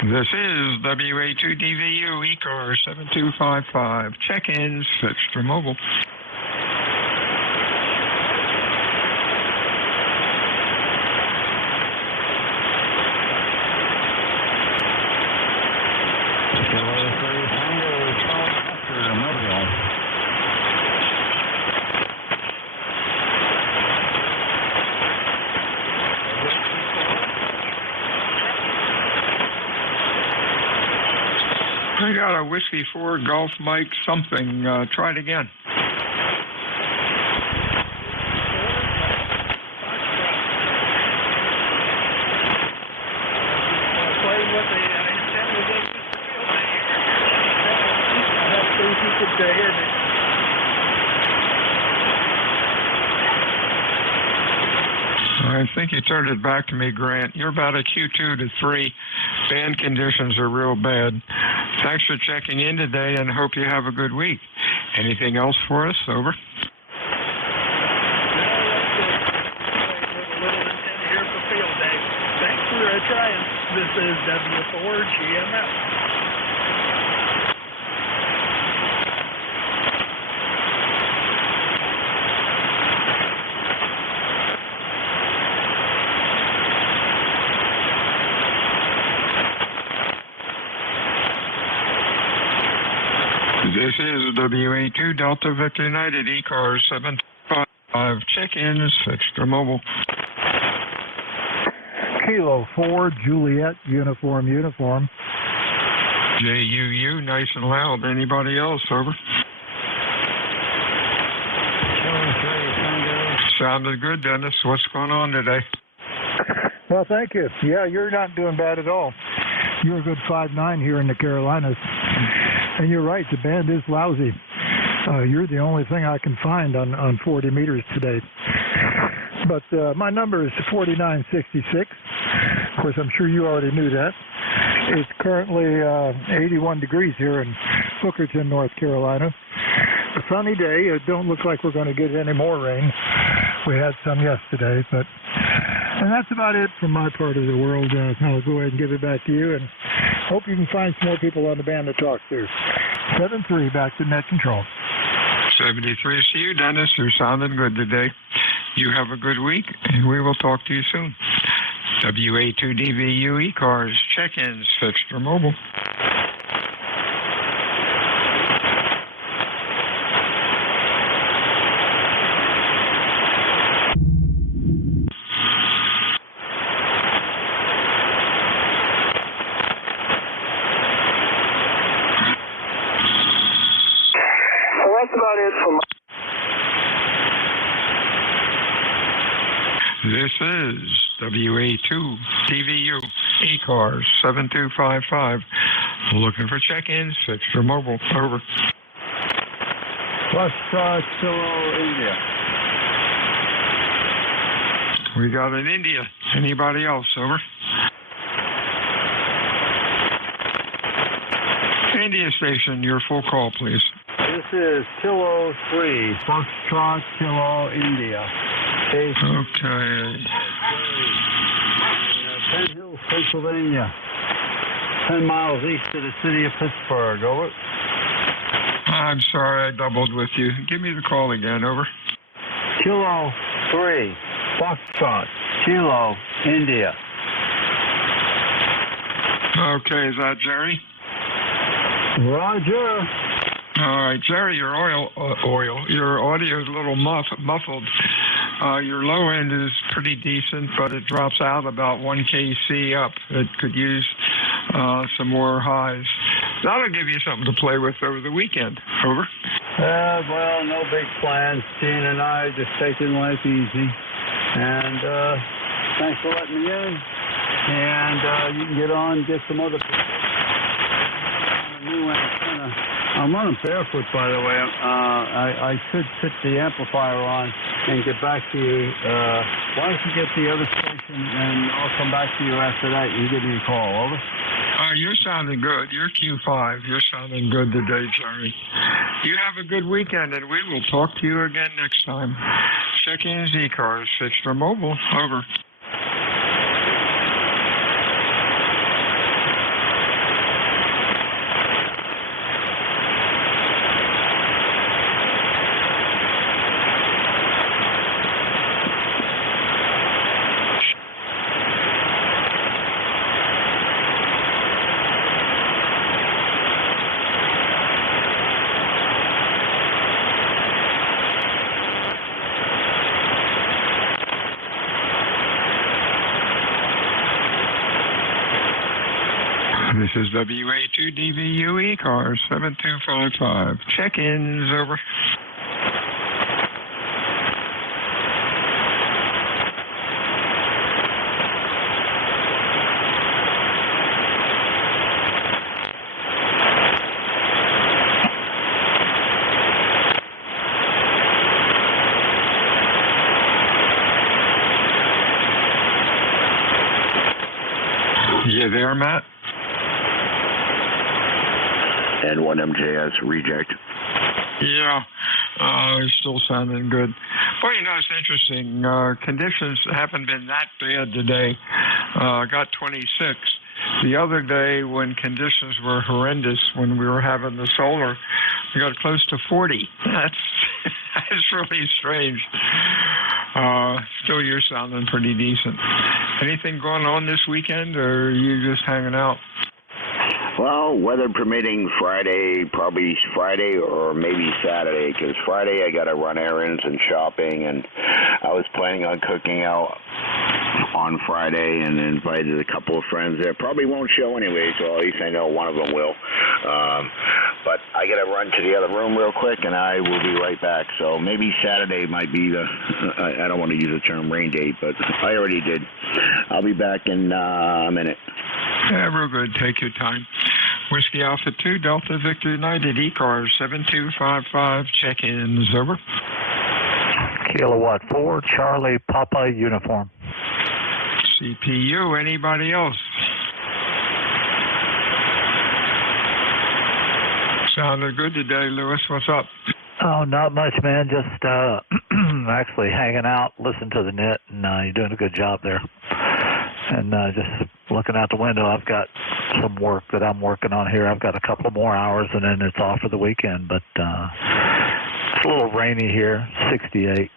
This is WA2DVU, ECARS 7255, check-ins for Extra Mobile. I got a Whiskey 4 Golf Mike something. Try it again. I think you turned it back to me, Grant. You're about a Q2 to 3. Band conditions are real bad. Thanks for checking in today and hope you have a good week. Anything else for us? Over. Here for field day. Thanks for trying. This is W4GMS. This is WA2 Delta Victor United ECARS 755. Check-ins, extra mobile. Kilo 4 Juliet uniform. JUU, nice and loud. Anybody else? Over. Sounded good, Dennis. What's going on today? Well, thank you. Yeah, you're not doing bad at all. You're a good 5'9" here in the Carolinas. And you're right, the band is lousy. You're the only thing I can find on 40 meters today. But my number is 4966. Of course, I'm sure you already knew that. It's currently 81 degrees here in Hookerton, North Carolina. A sunny day. It don't look like we're going to get any more rain. We had some yesterday, and that's about it from my part of the world. I'll go ahead and give it back to you, and hope you can find some more people on the band to talk to. 7-3, back to net control. 73 to you, Dennis. You're sounding good today. You have a good week, and we will talk to you soon. WA2DVU ECARS, check-ins, fixed or mobile. That's about it for my... This is WA2 DVU ECARS 7255. Looking for check-ins, fixed or mobile. Over. Kilo India. We got an India. Anybody else? Over. India station, your full call, please. This is Kilo 3, Foxtrot Kilo India. Okay. Penn Hills, Pennsylvania. 10 miles east of the city of Pittsburgh. Over. I'm sorry, I doubled with you. Give me the call again. Over. Kilo 3, Foxtrot Kilo India. Okay, is that Jerry? Roger. All right, Jerry, your your audio is a little muffled. Your low end is pretty decent, but it drops out about 1 kc up. It could use some more highs. That'll give you something to play with over the weekend. Over. Well, no big plans. Gene and I just taking life easy. And thanks for letting me in. And you can get on, get some other people. A new antenna. I'm running barefoot, by the way. I should fit the amplifier on and get back to you. Why don't you get the other station, and I'll come back to you after that. You give me a call. Over. You're sounding good. You're Q5. You're sounding good today, Jerry. You have a good weekend, and we will talk to you again next time. Check-in ECARS, fixed or mobile. Over. This is WA2 DVU ECARS 7255. Check-ins. Over. You there, Matt? And 1 MJS reject. Yeah, it's still sounding good. Well, it's interesting. Conditions haven't been that bad today. Got 26. The other day when conditions were horrendous, when we were having the solar, we got close to 40. That's really strange. Still, you're sounding pretty decent. Anything going on this weekend, or are you just hanging out? Well, weather permitting, probably Friday or maybe Saturday, because Friday I got to run errands and shopping, and I was planning on cooking out on Friday and invited a couple of friends there. Probably won't show anyway, so at least I know one of them will. But I got to run to the other room real quick, and I will be right back. So maybe Saturday might be I don't want to use the term rain date, but I already did. I'll be back in a minute. Yeah, real good. Take your time. Whiskey Alpha 2, Delta Victor United, ECARS 7255, check-ins, over. Kilowatt 4, Charlie Papa uniform. CPU, anybody else? Sounded good today, Lewis. What's up? Oh, not much, man. Just actually hanging out, listening to the net, and you're doing a good job there. And just looking out the window, I've got some work that I'm working on here. I've got a couple more hours, and then it's off for the weekend. But it's a little rainy here, 68.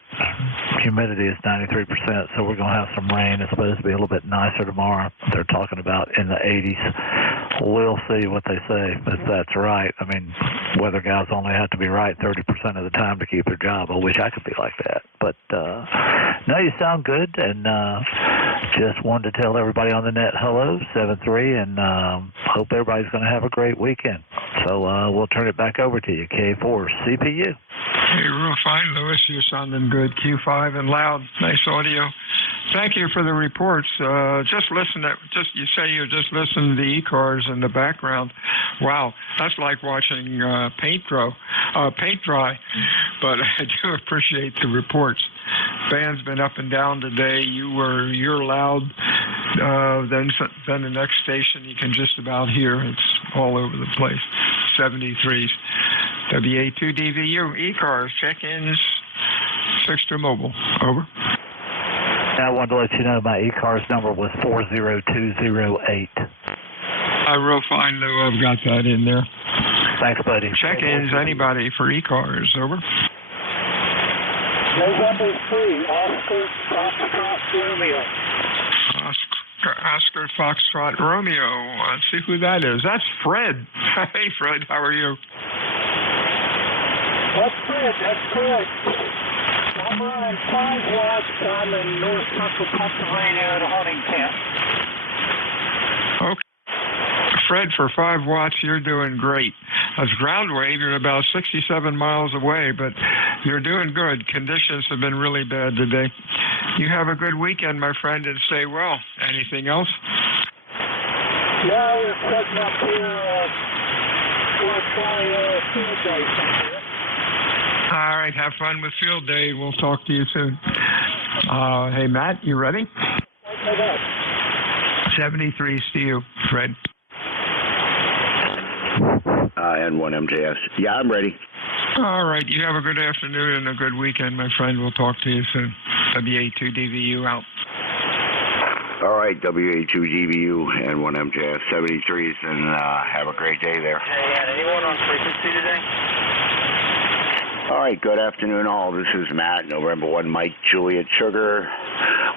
Humidity is 93%, so we're going to have some rain. It's supposed to be a little bit nicer tomorrow. They're talking about in the 80s. We'll see what they say, if that's right. I mean, weather guys only have to be right 30% of the time to keep their job. I wish I could be like that. But, no, you sound good, and just wanted to tell everybody on the net hello, 7-3, and hope everybody's going to have a great weekend. So we'll turn it back over to you, K4 CPU. Hey, real fine, Lewis. You're sounding good. Q5 and loud. Nice audio. Thank you for the reports. You say you're just listening to the ECARS in the background. Wow, that's like watching paint dry. But I do appreciate the reports. Band's been up and down today. You're loud. Then the next station you can just about hear. It's all over the place. 73s. WA2DVU, ECARS, check-ins, 6 mobile. Over. I wanted to let you know my ECARS number was 40208. Real fine, Lou. I've got that in there. Thanks, buddy. Check-ins, anybody for ECARS. Over. November 3, Oscar Foxtrot Romeo. Oscar Foxtrot Romeo. Let's see who that is. That's Fred. Hey, Fred, how are you? That's Fred. That's correct. I'm running 5 watts. I'm in North Central Pennsylvania at a hunting camp. Okay. Fred, for 5 watts, you're doing great. As ground wave, you're about 67 miles away, but you're doing good. Conditions have been really bad today. You have a good weekend, my friend, and stay well. Anything else? Yeah, we're setting up here for a field day somewhere. All right, have fun with field day. We'll talk to you soon. Hey, Matt, you ready? 73's to you, Fred. N1MJS. Yeah, I'm ready. All right, you have a good afternoon and a good weekend, my friend. We'll talk to you soon. WA2DVU out. All right, WA2DVU and 1MJS 73s, and have a great day there. Hey, anyone on frequency today? All right, good afternoon all. This is Matt, November 1, Mike, Juliet Sugar,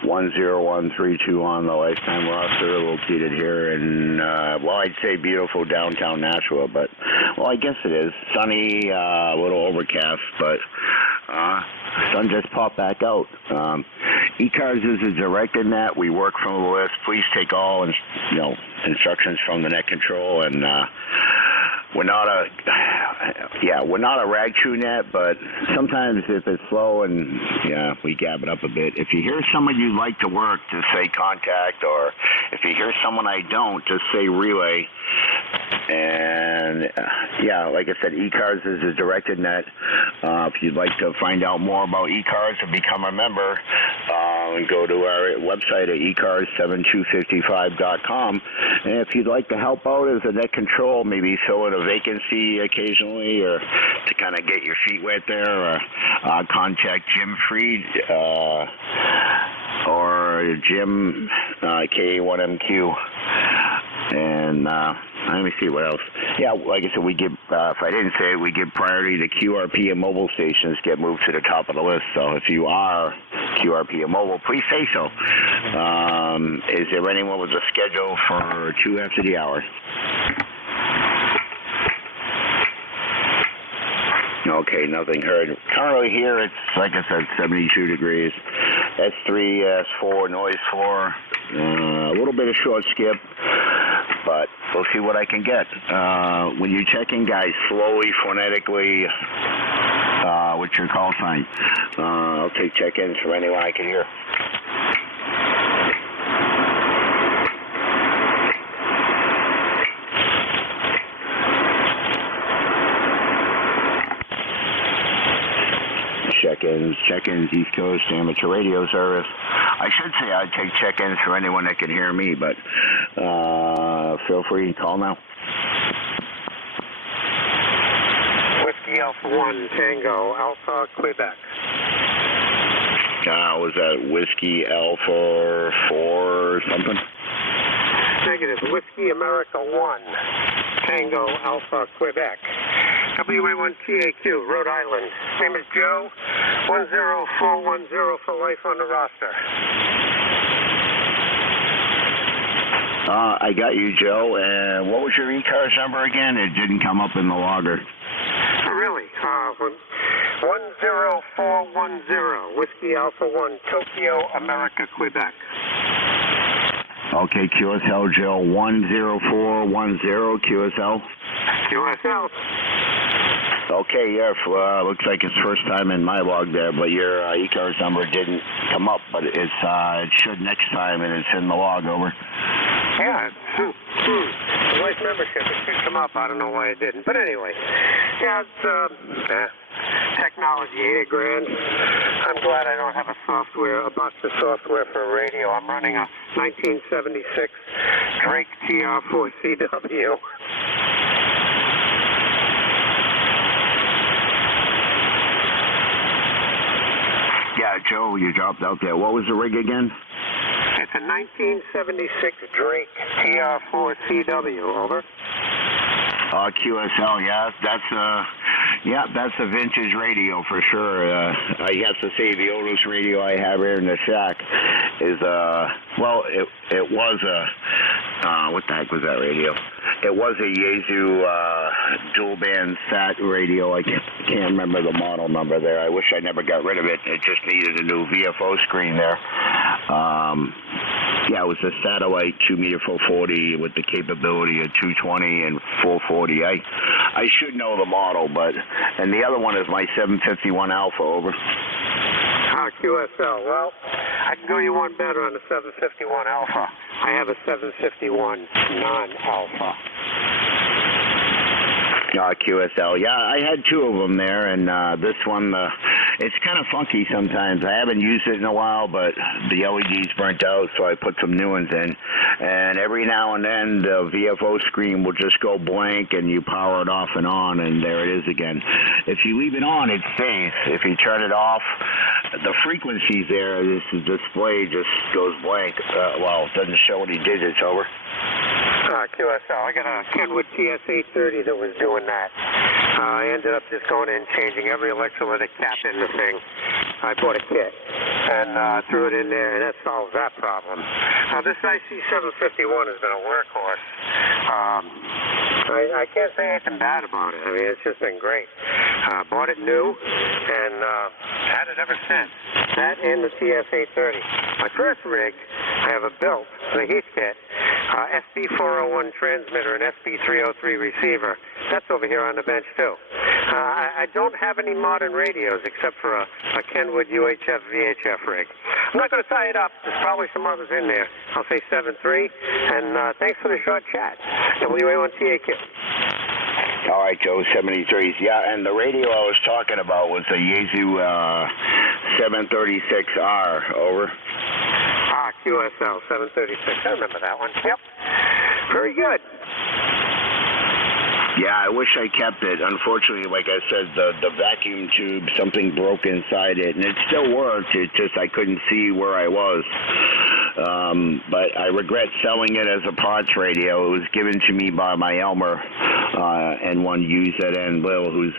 10132 on the lifetime roster, located here in, I'd say beautiful downtown Nashua, but, I guess it is. Sunny, a little overcast, but sun just popped back out. ECARS is a directed net. We work from the list. Please take all, instructions from the net control, and we're not a rag chew net, but sometimes if it's slow and we gab it up a bit. If you hear someone you'd like to work, just say contact, or if you hear someone I don't, just say relay. And like I said, ECARS is a directed net. If you'd like to find out more about ECARS and become a member, and go to our website at ECARS7255.com. And if you'd like to help out as a net control, maybe fill in a vacancy occasionally, or to kind of get your feet wet there, contact Jim Freed or Jim K1MQ. And let me see what else. Yeah, like I said, we give, if I didn't say it, we give priority to QRP and mobile stations get moved to the top of the list. So if you are QRP and mobile, please say so. Is there anyone with a schedule for 2 after the hour? Okay, nothing heard. Currently here, it's, like I said, 72 degrees. S3, S4, noise floor. A little bit of short skip, but we'll see what I can get. When you check in, guys, slowly, phonetically, what's your call sign? I'll take check-ins from anyone I can hear. Check-ins, East Coast Amateur Radio Service. I should say I'd take check-ins for anyone that can hear me, but feel free to call now. Whiskey Alpha 1, Tango, Alpha, Quebec. Was that Whiskey Alpha 4 something? Negative. Whiskey America 1, Tango, Alpha, Quebec. WA1TAQ, Rhode Island. Name is Joe. 10410 for life on the roster. I got you, Joe. And what was your ECARS number again? It didn't come up in the logger. Really? 10410, Whiskey Alpha 1, Tokyo, America, Quebec. Okay, QSL, Joe. 10410, QSL. QSL. Okay, yeah, looks like it's first time in my log there, but your ECARS number didn't come up, but it should next time, and it's in the log, over. Yeah, Voice membership, it should come up, I don't know why it didn't, but anyway, yeah, it's technology, $8 grand. I'm glad I don't have a box of software for a radio. I'm running a 1976 Drake TR4CW. Yeah, Joe, you dropped out there. What was the rig again? It's a 1976 Drake TR4CW, over. QSL, yeah, that's a vintage radio for sure. I have to say the oldest radio I have here in the shack is it was a what the heck was that radio? It was a Yaesu dual band sat radio. I can't remember the model number there. I wish I never got rid of it. It just needed a new VFO screen there. Yeah, it was a satellite 2-meter 440 with the capability of 220 and 440. I should know the model, and the other one is my 751 Alpha, over. QSL. Well, I can go you one better on the 751 Alpha. I have a 751 non-Alpha. QSL. Yeah, I had 2 of them there, and this one, it's kind of funky sometimes. I haven't used it in a while, but the LED's burnt out, so I put some new ones in. And every now and then, the VFO screen will just go blank, and you power it off and on, and there it is again. If you leave it on, it stays. If you turn it off, the frequencies there, this display just goes blank. Well, it doesn't show any digits, over. QSL. I got a Kenwood TS830 that was doing that. I ended up just going in, changing every electrolytic cap in the thing. I bought a kit and threw it in there, and that solves that problem. This IC751 has been a workhorse. I can't say anything bad about it. I mean, it's just been great. Bought it new and had it ever since. That and the TS830. My first rig, I have a built, the heat kit, SB401 transmitter and SB303 receiver. That's over here on the bench too. I don't have any modern radios except for a Kenwood UHF VHF rig. I'm not going to tie it up. There's probably some others in there. I'll say 7-3, and thanks for the short chat. WA1TAQ. All right, Joe, 73s. Yeah, and the radio I was talking about was a Yaesu 736R, over. QSL 736. I remember that one. Yep. Very good. Yeah, I wish I kept it. Unfortunately, like I said, the vacuum tube, something broke inside it, and it still worked. It just, I couldn't see where I was. But I regret selling it as a parts radio. It was given to me by my Elmer N1UZN Lil, who's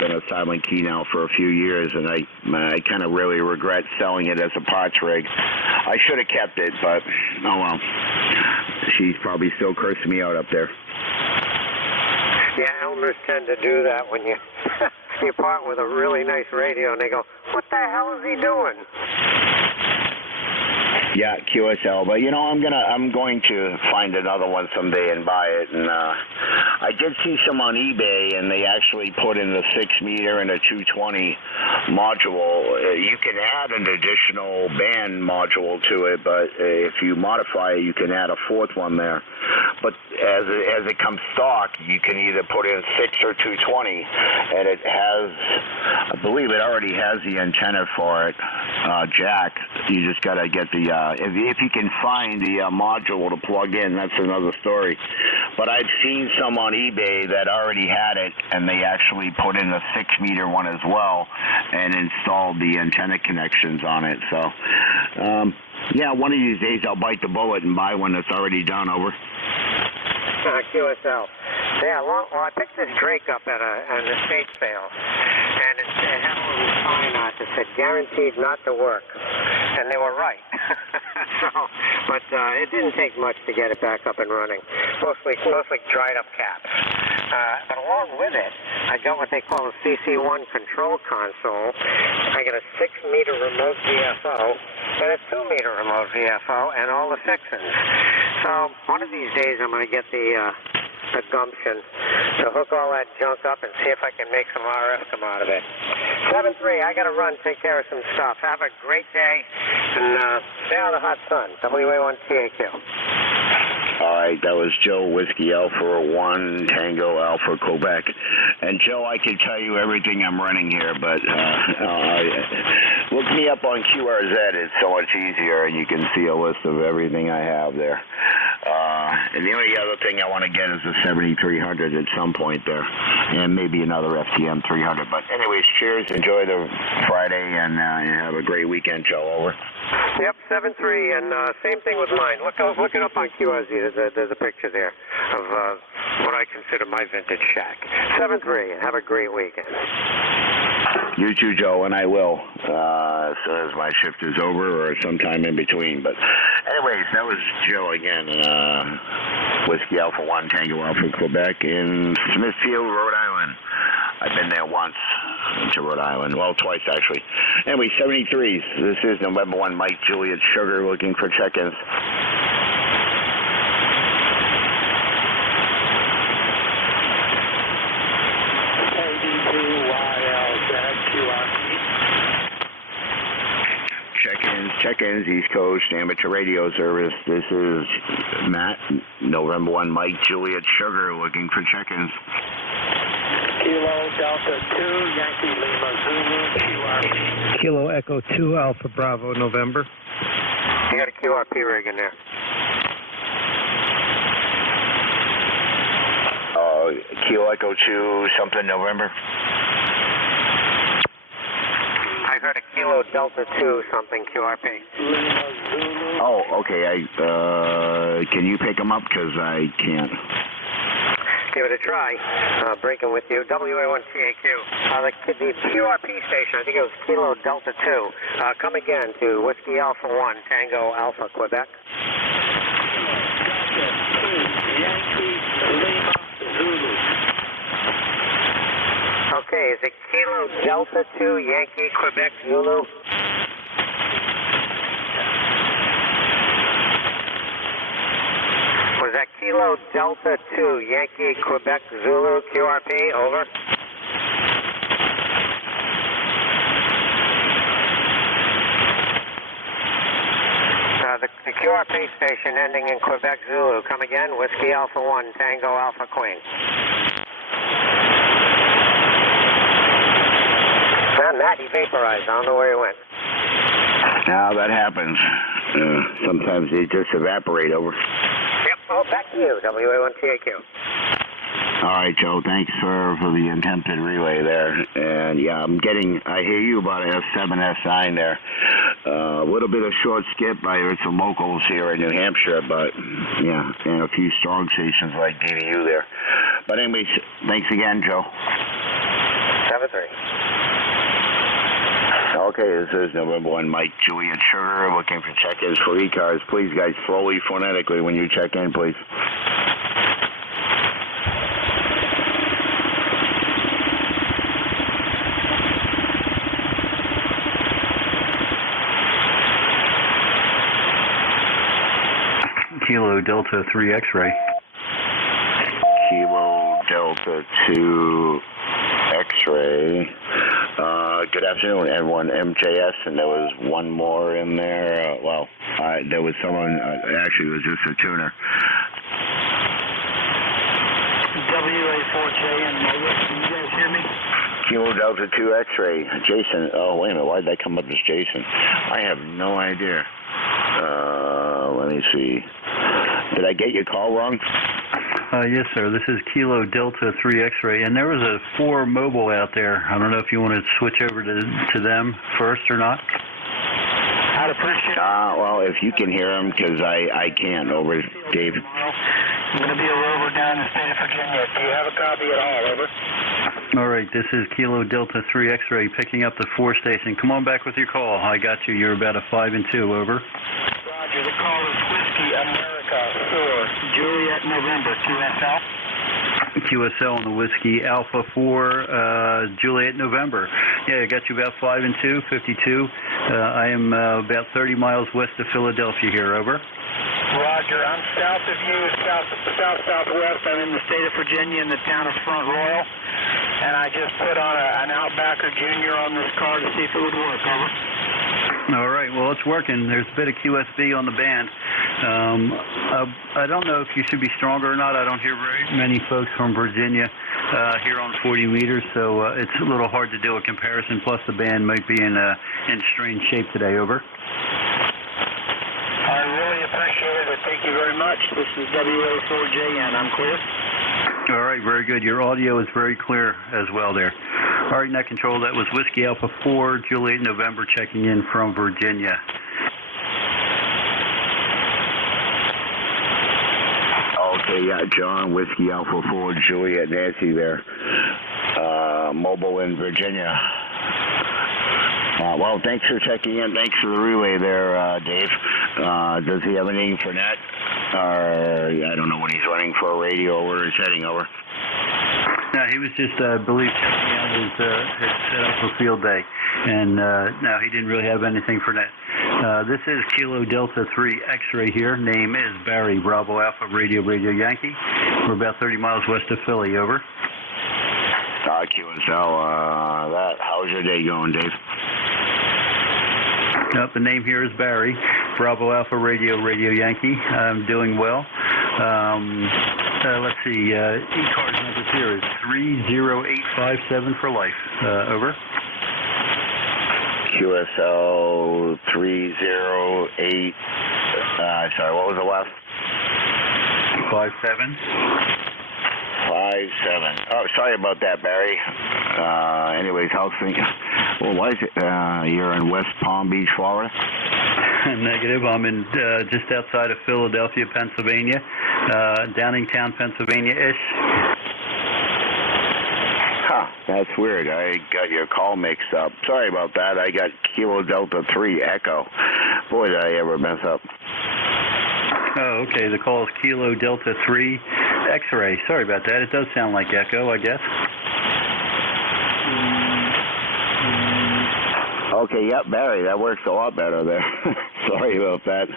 been a Silent Key now for a few years, and I kind of really regret selling it as a parts rig. I should have kept it, but oh well. She's probably still cursing me out up there. Yeah, Elmers tend to do that when you you part with a really nice radio, and they go, "What the hell is he doing?" Yeah, QSL, but you know, I'm going to find another one someday and buy it. And I did see some on eBay, and they actually put in the 6-meter and a 220 module. You can add an additional band module to it, but if you modify it, you can add a fourth one there. But as it comes stock, you can either put in 6 or 220, and it has, I believe it already has the antenna for it, jack. You just got to get the if you can find the module to plug in, that's another story. But I've seen some on eBay that already had it, and they actually put in a 6-meter one as well and installed the antenna connections on it. So, yeah, one of these days I'll bite the bullet and buy one that's already done, over. QSL. Yeah, well, I picked this Drake up at an estate sale, and it had a little sign on it that said, "Guaranteed not to work." And they were right. But it didn't take much to get it back up and running. Mostly dried up caps. But along with it, I got what they call a CC1 control console. I got a 6-meter remote VFO and a 2-meter remote VFO and all the fixings. So one of these days I'm going to get the gumption to hook all that junk up and see if I can make some RF come out of it. 7-3, I got to run, take care of some stuff. Have a great day, and stay out of the hot sun. WA1TAQ. All right, that was Joe, Whiskey Alpha 1, Tango Alpha, Quebec. And Joe, I can tell you everything I'm running here, but look me up on QRZ. It's so much easier, and you can see a list of everything I have there. And the only other thing I want to get is a 7300 at some point there, and maybe another FTM 300. But anyways, cheers. Enjoy the Friday, and have a great weekend, Joe. Over. Yep, 7-3, and same thing with mine. Look it up on QRZ. There's a picture there of what I consider my vintage shack. 7-3. Have a great weekend. You too, Joe, and I will as soon as my shift is over or sometime in between. But anyways, that was Joe again. Whiskey Alpha 1, Tango Alpha, Quebec in Smithfield, Rhode Island. I've been there once to Rhode Island. Well, twice, actually. Anyway, 73s. This is November 1, Mike Juliet Sugar looking for check-ins. Check-ins, East Coast Amateur Radio Service. This is Matt, November 1, Mike Juliet Sugar looking for check-ins. Kilo Delta 2, Yankee Lima Zulu, QRP. Kilo Echo 2, Alpha Bravo, November. You got a QRP rig in there. Kilo Echo 2, something, November. I heard a Kilo Delta 2 something QRP. Oh, okay. Can you pick them up? Because I can't. Give it a try. Breaking with you. WA1TAQ. The QRP station, I think it was Kilo Delta 2. Come again to Whiskey Alpha 1, Tango Alpha, Quebec. Yankee Lima Zulu. Okay, is it Kilo Delta 2, Yankee, Quebec, Zulu? Was that Kilo Delta 2, Yankee, Quebec, Zulu, QRP, over? The QRP station ending in Quebec, Zulu. Come again, Whiskey Alpha 1, Tango Alpha Queen. Matt, he vaporized. I don't know where he went. Now that happens. Sometimes they just evaporate over. Yep, oh, back to you, WA1TAQ. All right, Joe. Thanks for the attempted relay there. And yeah, I hear you about S7, S9 there. A little bit of short skip. I heard some locals here in New Hampshire, but yeah, and a few strong stations like DVU there. But anyways, thanks again, Joe. 7-3. Okay, this is November 1, Mike, Juliet Sugar, looking for check-ins for ECARS. Please, guys, slowly, phonetically when you check in, please. Kilo Delta 3 X-ray. Kilo Delta 2 X-ray. Good afternoon, everyone. MJS, and there was one more in there. There was someone, actually it was just a tuner. WA4J and Mobile, can you guys hear me? Kilo Delta 2 X-ray. Jason, oh, wait a minute, why did that come up as Jason? I have no idea. Let me see. Did I get your call wrong? Yes, sir. This is Kilo Delta 3 X-ray, and there was a 4 mobile out there. I don't know if you want to switch over to them first or not. I'd appreciate it. Well, if you can hear them, because I can't. Over, Dave. I'm going to be a rover down in the state of Virginia. Do you have a copy at all? Over. All right, this is Kilo Delta 3 X-ray picking up the 4 station. Come on back with your call. I got you. You're about a 5 and 2. Over. Roger. The call is Whiskey America 4 Juliet November QSL. QSL on the Whiskey Alpha 4 Juliet November. Yeah, I got you about 5 and 2, 52. I am about 30 miles west of Philadelphia here. Over. Roger. I'm south of you, southwest. I'm in the state of Virginia in the town of Front Royal, and I just put on an Outbacker Junior on this car to see if it would work. Over. All right. Well, it's working. There's a bit of QSB on the band. I don't know if you should be stronger or not. I don't hear very many folks from Virginia here on 40 meters, so it's a little hard to do a comparison. Plus, the band might be in strange shape today. Over. I really appreciate it. Thank you very much. This is WA4JN. I'm clear. All right, very good. Your audio is very clear as well there. All right, net control, that was Whiskey Alpha 4, Juliet November, checking in from Virginia. Okay, yeah, John, Whiskey Alpha 4, Juliet Nancy there. Mobile in Virginia. Well, thanks for checking in. Thanks for the relay there, Dave. Does he have anything for net? I don't know when he's running for a radio or where he's heading over. No, he was just, I believe, checking out his had set up for field day. And no, he didn't really have anything for net. This is Kilo Delta 3 X-ray here. Name is Barry, Bravo Alpha, Radio Yankee. We're about 30 miles west of Philly. Over. QSL, how's your day going, Dave? The name here is Barry, Bravo Alpha, Radio Yankee. I'm doing well. Let's see, ECARS number here is 30857 for life. Over. QSL 308, sorry, what was the last? 57. 57. Oh, sorry about that, Barry. Anyways, how's things? Well, why is it? You're in West Palm Beach, Florida? Negative. I'm in just outside of Philadelphia, Pennsylvania, Downingtown, Pennsylvania-ish. Huh, that's weird. I got your call mixed up. Sorry about that. I got Kilo Delta 3 Echo. Boy, did I ever mess up. Oh, okay. The call is Kilo Delta 3 X-ray. Sorry about that. It does sound like Echo, I guess. Okay, yep, Barry, that works a lot better there. Sorry about that.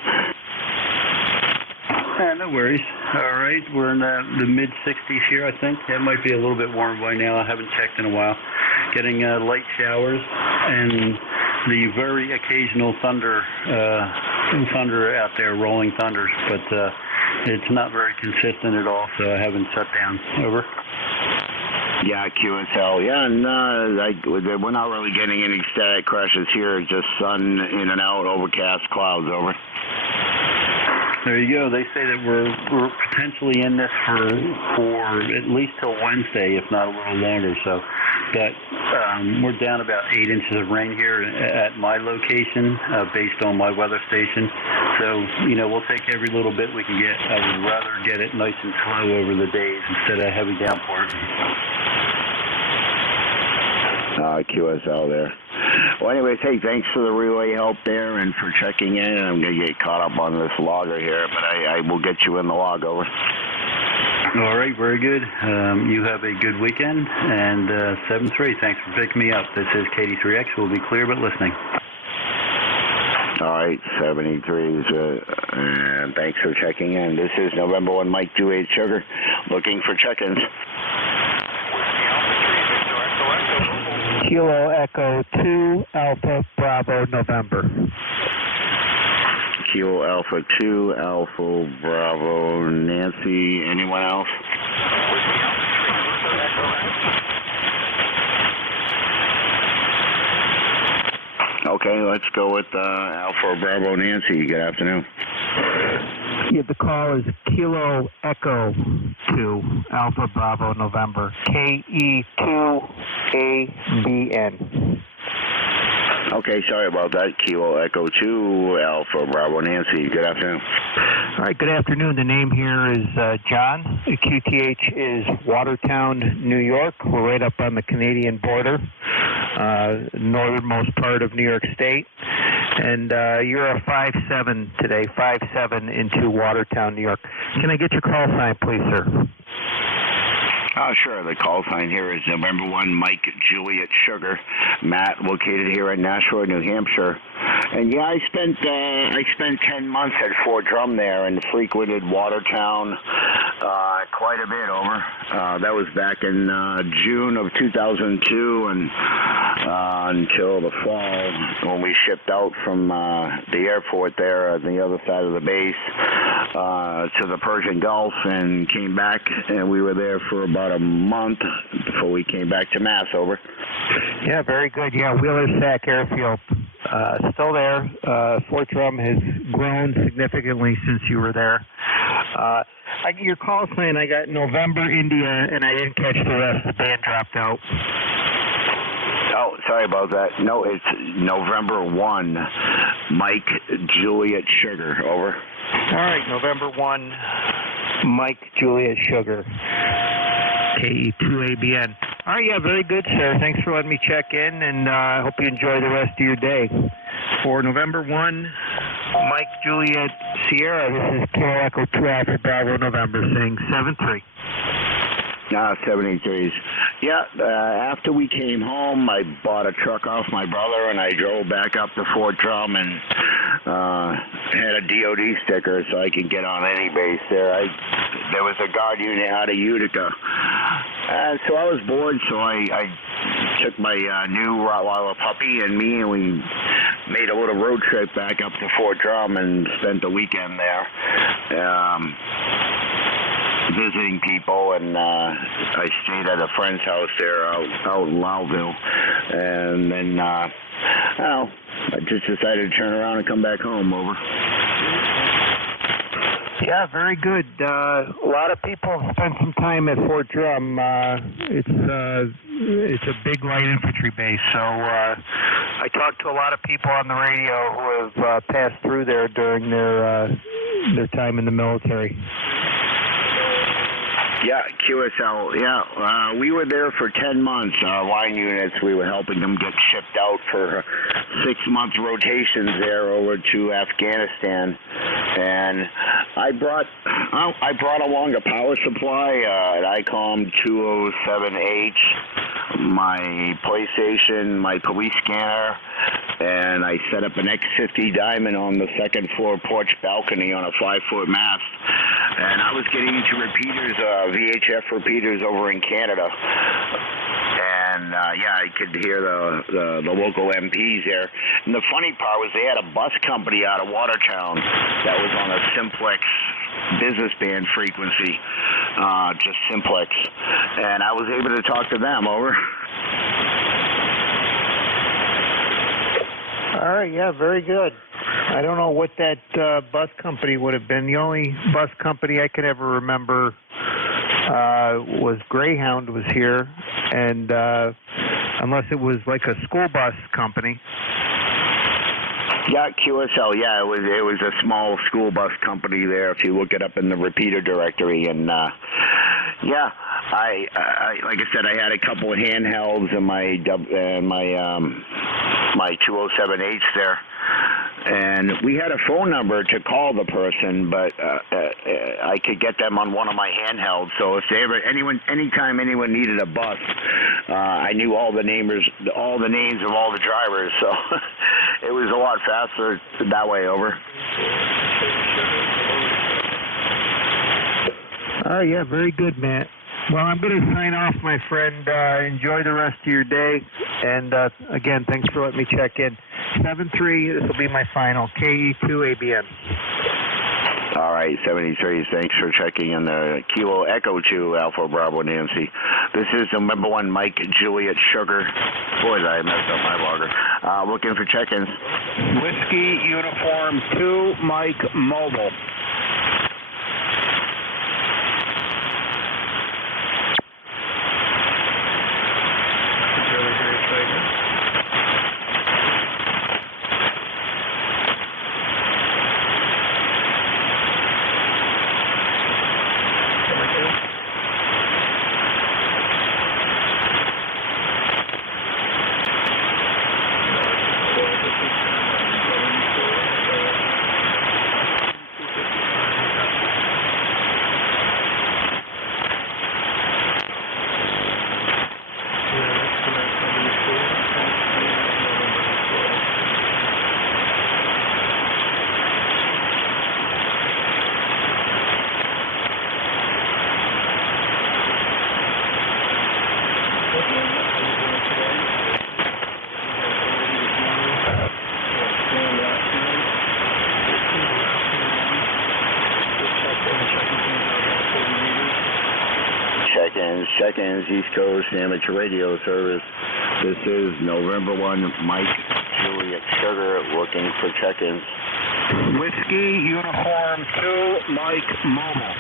No worries. All right, we're in the mid-60s here, I think. It might be a little bit warm by now. I haven't checked in a while. Getting light showers and the very occasional thunder out there, rolling thunders, but it's not very consistent at all, so I haven't shut down. Over. Yeah, QSL. Yeah, and we're not really getting any static crashes here. Just sun in and out, overcast, clouds, over. There you go. They say that we're potentially in this for at least till Wednesday, if not a little longer. So, but we're down about 8 inches of rain here at my location, based on my weather station. So, we'll take every little bit we can get. I would rather get it nice and slow over the days instead of heavy downpours. QSL there. Well, anyways, hey, thanks for the relay help there and for checking in. I'm going to get caught up on this logger here, but I will get you in the log, over. All right, very good. You have a good weekend, and 7-3, thanks for picking me up. This is KD3X. We'll be clear but listening. All right, 73s, and thanks for checking in. This is November 1 Mike Juliet Sugar, looking for check-ins. Kilo Echo 2 Alpha Bravo November. Kilo Alpha 2 Alpha Bravo Nancy. Anyone else? Okay, let's go with Alpha Bravo Nancy. Good afternoon. Yeah, the call is Kilo Echo 2 Alpha Bravo November. KE2ABN. Okay, sorry about that. Kilo Echo 2 Alpha Bravo Nancy. Good afternoon. All right, good afternoon. The name here is John. The QTH is Watertown, New York. We're right up on the Canadian border, northernmost part of New York State. And you're a 5-7 today, 5-7 into Watertown, New York. Can I get your call sign, please, sir? Sure. The call sign here is November 1 Mike Juliet Sugar. Matt, located here in Nashua, New Hampshire. And yeah, I spent 10 months at Fort Drum there and frequented Watertown quite a bit, over. That was back in June of 2002 and until the fall when we shipped out from the airport there on the other side of the base to the Persian Gulf and came back, and we were there for about a month before we came back to Mass, over. Yeah, very good. Yeah, Wheeler Sac Airfield. Still there. Fort Drum has grown significantly since you were there. Your call sign, I got November India, and I didn't catch the rest. The band dropped out. Oh, sorry about that. No, it's November 1, Mike Juliet Sugar, over. All right, November 1, Mike Juliet Sugar. KE2ABN. All right, yeah, very good, sir. Thanks for letting me check in, and I hope you enjoy the rest of your day. For November 1, Mike Juliet Sierra, this is Kilo Echo 2 Alpha Bravo November, saying 7-3. 73s. Yeah, after we came home, I bought a truck off my brother, and I drove back up to Fort Drum and had a DOD sticker so I could get on any base there. There was a guard unit out of Utica. So I was bored, so I took my new Rottweiler puppy and me, and we made a little road trip back up to Fort Drum and spent the weekend there. Visiting people, and I stayed at a friend's house there out in Lowville, and then I just decided to turn around and come back home, over. Yeah, very good. A lot of people spend some time at Fort Drum. It's a big light infantry base, so I talked to a lot of people on the radio who have passed through there during their time in the military. Yeah, QSL. Yeah, we were there for 10 months. Line units, we were helping them get shipped out for 6-month rotations there over to Afghanistan. And I brought along a power supply, an ICOM 207H, my PlayStation, my police scanner, and I set up an X50 Diamond on the second floor porch balcony on a 5-foot mast. And I was getting into repeaters, VHF repeaters over in Canada. And, I could hear the local MPs there. And the funny part was they had a bus company out of Watertown that was on a simplex business band frequency, just simplex, and I was able to talk to them. Over. All right, yeah, very good. I don't know what that bus company would have been. The only bus company I could ever remember was Greyhound was here, and unless it was like a school bus company. Yeah, QSL. Yeah, it was a small school bus company there. If you look it up in the repeater directory, and yeah, I like I said, I had a couple of handhelds and my 207H there, and we had a phone number to call the person, but I could get them on one of my handhelds. So if anytime anyone needed a bus, I knew all the names of all the drivers. So it was a lot faster that way. Over. Oh yeah, very good, Matt. Well, I'm going to sign off, my friend. Enjoy the rest of your day. And, again, thanks for letting me check in. 73, this will be my final, KE2ABN. All right, 73, thanks for checking in the Kilo Echo 2 Alpha Bravo Nancy. This is the number 1 Mike Juliet Sugar. Boy, did I messed up my logger. Looking for check-ins. Whiskey Uniform 2 Mike Mobile. Check-ins, East Coast Amateur Radio Service. This is November 1 Mike Juliet Sugar looking for check-ins. Whiskey Uniform 2 Mike Mobile.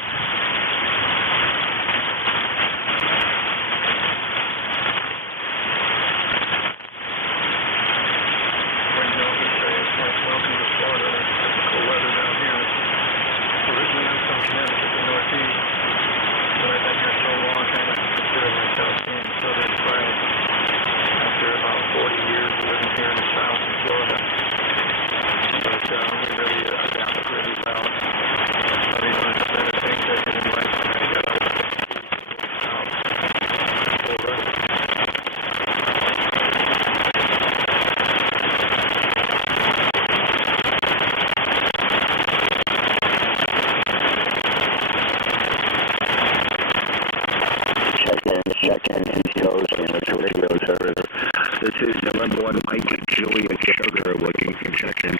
Check-in, East Coast Amateur Radio Service. This is November 1 Mike Juliet Sugar looking for check-in.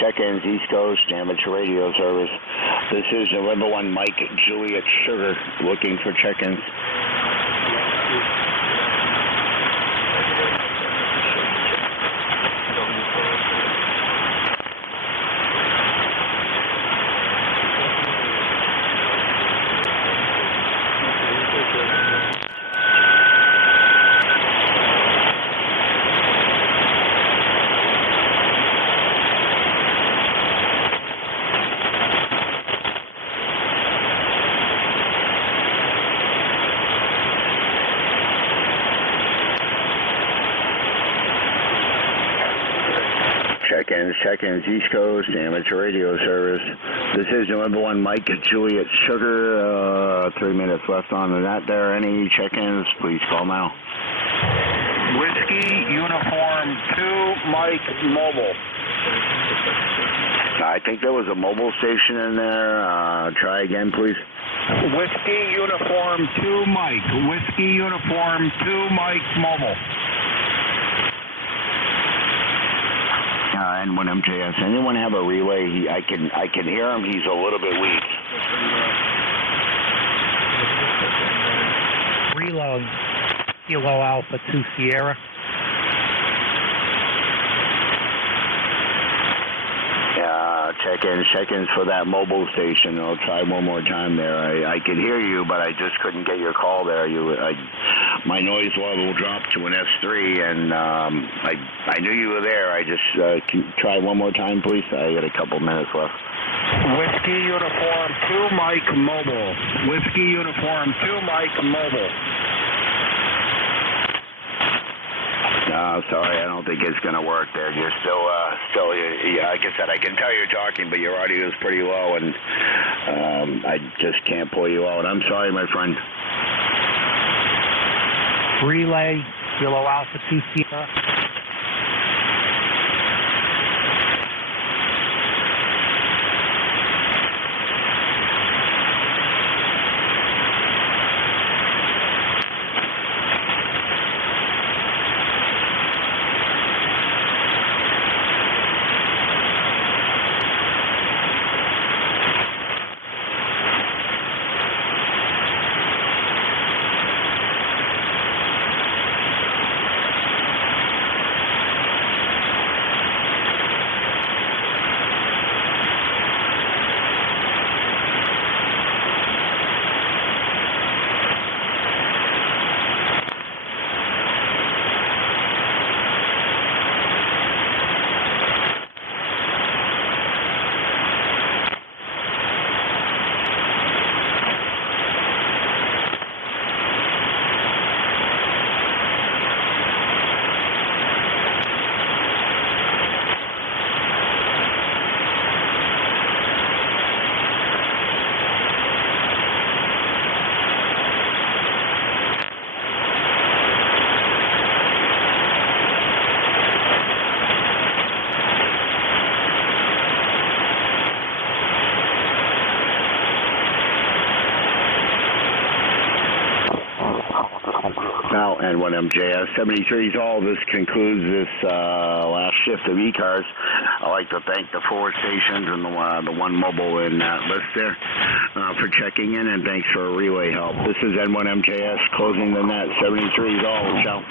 Check-ins, East Coast Amateur Radio Service. This is November 1 Mike Juliet Sugar looking for check-ins. Check-ins, East Coast Amateur Radio Service. This is November 1 Mike at Juliet Sugar. 3 minutes left on the net there. Any check-ins, please call now. Whiskey Uniform 2 Mike Mobile. I think there was a mobile station in there. Try again, please. Whiskey Uniform 2 Mike. Whiskey Uniform 2 Mike Mobile. N1MJS. Anyone have a relay? I can hear him. He's a little bit weak. Reload Kilo Alpha 2 Sierra. Check-ins for that mobile station. I'll try one more time there. I could hear you, but I just couldn't get your call there. My noise level dropped to an S3, and I knew you were there. I just can try one more time, please. I got a couple minutes left. Whiskey Uniform 2 Mike Mobile. Whiskey Uniform 2 Mike Mobile. No, sorry, I don't think it's going to work there. You're still, like I said, I can tell you're talking, but your audio is pretty low, and I just can't pull you out. I'm sorry, my friend. Relay Kilo Alpha 2 Sierra. Now, N1MJS 73 is all. This concludes this last shift of ECARS. I'd like to thank the 4 stations and the one mobile in that list there for checking in, and thanks for relay help. This is N1MJS closing the net. 73 is all. Ciao.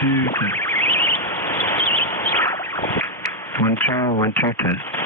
2, test. 1, 2, 1, 2, test.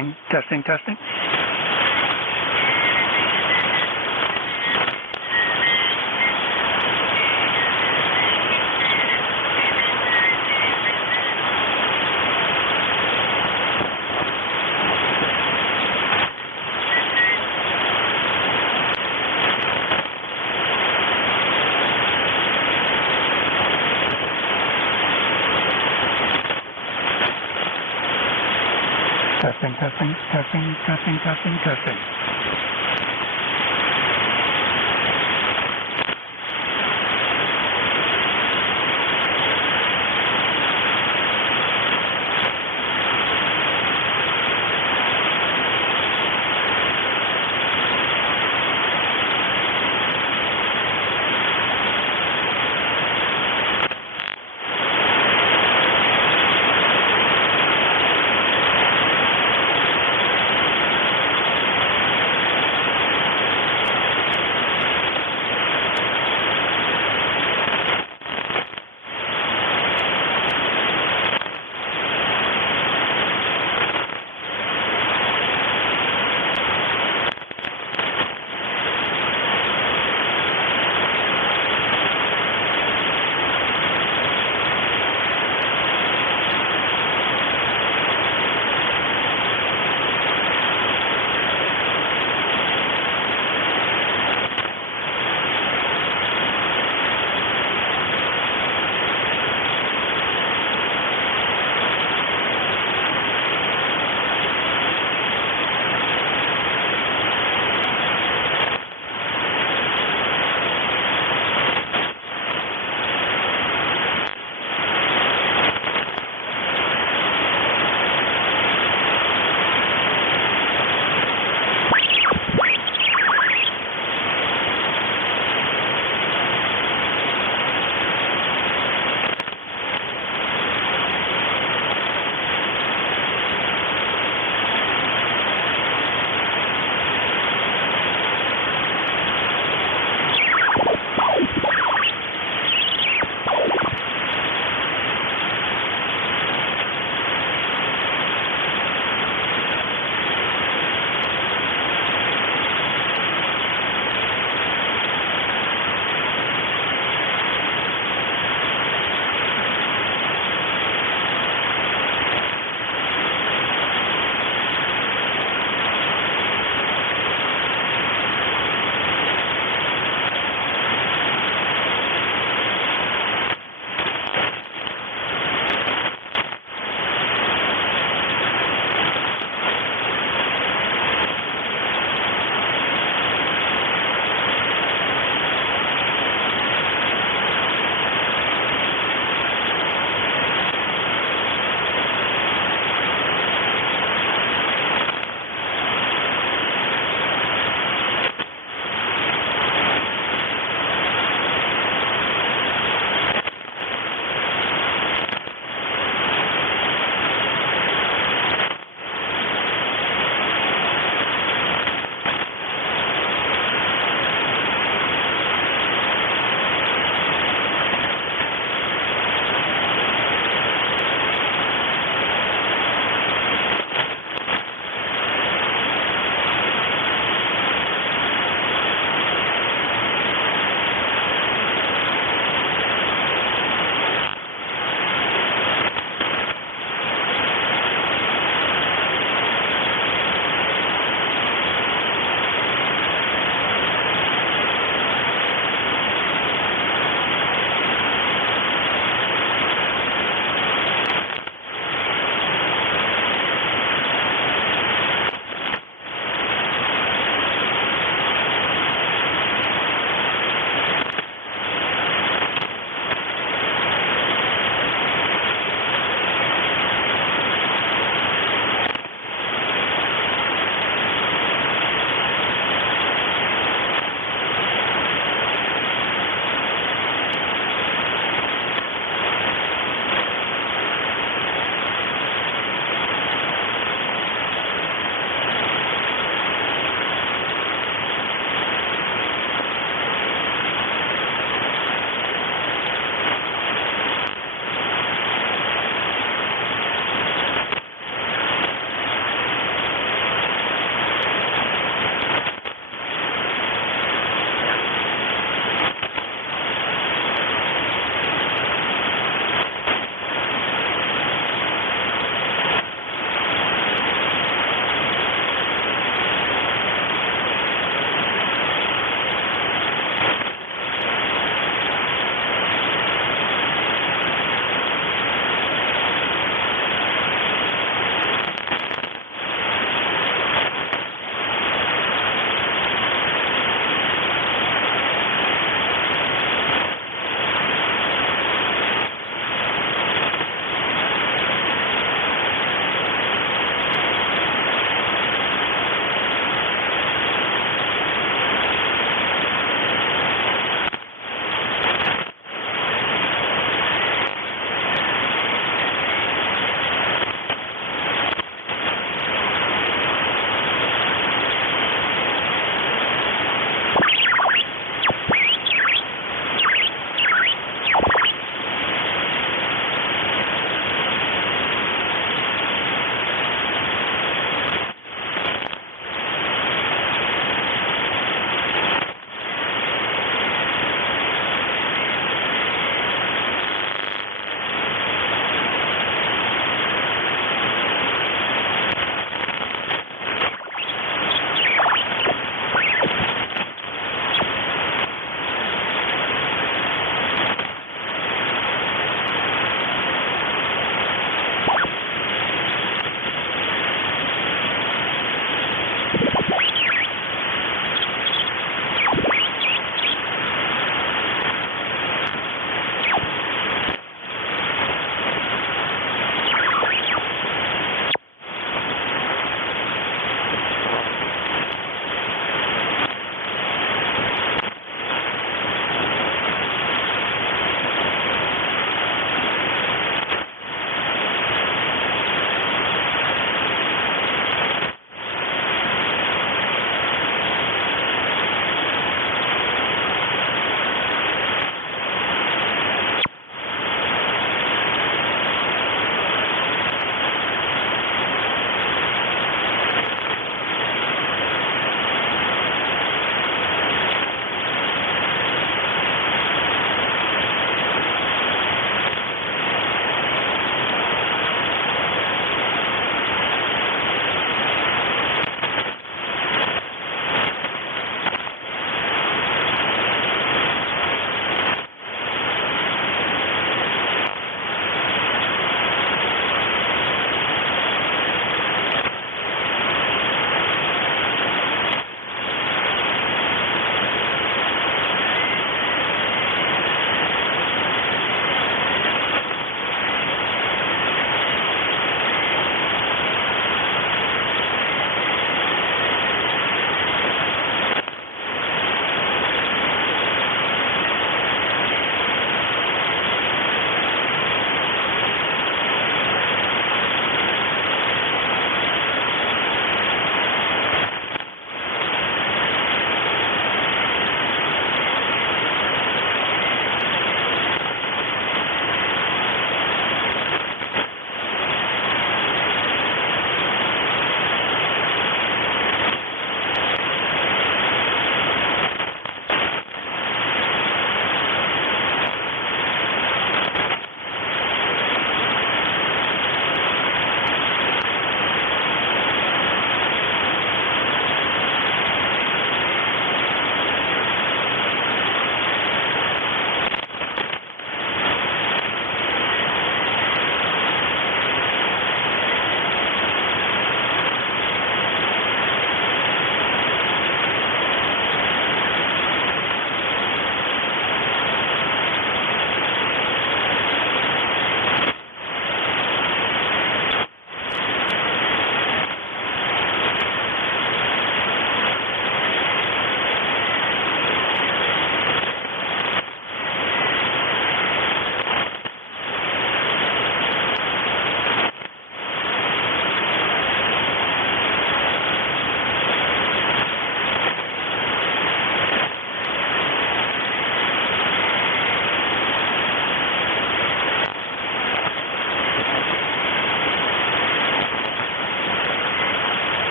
Testing, testing, testing. Testing, testing, testing, testing, testing, testing.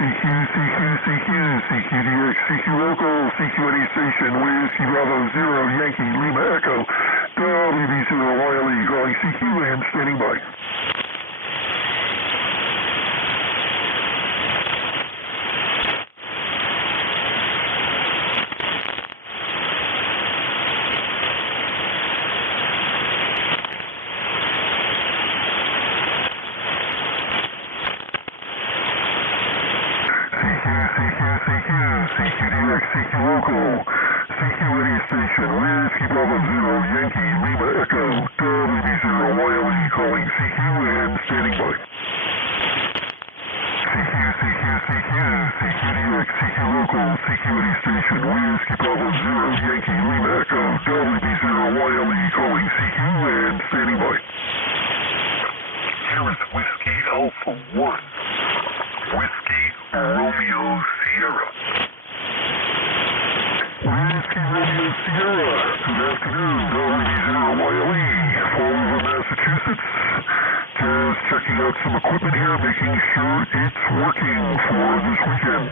CQDX, CQ Local, CQNE Station, Whiskey Bravo 0, Yankee, Lima Echo, WB0YLE, calling CQ and standing by. CQDX, CQ Local, CQNE Station, Whiskey Bravo 0, Yankee, Lima Echo, WB0YLE, calling CQ and standing by. CQDX, CQ Local, CQNE Station, Whiskey Bravo 0, Yankee, Lima Echo, WB0YLE, calling CQ and standing by. Here is Whiskey Alpha 1. Whiskey Romeo Sierra. Whiskey Romeo Sierra. Good afternoon, WB0YLE, Fall River, Massachusetts. Just checking out some equipment here, making sure it's working for this weekend.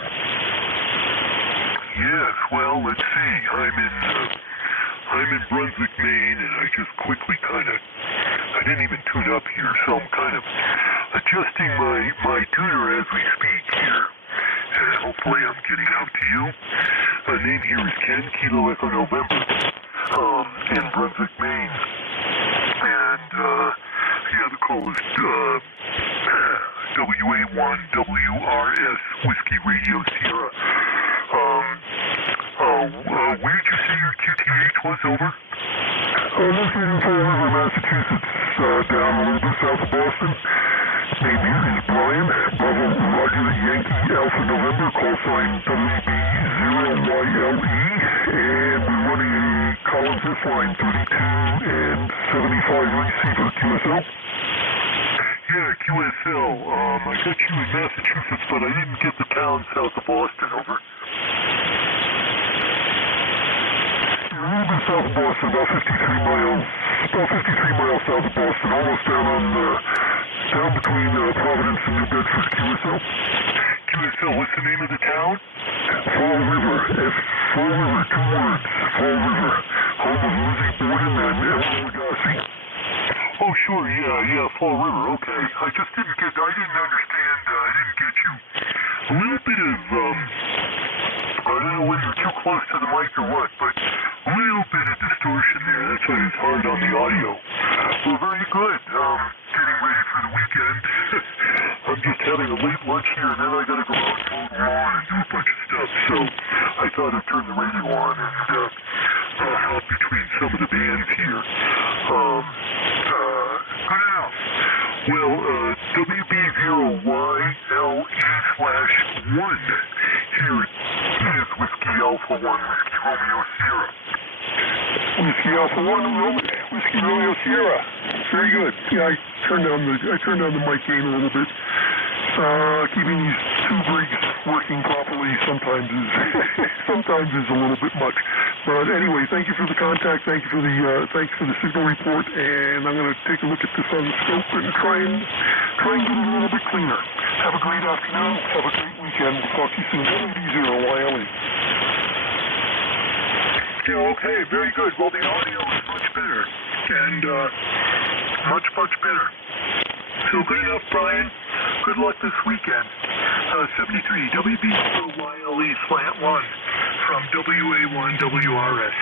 Yes, well, let's see. I'm in Brunswick, Maine, and I just quickly I didn't even tune up here, so I'm kind of adjusting my tuner as we speak here. And hopefully I'm getting out to you. My name here is Ken, Kilo Echo November, in Brunswick, Maine. And, the call is WA1WRS, Whiskey Radio Sierra. Where did you say your QTH was, over? Located in Fall River, Massachusetts, down a little bit south of Boston. Name here is Brian, Bravo Roger Yankee Alpha November, call sign WB0YLE, and we're running a Collins S line 32 and 75 receiver, QSL. Yeah, QSL. I got you in Massachusetts, but I didn't get the town south of Boston, over. You're a little bit south of Boston, about 53 miles south of Boston, almost down between Providence and New Bedford, QSL. QSL, what's the name of the town? Fall River, Fall River, 2 words, Fall River, home of Lizzie Borden and Ellen Lagasse. Oh, sure, yeah, Fall River, okay. I didn't understand, I didn't get you. A little bit of, I don't know whether you're too close to the mic or what, but a little bit of distortion there. That's why it's hard on the audio. Well, very good. Getting ready for the weekend. I'm just having a late lunch here, and then I gotta go out and mow the lawn and do a bunch of stuff. So I thought I'd turn the radio on and hop between some of the bands here. Good enough. Well, WB0YLE/1 here is Whiskey Alpha 1, Whiskey Romeo Sierra. Whiskey Alpha 1, Whiskey Romeo Sierra. Very good. Yeah, I turned down the mic gain a little bit. Keeping these two rigs working properly sometimes is a little bit much. But anyway, thank you for the contact. Thanks for the signal report. And I'm going to take a look at this on the scope and try and get it a little bit cleaner. Have a great afternoon. Have a great weekend. We'll talk to you soon. WB0YLE. Yeah, okay, very good. Well, the audio is much better, and much better. So good enough, Brian. Good luck this weekend. 73 WB0YLE/1 from WA1WRS.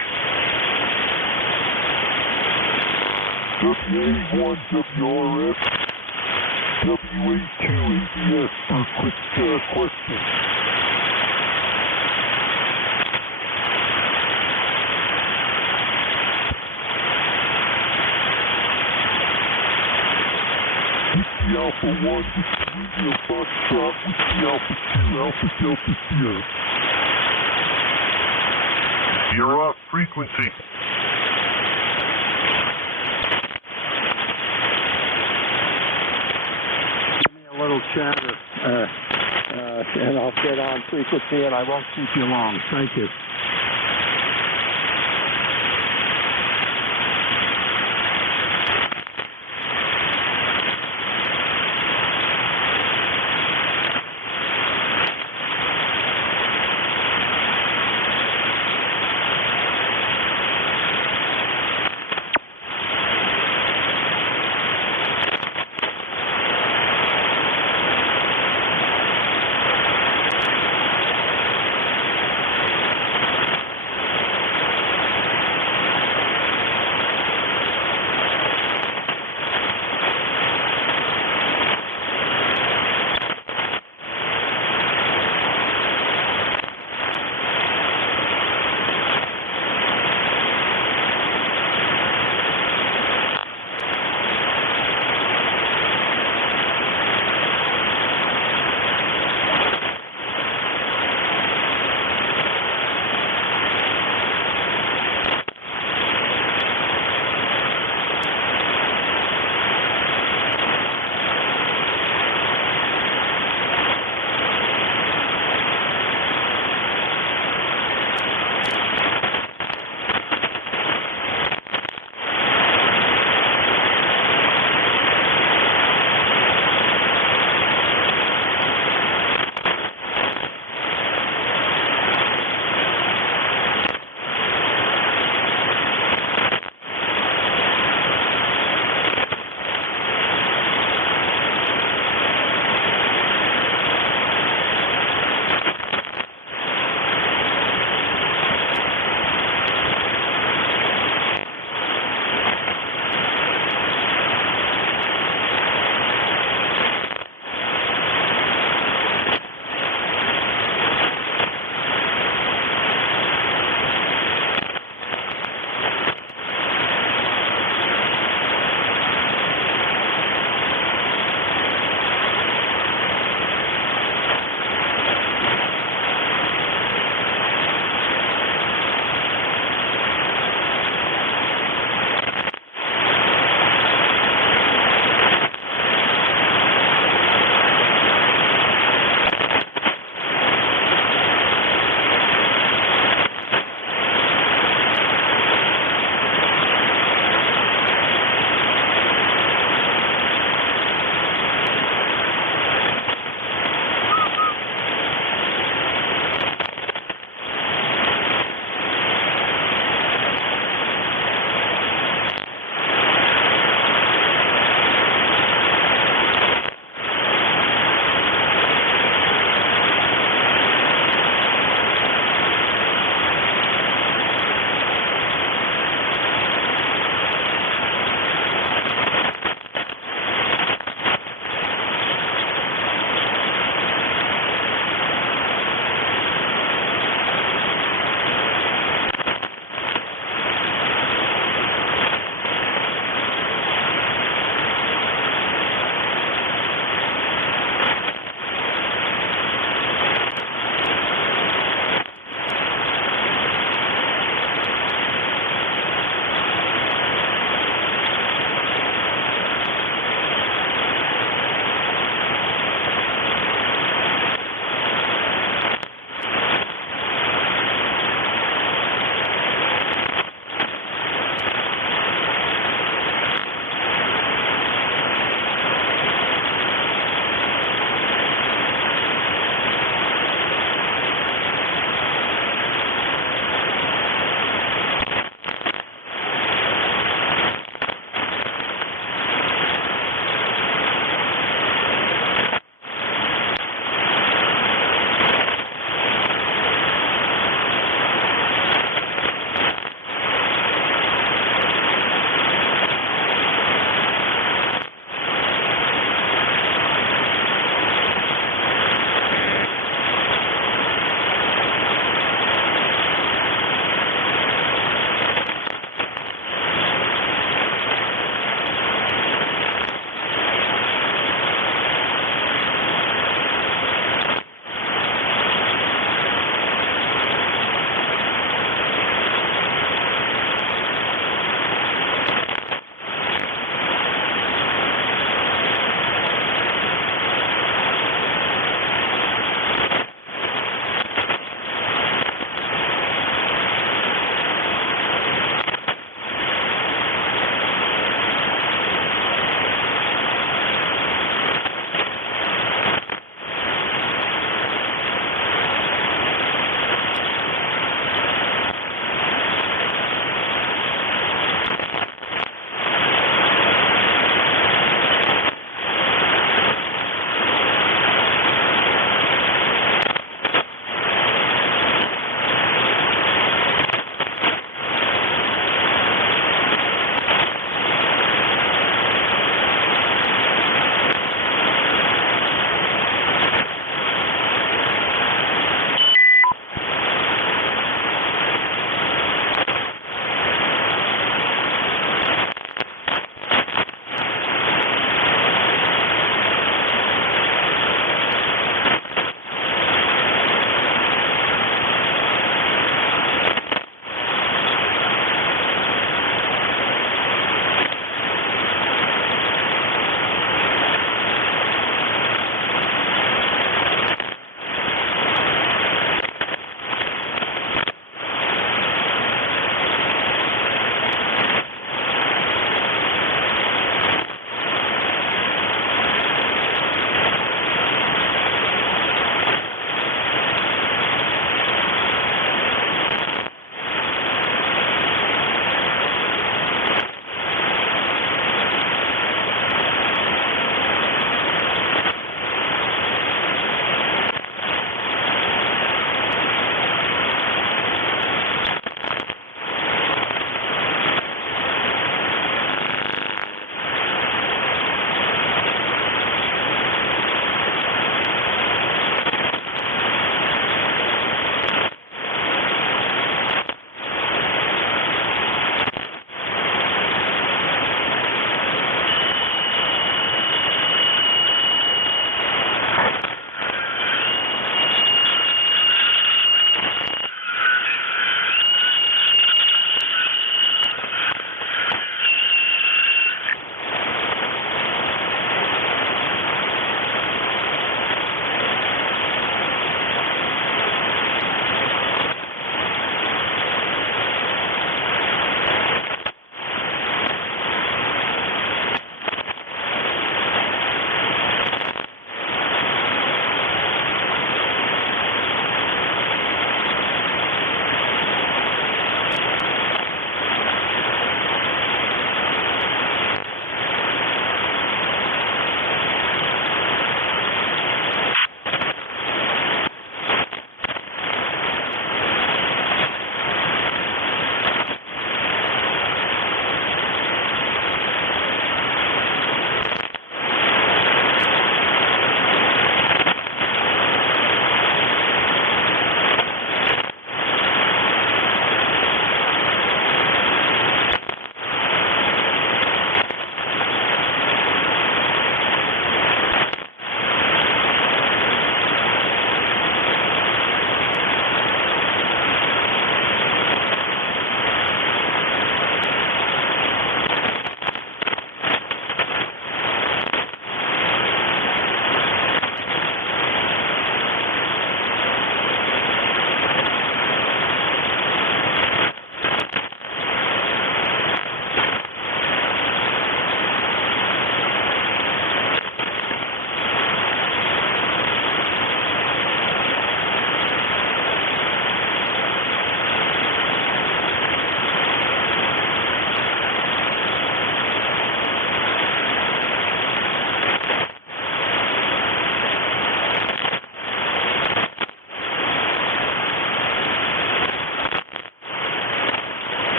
WA1WRS. WA2ABS for quick question. Whiskey Alpha 1, Whiskey Foxtrot, Whiskey Alpha 2, Alpha Delta Sierra. You're off frequency. Give me a little chatter, and I'll get on frequency, and I won't keep you long. Thank you.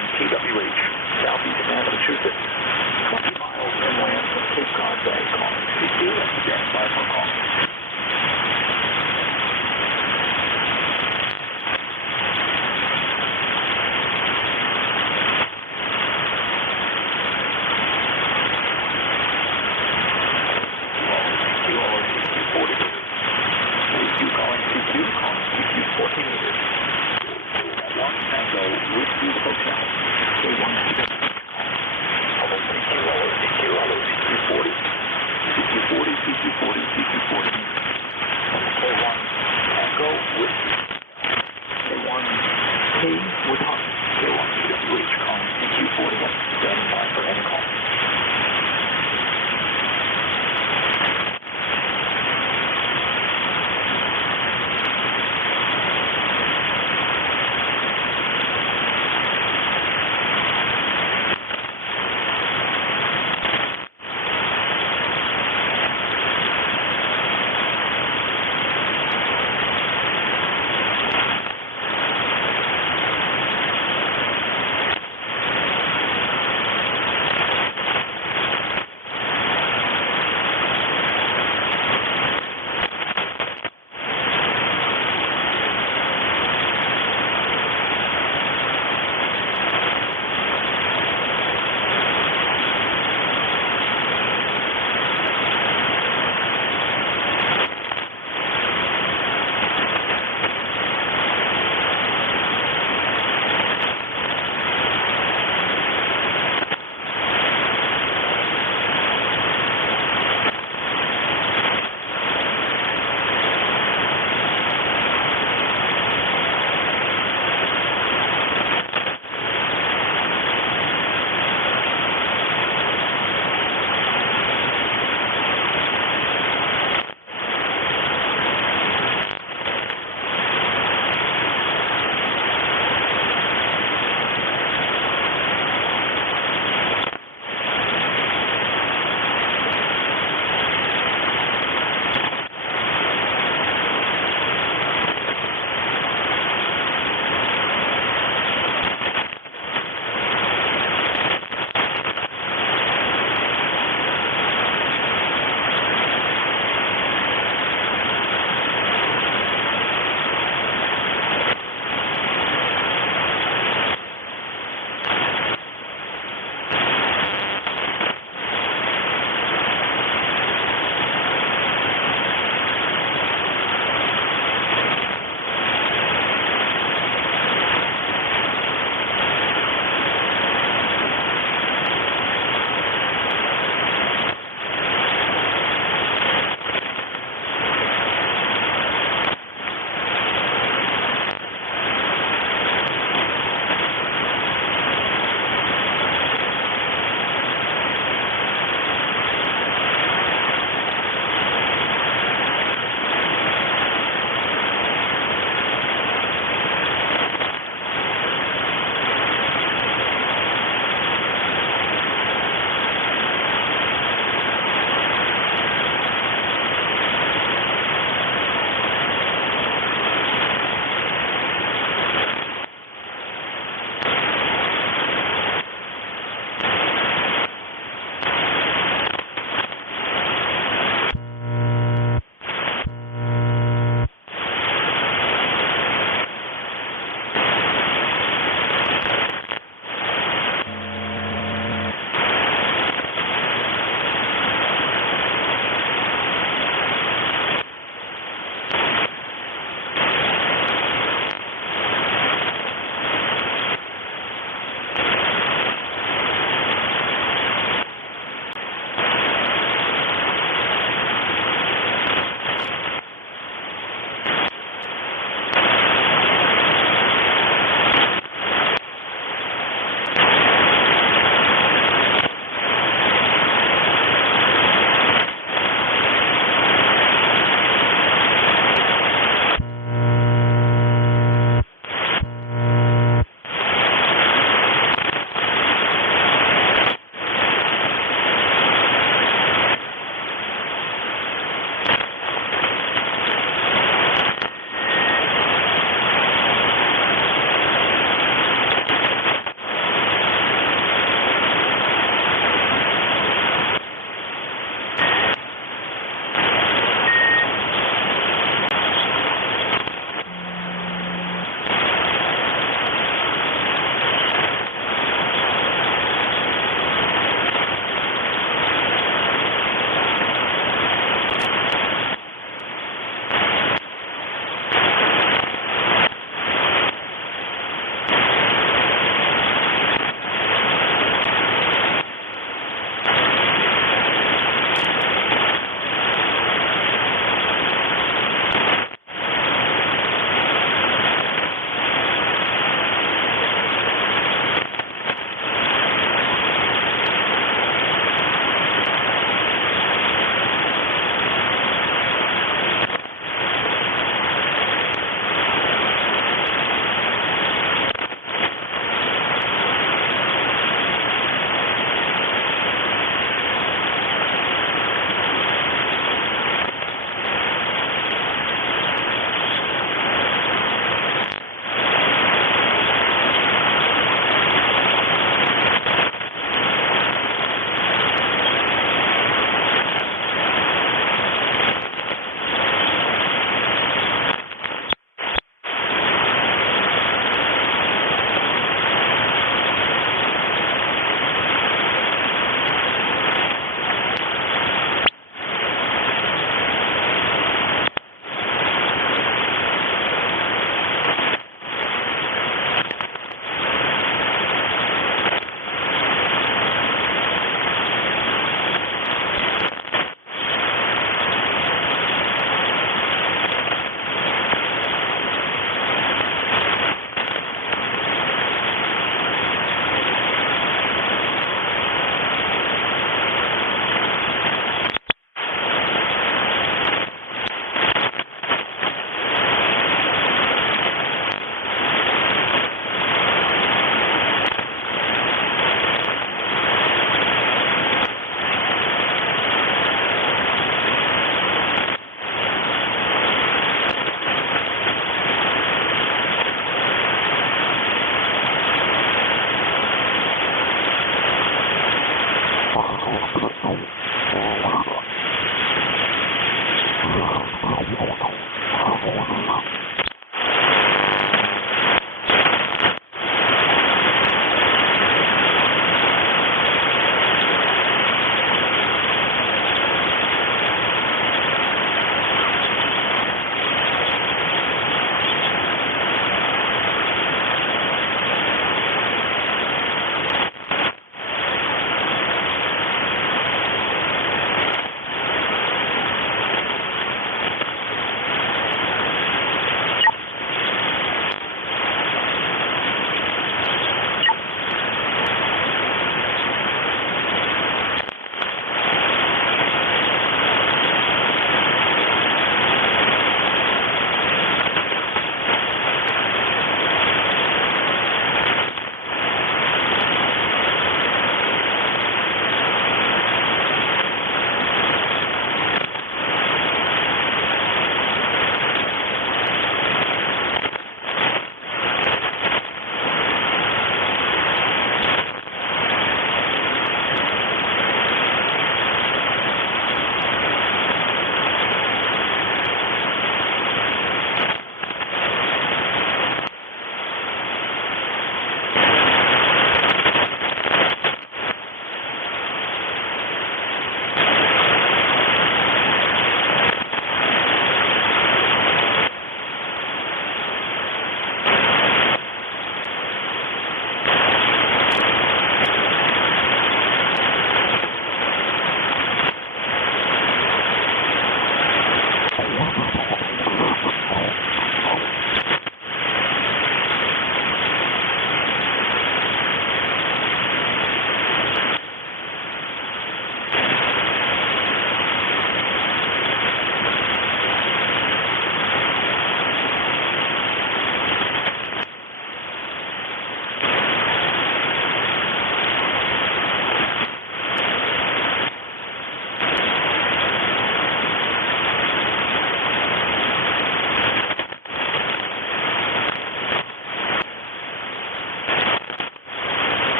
KWH, southeast of Massachusetts, 20 miles inland from Cape Cod Bay. Calling CQ and stand by for call. Calling CQ 14 meters. 1 Tango, Whiskey Hotel.